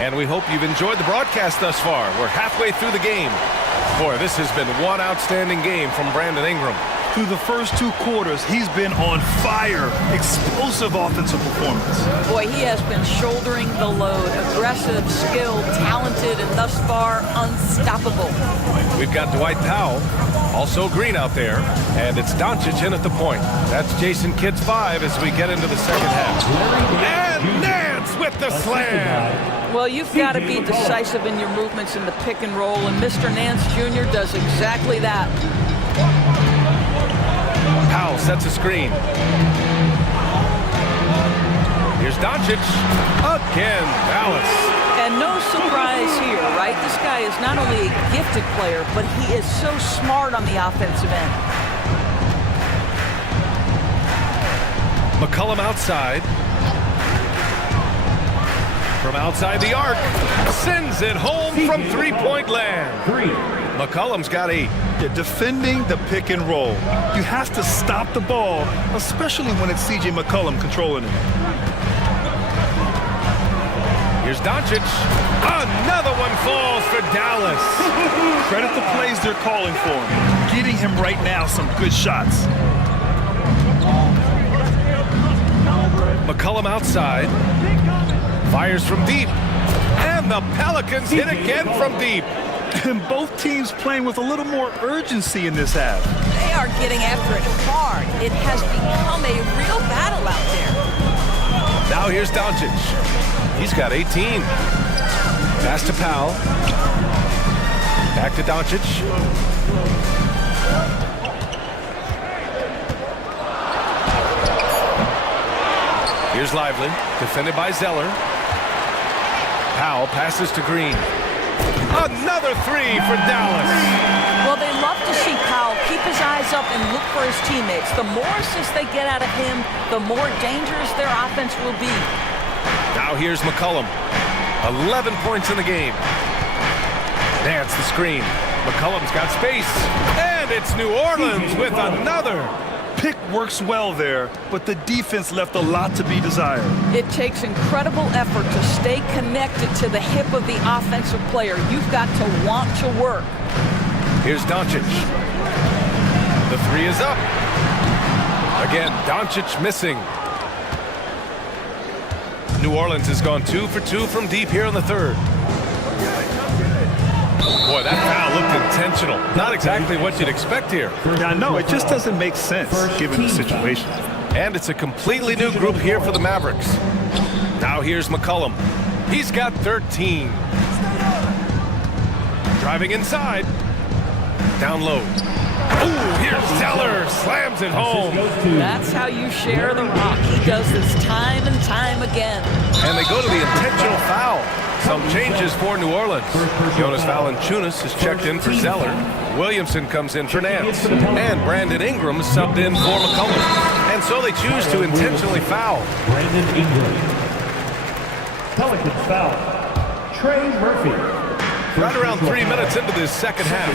And we hope you've enjoyed the broadcast thus far. We're halfway through the game. Boy, this has been one outstanding game from Brandon Ingram. Through the first 2 quarters, he's been on fire. Explosive offensive performance. Boy, he has been shouldering the load. Aggressive, skilled, talented, and thus far, unstoppable. We've got Dwight Powell, also green out there, and it's Doncic in at the point. That's Jason Kidd's 5 as we get into the second half. And Nance with the slam. Well, you've got to be decisive in your movements in the pick and roll, and Mr. Nance Jr. does exactly that. Powell sets a screen. Here's Doncic. Again, Dallas. And no surprise here, right? This guy is not only a gifted player, but he is so smart on the offensive end. McCollum outside. From outside the arc, sends it home from three-point land. McCollum's got 8. You're defending the pick and roll. You have to stop the ball, especially when it's C.J. McCollum controlling it. Here's Doncic. Another one falls for Dallas. Credit the plays they're calling for him. Getting him right now some good shots. McCollum outside. Fires from deep. And the Pelicans hit again from deep. And both teams playing with a little more urgency in this half. They are getting after it hard. It has become a real battle out there. Now here's Doncic. He's got 18. Pass to Powell. Back to Doncic. Here's Lively, defended by Zeller. Powell passes to Green. Another 3 for Dallas. Well, they love to see Powell keep his eyes up and look for his teammates. The more assists they get out of him, the more dangerous their offense will be. Now here's McCollum. 11 points in the game. Nance the screen. McCollum's got space. And it's New Orleans with another. Pick works well there, but the defense left a lot to be desired. It takes incredible effort to stay connected to the hip of the offensive player. You've got to want to work. Here's Doncic. The 3 is up. Again, Doncic missing. New Orleans has gone 2 for 2 from deep here in the third. Boy, that foul looked intentional. Not exactly what you'd expect here. Yeah, no, it just doesn't make sense given the situation. And it's a completely new group here for the Mavericks. Now here's McCollum. He's got 13. Driving inside. Down low. Ooh, here's Zeller, slams it home. That's how you share the rock. He does this time and time again. And they go to the intentional foul. Some changes for New Orleans. Jonas Valanciunas is checked in for Zeller. Williamson comes in for Nance. And Brandon Ingram is subbed in for McCollum. And so they choose to intentionally foul. Brandon Ingram. Pelicans foul. Trey Murphy. Right around 3 minutes into this second half.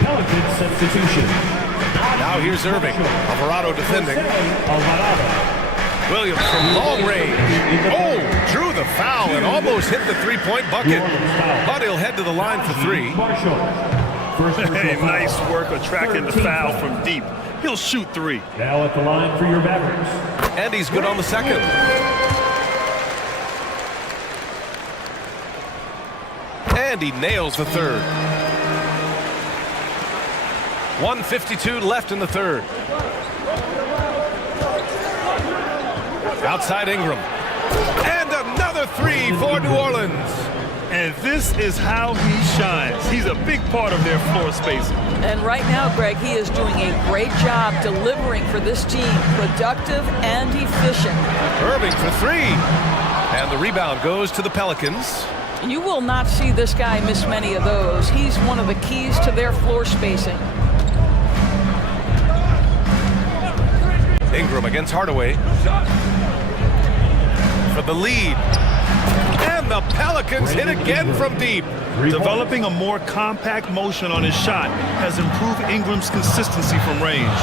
Pelicans substitution. Now here's Irving. Alvarado defending. Williams from long range. Oh, drew the foul and almost hit the three-point bucket. But he'll head to the line for three. Hey, nice work attracting the foul from deep. He'll shoot three. Now at the line for your Mavericks. And he's good on the second. And he nails the third. 1:52 left in the third. Outside Ingram. And another three for New Orleans. And this is how he shines. He's a big part of their floor spacing. And right now, Greg, he is doing a great job delivering for this team. Productive and efficient. Irving for three. And the rebound goes to the Pelicans. You will not see this guy miss many of those. He's one of the keys to their floor spacing. Ingram against Hardaway. For the lead. And the Pelicans hit again from deep. Developing a more compact motion on his shot has improved Ingram's consistency from range.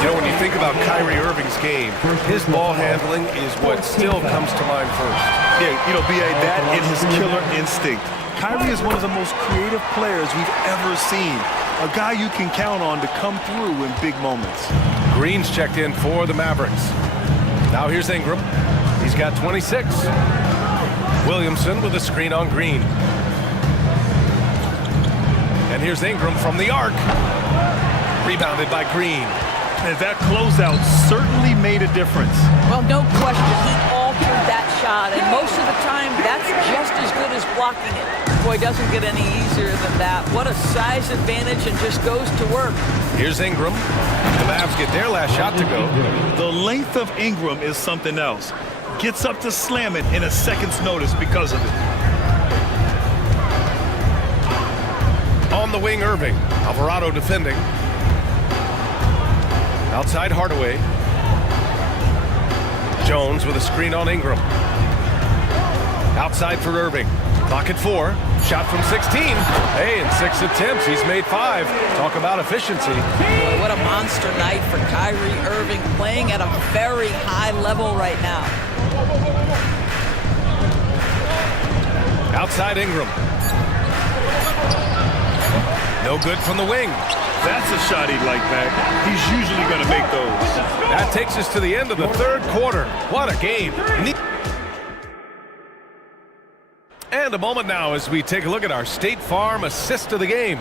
You know, when you think about Kyrie Irving's game, his ball handling is what still comes to mind first. Yeah, you know, B.A., that and his killer instinct. Kyrie is one of the most creative players we've ever seen. A guy you can count on to come through in big moments. Green's checked in for the Mavericks. Now here's Ingram. He's got 26. Williamson with a screen on Green. And here's Ingram from the arc. Rebounded by Green. And that closeout certainly made a difference. Well, no question, he altered that shot, and most of the time, that's just as good as blocking it. Boy, doesn't get any easier than that. What a size advantage, and just goes to work. Here's Ingram. The Mavs get their last shot to go. The length of Ingram is something else. Gets up to slam it in a second's notice because of it. On the wing, Irving. Alvarado defending. Outside Hardaway. Jones with a screen on Ingram. Outside for Irving. Clock at 4. Shot from 16. Hey, in 6 attempts, he's made 5. Talk about efficiency. Boy, what a monster night for Kyrie Irving, playing at a very high level right now. Outside Ingram. No good from the wing. That's a shot he'd like back. He's usually going to make those. That takes us to the end of the third quarter. What a game. And a moment now as we take a look at our State Farm assist of the game.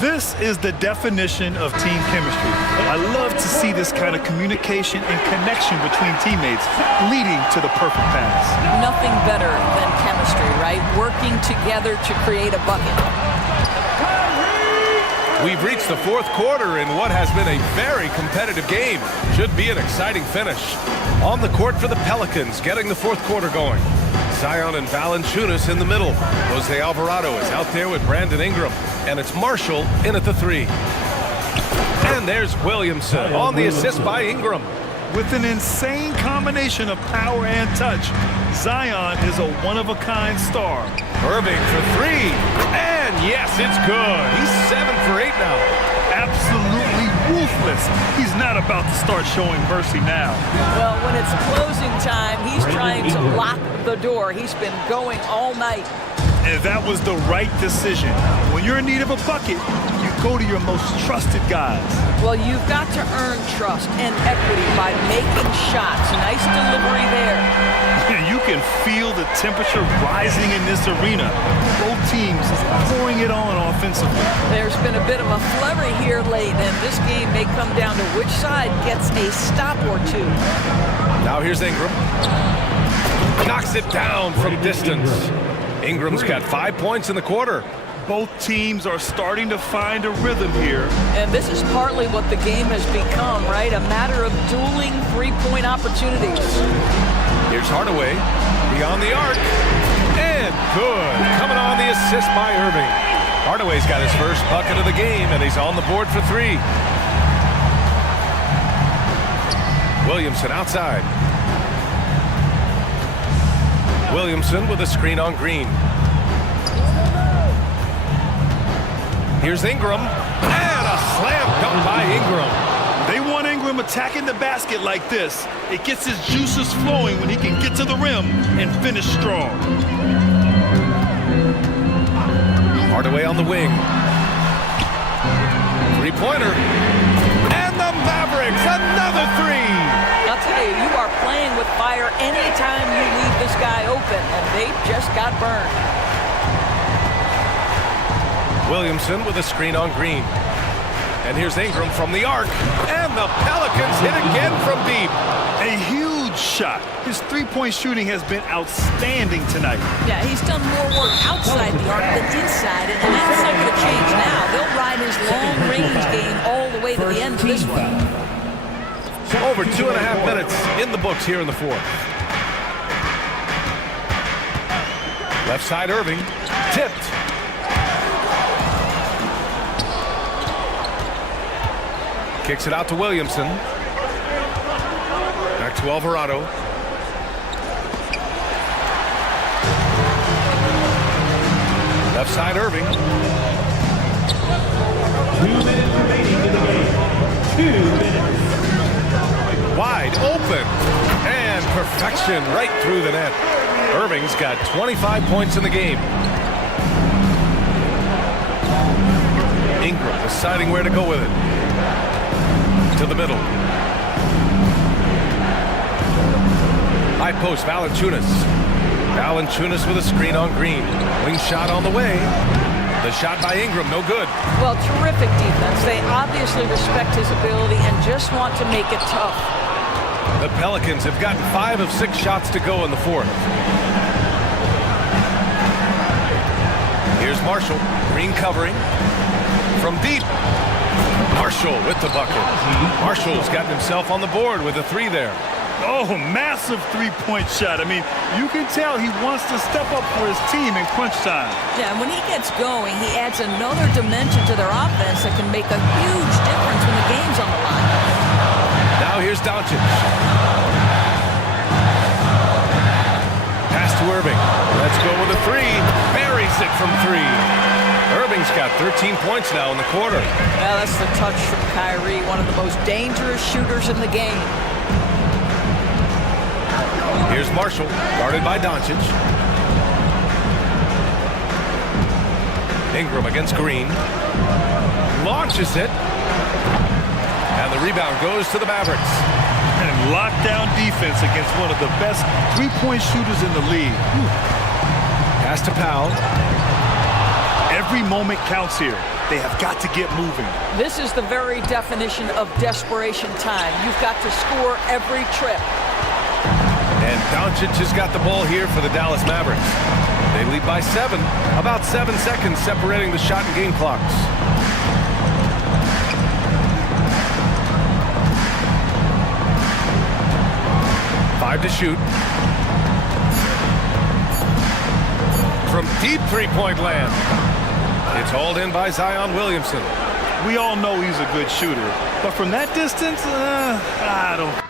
This is the definition of team chemistry. I love to see this kind of communication and connection between teammates leading to the perfect pass. Nothing better than chemistry, right? Working together to create a bucket. We've reached the fourth quarter in what has been a very competitive game. Should be an exciting finish. On the court for the Pelicans, getting the fourth quarter going. Zion and Valanciunas in the middle. Jose Alvarado is out there with Brandon Ingram. And it's Marshall in at the 3. And there's Williamson on the assist by Ingram. With an insane combination of power and touch, Zion is a one-of-a-kind star. Irving for 3. And yes, it's good. He's 7 for 8 now. Absolutely ruthless. He's not about to start showing mercy now. Well, when it's closing time, he's trying to lock the door. He's been going all night. And that was the right decision. When you're in need of a bucket, you go to your most trusted guys. Well, you've got to earn trust and equity by making shots. Nice delivery there. You can feel the temperature rising in this arena. Both teams pouring it on offensively. There's been a bit of a flurry here late, and this game may come down to which side gets a stop or two. Now here's Ingram. Knocks it down from distance. Ingram's got 5 points in the quarter. Both teams are starting to find a rhythm here. And this is partly what the game has become, right? A matter of dueling three-point opportunities. Here's Hardaway, beyond the arc, and good. Coming on the assist by Irving. Hardaway's got his first bucket of the game, and he's on the board for three. Williamson outside. Williamson with a screen on Green. Here's Ingram, and a slam dunk by Ingram. They want Ingram attacking the basket like this. It gets his juices flowing when he can get to the rim and finish strong. Hardaway on the wing. Three-pointer. And the Mavericks, another three. I'll tell you, you are playing with fire anytime you leave this guy open, and they just got burned. Williamson with a screen on Green. And here's Ingram from the arc. And the Pelicans hit again from deep. A huge shot. His three-point shooting has been outstanding tonight. Yeah, he's done more work outside the arc than inside, and that's not going to change now. They'll ride his long-range game all the way to the end of this one. Over 2.5 minutes in the books here in the fourth. Left side Irving, tipped. Kicks it out to Williamson. Back to Alvarado. Left side Irving. 2 minutes remaining in the game. 2 minutes. Wide open. And perfection right through the net. Irving's got 25 points in the game. Ingram deciding where to go with it. To the middle. High post, Valanciunas. Valanciunas with a screen on Green. Wing shot on the way. The shot by Ingram, no good. Well, terrific defense. They obviously respect his ability and just want to make it tough. The Pelicans have gotten 5 of 6 shots to go in the fourth. Here's Marshall. Green covering. From deep. Marshall with the bucket. Marshall's gotten himself on the board with a three there. Oh, massive three-point shot. I mean, you can tell he wants to step up for his team in crunch time. Yeah, and when he gets going, he adds another dimension to their offense that can make a huge difference when the game's on the line. Now here's Doncic. Pass to Irving. Let's go with a three. Buries it from three. Irving's got 13 points now in the quarter. Yeah, that's the touch from Kyrie, one of the most dangerous shooters in the game. Here's Marshall, guarded by Doncic. Ingram against Green. Launches it. And the rebound goes to the Mavericks. And lockdown defense against one of the best three-point shooters in the league. Pass to Powell. Every moment counts here. They have got to get moving. This is the very definition of desperation time. You've got to score every trip. And Doncic has got the ball here for the Dallas Mavericks. They lead by 7. About 7 seconds separating the shot and game clocks. Five to shoot. From deep three-point land. It's hauled in by Zion Williamson. We all know he's a good shooter, but from that distance, I don't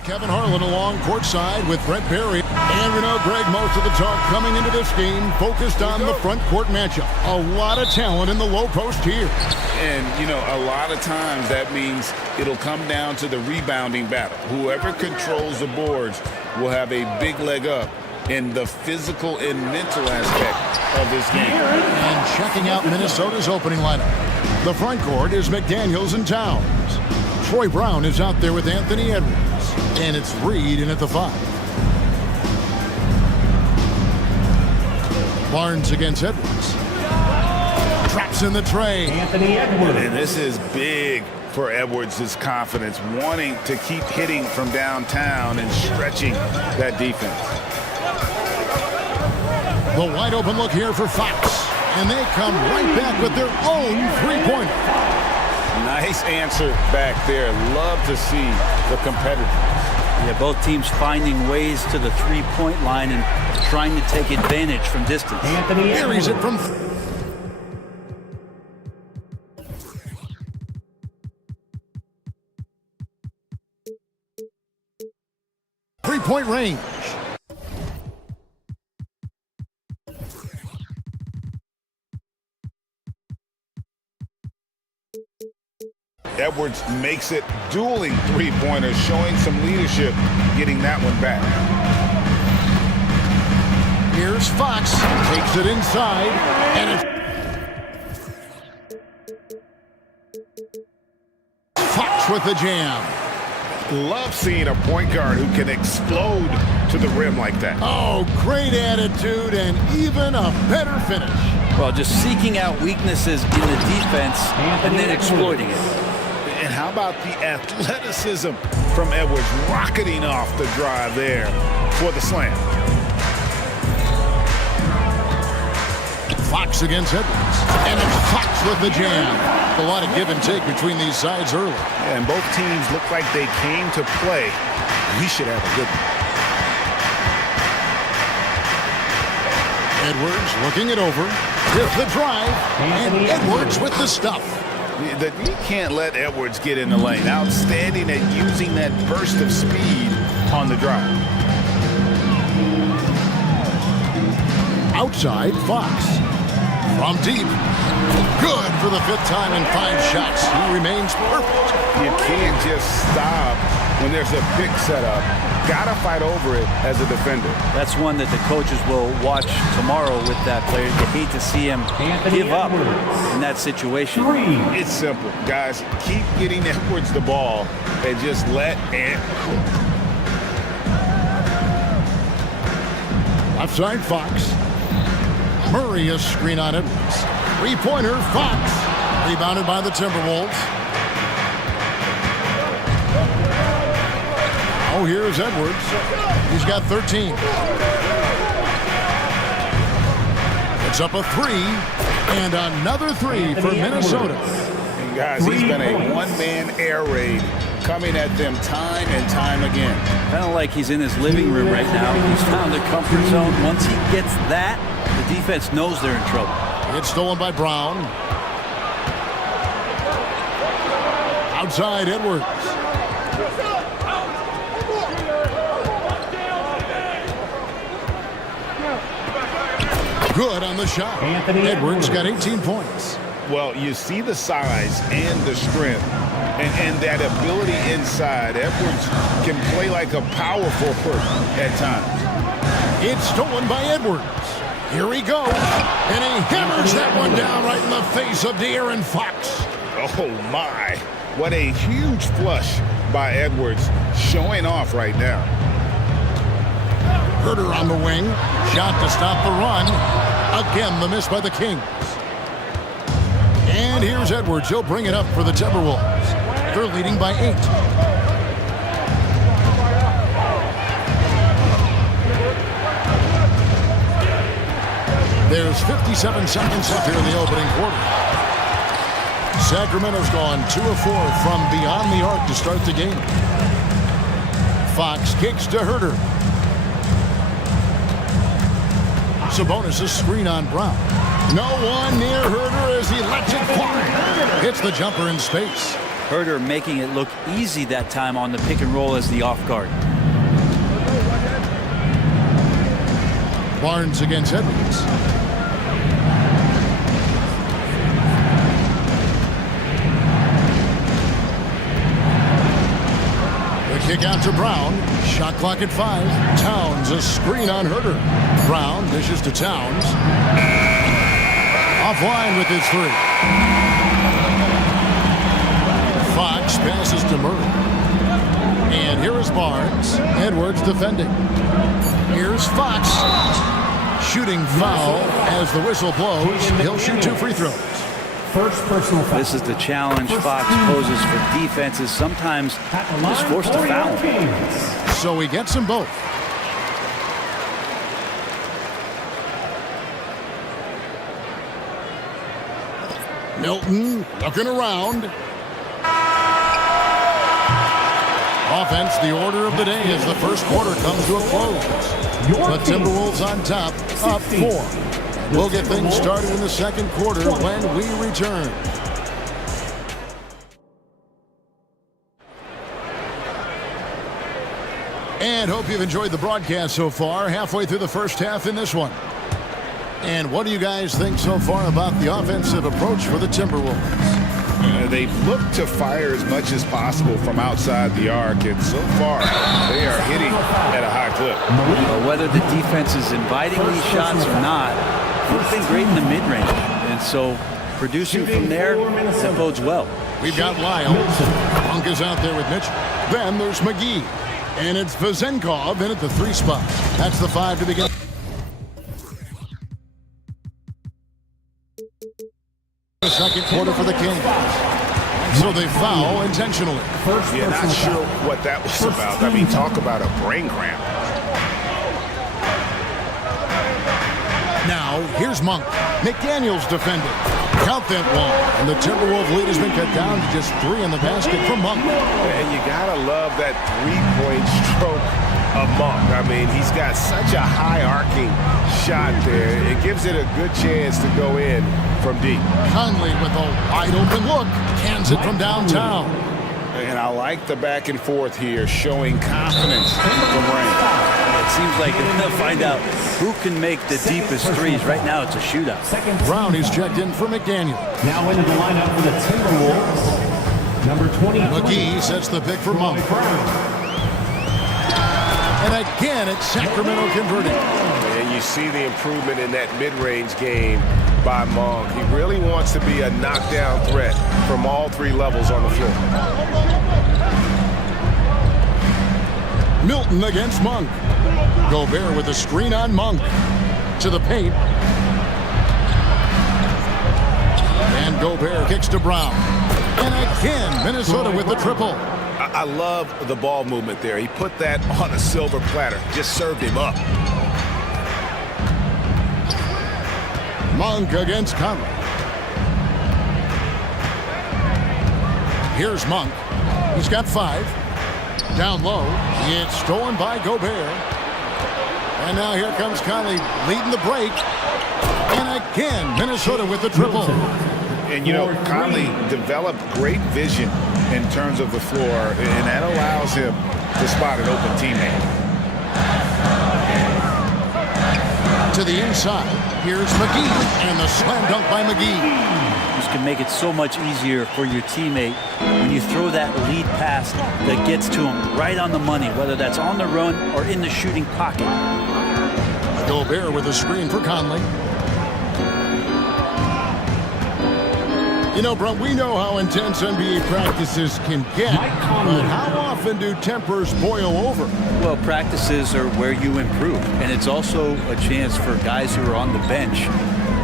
It's Kevin Harlan along courtside with Brett Berry. And you know, Greg, most of the talk coming into this game focused on the front court matchup. A lot of talent in the low post here. And, you know, a lot of times that means it'll come down to the rebounding battle. Whoever controls the boards will have a big leg up in the physical and mental aspect of this game. And checking out Minnesota's opening lineup. The front court is McDaniels and Towns. Troy Brown is out there with Anthony Edwards. And it's Reed in at the 5. Barnes against Edwards. Traps in the tray. Anthony Edwards. And this is big for Edwards' confidence, wanting to keep hitting from downtown and stretching that defense. The wide open look here for Fox. And they come right back with their own three-pointer. Nice answer back there. Love to see the competitors. Yeah, both teams finding ways to the three-point line and trying to take advantage from distance. Anthony carries it from... three-point range. Edwards makes it dueling three-pointers, showing some leadership, getting that one back. Here's Fox, takes it inside, and it's Fox with the jam. Love seeing a point guard who can explode to the rim like that. Oh, great attitude and even a better finish. Well, just seeking out weaknesses in the defense and then exploiting it. And how about the athleticism from Edwards rocketing off the drive there for the slam. Fox against Edwards. And it's Fox with the jam. A lot of give and take between these sides early. Yeah, and both teams look like they came to play. We should have a good one. Edwards looking it over. With the drive. And Edwards with the stuff. You can't let Edwards get in the lane. Outstanding at using that burst of speed on the drive. Outside, Fox. From deep. Good for the 5th time in 5 shots. He remains perfect. You can't just stop when there's a pick set up. Gotta fight over it as a defender. That's one that the coaches will watch tomorrow with that player. You hate to see him give up in that situation. It's simple, guys. Keep getting Edwards the ball and just let it cook. Outside, Fox. Murray a screen on Edwards. Three-pointer, Fox. Rebounded by the Timberwolves. Oh, here's Edwards. He's got 13. It's up a 3, and another 3 for Minnesota. And guys, he's been a one-man air raid coming at them time and time again. Kind of like he's in his living room right now. He's found a comfort zone. Once he gets that, the defense knows they're in trouble. It's stolen by Brown. Outside, Edwards. Good on the shot. Edwards got 18 points. Well, you see the size and the strength and that ability inside. Edwards can play like a power forward at times. It's stolen by Edwards. Here he goes. And he hammers that one down right in the face of De'Aaron Fox. Oh, my. What a huge flush by Edwards, showing off right now. Herter on the wing. Shot to stop the run. Again, the miss by the Kings. And here's Edwards. He'll bring it up for the Timberwolves. They're leading by 8. There's 57 seconds left here in the opening quarter. Sacramento's gone 2 of 4 from beyond the arc to start the game. Fox kicks to Herter. Sabonis' screen on Brown. No one near Herter as he lets it fly. Hits the jumper in space. Herder making it look easy that time on the pick and roll as the off guard. Barnes against Edwards. Kick out to Brown. Shot clock at 5. Towns, a screen on Herder. Brown dishes to Towns. Offline with his 3. Fox passes to Murray. And here is Barnes. Edwards defending. Here's Fox. Shooting foul as the whistle blows. He'll shoot 2 free throws. First personal foul. This is the challenge Fox poses for defenses. Sometimes just forced to foul. So he gets them both. Milton looking around. Offense, the order of the day as the first quarter comes to a close. The Timberwolves on top, up 4. We'll get things started in the second quarter when we return. And hope you've enjoyed the broadcast so far, halfway through the first half in this one. And what do you guys think so far about the offensive approach for the Timberwolves? They've looked to fire as much as possible from outside the arc, and so far they are hitting at a high clip. Well, whether the defense is inviting these shots or not, they've been great in the mid-range, and so producing from there, that bodes well. We've got Lyles. Monk is out there with Mitchell. Then there's McGee. And it's Vezenkov in at the 3 spot. That's the 5 to begin. The second quarter for the Kings. So they foul intentionally. Yeah, not sure what that was about. I mean, talk about a brain cramp. Now, here's Monk. McDaniels defending. Count that one. And the Timberwolves lead has been cut down to just 3 in the basket from Monk. And you gotta love that 3-point stroke of Monk. I mean, he's got such a high arcing shot there. It gives it a good chance to go in from deep. Conley with a wide open look. Cans it from downtown. And I like the back and forth here, showing confidence from range. It seems like they'll find out who can make the deepest threes. Right now, it's a shootout. Brown is checked in for McDaniel. Now into the lineup for the Timberwolves, number 20. McGee sets the pick for Monk. And again, it's Sacramento converting. And you see the improvement in that mid-range game by Monk. He really wants to be a knockdown threat from all 3 levels on the floor. Milton against Monk. Gobert with a screen on Monk. To the paint. And Gobert kicks to Brown. And again, Minnesota with the triple. I love the ball movement there. He put that on a silver platter. Just served him up. Monk against Conley. Here's Monk. He's got 5. Down low. It's stolen by Gobert. And now here comes Conley leading the break. And again, Minnesota with the triple. And, you know, Conley developed great vision in terms of the floor, and that allows him to spot an open teammate. To the inside. Here's McGee. And the slam dunk by McGee. This can make it so much easier for your teammate when you throw that lead pass that gets to him right on the money, whether that's on the run or in the shooting pocket. Gobert with a screen for Conley. You know, Brent, we know how intense NBA practices can get, but how often do tempers boil over? Well, practices are where you improve, and it's also a chance for guys who are on the bench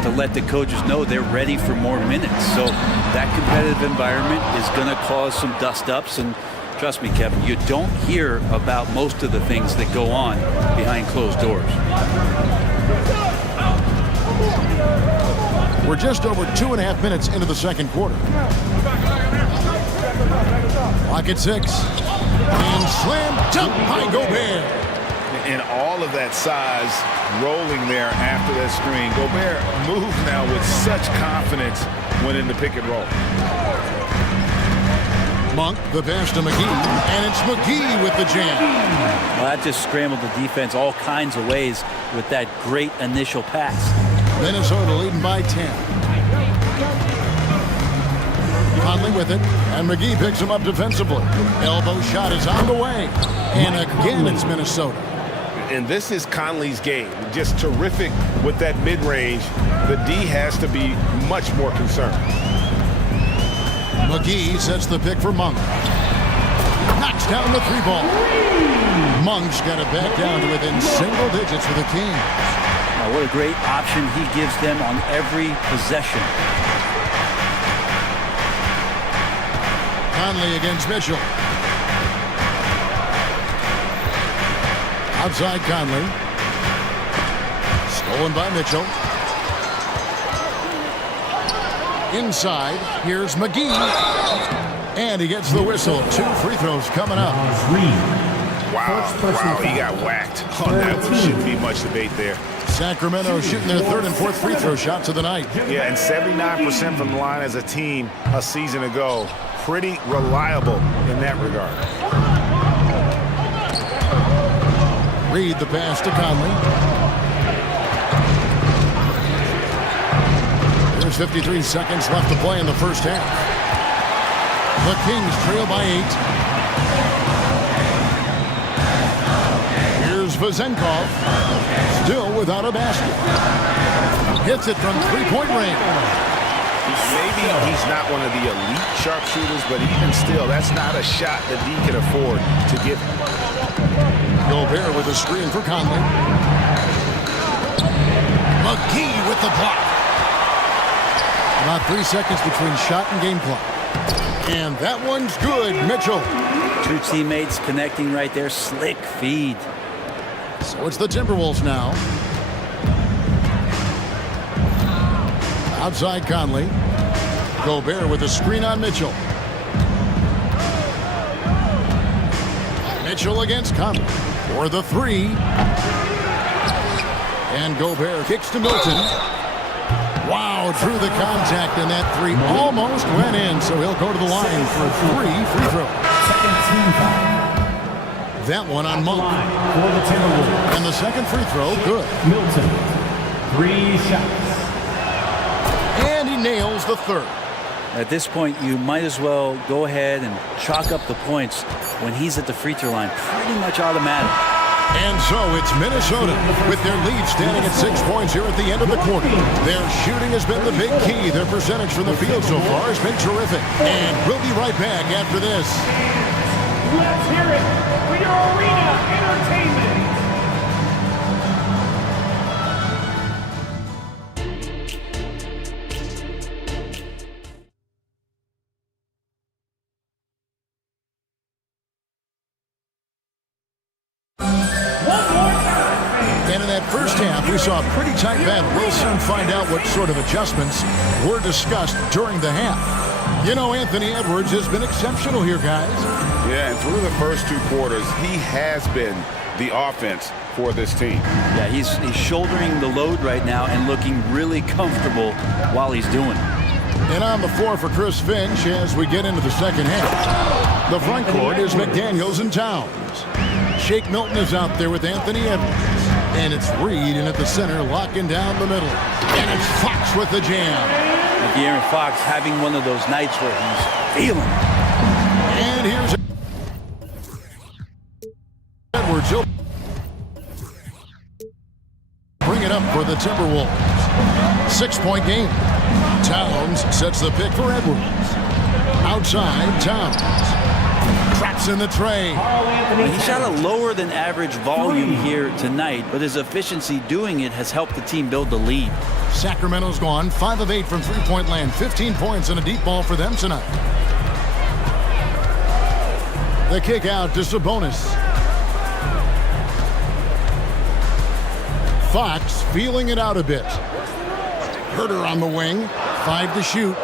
to let the coaches know they're ready for more minutes. So that competitive environment is going to cause some dust-ups, and trust me, Kevin, you don't hear about most of the things that go on behind closed doors. We're just over 2.5 minutes into the second quarter. Clock at 6. And slam dunk by Gobert. And all of that size rolling there after that screen. Gobert moves now with such confidence when in the pick and roll. Monk, the pass to McGee, and it's McGee with the jam. Well, that just scrambled the defense all kinds of ways with that great initial pass. Minnesota leading by 10. Conley with it, and McGee picks him up defensively. Elbow shot is on the way, and again it's Minnesota. And this is Conley's game. Just terrific with that mid-range. The D has to be much more concerned. McGee sets the pick for Monk. Knocks down the three ball. Monk's got it back down to within single digits for the Kings. Now, what a great option he gives them on every possession. Conley against Mitchell. Outside Conley. Stolen by Mitchell. Inside, here's McGee. And he gets the whistle. 2 free throws coming up. Wow, he got whacked on that one. Shouldn't be much debate there. Sacramento shooting their 3rd and 4th free throw shots of the night. Yeah, and 79% from the line as a team a season ago. Pretty reliable in that regard. Reed the pass to Conley. There's 53 seconds left to play in the first half. The Kings trail by 8. Here's Vezenkov, still without a basket. Hits it from three-point range. Maybe he's not one of the elite sharpshooters, but even still, that's not a shot that D can afford to give him. Gobert with a screen for Conley. McGee with the block. About 3 seconds between shot and game clock. And that one's good, Mitchell. 2 teammates connecting right there. Slick feed. So it's the Timberwolves now. Outside Conley. Gobert with a screen on Mitchell. Mitchell against Conley for the 3. And Gobert kicks to Milton. Wow, drew the contact, and that 3 almost went in, so he'll go to the line for 3 free throws. That one on Monk. For the Timberwolves. And the second free throw, good. Milton, 3 shots. And he nails the 3rd. At this point, you might as well go ahead and chalk up the points when he's at the free throw line. Pretty much automatic. And so it's Minnesota with their lead standing at 6 points here at the end of the quarter. Their shooting has been the big key. Their percentage from the field so far has been terrific. And we'll be right back after this. Let's hear it for your arena entertainment. First half, we saw a pretty tight battle. We'll soon find out what sort of adjustments were discussed during the half. You know, Anthony Edwards has been exceptional here, guys. Yeah, and through the first 2 quarters, he has been the offense for this team. Yeah, he's shouldering the load right now and looking really comfortable while he's doing it. And on the floor for Chris Finch as we get into the second half. The front court is McDaniels and Towns. Shake Milton is out there with Anthony Edwards. And it's Reed in at the center, locking down the middle. And it's Fox with the jam. De'Aaron Fox having one of those nights where he's feeling. And here's Edwards. He'll bring it up for the Timberwolves. 6-point game. Towns sets the pick for Edwards. Outside, Towns. Traps in the tray. He shot a lower than average volume here tonight, but his efficiency doing it has helped the team build the lead. Sacramento's gone 5 of 8 from three-point land. 15 points and a deep ball for them tonight. The kick out to Sabonis. Fox feeling it out a bit. Herter on the wing. 5 to shoot.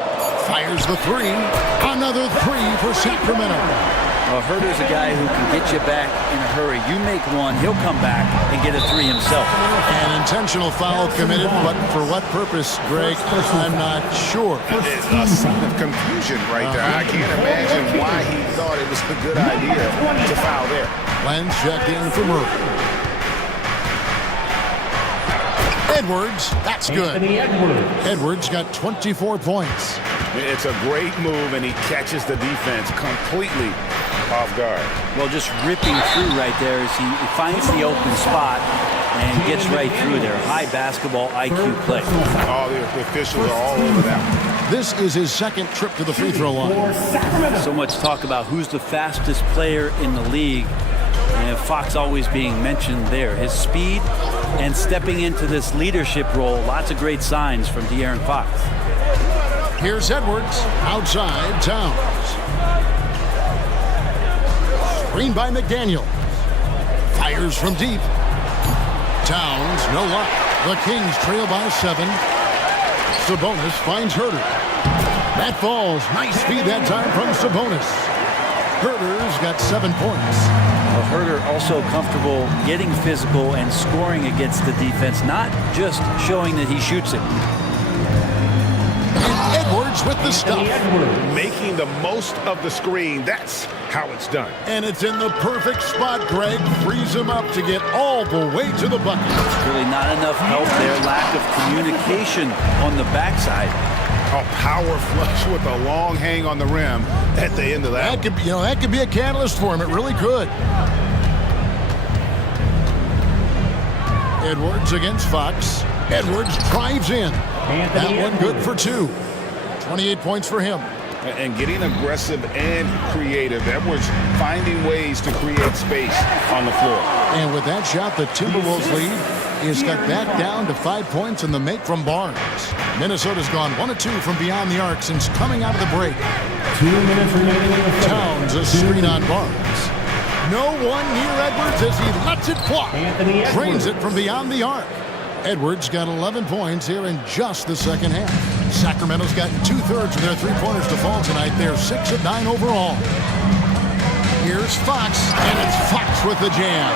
Fires the 3. Another 3 for Sacramento. Well, Herder's a guy who can get you back in a hurry. You make one, he'll come back and get a three himself. An intentional foul committed, but for what purpose, Greg, I'm not sure. It's a scene of confusion right there. I can't imagine why he thought it was a good idea to foul there. Lenz checked in for Murray. Edwards, that's good. Edwards got 24 points. It's a great move, and he catches the defense completely off guard. Well, just ripping through right there as he finds the open spot and gets right through there. High basketball IQ play. All the officials are all over that. This is his second trip to the free throw line. So much talk about who's the fastest player in the league. And Fox always being mentioned there. His speed and stepping into this leadership role. Lots of great signs from De'Aaron Fox. Here's Edwards, outside Towns. Screen by McDaniel. Fires from deep. Towns, no luck. The Kings trail by 7. Sabonis finds Herder. That falls. Nice feed that time from Sabonis. Herder's got 7 points. Well, Herder also comfortable getting physical and scoring against the defense, not just showing that he shoots it. Edwards with the stuff. Making the most of the screen. That's how it's done. And it's in the perfect spot, Greg. Frees him up to get all the way to the bucket. Really not enough help there. Lack of communication on the backside. A power flush with a long hang on the rim at the end of that. That could be a catalyst for him. It really could. Edwards against Fox. Edwards drives in. That one good for 2. 28 points for him. And getting aggressive and creative. Edwards finding ways to create space on the floor. And with that shot, the Timberwolves lead is cut back down to 5 points in the make from Barnes. Minnesota's gone 1 of 2 from beyond the arc since coming out of the break. 2 minutes remaining in the Towns a screen on Barnes. No one near Edwards as he lets it fly. Drains it from beyond the arc. Edwards got 11 points here in just the second half. Sacramento's gotten 2/3 of their three-pointers to fall tonight. They're 6 of 9 overall. Here's Fox, and it's Fox with the jam.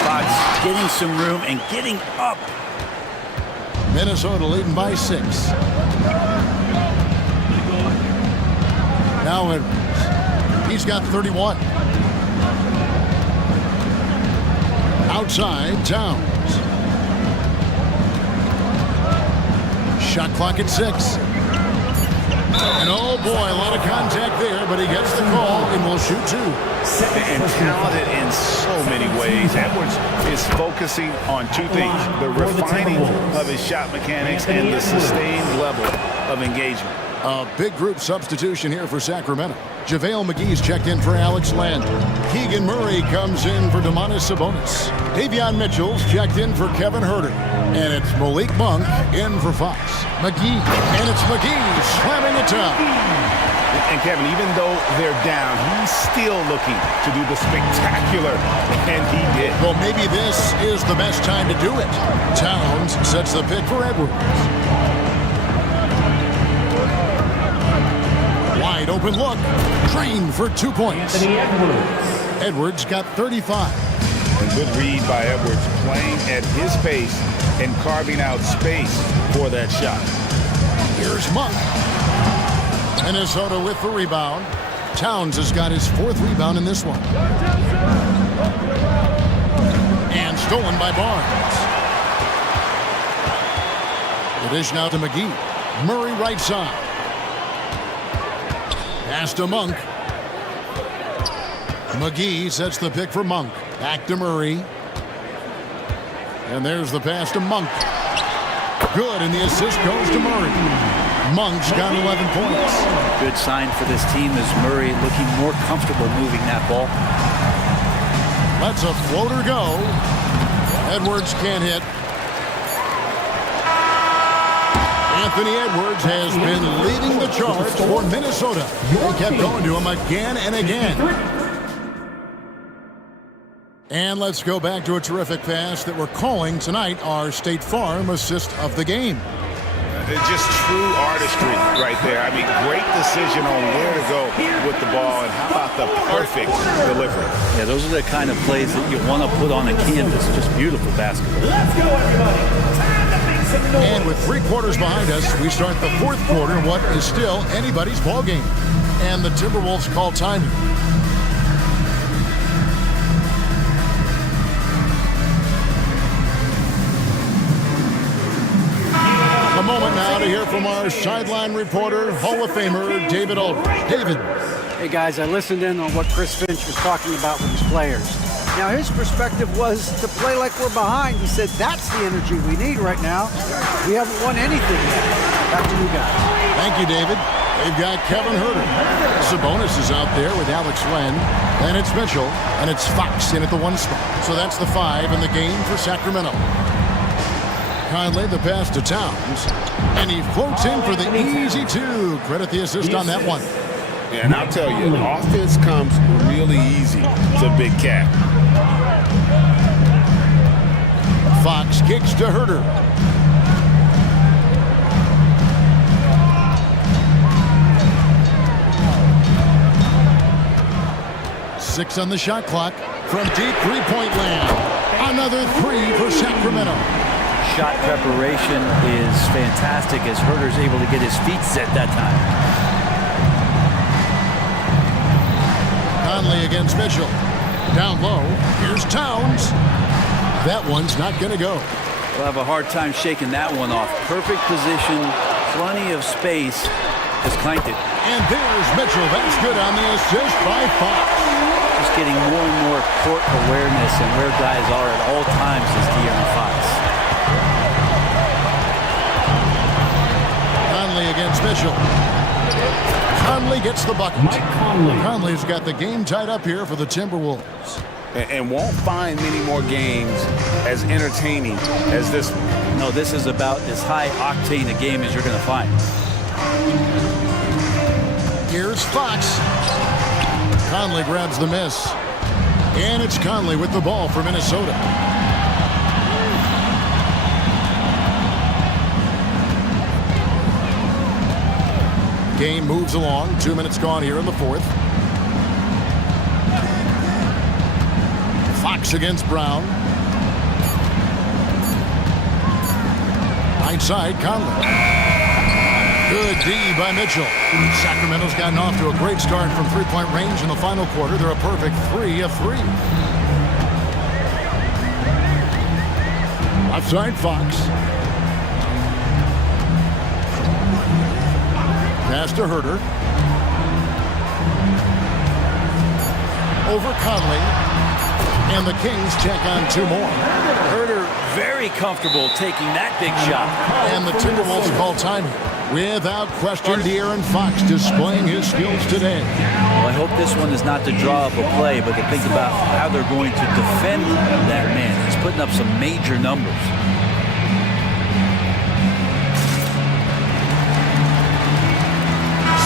Fox getting some room and getting up. Minnesota leading by 6. Now Edwards. He's got 31. Outside, Towns. Shot clock at 6. And oh boy, a lot of contact there, but he gets the call and will shoot 2. And talented in so many ways. Edwards is focusing on 2 things: the refining of his shot mechanics and the sustained level of engagement. A big group substitution here for Sacramento. JaVale McGee's checked in for Alex Len. Keegan Murray comes in for Domantas Sabonis. Davion Mitchell's checked in for Kevin Herder. And it's Malik Monk in for Fox. McGee. And it's McGee slamming it down. And Kevin, even though they're down, he's still looking to do the spectacular, and he did. Well, maybe this is the best time to do it. Towns sets the pick for Edwards. Wide open look. Drained for 2 points. Edwards got 35. And good read by Edwards, playing at his pace and carving out space for that shot. Here's Monk. Minnesota with the rebound. Towns has got his 4th rebound in this one. And stolen by Barnes. The dish now to McGee. Murray right side. Pass to Monk. McGee sets the pick for Monk. Back to Murray. And there's the pass to Monk. Good, and the assist goes to Murray. Monk's got 11 points. Good sign for this team as Murray looking more comfortable moving that ball. Lets a floater go. Edwards can't hit. Anthony Edwards has been leading the charge for Minnesota. They kept going to him again and again. And let's go back to a terrific pass that we're calling tonight our State Farm assist of the game. just true artistry right there. I mean, great decision on where to go with the ball, and how about the perfect delivery. Yeah, those are the kind of plays that you want to put on a canvas. Just beautiful basketball. Let's go, everybody. Time to make some noise. And with 3 quarters behind us, we start the 4th quarter, what is still anybody's ball game. And the Timberwolves call time. A moment now to hear from our sideline reporter, Hall of Famer David Aldridge. David. Hey guys, I listened in on what Chris Finch was talking about with his players. Now his perspective was to play like we're behind. He said that's the energy we need right now. We haven't won anything yet. Back to you guys. Thank you, David. They've got Kevin Herter. Sabonis is out there with Alex Len. Then it's Mitchell, and it's Fox in at the 1 spot. So that's the 5 in the game for Sacramento. Conley, the pass to Towns, and he floats in for the easy 2. Credit the assist on that one. Yeah, and I'll tell you, offense comes really easy to Big Cat. Fox kicks to Herter. Six on the shot clock from deep three-point land. Another 3 for Sacramento. Shot preparation is fantastic as Herter's able to get his feet set that time. Conley against Mitchell. Down low. Here's Towns. That one's not going to go. We'll have a hard time shaking that one off. Perfect position, plenty of space. Just clanked it. And there's Mitchell. That's good on the assist by Fox. Just getting more and more court awareness and where guys are at all times is De'Aaron Fox. Conley against Mitchell. Conley gets the bucket. Mike Conley. Conley's got the game tied up here for the Timberwolves. And won't find many more games as entertaining as this one. No, this is about as high octane a game as you're going to find. Here's Fox. Conley grabs the miss. And it's Conley with the ball for Minnesota. Game moves along. 2 minutes gone here in the 4th. Fox against Brown. Right side, Conley. Good D by Mitchell. Sacramento's gotten off to a great start from three-point range in the final quarter. They're a perfect 3 of 3. Outside Fox. Pass to Herter. Over Conley. And the Kings check on 2 more. Herter very comfortable taking that big shot. And the Timberwolves call time without question. De'Aaron Fox displaying his skills today. Well, I hope this one is not to draw up a play, but to think about how they're going to defend that man. He's putting up some major numbers.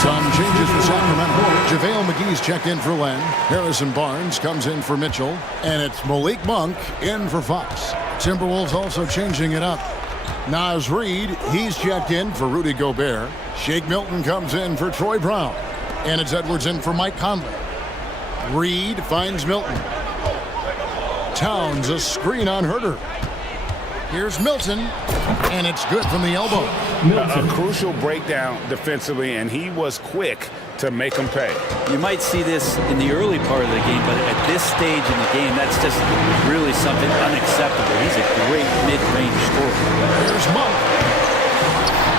Some changes for Sacramento. JaVale McGee's checked in for Len. Harrison Barnes comes in for Mitchell. And it's Malik Monk in for Fox. Timberwolves also changing it up. Naz Reid, he's checked in for Rudy Gobert. Shake Milton comes in for Troy Brown. And it's Edwards in for Mike Conley. Reid finds Milton. Towns a screen on Herter. Here's Milton. And it's good from the elbow. A crucial breakdown defensively, and he was quick to make them pay. You might see this in the early part of the game, but at this stage in the game, that's just really something unacceptable. He's a great mid-range scorer. Here's Monk.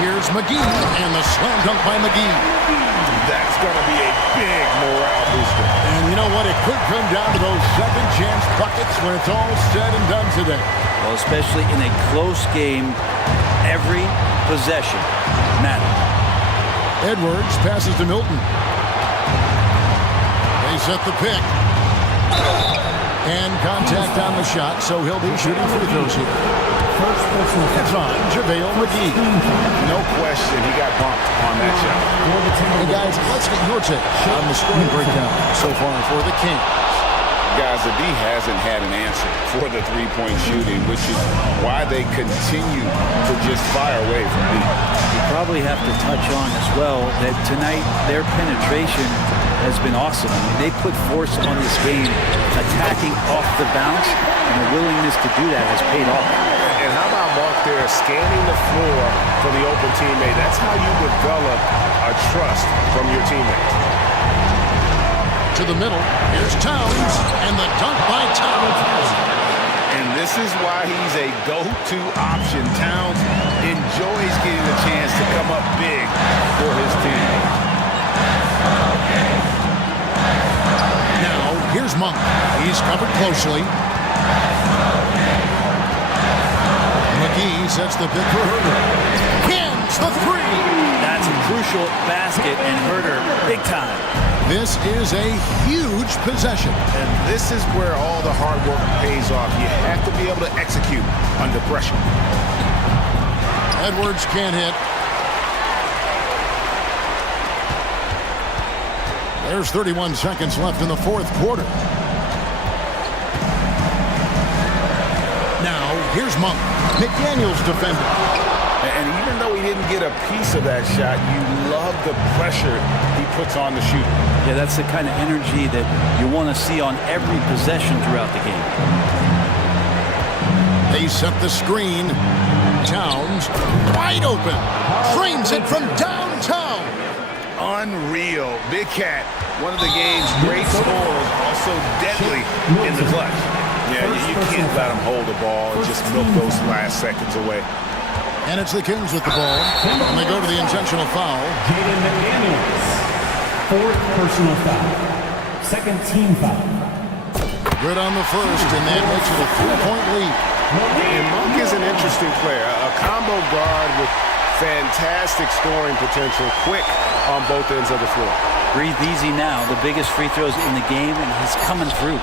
Here's McGee, and the slam dunk by McGee. That's going to be a big morale booster. And you know what? It could come down to those second chance buckets when it's all said and done today. Well, especially in a close game, every possession matters. Edwards passes to Milton. They set the pick. And contact on the shot, so he'll be shooting free throws here. It's on JaVale McGee. No question, he got bumped on that shot. Hey guys, let's get your take on the scoring breakdown so far for the Kings. Guys, the D hasn't had an answer for the three-point shooting, which is why they continue to just fire away from D. You probably have to touch on as well that tonight their penetration has been awesome. I mean, they put force on this game, attacking off the bounce, and the willingness to do that has paid off. And how about Mark there scanning the floor for the open teammate? That's how you develop a trust from your teammates. To the middle, here's Towns, and the dunk by Towns. And this is why he's a go-to option. Towns enjoys getting the chance to come up big for his team. Now, here's Monk. He's covered closely. McGee sets the pick for Herder. Hins the three. That's a crucial basket, and Herder, big time. This is a huge possession. And this is where all the hard work pays off. You have to be able to execute under pressure. Edwards can't hit. There's 31 seconds left in the fourth quarter. Now, here's Monk. McDaniel's defending. And even though he didn't get a piece of that shot, you love the pressure he puts on the shooter. Yeah, that's the kind of energy that you want to see on every possession throughout the game. They set the screen. Towns, wide open. Frames it from downtown. Unreal. Big Cat, one of the game's great scorers, also deadly in the clutch. Yeah, you can't let him hold the ball and just milk those last seconds away. And it's the Kings with the ball. And they go to the intentional foul. Jaden McDaniels, fourth personal foul. Second team foul. Good on the first, and that makes it a 3-point lead. And Monk is an interesting player, a combo guard with fantastic scoring potential, quick on both ends of the floor. Breathe easy now. The biggest free throws in the game, and he's coming through.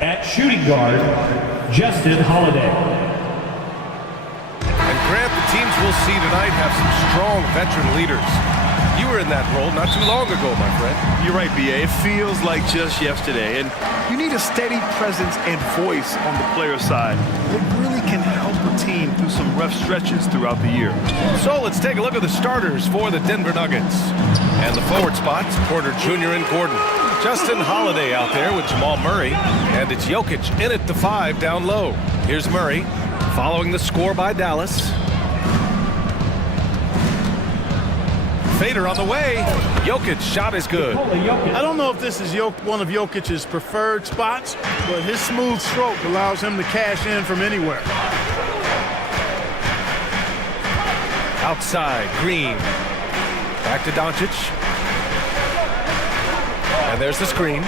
At shooting guard, Justin Holiday. And Grant, the teams we'll see tonight have some strong veteran leaders. You were in that role not too long ago, my friend. You're right, B.A. It feels like just yesterday. And you need a steady presence and voice on the player side. It really can help a team through some rough stretches throughout the year. So let's take a look at the starters for the Denver Nuggets. And the forward spots, Porter Jr. and Gordon. Justin Holiday out there with Jamal Murray. And it's Jokic in at the 5 down low. Here's Murray following the score by Dallas. Fader on the way. Jokic shot is good. I don't know if this is one of Jokic's preferred spots, but his smooth stroke allows him to cash in from anywhere. Outside, Green. Back to Doncic. And there's the screen.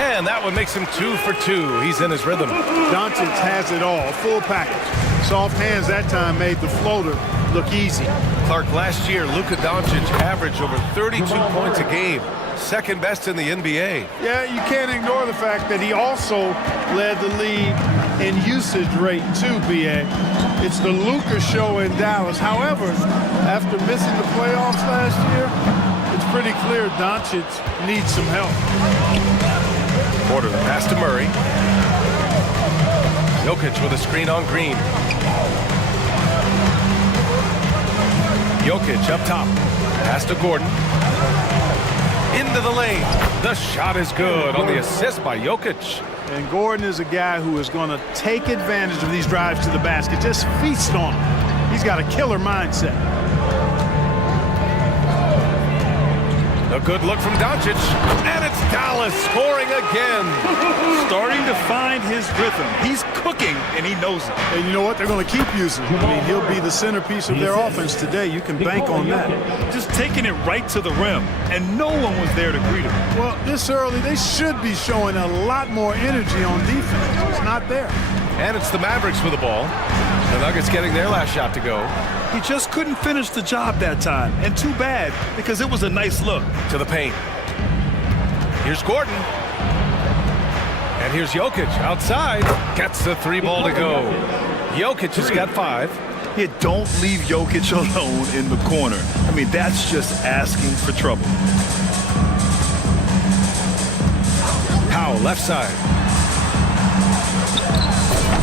And that one makes him 2 for 2. He's in his rhythm. Doncic has it all, full package. Soft hands that time made the floater look easy. Clark, last year, Luka Doncic averaged over 32 points a game. Second best in the NBA. Yeah, you can't ignore the fact that he also led the league in usage rate too, B.A. It's the Luka show in Dallas. However, after missing the playoffs last year, it's pretty clear Doncic needs some help. Porter, the pass to Murray. Jokic with a screen on Green. Jokic up top. Pass to Gordon. Into the lane. The shot is good on the assist by Jokic. And Gordon is a guy who is going to take advantage of these drives to the basket. Just feast on them. He's got a killer mindset. A good look from Doncic. And it's Dallas scoring again. Starting to find his rhythm. He's cooking, and he knows it. And you know what? They're going to keep using him. I mean, he'll be the centerpiece of their offense today. You can bank on that. Just taking it right to the rim, and no one was there to greet him. Well, this early, they should be showing a lot more energy on defense. It's not there. And it's the Mavericks with the ball. The Nuggets getting their last shot to go. He just couldn't finish the job that time. And too bad, because it was a nice look. To the paint. Here's Gordon. And here's Jokic outside. Gets the 3 ball to go. Jokic has got 5. Yeah, don't leave Jokic alone in the corner. I mean, that's just asking for trouble. Powell, left side.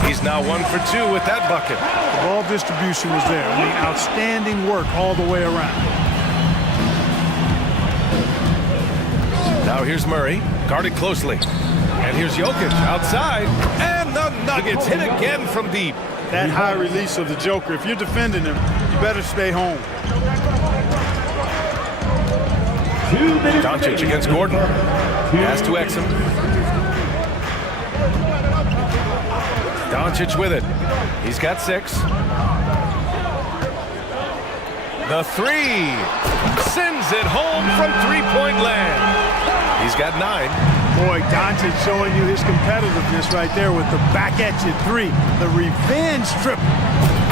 He's now 1 for 2 with that bucket. The ball distribution was there. I mean, outstanding work all the way around. Now here's Murray, guarded closely. And here's Jokic outside. And the Nuggets hit again from deep. That high release of the Joker, if you're defending him, you better stay home. Doncic against Gordon. Pass to Exum. Doncic with it. He's got 6. The 3. Sends it home from 3-point land. He's got 9. Boy, Doncic showing you his competitiveness right there with the back at you 3. The revenge triple.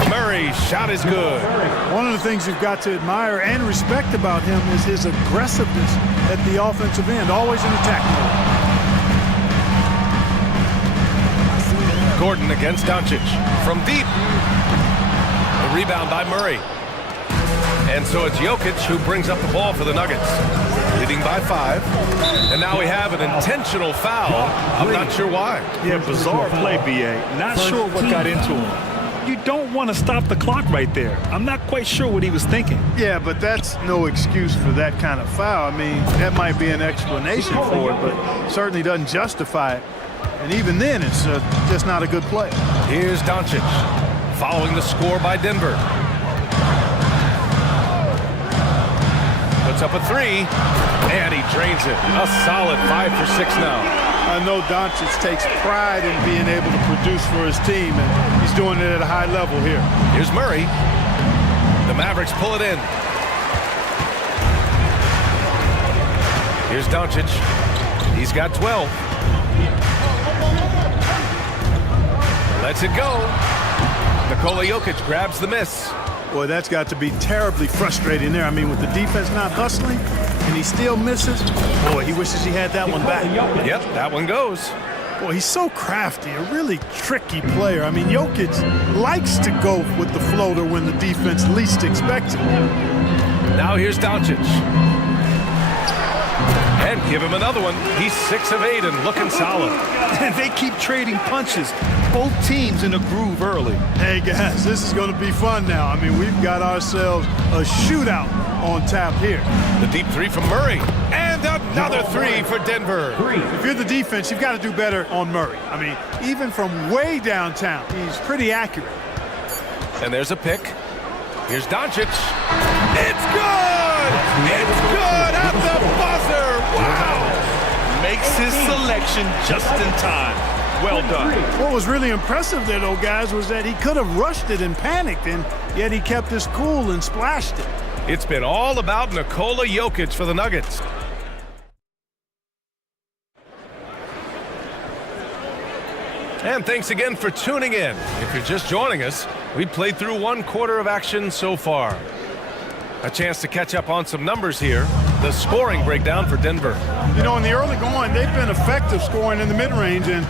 Murray's shot is good. One of the things you've got to admire and respect about him is his aggressiveness at the offensive end, always in attack mode. Gordon against Doncic from deep. The rebound by Murray. And so it's Jokic who brings up the ball for the Nuggets. Leading by 5. And now we have an intentional foul. I'm not sure why. Yeah, bizarre play, B.A. Not sure what got into him. You don't want to stop the clock right there. I'm not quite sure what he was thinking. Yeah, but that's no excuse for that kind of foul. I mean, that might be an explanation for it, but certainly doesn't justify it. And even then, it's just not a good play. Here's Doncic following the score by Denver. Puts up a 3, and he drains it. A solid 5 for 6 now. I know Doncic takes pride in being able to produce for his team, and he's doing it at a high level here. Here's Murray. The Mavericks pull it in. Here's Doncic. He's got 12. Lets it go. Nikola Jokic grabs the miss. Boy, that's got to be terribly frustrating there. I mean, with the defense not hustling, and he still misses. Boy, he wishes he had that one back. Yep, that one goes. Boy, he's so crafty, a really tricky player. I mean, Jokic likes to go with the floater when the defense least expects it. Now here's Doncic. And give him another one. He's 6 of 8 and looking solid. And they keep trading punches. Both teams in a groove early. Hey, guys, this is going to be fun now. I mean, we've got ourselves a shootout on tap here. The deep three from Murray. And another three for Denver. If you're the defense, you've got to do better on Murray. I mean, even from way downtown, he's pretty accurate. And there's a pick. Here's Doncic. It's good! It's good at the buzzer! Wow! Makes his selection just in time. Well done. What was really impressive there, though, guys, was that he could have rushed it and panicked, and yet he kept his cool and splashed it. It's been all about Nikola Jokic for the Nuggets. And thanks again for tuning in. If you're just joining us, we played through 1 quarter of action so far. A chance to catch up on some numbers here. The scoring breakdown for Denver. You know, in the early going, they've been effective scoring in the mid-range, and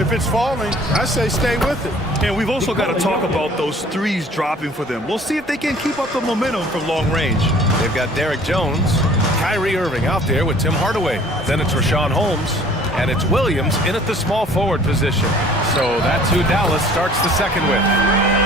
if it's falling, I say stay with it. And we've also got to talk about those threes dropping for them. We'll see if they can keep up the momentum from long range. They've got Derek Jones, Kyrie Irving out there with Tim Hardaway. Then it's Rashawn Holmes, and it's Williams in at the small forward position. So that's who Dallas starts the second with.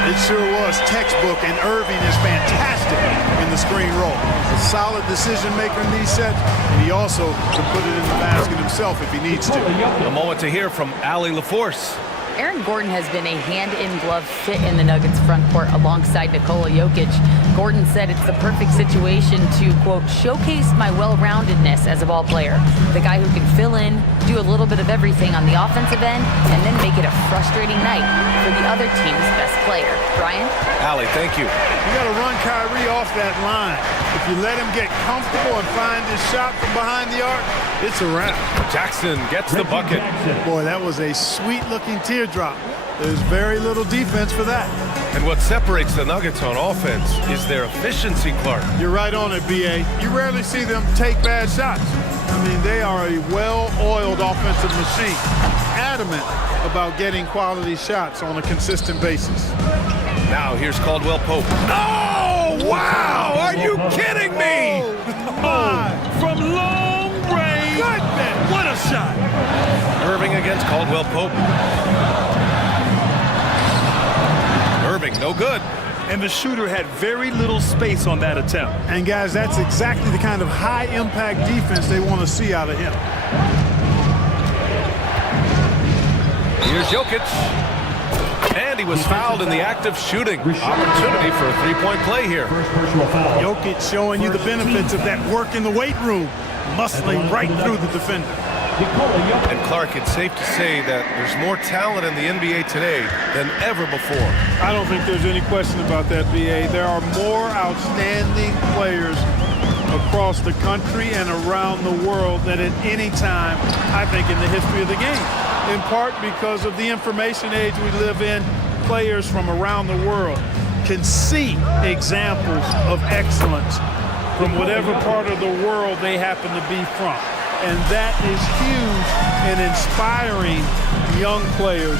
It sure was textbook, and Irving is fantastic in the screen roll. A solid decision maker in these sets, and he also can put it in the basket himself if he needs to. A moment to hear from Allie LaForce. Aaron Gordon has been a hand-in-glove fit in the Nuggets front court alongside Nikola Jokic. Gordon said it's the perfect situation to, quote, showcase my well-roundedness as a ball player. The guy who can fill in, do a little bit of everything on the offensive end, and then make it a frustrating night for the other team's best player. Brian? Allie, thank you. You got to run Kyrie off that line. If you let him get comfortable and find his shot from behind the arc, it's a wrap. Jackson gets the bucket. Boy, that was a sweet-looking teardrop. There's very little defense for that. And what separates the Nuggets on offense is their efficiency, Clark. You're right on it, B.A. You rarely see them take bad shots. I mean, they are a well-oiled offensive machine, adamant about getting quality shots on a consistent basis. Now here's Caldwell Pope. Oh, wow! Are you kidding me? From long range. Goodness, what a shot! Irving against Caldwell Pope. Irving, no good. And the shooter had very little space on that attempt. And guys, that's exactly the kind of high-impact defense they want to see out of him. Here's Jokic. And he was fouled in the act of shooting. Opportunity for a three-point play here. Jokic showing you the benefits of that work in the weight room, muscling right through the defender. And Clark, it's safe to say that there's more talent in the NBA today than ever before. I don't think there's any question about that, B.A. There are more outstanding players across the country and around the world than at any time, I think, in the history of the game. In part because of the information age we live in, players from around the world can see examples of excellence from whatever part of the world they happen to be from. And that is huge in inspiring young players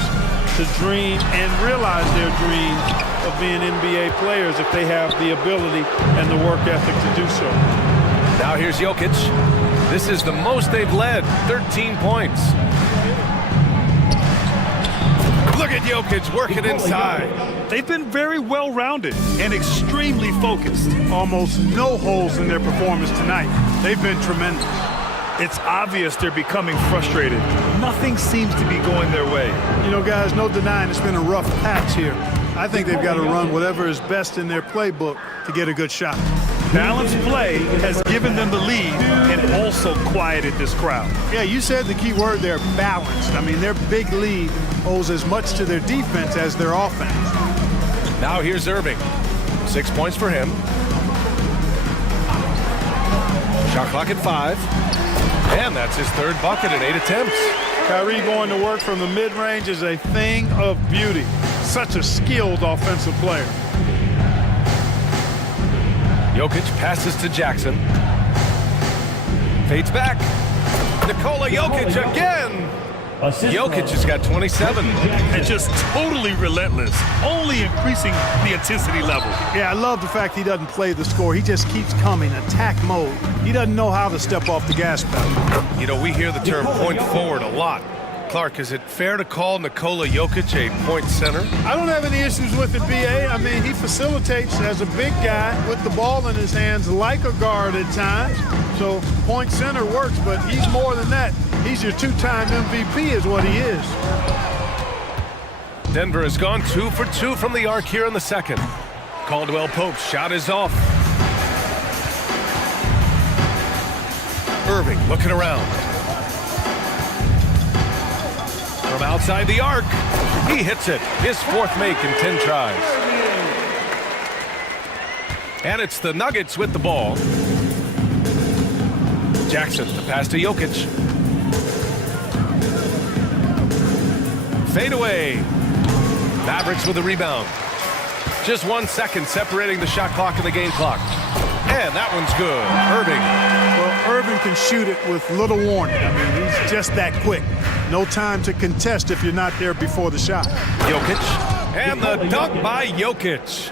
to dream and realize their dreams of being NBA players if they have the ability and the work ethic to do so. Now here's Jokic. This is the most they've led, 13 points. Look at Jokic working inside. They've been very well-rounded and extremely focused. Almost no holes in their performance tonight. They've been tremendous. It's obvious they're becoming frustrated. Nothing seems to be going their way. You know, guys, no denying it's been a rough patch here. I think they've got to run whatever is best in their playbook to get a good shot. Balanced play has given them the lead and also quieted this crowd. Yeah, you said the key word there, balanced. I mean, their big lead owes as much to their defense as their offense. Now here's Irving. 6 points for him. Shot clock at 5. And that's his third bucket in 8 attempts. Kyrie going to work from the mid-range is a thing of beauty. Such a skilled offensive player. Jokic passes to Jackson. Fades back. Nikola Jokic again. Jokic has got 27. And just totally relentless, only increasing the intensity level. Yeah, I love the fact he doesn't play the score. He just keeps coming, attack mode. He doesn't know how to step off the gas pedal. You know, we hear the term point forward a lot. Clark, is it fair to call Nikola Jokic a point center? I don't have any issues with it, BA. I mean, he facilitates as a big guy with the ball in his hands like a guard at times. So point center works, but he's more than that. He's your two-time MVP is what he is. Denver has gone 2 for 2 from the arc here in the second. Caldwell Pope's shot is off. Irving looking around. From outside the arc, he hits it. His fourth make in 10 tries. And it's the Nuggets with the ball. Jackson, the pass to Jokic. Fade away. Mavericks with the rebound. Just 1 second separating the shot clock and the game clock. And that one's good. Irving. Well, Irving can shoot it with little warning. I mean, he's just that quick. No time to contest if you're not there before the shot. Jokic. And the dunk by Jokic.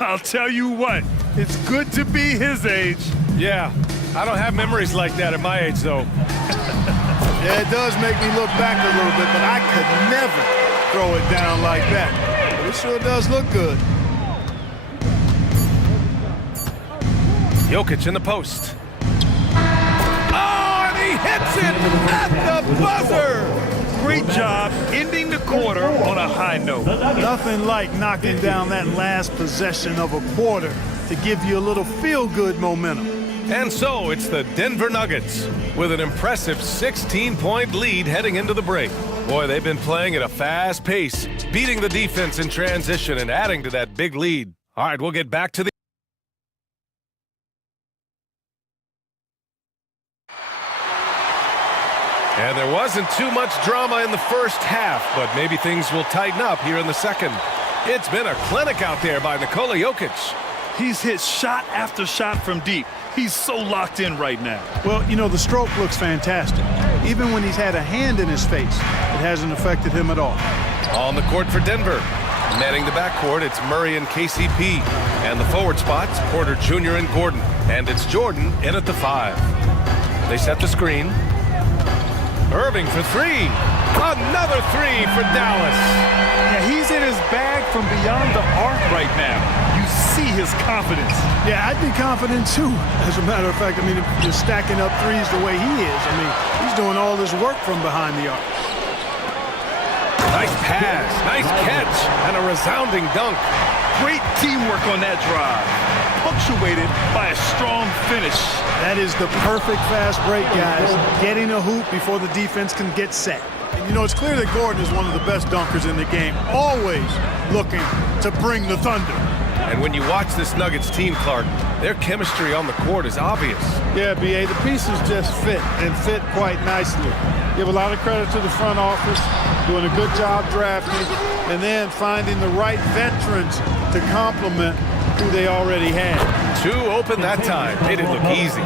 I'll tell you what, it's good to be his age. Yeah, I don't have memories like that at my age, though. Yeah, it does make me look back a little bit, but I could never throw it down like that. But it sure does look good. Jokic in the post. Oh, and he hits it at the buzzer! Great job ending the quarter on a high note. Nothing like knocking down that last possession of a quarter to give you a little feel-good momentum. And so it's the Denver Nuggets with an impressive 16-point lead heading into the break. Boy, they've been playing at a fast pace, beating the defense in transition and adding to that big lead. All right, we'll get back to the... And there wasn't too much drama in the first half, but maybe things will tighten up here in the second. It's been a clinic out there by Nikola Jokic. He's hit shot after shot from deep. He's so locked in right now. Well, you know, the stroke looks fantastic. Even when he's had a hand in his face, it hasn't affected him at all. On the court for Denver. Manning the backcourt, it's Murray and KCP. And the forward spots, Porter Jr. and Gordon. And it's Jordan in at the 5. They set the screen. Irving for 3. Another 3 for Dallas. Yeah, he's in his bag from beyond the arc right now. You see his confidence. Yeah, I'd be confident too. As a matter of fact, I mean, if you're stacking up threes the way he is, I mean, he's doing all this work from behind the arc. Nice pass, nice catch, and a resounding dunk. Great teamwork on that drive, punctuated by a strong finish. That is the perfect fast break, guys. Getting a hoop before the defense can get set. And you know, it's clear that Gordon is one of the best dunkers in the game, always looking to bring the thunder. And when you watch this Nuggets team, Clark, their chemistry on the court is obvious. Yeah, B.A., the pieces just fit, and fit quite nicely. Give a lot of credit to the front office, doing a good job drafting, and then finding the right veterans to complement who they already had. 2 open that time. Made it look easy.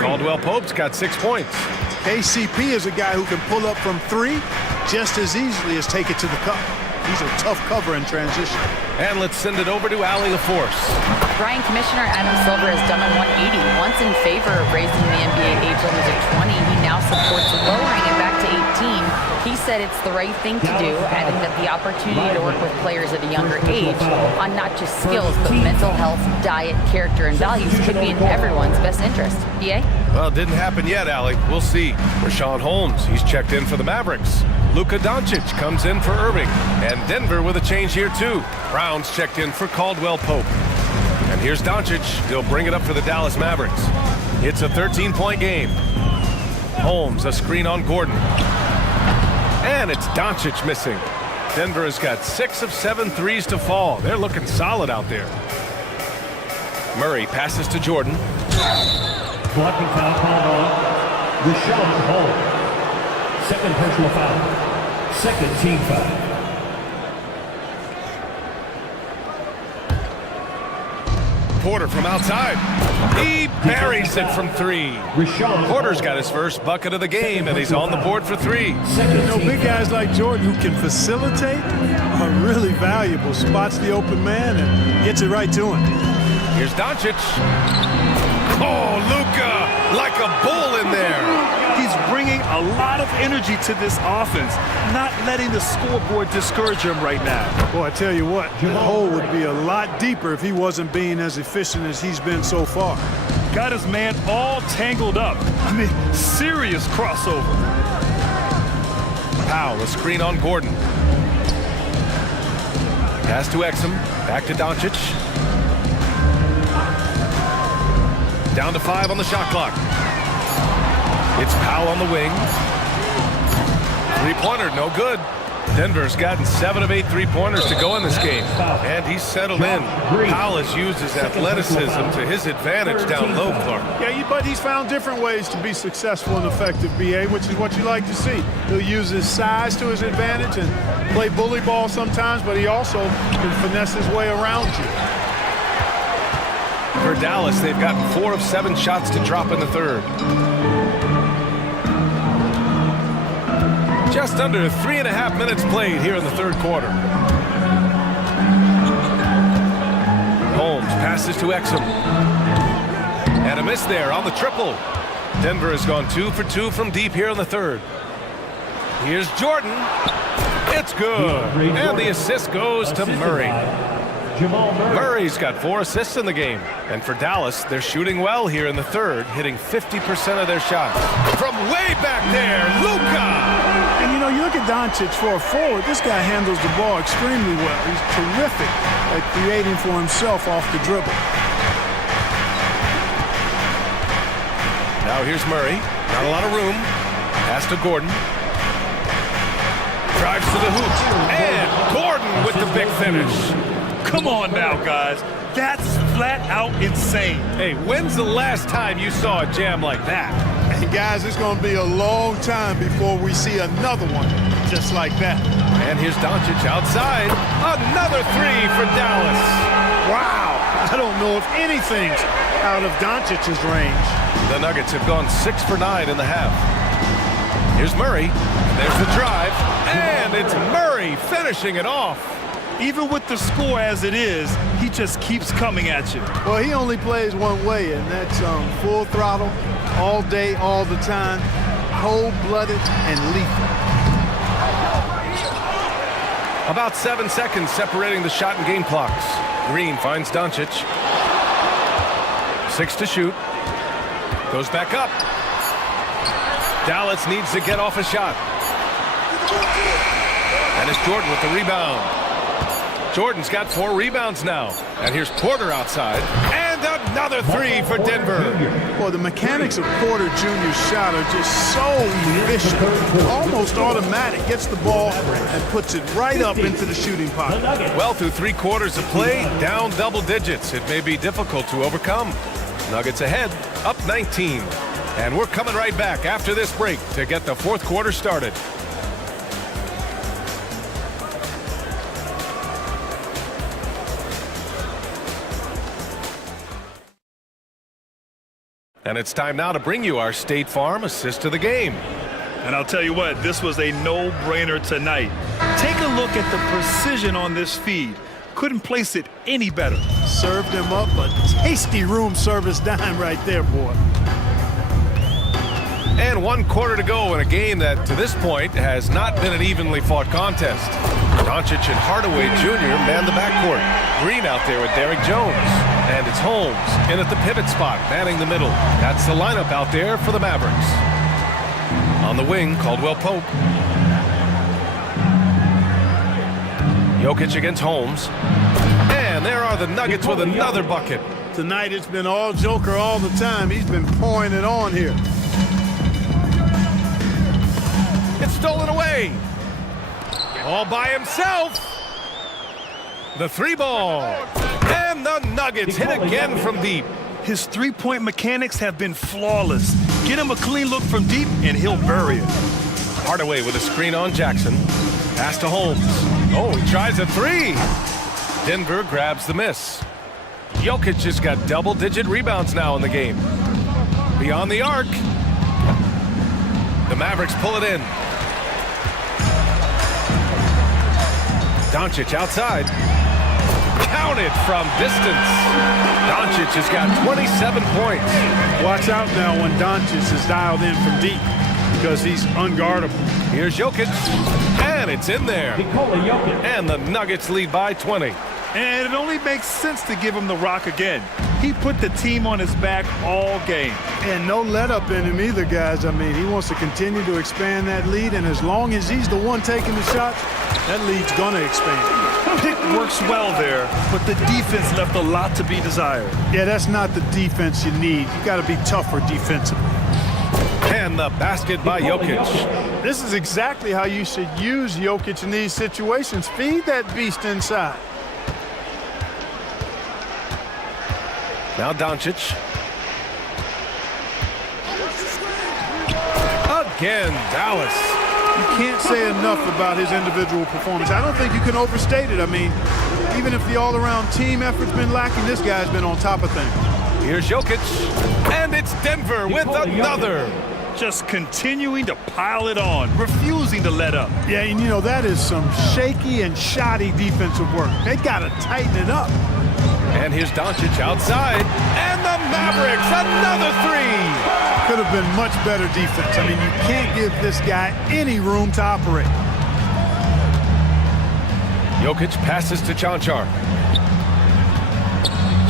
Caldwell Pope's got 6 points. KCP is a guy who can pull up from 3 just as easily as take it to the cup. He's a tough cover in transition. And let's send it over to Allie LaForce. Brian Commissioner Adam Silver has done a 180. Once in favor of raising the NBA age limit to 20, he now supports lowering it back to 18. He said it's the right thing to do, adding that the opportunity to work with players at a younger age on not just skills, but mental health, diet, character, and values could be in everyone's best interest. EA? Well, it didn't happen yet, Allie. We'll see. Rashawn Holmes, he's checked in for the Mavericks. Luka Doncic comes in for Irving. And Denver with a change here, too. Brown's checked in for Caldwell Pope. And here's Doncic. He'll bring it up for the Dallas Mavericks. It's a 13-point game. Holmes, a screen on Gordon. And it's Doncic missing. Denver has got 6 of 7 threes to fall. They're looking solid out there. Murray passes to Jordan. Blocking foul called on Rashawn Holmes. Second personal foul. Second team foul. Porter from outside. He buries it from three. Porter's got his first bucket of the game, and he's on the board for three. You know, big guys like Jordan who can facilitate are really valuable. Spots the open man and gets it right to him. Here's Doncic. Oh, Luka, like a bull in there. He's bringing a lot of energy to this offense, not letting the scoreboard discourage him right now. Boy, I tell you what, the hole would be a lot deeper if he wasn't being as efficient as he's been so far. Got his man all tangled up. I mean, serious crossover. Powell, a screen on Gordon. Pass to Exum, back to Doncic. Down to 5 on the shot clock. It's Powell on the wing. Three-pointer, no good. Denver's gotten 7 of 8 three-pointers to go in this game. And he's settled in. Powell has used his athleticism to his advantage down low, Clark. Yeah, but he's found different ways to be successful and effective, BA, which is what you like to see. He'll use his size to his advantage and play bully ball sometimes, but he also can finesse his way around you. For Dallas, they've gotten 4 of 7 shots to drop in the third. Just under 3.5 minutes played here in the third quarter. Holmes passes to Exum. And a miss there on the triple. Denver has gone 2 for 2 from deep here in the third. Here's Jordan. It's good. And the assist goes to Murray. Murray's got 4 assists in the game. And for Dallas, they're shooting well here in the third, hitting 50% of their shots. From way back there, Luka! And you know, you look at Doncic for a forward, this guy handles the ball extremely well. He's terrific at creating for himself off the dribble. Now here's Murray. Not a lot of room. Pass to Gordon. Drives to the hoop. And Gordon with the big finish. Come on now, guys. That's flat out insane. Hey, when's the last time you saw a jam like that? And guys, it's going to be a long time before we see another one just like that. And here's Doncic outside. Another 3 for Dallas. Wow. I don't know if anything's out of Doncic's range. The Nuggets have gone 6 for 9 in the half. Here's Murray. There's the drive. And it's Murray finishing it off. Even with the score as it is, he just keeps coming at you. Well, he only plays one way, and that's full throttle, all day, all the time, cold-blooded and lethal. About 7 seconds separating the shot and game clocks. Green finds Doncic. 6 to shoot. Goes back up. Dallas needs to get off a shot. And it's Jordan with the rebound. Jordan's got 4 rebounds now. And here's Porter outside. And another 3 for Denver. Well, the mechanics of Porter Jr.'s shot are just so efficient. Almost automatic. Gets the ball and puts it right up into the shooting pocket. Well, through 3 quarters of play, down double digits. It may be difficult to overcome. Nuggets ahead, up 19. And we're coming right back after this break to get the fourth quarter started. And it's time now to bring you our State Farm assist of the game. And I'll tell you what, this was a no-brainer tonight. Take a look at the precision on this feed. Couldn't place it any better. Served him up a tasty room service dime right there, boy. And 1 quarter to go in a game that, to this point, has not been an evenly fought contest. Doncic and Hardaway Jr. man the backcourt. Green out there with Derrick Jones. And it's Holmes in at the pivot spot, manning the middle. That's the lineup out there for the Mavericks. On the wing, Caldwell Pope. Jokic against Holmes. And there are the Nuggets with another bucket. Tonight it's been all Joker all the time. He's been pouring it on here. It's stolen away. All by himself. The 3 ball. And the Nuggets hit again from deep. His three-point mechanics have been flawless. Get him a clean look from deep, and he'll bury it. Hardaway with a screen on Jackson. Pass to Holmes. Oh, he tries a 3. Denver grabs the miss. Jokic has got double-digit rebounds now in the game. Beyond the arc. The Mavericks pull it in. Doncic outside. Counted from distance. Doncic has got 27 points. Watch out now when Doncic is dialed in from deep because he's unguardable. Here's Jokic, and it's in there. And the Nuggets lead by 20. And it only makes sense to give him the rock again. He put the team on his back all game. And no let up in him either, guys. I mean, he wants to continue to expand that lead, and as long as he's the one taking the shots, that lead's going to expand. Pick works well there, but the defense left a lot to be desired. Yeah, that's not the defense you need. You got to be tougher defensively. And the basket by Jokic. This is exactly how you should use Jokic in these situations. Feed that beast inside. Now Doncic. Again, Dallas. You can't say enough about his individual performance. I don't think you can overstate it. I mean, even if the all-around team effort's been lacking, this guy's been on top of things. Here's Jokic, and it's Denver with another. Just continuing to pile it on, refusing to let up. Yeah, and you know, that is some shaky and shoddy defensive work. They got to tighten it up. And here's Doncic outside, and the Mavericks, another three. Could have been much better defense. I mean, you can't give this guy any room to operate. Jokic passes to Chanchar.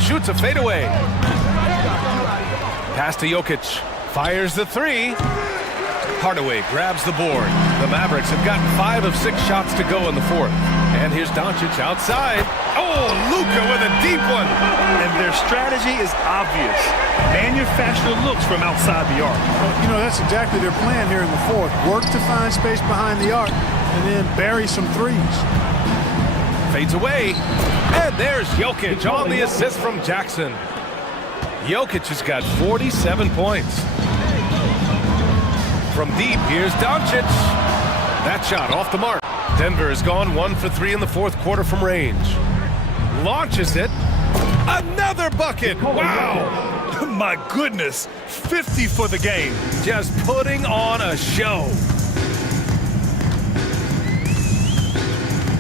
Shoots a fadeaway. Pass to Jokic. Fires the three. Hardaway grabs the board. The Mavericks have gotten 5 of 6 shots to go in the fourth. And here's Doncic outside. Oh, Luka with a deep one. And their strategy is obvious. Manufacture looks from outside the arc. Well, you know, that's exactly their plan here in the fourth. Work to find space behind the arc and then bury some threes. Fades away. And there's Jokic on the assist from Jackson. Jokic has got 47 points. From deep, here's Doncic. That shot off the mark. Denver has gone 1 for 3 in the fourth quarter from range. Launches it. Another bucket. Wow. My goodness. 50 for the game. Just putting on a show.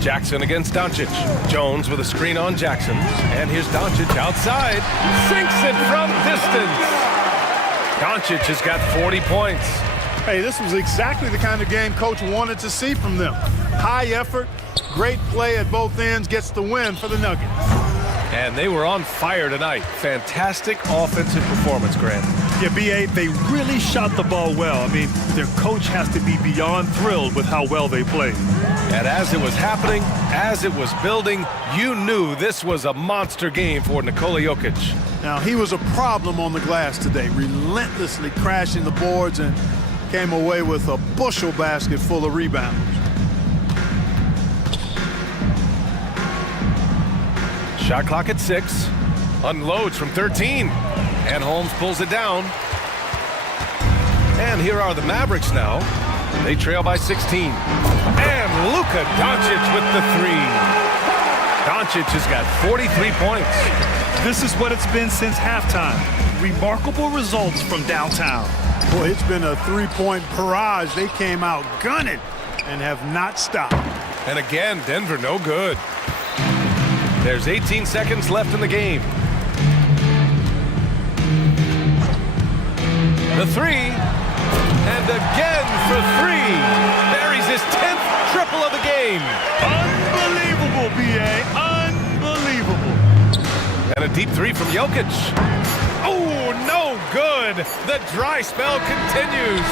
Jackson against Doncic. Jones with a screen on Jackson. And here's Doncic outside. Sinks it from distance. Doncic has got 40 points. Hey, this was exactly the kind of game coach wanted to see from them. High effort, great play at both ends, gets the win for the Nuggets. And they were on fire tonight. Fantastic offensive performance, Grant. Yeah, B.A., they really shot the ball well. I mean, their coach has to be beyond thrilled with how well they played. And as it was happening, as it was building, you knew this was a monster game for Nikola Jokic. Now, he was a problem on the glass today, relentlessly crashing the boards and came away with a bushel basket full of rebounds. Shot clock at 6. Unloads from 13. And Holmes pulls it down. And here are the Mavericks now. They trail by 16. And Luka Doncic with the 3. Doncic has got 43 points. This is what it's been since halftime. Remarkable results from downtown. Boy, it's been a three-point barrage. They came out gunning and have not stopped. And again, Denver no good. There's 18 seconds left in the game. The 3. And again for 3. Buries his 10th triple of the game. Unbelievable, B.A. Unbelievable. And a deep 3 from Jokic. Oh, no good. The dry spell continues.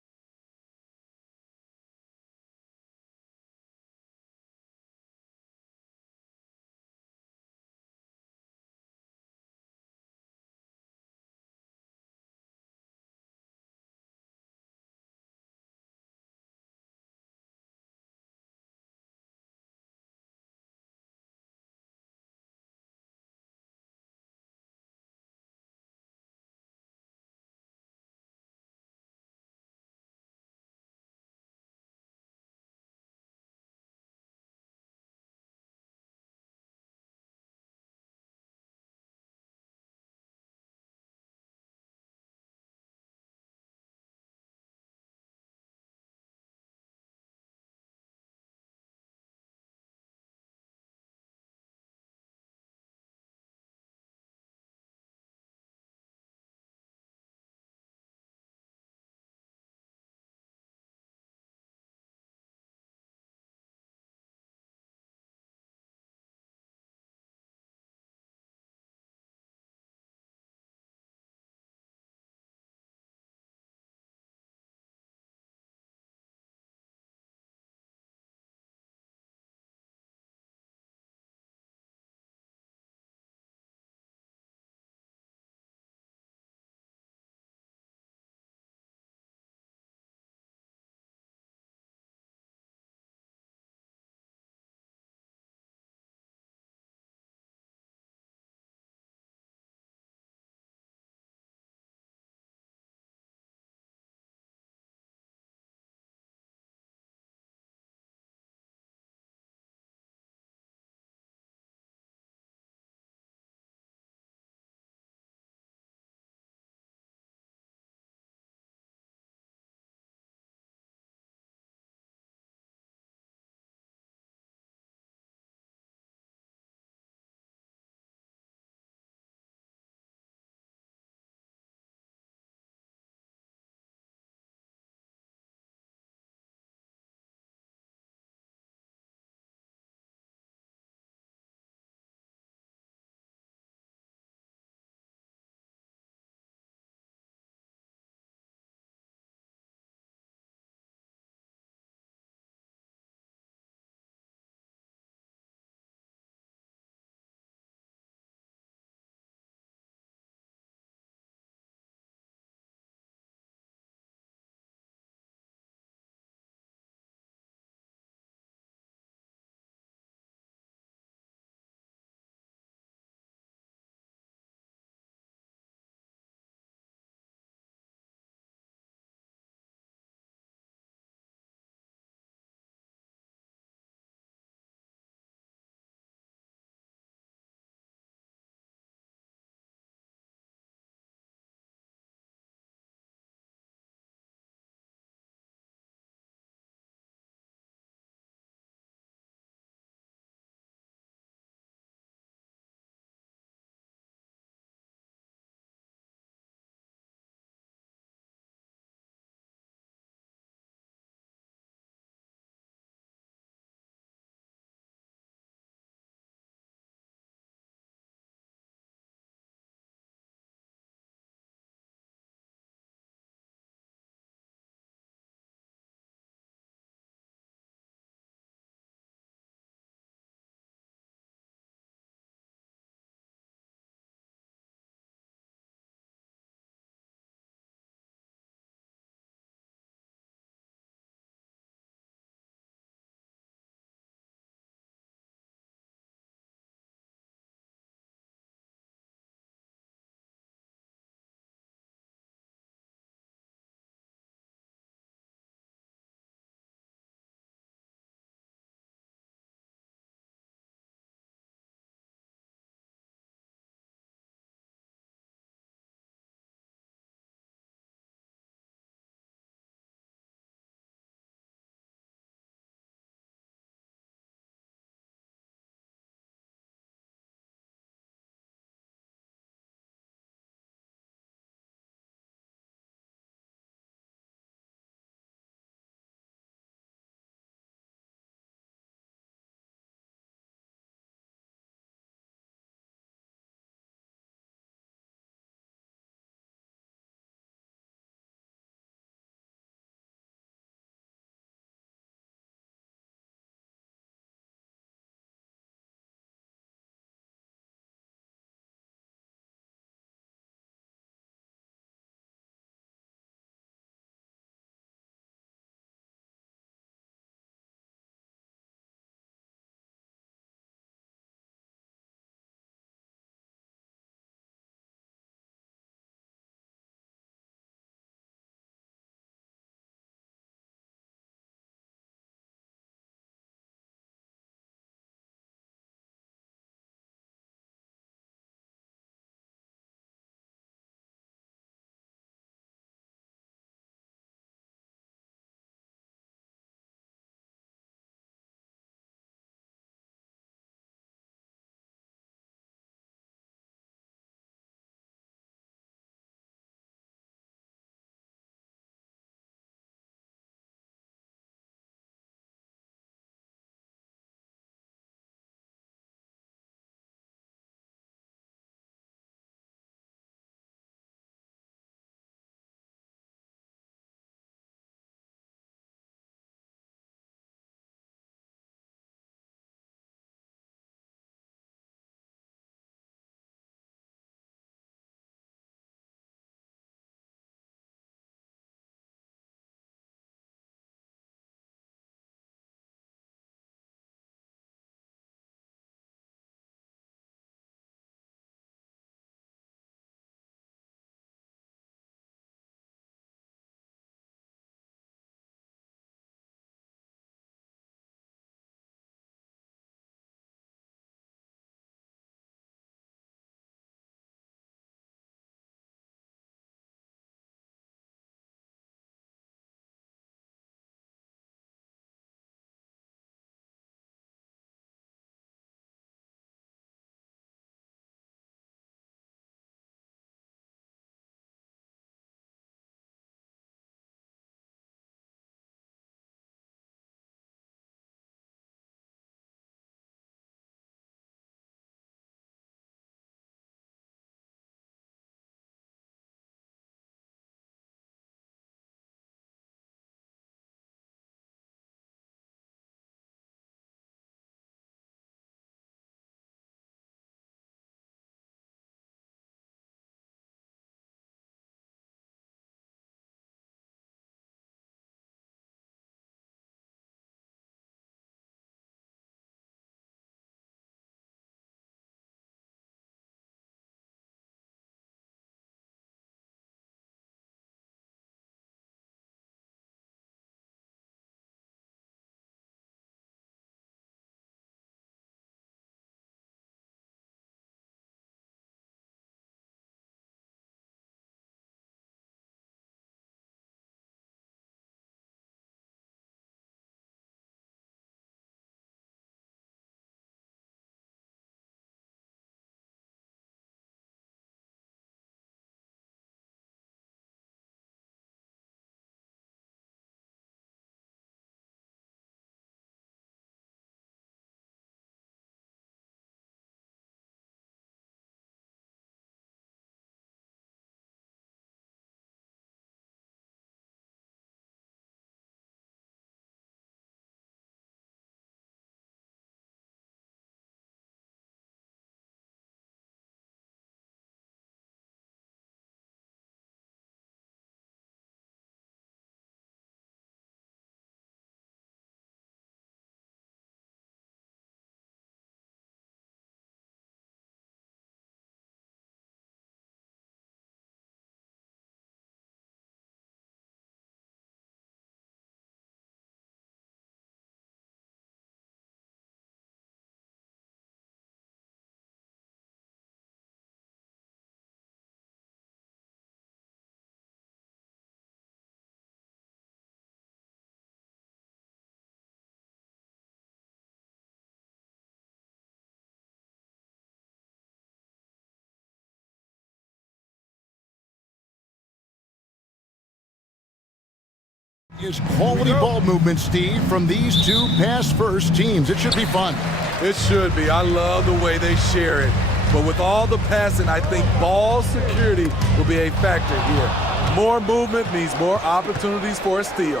is quality ball movement, Steve, from these two pass-first teams. It should be fun. It should be. I love the way they share it. But with all the passing, I think ball security will be a factor here. More movement means more opportunities for a steal.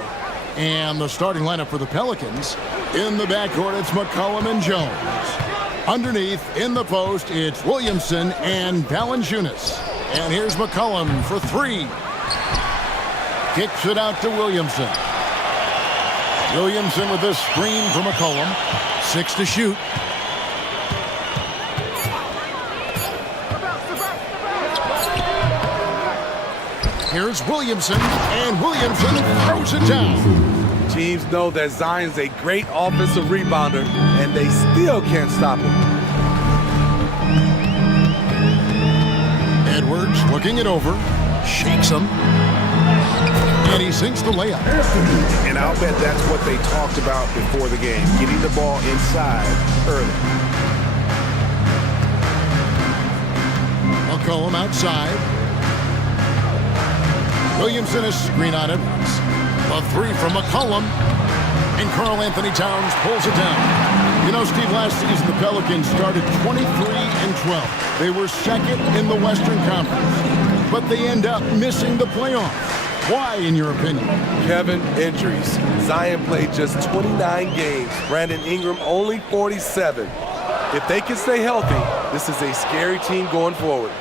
And the starting lineup for the Pelicans. In the backcourt, it's McCollum and Jones. Underneath, in the post, it's Williamson and Valanciunas. And here's McCollum for three. Kicks it out to Williamson. Williamson with this screen for McCollum. 6 to shoot. Here's Williamson, and Williamson throws it down. Teams know that Zion's a great offensive rebounder, and they still can't stop him. Edwards looking it over, shakes him, and he sinks the layup. And I'll bet that's what they talked about before the game, getting the ball inside early. McCollum outside. Williamson is screen on Edwards. A three from McCollum. And Karl Anthony Towns pulls it down. You know, Steve, last season the Pelicans started 23-12. They were second in the Western Conference. But they end up missing the playoffs. Why, in your opinion? Kevin, injuries. Zion played just 29 games. Brandon Ingram only 47. If they can stay healthy, this is a scary team going forward.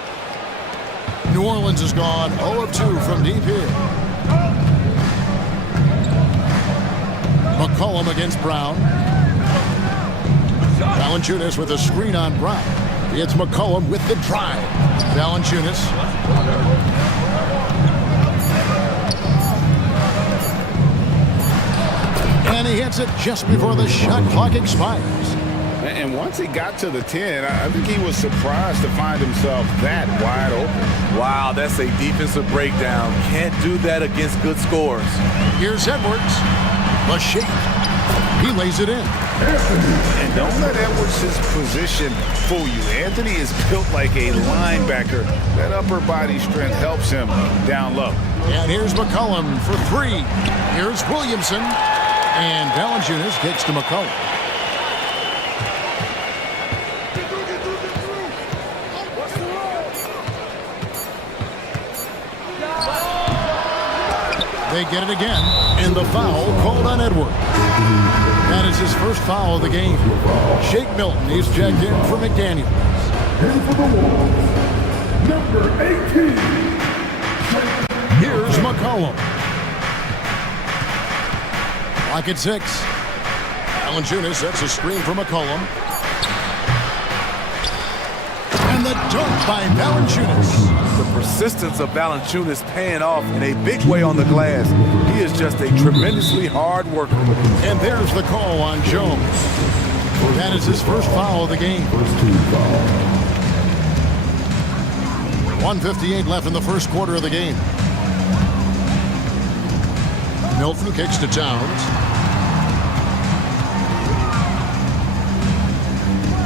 New Orleans has gone 0 of 2 from deep here. McCollum against Brown. Valanciunas with a screen on Brown. It's McCollum with the drive. Valanciunas. And he hits it just before the shot clock expires. And once he got to the 10, I think he was surprised to find himself that wide open. Wow, that's a defensive breakdown. Can't do that against good scores. Here's Edwards. The shake. He lays it in. And don't let Edwards' position fool you. Anthony is built like a linebacker. That upper body strength helps him down low. And here's McCollum for three. Here's Williamson. And Valanciunas kicks to McCollum. They get it again, and the foul called on Edwards. That is his first foul of the game. Shake Milton is checked in for McDaniels. And for the Wolves, number 18. Here's McCollum. Lock at 6. Valanciunas sets a screen for McCollum. And the dunk by Valanciunas. The persistence of Valanciunas paying off in a big way on the glass. He is just a tremendously hard worker. And there's the call on Jones. That is his first foul of the game. 1:58 left in the first quarter of the game. Milton kicks to Towns.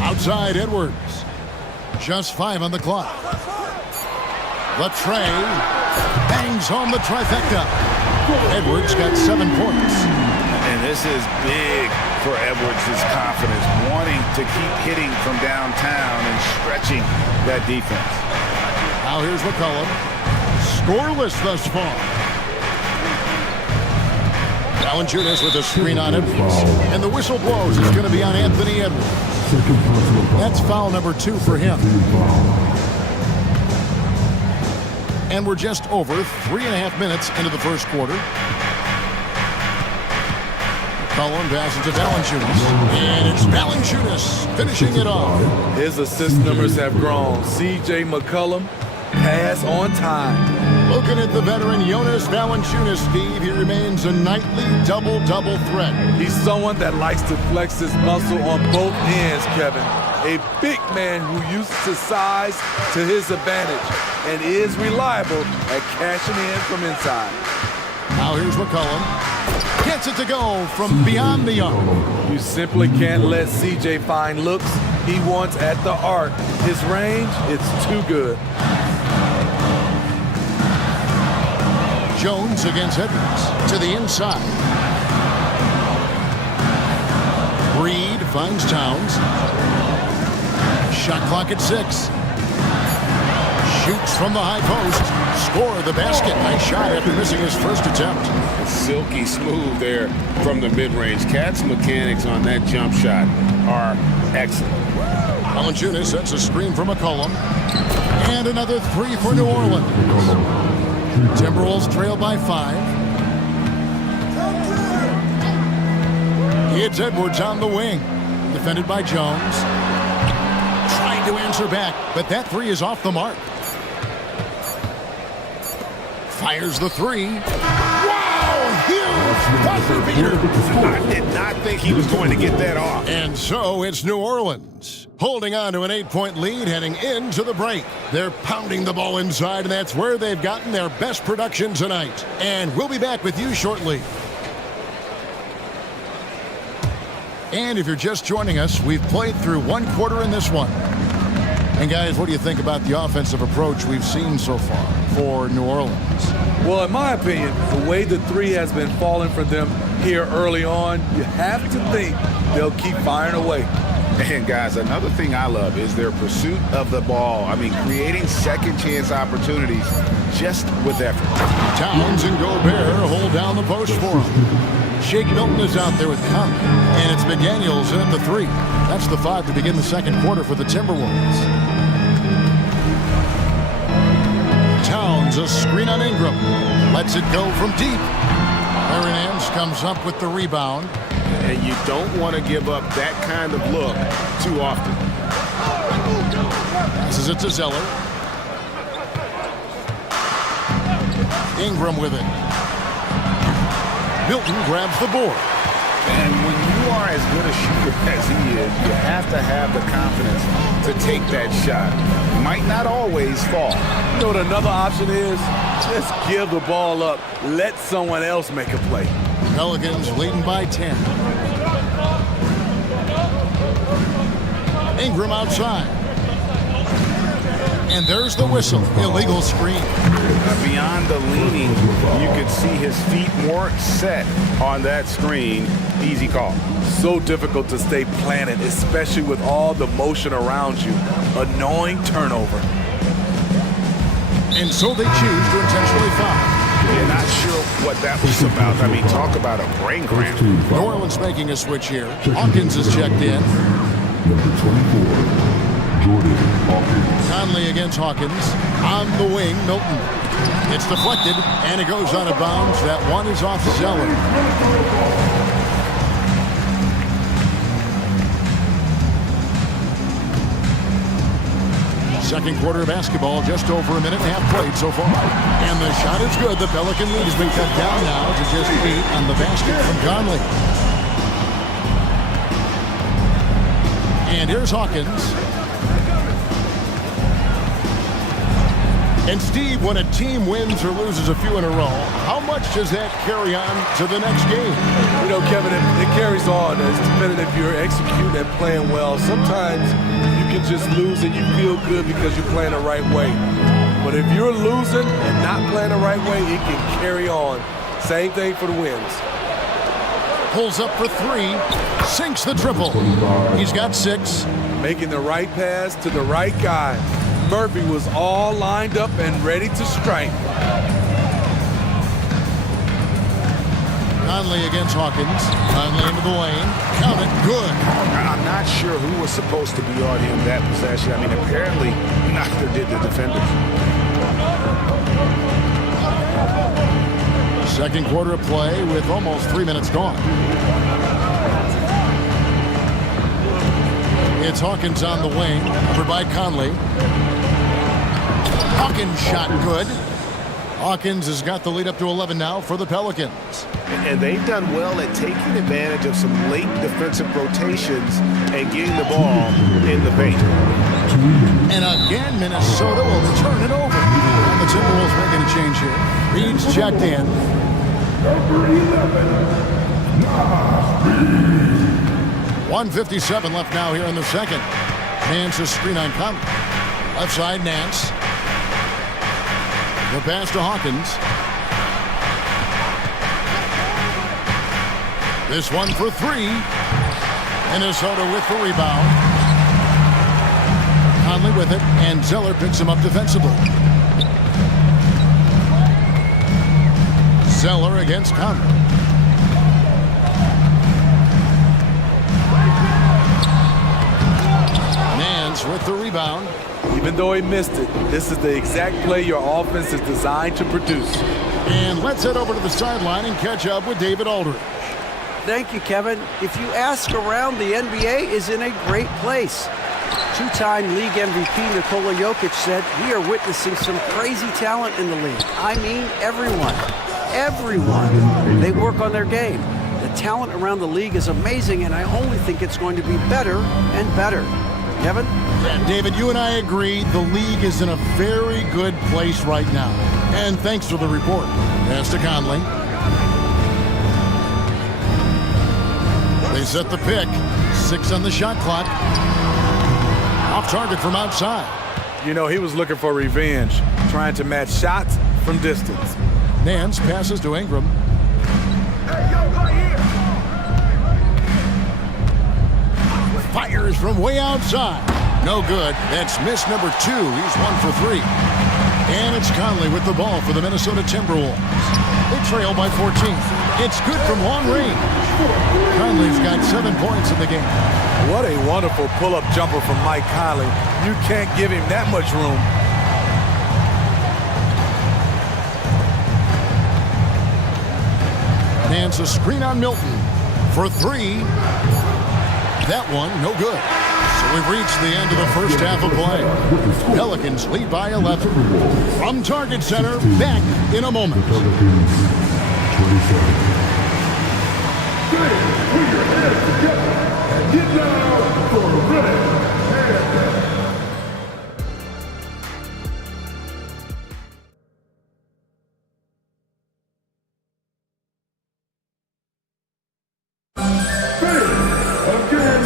Outside Edwards. Just 5 on the clock. Latrey bangs home the trifecta. Edwards got 7 points. And this is big for Edwards' confidence, wanting to keep hitting from downtown and stretching that defense. Now here's McCollum. Scoreless thus far. Valanciunas with a screen on Edwards. And the whistle blows. It's going to be on Anthony Edwards. That's foul number 2 for him. And we're just over 3.5 minutes into the first quarter. McCollum passes to Valanciunas. And it's Valanciunas finishing it off. His assist numbers have grown. C.J. McCollum, pass on time. Looking at the veteran Jonas Valanciunas, Steve, he remains a nightly double-double threat. He's someone that likes to flex his muscle on both ends, Kevin. A big man who uses his size to his advantage and is reliable at cashing in from inside. Now here's McCollum. Gets it to go from beyond the arc. You simply can't let CJ find looks he wants at the arc. His range, it's too good. Jones against Edwards to the inside. Reed finds Towns. Shot clock at 6. Shoots from the high post. Score the basket. Nice shot after missing his first attempt. Silky smooth there from the mid-range. Cat's mechanics on that jump shot are excellent. Valanciunas sets a screen for McCollum. And another 3 for New Orleans. Timberwolves trail by 5. It's Edwards on the wing. Defended by Jones. Trying to answer back, but that 3 is off the mark. Fires the 3. Wow! Huge buzzer beater. I did not think he was going to get that off. And so it's New Orleans holding on to an 8-point lead heading into the break. They're pounding the ball inside, and that's where they've gotten their best production tonight. And we'll be back with you shortly. And if you're just joining us, we've played through 1 quarter in this one. And guys, what do you think about the offensive approach we've seen so far for New Orleans? Well, in my opinion, the way the 3 has been falling for them here early on, you have to think they'll keep firing away. And guys, another thing I love is their pursuit of the ball. I mean, creating second chance opportunities just with effort. Towns and Gobert hold down the post for him. Shake Milton is out there with Conley, and it's McDaniels in at the 3. That's the 5 to begin the second quarter for the Timberwolves. Towns, a screen on Ingram. Lets it go from deep. Aaron Nance comes up with the rebound. And you don't want to give up that kind of look too often. Passes it to Zeller. Ingram with it. Milton grabs the board. And when you are as good a shooter as he is, you have to have the confidence to take that shot. Might not always fall. You know what another option is? Just give the ball up. Let someone else make a play. Pelicans leading by 10. Ingram outside. And there's the whistle. Illegal screen. Beyond the leaning, you could see his feet more set on that screen. Easy call. So difficult to stay planted, especially with all the motion around you. Annoying turnover. And so they choose to intentionally foul. Yeah, not sure what that was about. I mean, talk about a brain cramp. New Orleans making a switch here. Hawkins is checked in. Number 24. Jordan Hawkins. Conley against Hawkins. On the wing, Milton. It's deflected, and it goes out of bounds. That one is off Zeller. Second quarter of basketball, just over a minute and a half played so far. And the shot is good. The Pelican lead has been cut down now to just 8 on the basket from Conley. And here's Hawkins. And Steve, when a team wins or loses a few in a row, how much does that carry on to the next game? You know, Kevin, it carries on. It's dependent if you're executing and playing well. Sometimes you can just lose and you feel good because you're playing the right way. But if you're losing and not playing the right way, it can carry on. Same thing for the wins. Pulls up for 3, sinks the triple. He's got 6. Making the right pass to the right guy. Murphy was all lined up and ready to strike. Conley against Hawkins. Conley into the lane. Count it. Good. I'm not sure who was supposed to be on him that possession. I mean, apparently neither did the defenders. Second quarter of play with almost 3 minutes gone. It's Hawkins on the wing, covered by Conley. Hawkins shot good. Hawkins has got the lead up to 11 now for the Pelicans. And they've done well at taking advantage of some late defensive rotations and getting the ball in the paint. And again, Minnesota will turn it over. And the Timberwolves making a change here. Reed's checked in. Number 11. 1:57 left now here in the second. Nance's screen on Conley. Left side, Nance. The pass to Hawkins. This one for three. Minnesota with the rebound. Conley with it, and Zeller picks him up defensively. Zeller against Conley. Nance with the rebound. Even though he missed it, this is the exact play your offense is designed to produce. And let's head over to the sideline and catch up with David Aldridge. Thank you, Kevin. If you ask around, the NBA is in a great place. Two-time league MVP Nikola Jokic said, "We are witnessing some crazy talent in the league." I mean everyone. Everyone. They work on their game. The talent around the league is amazing, and I only think it's going to be better and better. Kevin? Yeah, David, you and I agree the league is in a very good place right now. And thanks for the report. Pass to Conley. They set the pick. 6 on the shot clock. Off target from outside. You know, he was looking for revenge, trying to match shots from distance. Nance passes to Ingram. Fires from way outside. No good. That's miss number 2. He's 1 for 3. And it's Conley with the ball for the Minnesota Timberwolves. They trail by 14. It's good from long range. Conley's got 7 points in the game. What a wonderful pull-up jumper from Mike Conley. You can't give him that much room. Nance a screen on Milton for 3. That one, no good. So we've reached the end of the first half of play. Pelicans lead by 11. From Target Center, back in a moment. Get down for a minute.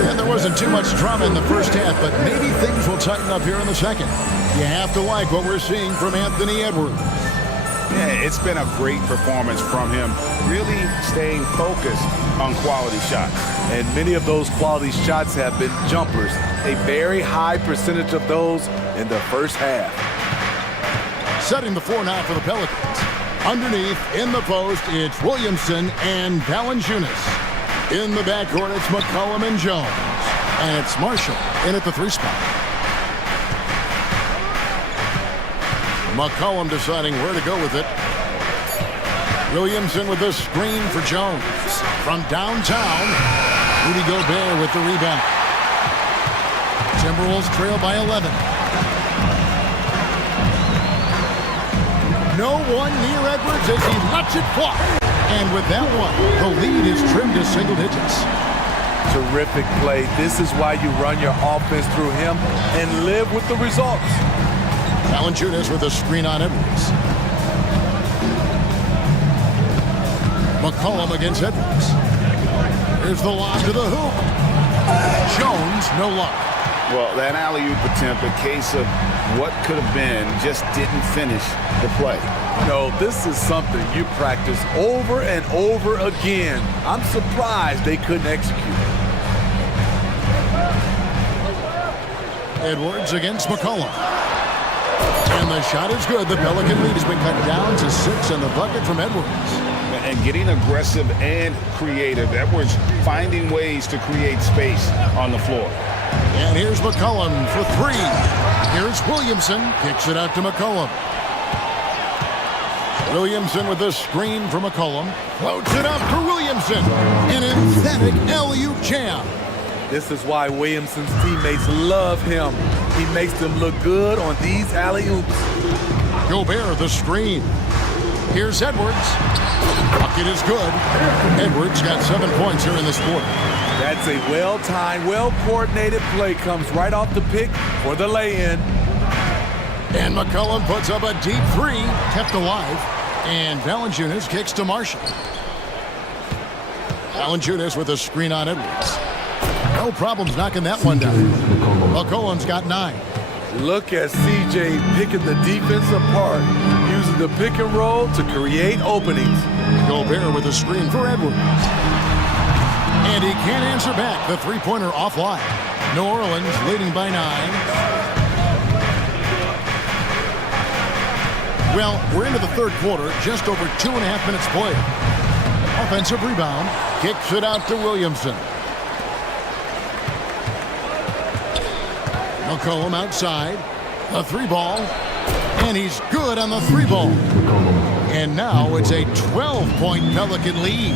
And there wasn't too much drama in the first half, but maybe things will tighten up here in the second. You have to like what we're seeing from Anthony Edwards. Yeah, it's been a great performance from him, really staying focused on quality shots. And many of those quality shots have been jumpers, a very high percentage of those in the first half. Setting the floor now for the Pelicans. Underneath, in the post, it's Williamson and Valanciunas. In the backcourt, it's McCollum and Jones. And it's Marshall in at the 3 spot. McCollum deciding where to go with it. Williamson with the screen for Jones. From downtown, Rudy Gobert with the rebound. Timberwolves trail by 11. No one near Edwards as he lets it fly. And with that one, the lead is trimmed to single digits. Terrific play. This is why you run your offense through him and live with the results. Valanciunas with a screen on Edwards. McCollum against Edwards. Here's the lob to the hoop. Jones, no luck. Well, that alley-oop attempt, a case of what could have been, just didn't finish the play. No, this is something you practice over and over again. I'm surprised they couldn't execute. Edwards against McCollum. And the shot is good. The Pelican lead has been cut down to 6 on the bucket from Edwards. And getting aggressive and creative. Edwards finding ways to create space on the floor. And here's McCollum for 3. Here's Williamson. Kicks it out to McCollum. Williamson with the screen for McCollum. Floats it up for Williamson. An emphatic alley-oop jam. This is why Williamson's teammates love him. He makes them look good on these alley-oops. Gobert the screen. Here's Edwards. Bucket is good. Edwards got 7 points here in this quarter. That's a well-timed, well-coordinated play. Comes right off the pick for the lay-in. And McCollum puts up a deep 3, kept alive. And Valanciunas kicks to Marshall. Valanciunas with a screen on Edwards. No problems knocking that one down. McCollum's got 9. Look at CJ picking the defense apart, using the pick and roll to create openings. Gobert with a screen for Edwards. And he can't answer back. The three-pointer offline. New Orleans leading by 9. Well, we're into the third quarter, just over 2.5 minutes played. Offensive rebound, kicks it out to Williamson. McCollum outside, a three ball, and he's good on the three ball. And now it's a 12-point Pelican lead.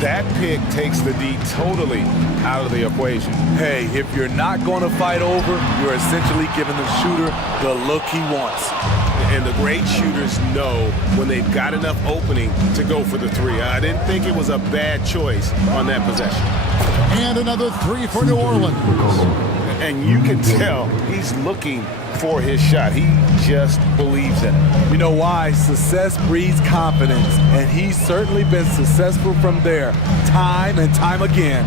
That pick takes the D totally out of the equation. Hey, if you're not going to fight over, you're essentially giving the shooter the look he wants. And the great shooters know when they've got enough opening to go for the three. I didn't think it was a bad choice on that possession. And another three for New Orleans. And you can tell he's looking for his shot. He just believes in it. You know why? Success breeds confidence, and he's certainly been successful from there, time and time again.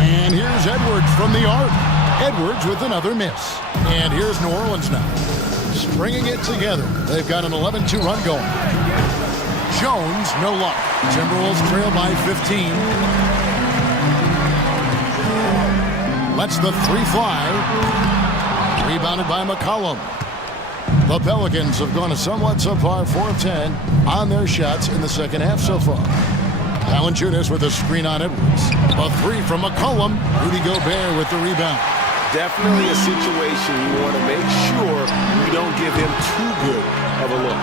And here's Edwards from the arc. Edwards with another miss. And here's New Orleans now. Stringing it together. They've got an 11-2 run going. Jones, no luck. Timberwolves trail by 15. Lets the three fly. Rebounded by McCollum. The Pelicans have gone a somewhat subpar 4 of 10 on their shots in the second half so far. Valanciunas with a screen on Edwards. A three from McCollum. Rudy Gobert with the rebound. Definitely a situation you want to make sure you don't give him too good of a look.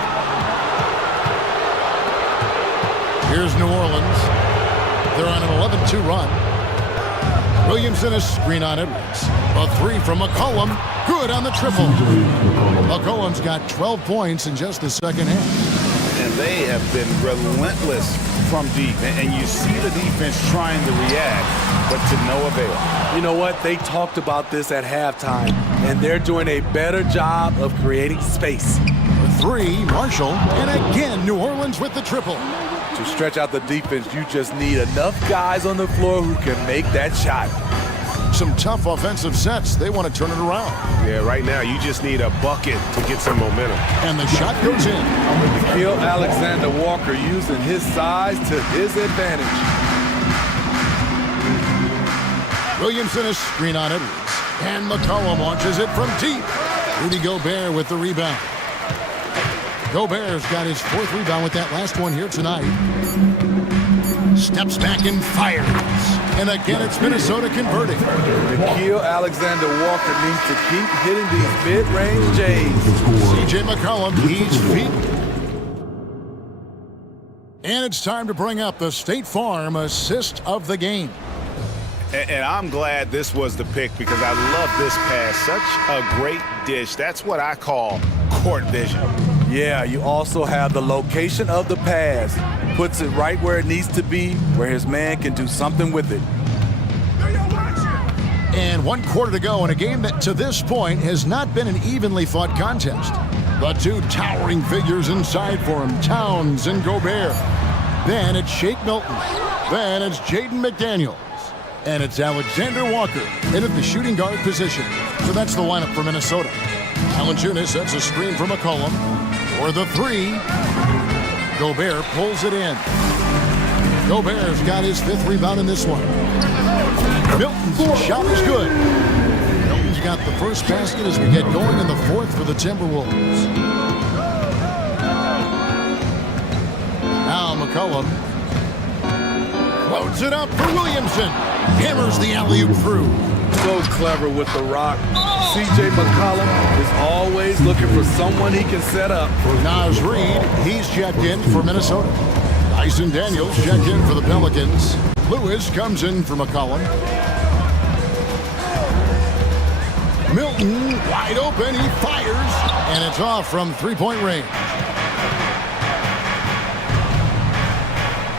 Here's New Orleans. They're on an 11-2 run. Williamson a screen on Edwards. A three from McCollum. Good on the triple. McCollum's got 12 points in just the second half. And they have been relentless from deep. And you see the defense trying to react, but to no avail. You know what? They talked about this at halftime, and they're doing a better job of creating space. A three, Marshall. And again, New Orleans with the triple. To stretch out the defense, you just need enough guys on the floor who can make that shot. Some tough offensive sets. They want to turn it around. Yeah, right now you just need a bucket to get some momentum. And the shot goes in. Nikhil Alexander-Walker using his size to his advantage. Williamson a screen on Edwards. And McCollum launches it from deep. Rudy Gobert with the rebound. Gobert's got his 4th rebound with that last one here tonight. Steps back and fires. And again, it's Minnesota converting. Nikhil Alexander-Walker needs to keep hitting these mid-range J's. C.J. McCollum, he's feet. And it's time to bring up the State Farm assist of the game. And I'm glad this was the pick because I love this pass. Such a great dish. That's what I call court vision. Yeah, you also have the location of the pass. Puts it right where it needs to be, where his man can do something with it. And 1 quarter to go in a game that to this point has not been an evenly fought contest. The two towering figures inside for him, Towns and Gobert. Then it's Shake Milton. Then it's Jaden McDaniels. And it's Alexander Walker in at the shooting guard position. So that's the lineup for Minnesota. Valanciunas sets a screen for McCollum. For the three, Gobert pulls it in. Gobert's got his 5th rebound in this one. Milton's shot is good. Milton's got the first basket as we get going in the 4th for the Timberwolves. Now McCollum floats it up for Williamson. Hammers the alley-oop through. So clever with the rock. C.J. McCollum is always looking for someone he can set up. Naz Reid, he's checked in for Minnesota. Dyson Daniels checked in for the Pelicans. Lewis comes in for McCollum. Milton wide open, he fires, and it's off from 3-point range.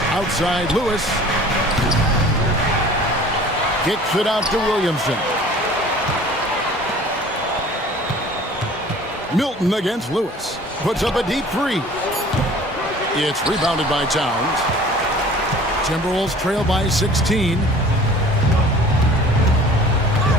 Outside Lewis. Kicks it out to Williamson. Milton against Lewis. Puts up a deep three. It's rebounded by Towns. Timberwolves trail by 16.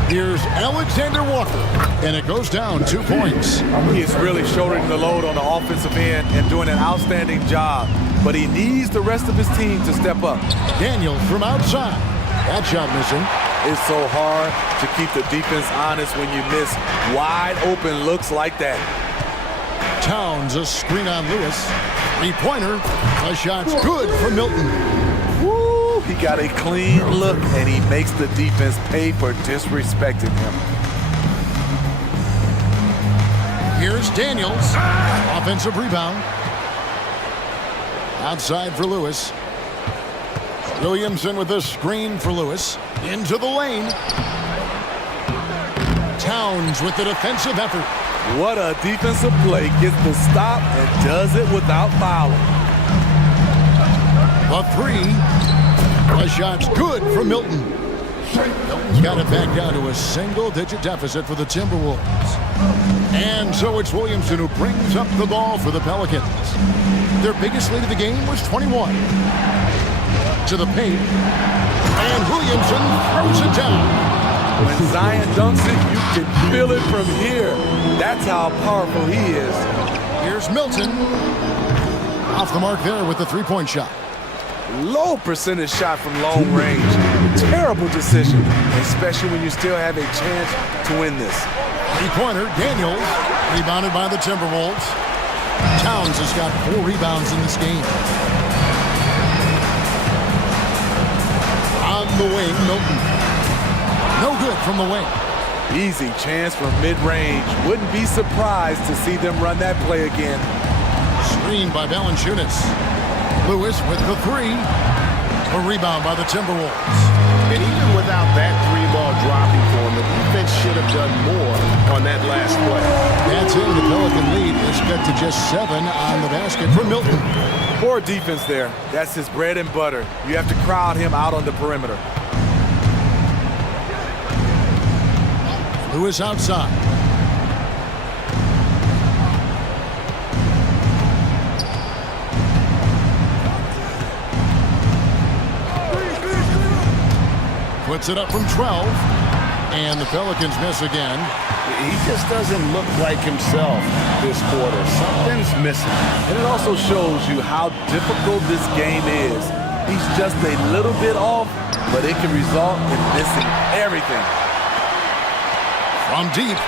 Here's Alexander Walker. And it goes down 2 points. He is really shouldering the load on the offensive end and doing an outstanding job. but he needs the rest of his team to step up. Daniels from outside. That shot missing. It's so hard to keep the defense honest when you miss wide open looks like that. Towns, a screen on Lewis. Three-pointer. The shot's good for Milton. Woo! He got a clean look, and he makes the defense pay for disrespecting him. Here's Daniels. Offensive rebound. Outside for Lewis. Williamson with a screen for Lewis. Into the lane. Towns with the defensive effort. What a defensive play. Gets the stop and does it without fouling. The three. The shot's good for Milton. Milton's got it back down to a single-digit deficit for the Timberwolves. And so it's Williamson who brings up the ball for the Pelicans. Their biggest lead of the game was 21. To the paint. And Williamson throws it down. When Zion dunks it, you can feel it from here. That's how powerful he is. Here's Milton. Off the mark there with the three-point shot. Low percentage shot from long range. Terrible decision, especially when you still have a chance to win this. Three-pointer, Daniels, rebounded by the Timberwolves. Towns has got 4 rebounds in this game. On the wing, Milton. No good from the wing. Easy chance from mid-range. Wouldn't be surprised to see them run that play again. Screened by Valanciunas. Lewis with the three. A rebound by the Timberwolves. And even without that three ball dropping for him, the defense should have done more on that last play. That's it. The Pelican lead is cut to just 7 on the basket for Milton. Poor defense there. That's his bread and butter. You have to crowd him out on the perimeter. Lewis outside. Puts it up from 12. And the Pelicans miss again. He just doesn't look like himself this quarter. Something's missing. And it also shows you how difficult this game is. He's just a little bit off, but it can result in missing everything. From deep,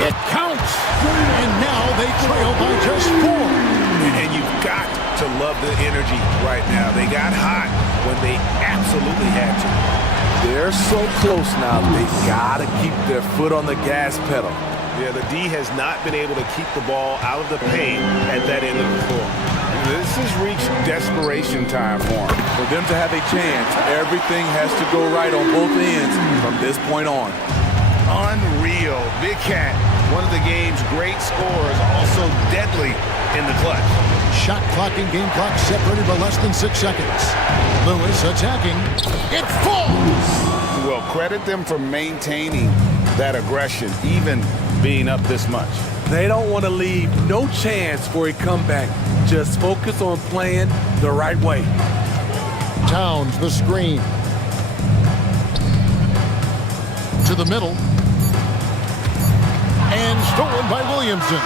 it counts, and now they trail by just 4. And you've got to love the energy right now. They got hot when they absolutely had to. They're so close now, they've got to keep their foot on the gas pedal. Yeah, the D has not been able to keep the ball out of the paint at that end of the floor. This has reached desperation time for them. For them to have a chance, everything has to go right on both ends from this point on. Unreal. Big Cat, one of the game's great scorers, also deadly in the clutch. Shot clock and game clock separated by less than 6 seconds. Lewis attacking. It falls! Well, credit them for maintaining that aggression, even being up this much. They don't want to leave no chance for a comeback. Just focus on playing the right way. Towns, the screen. To the middle. And stolen by Williamson.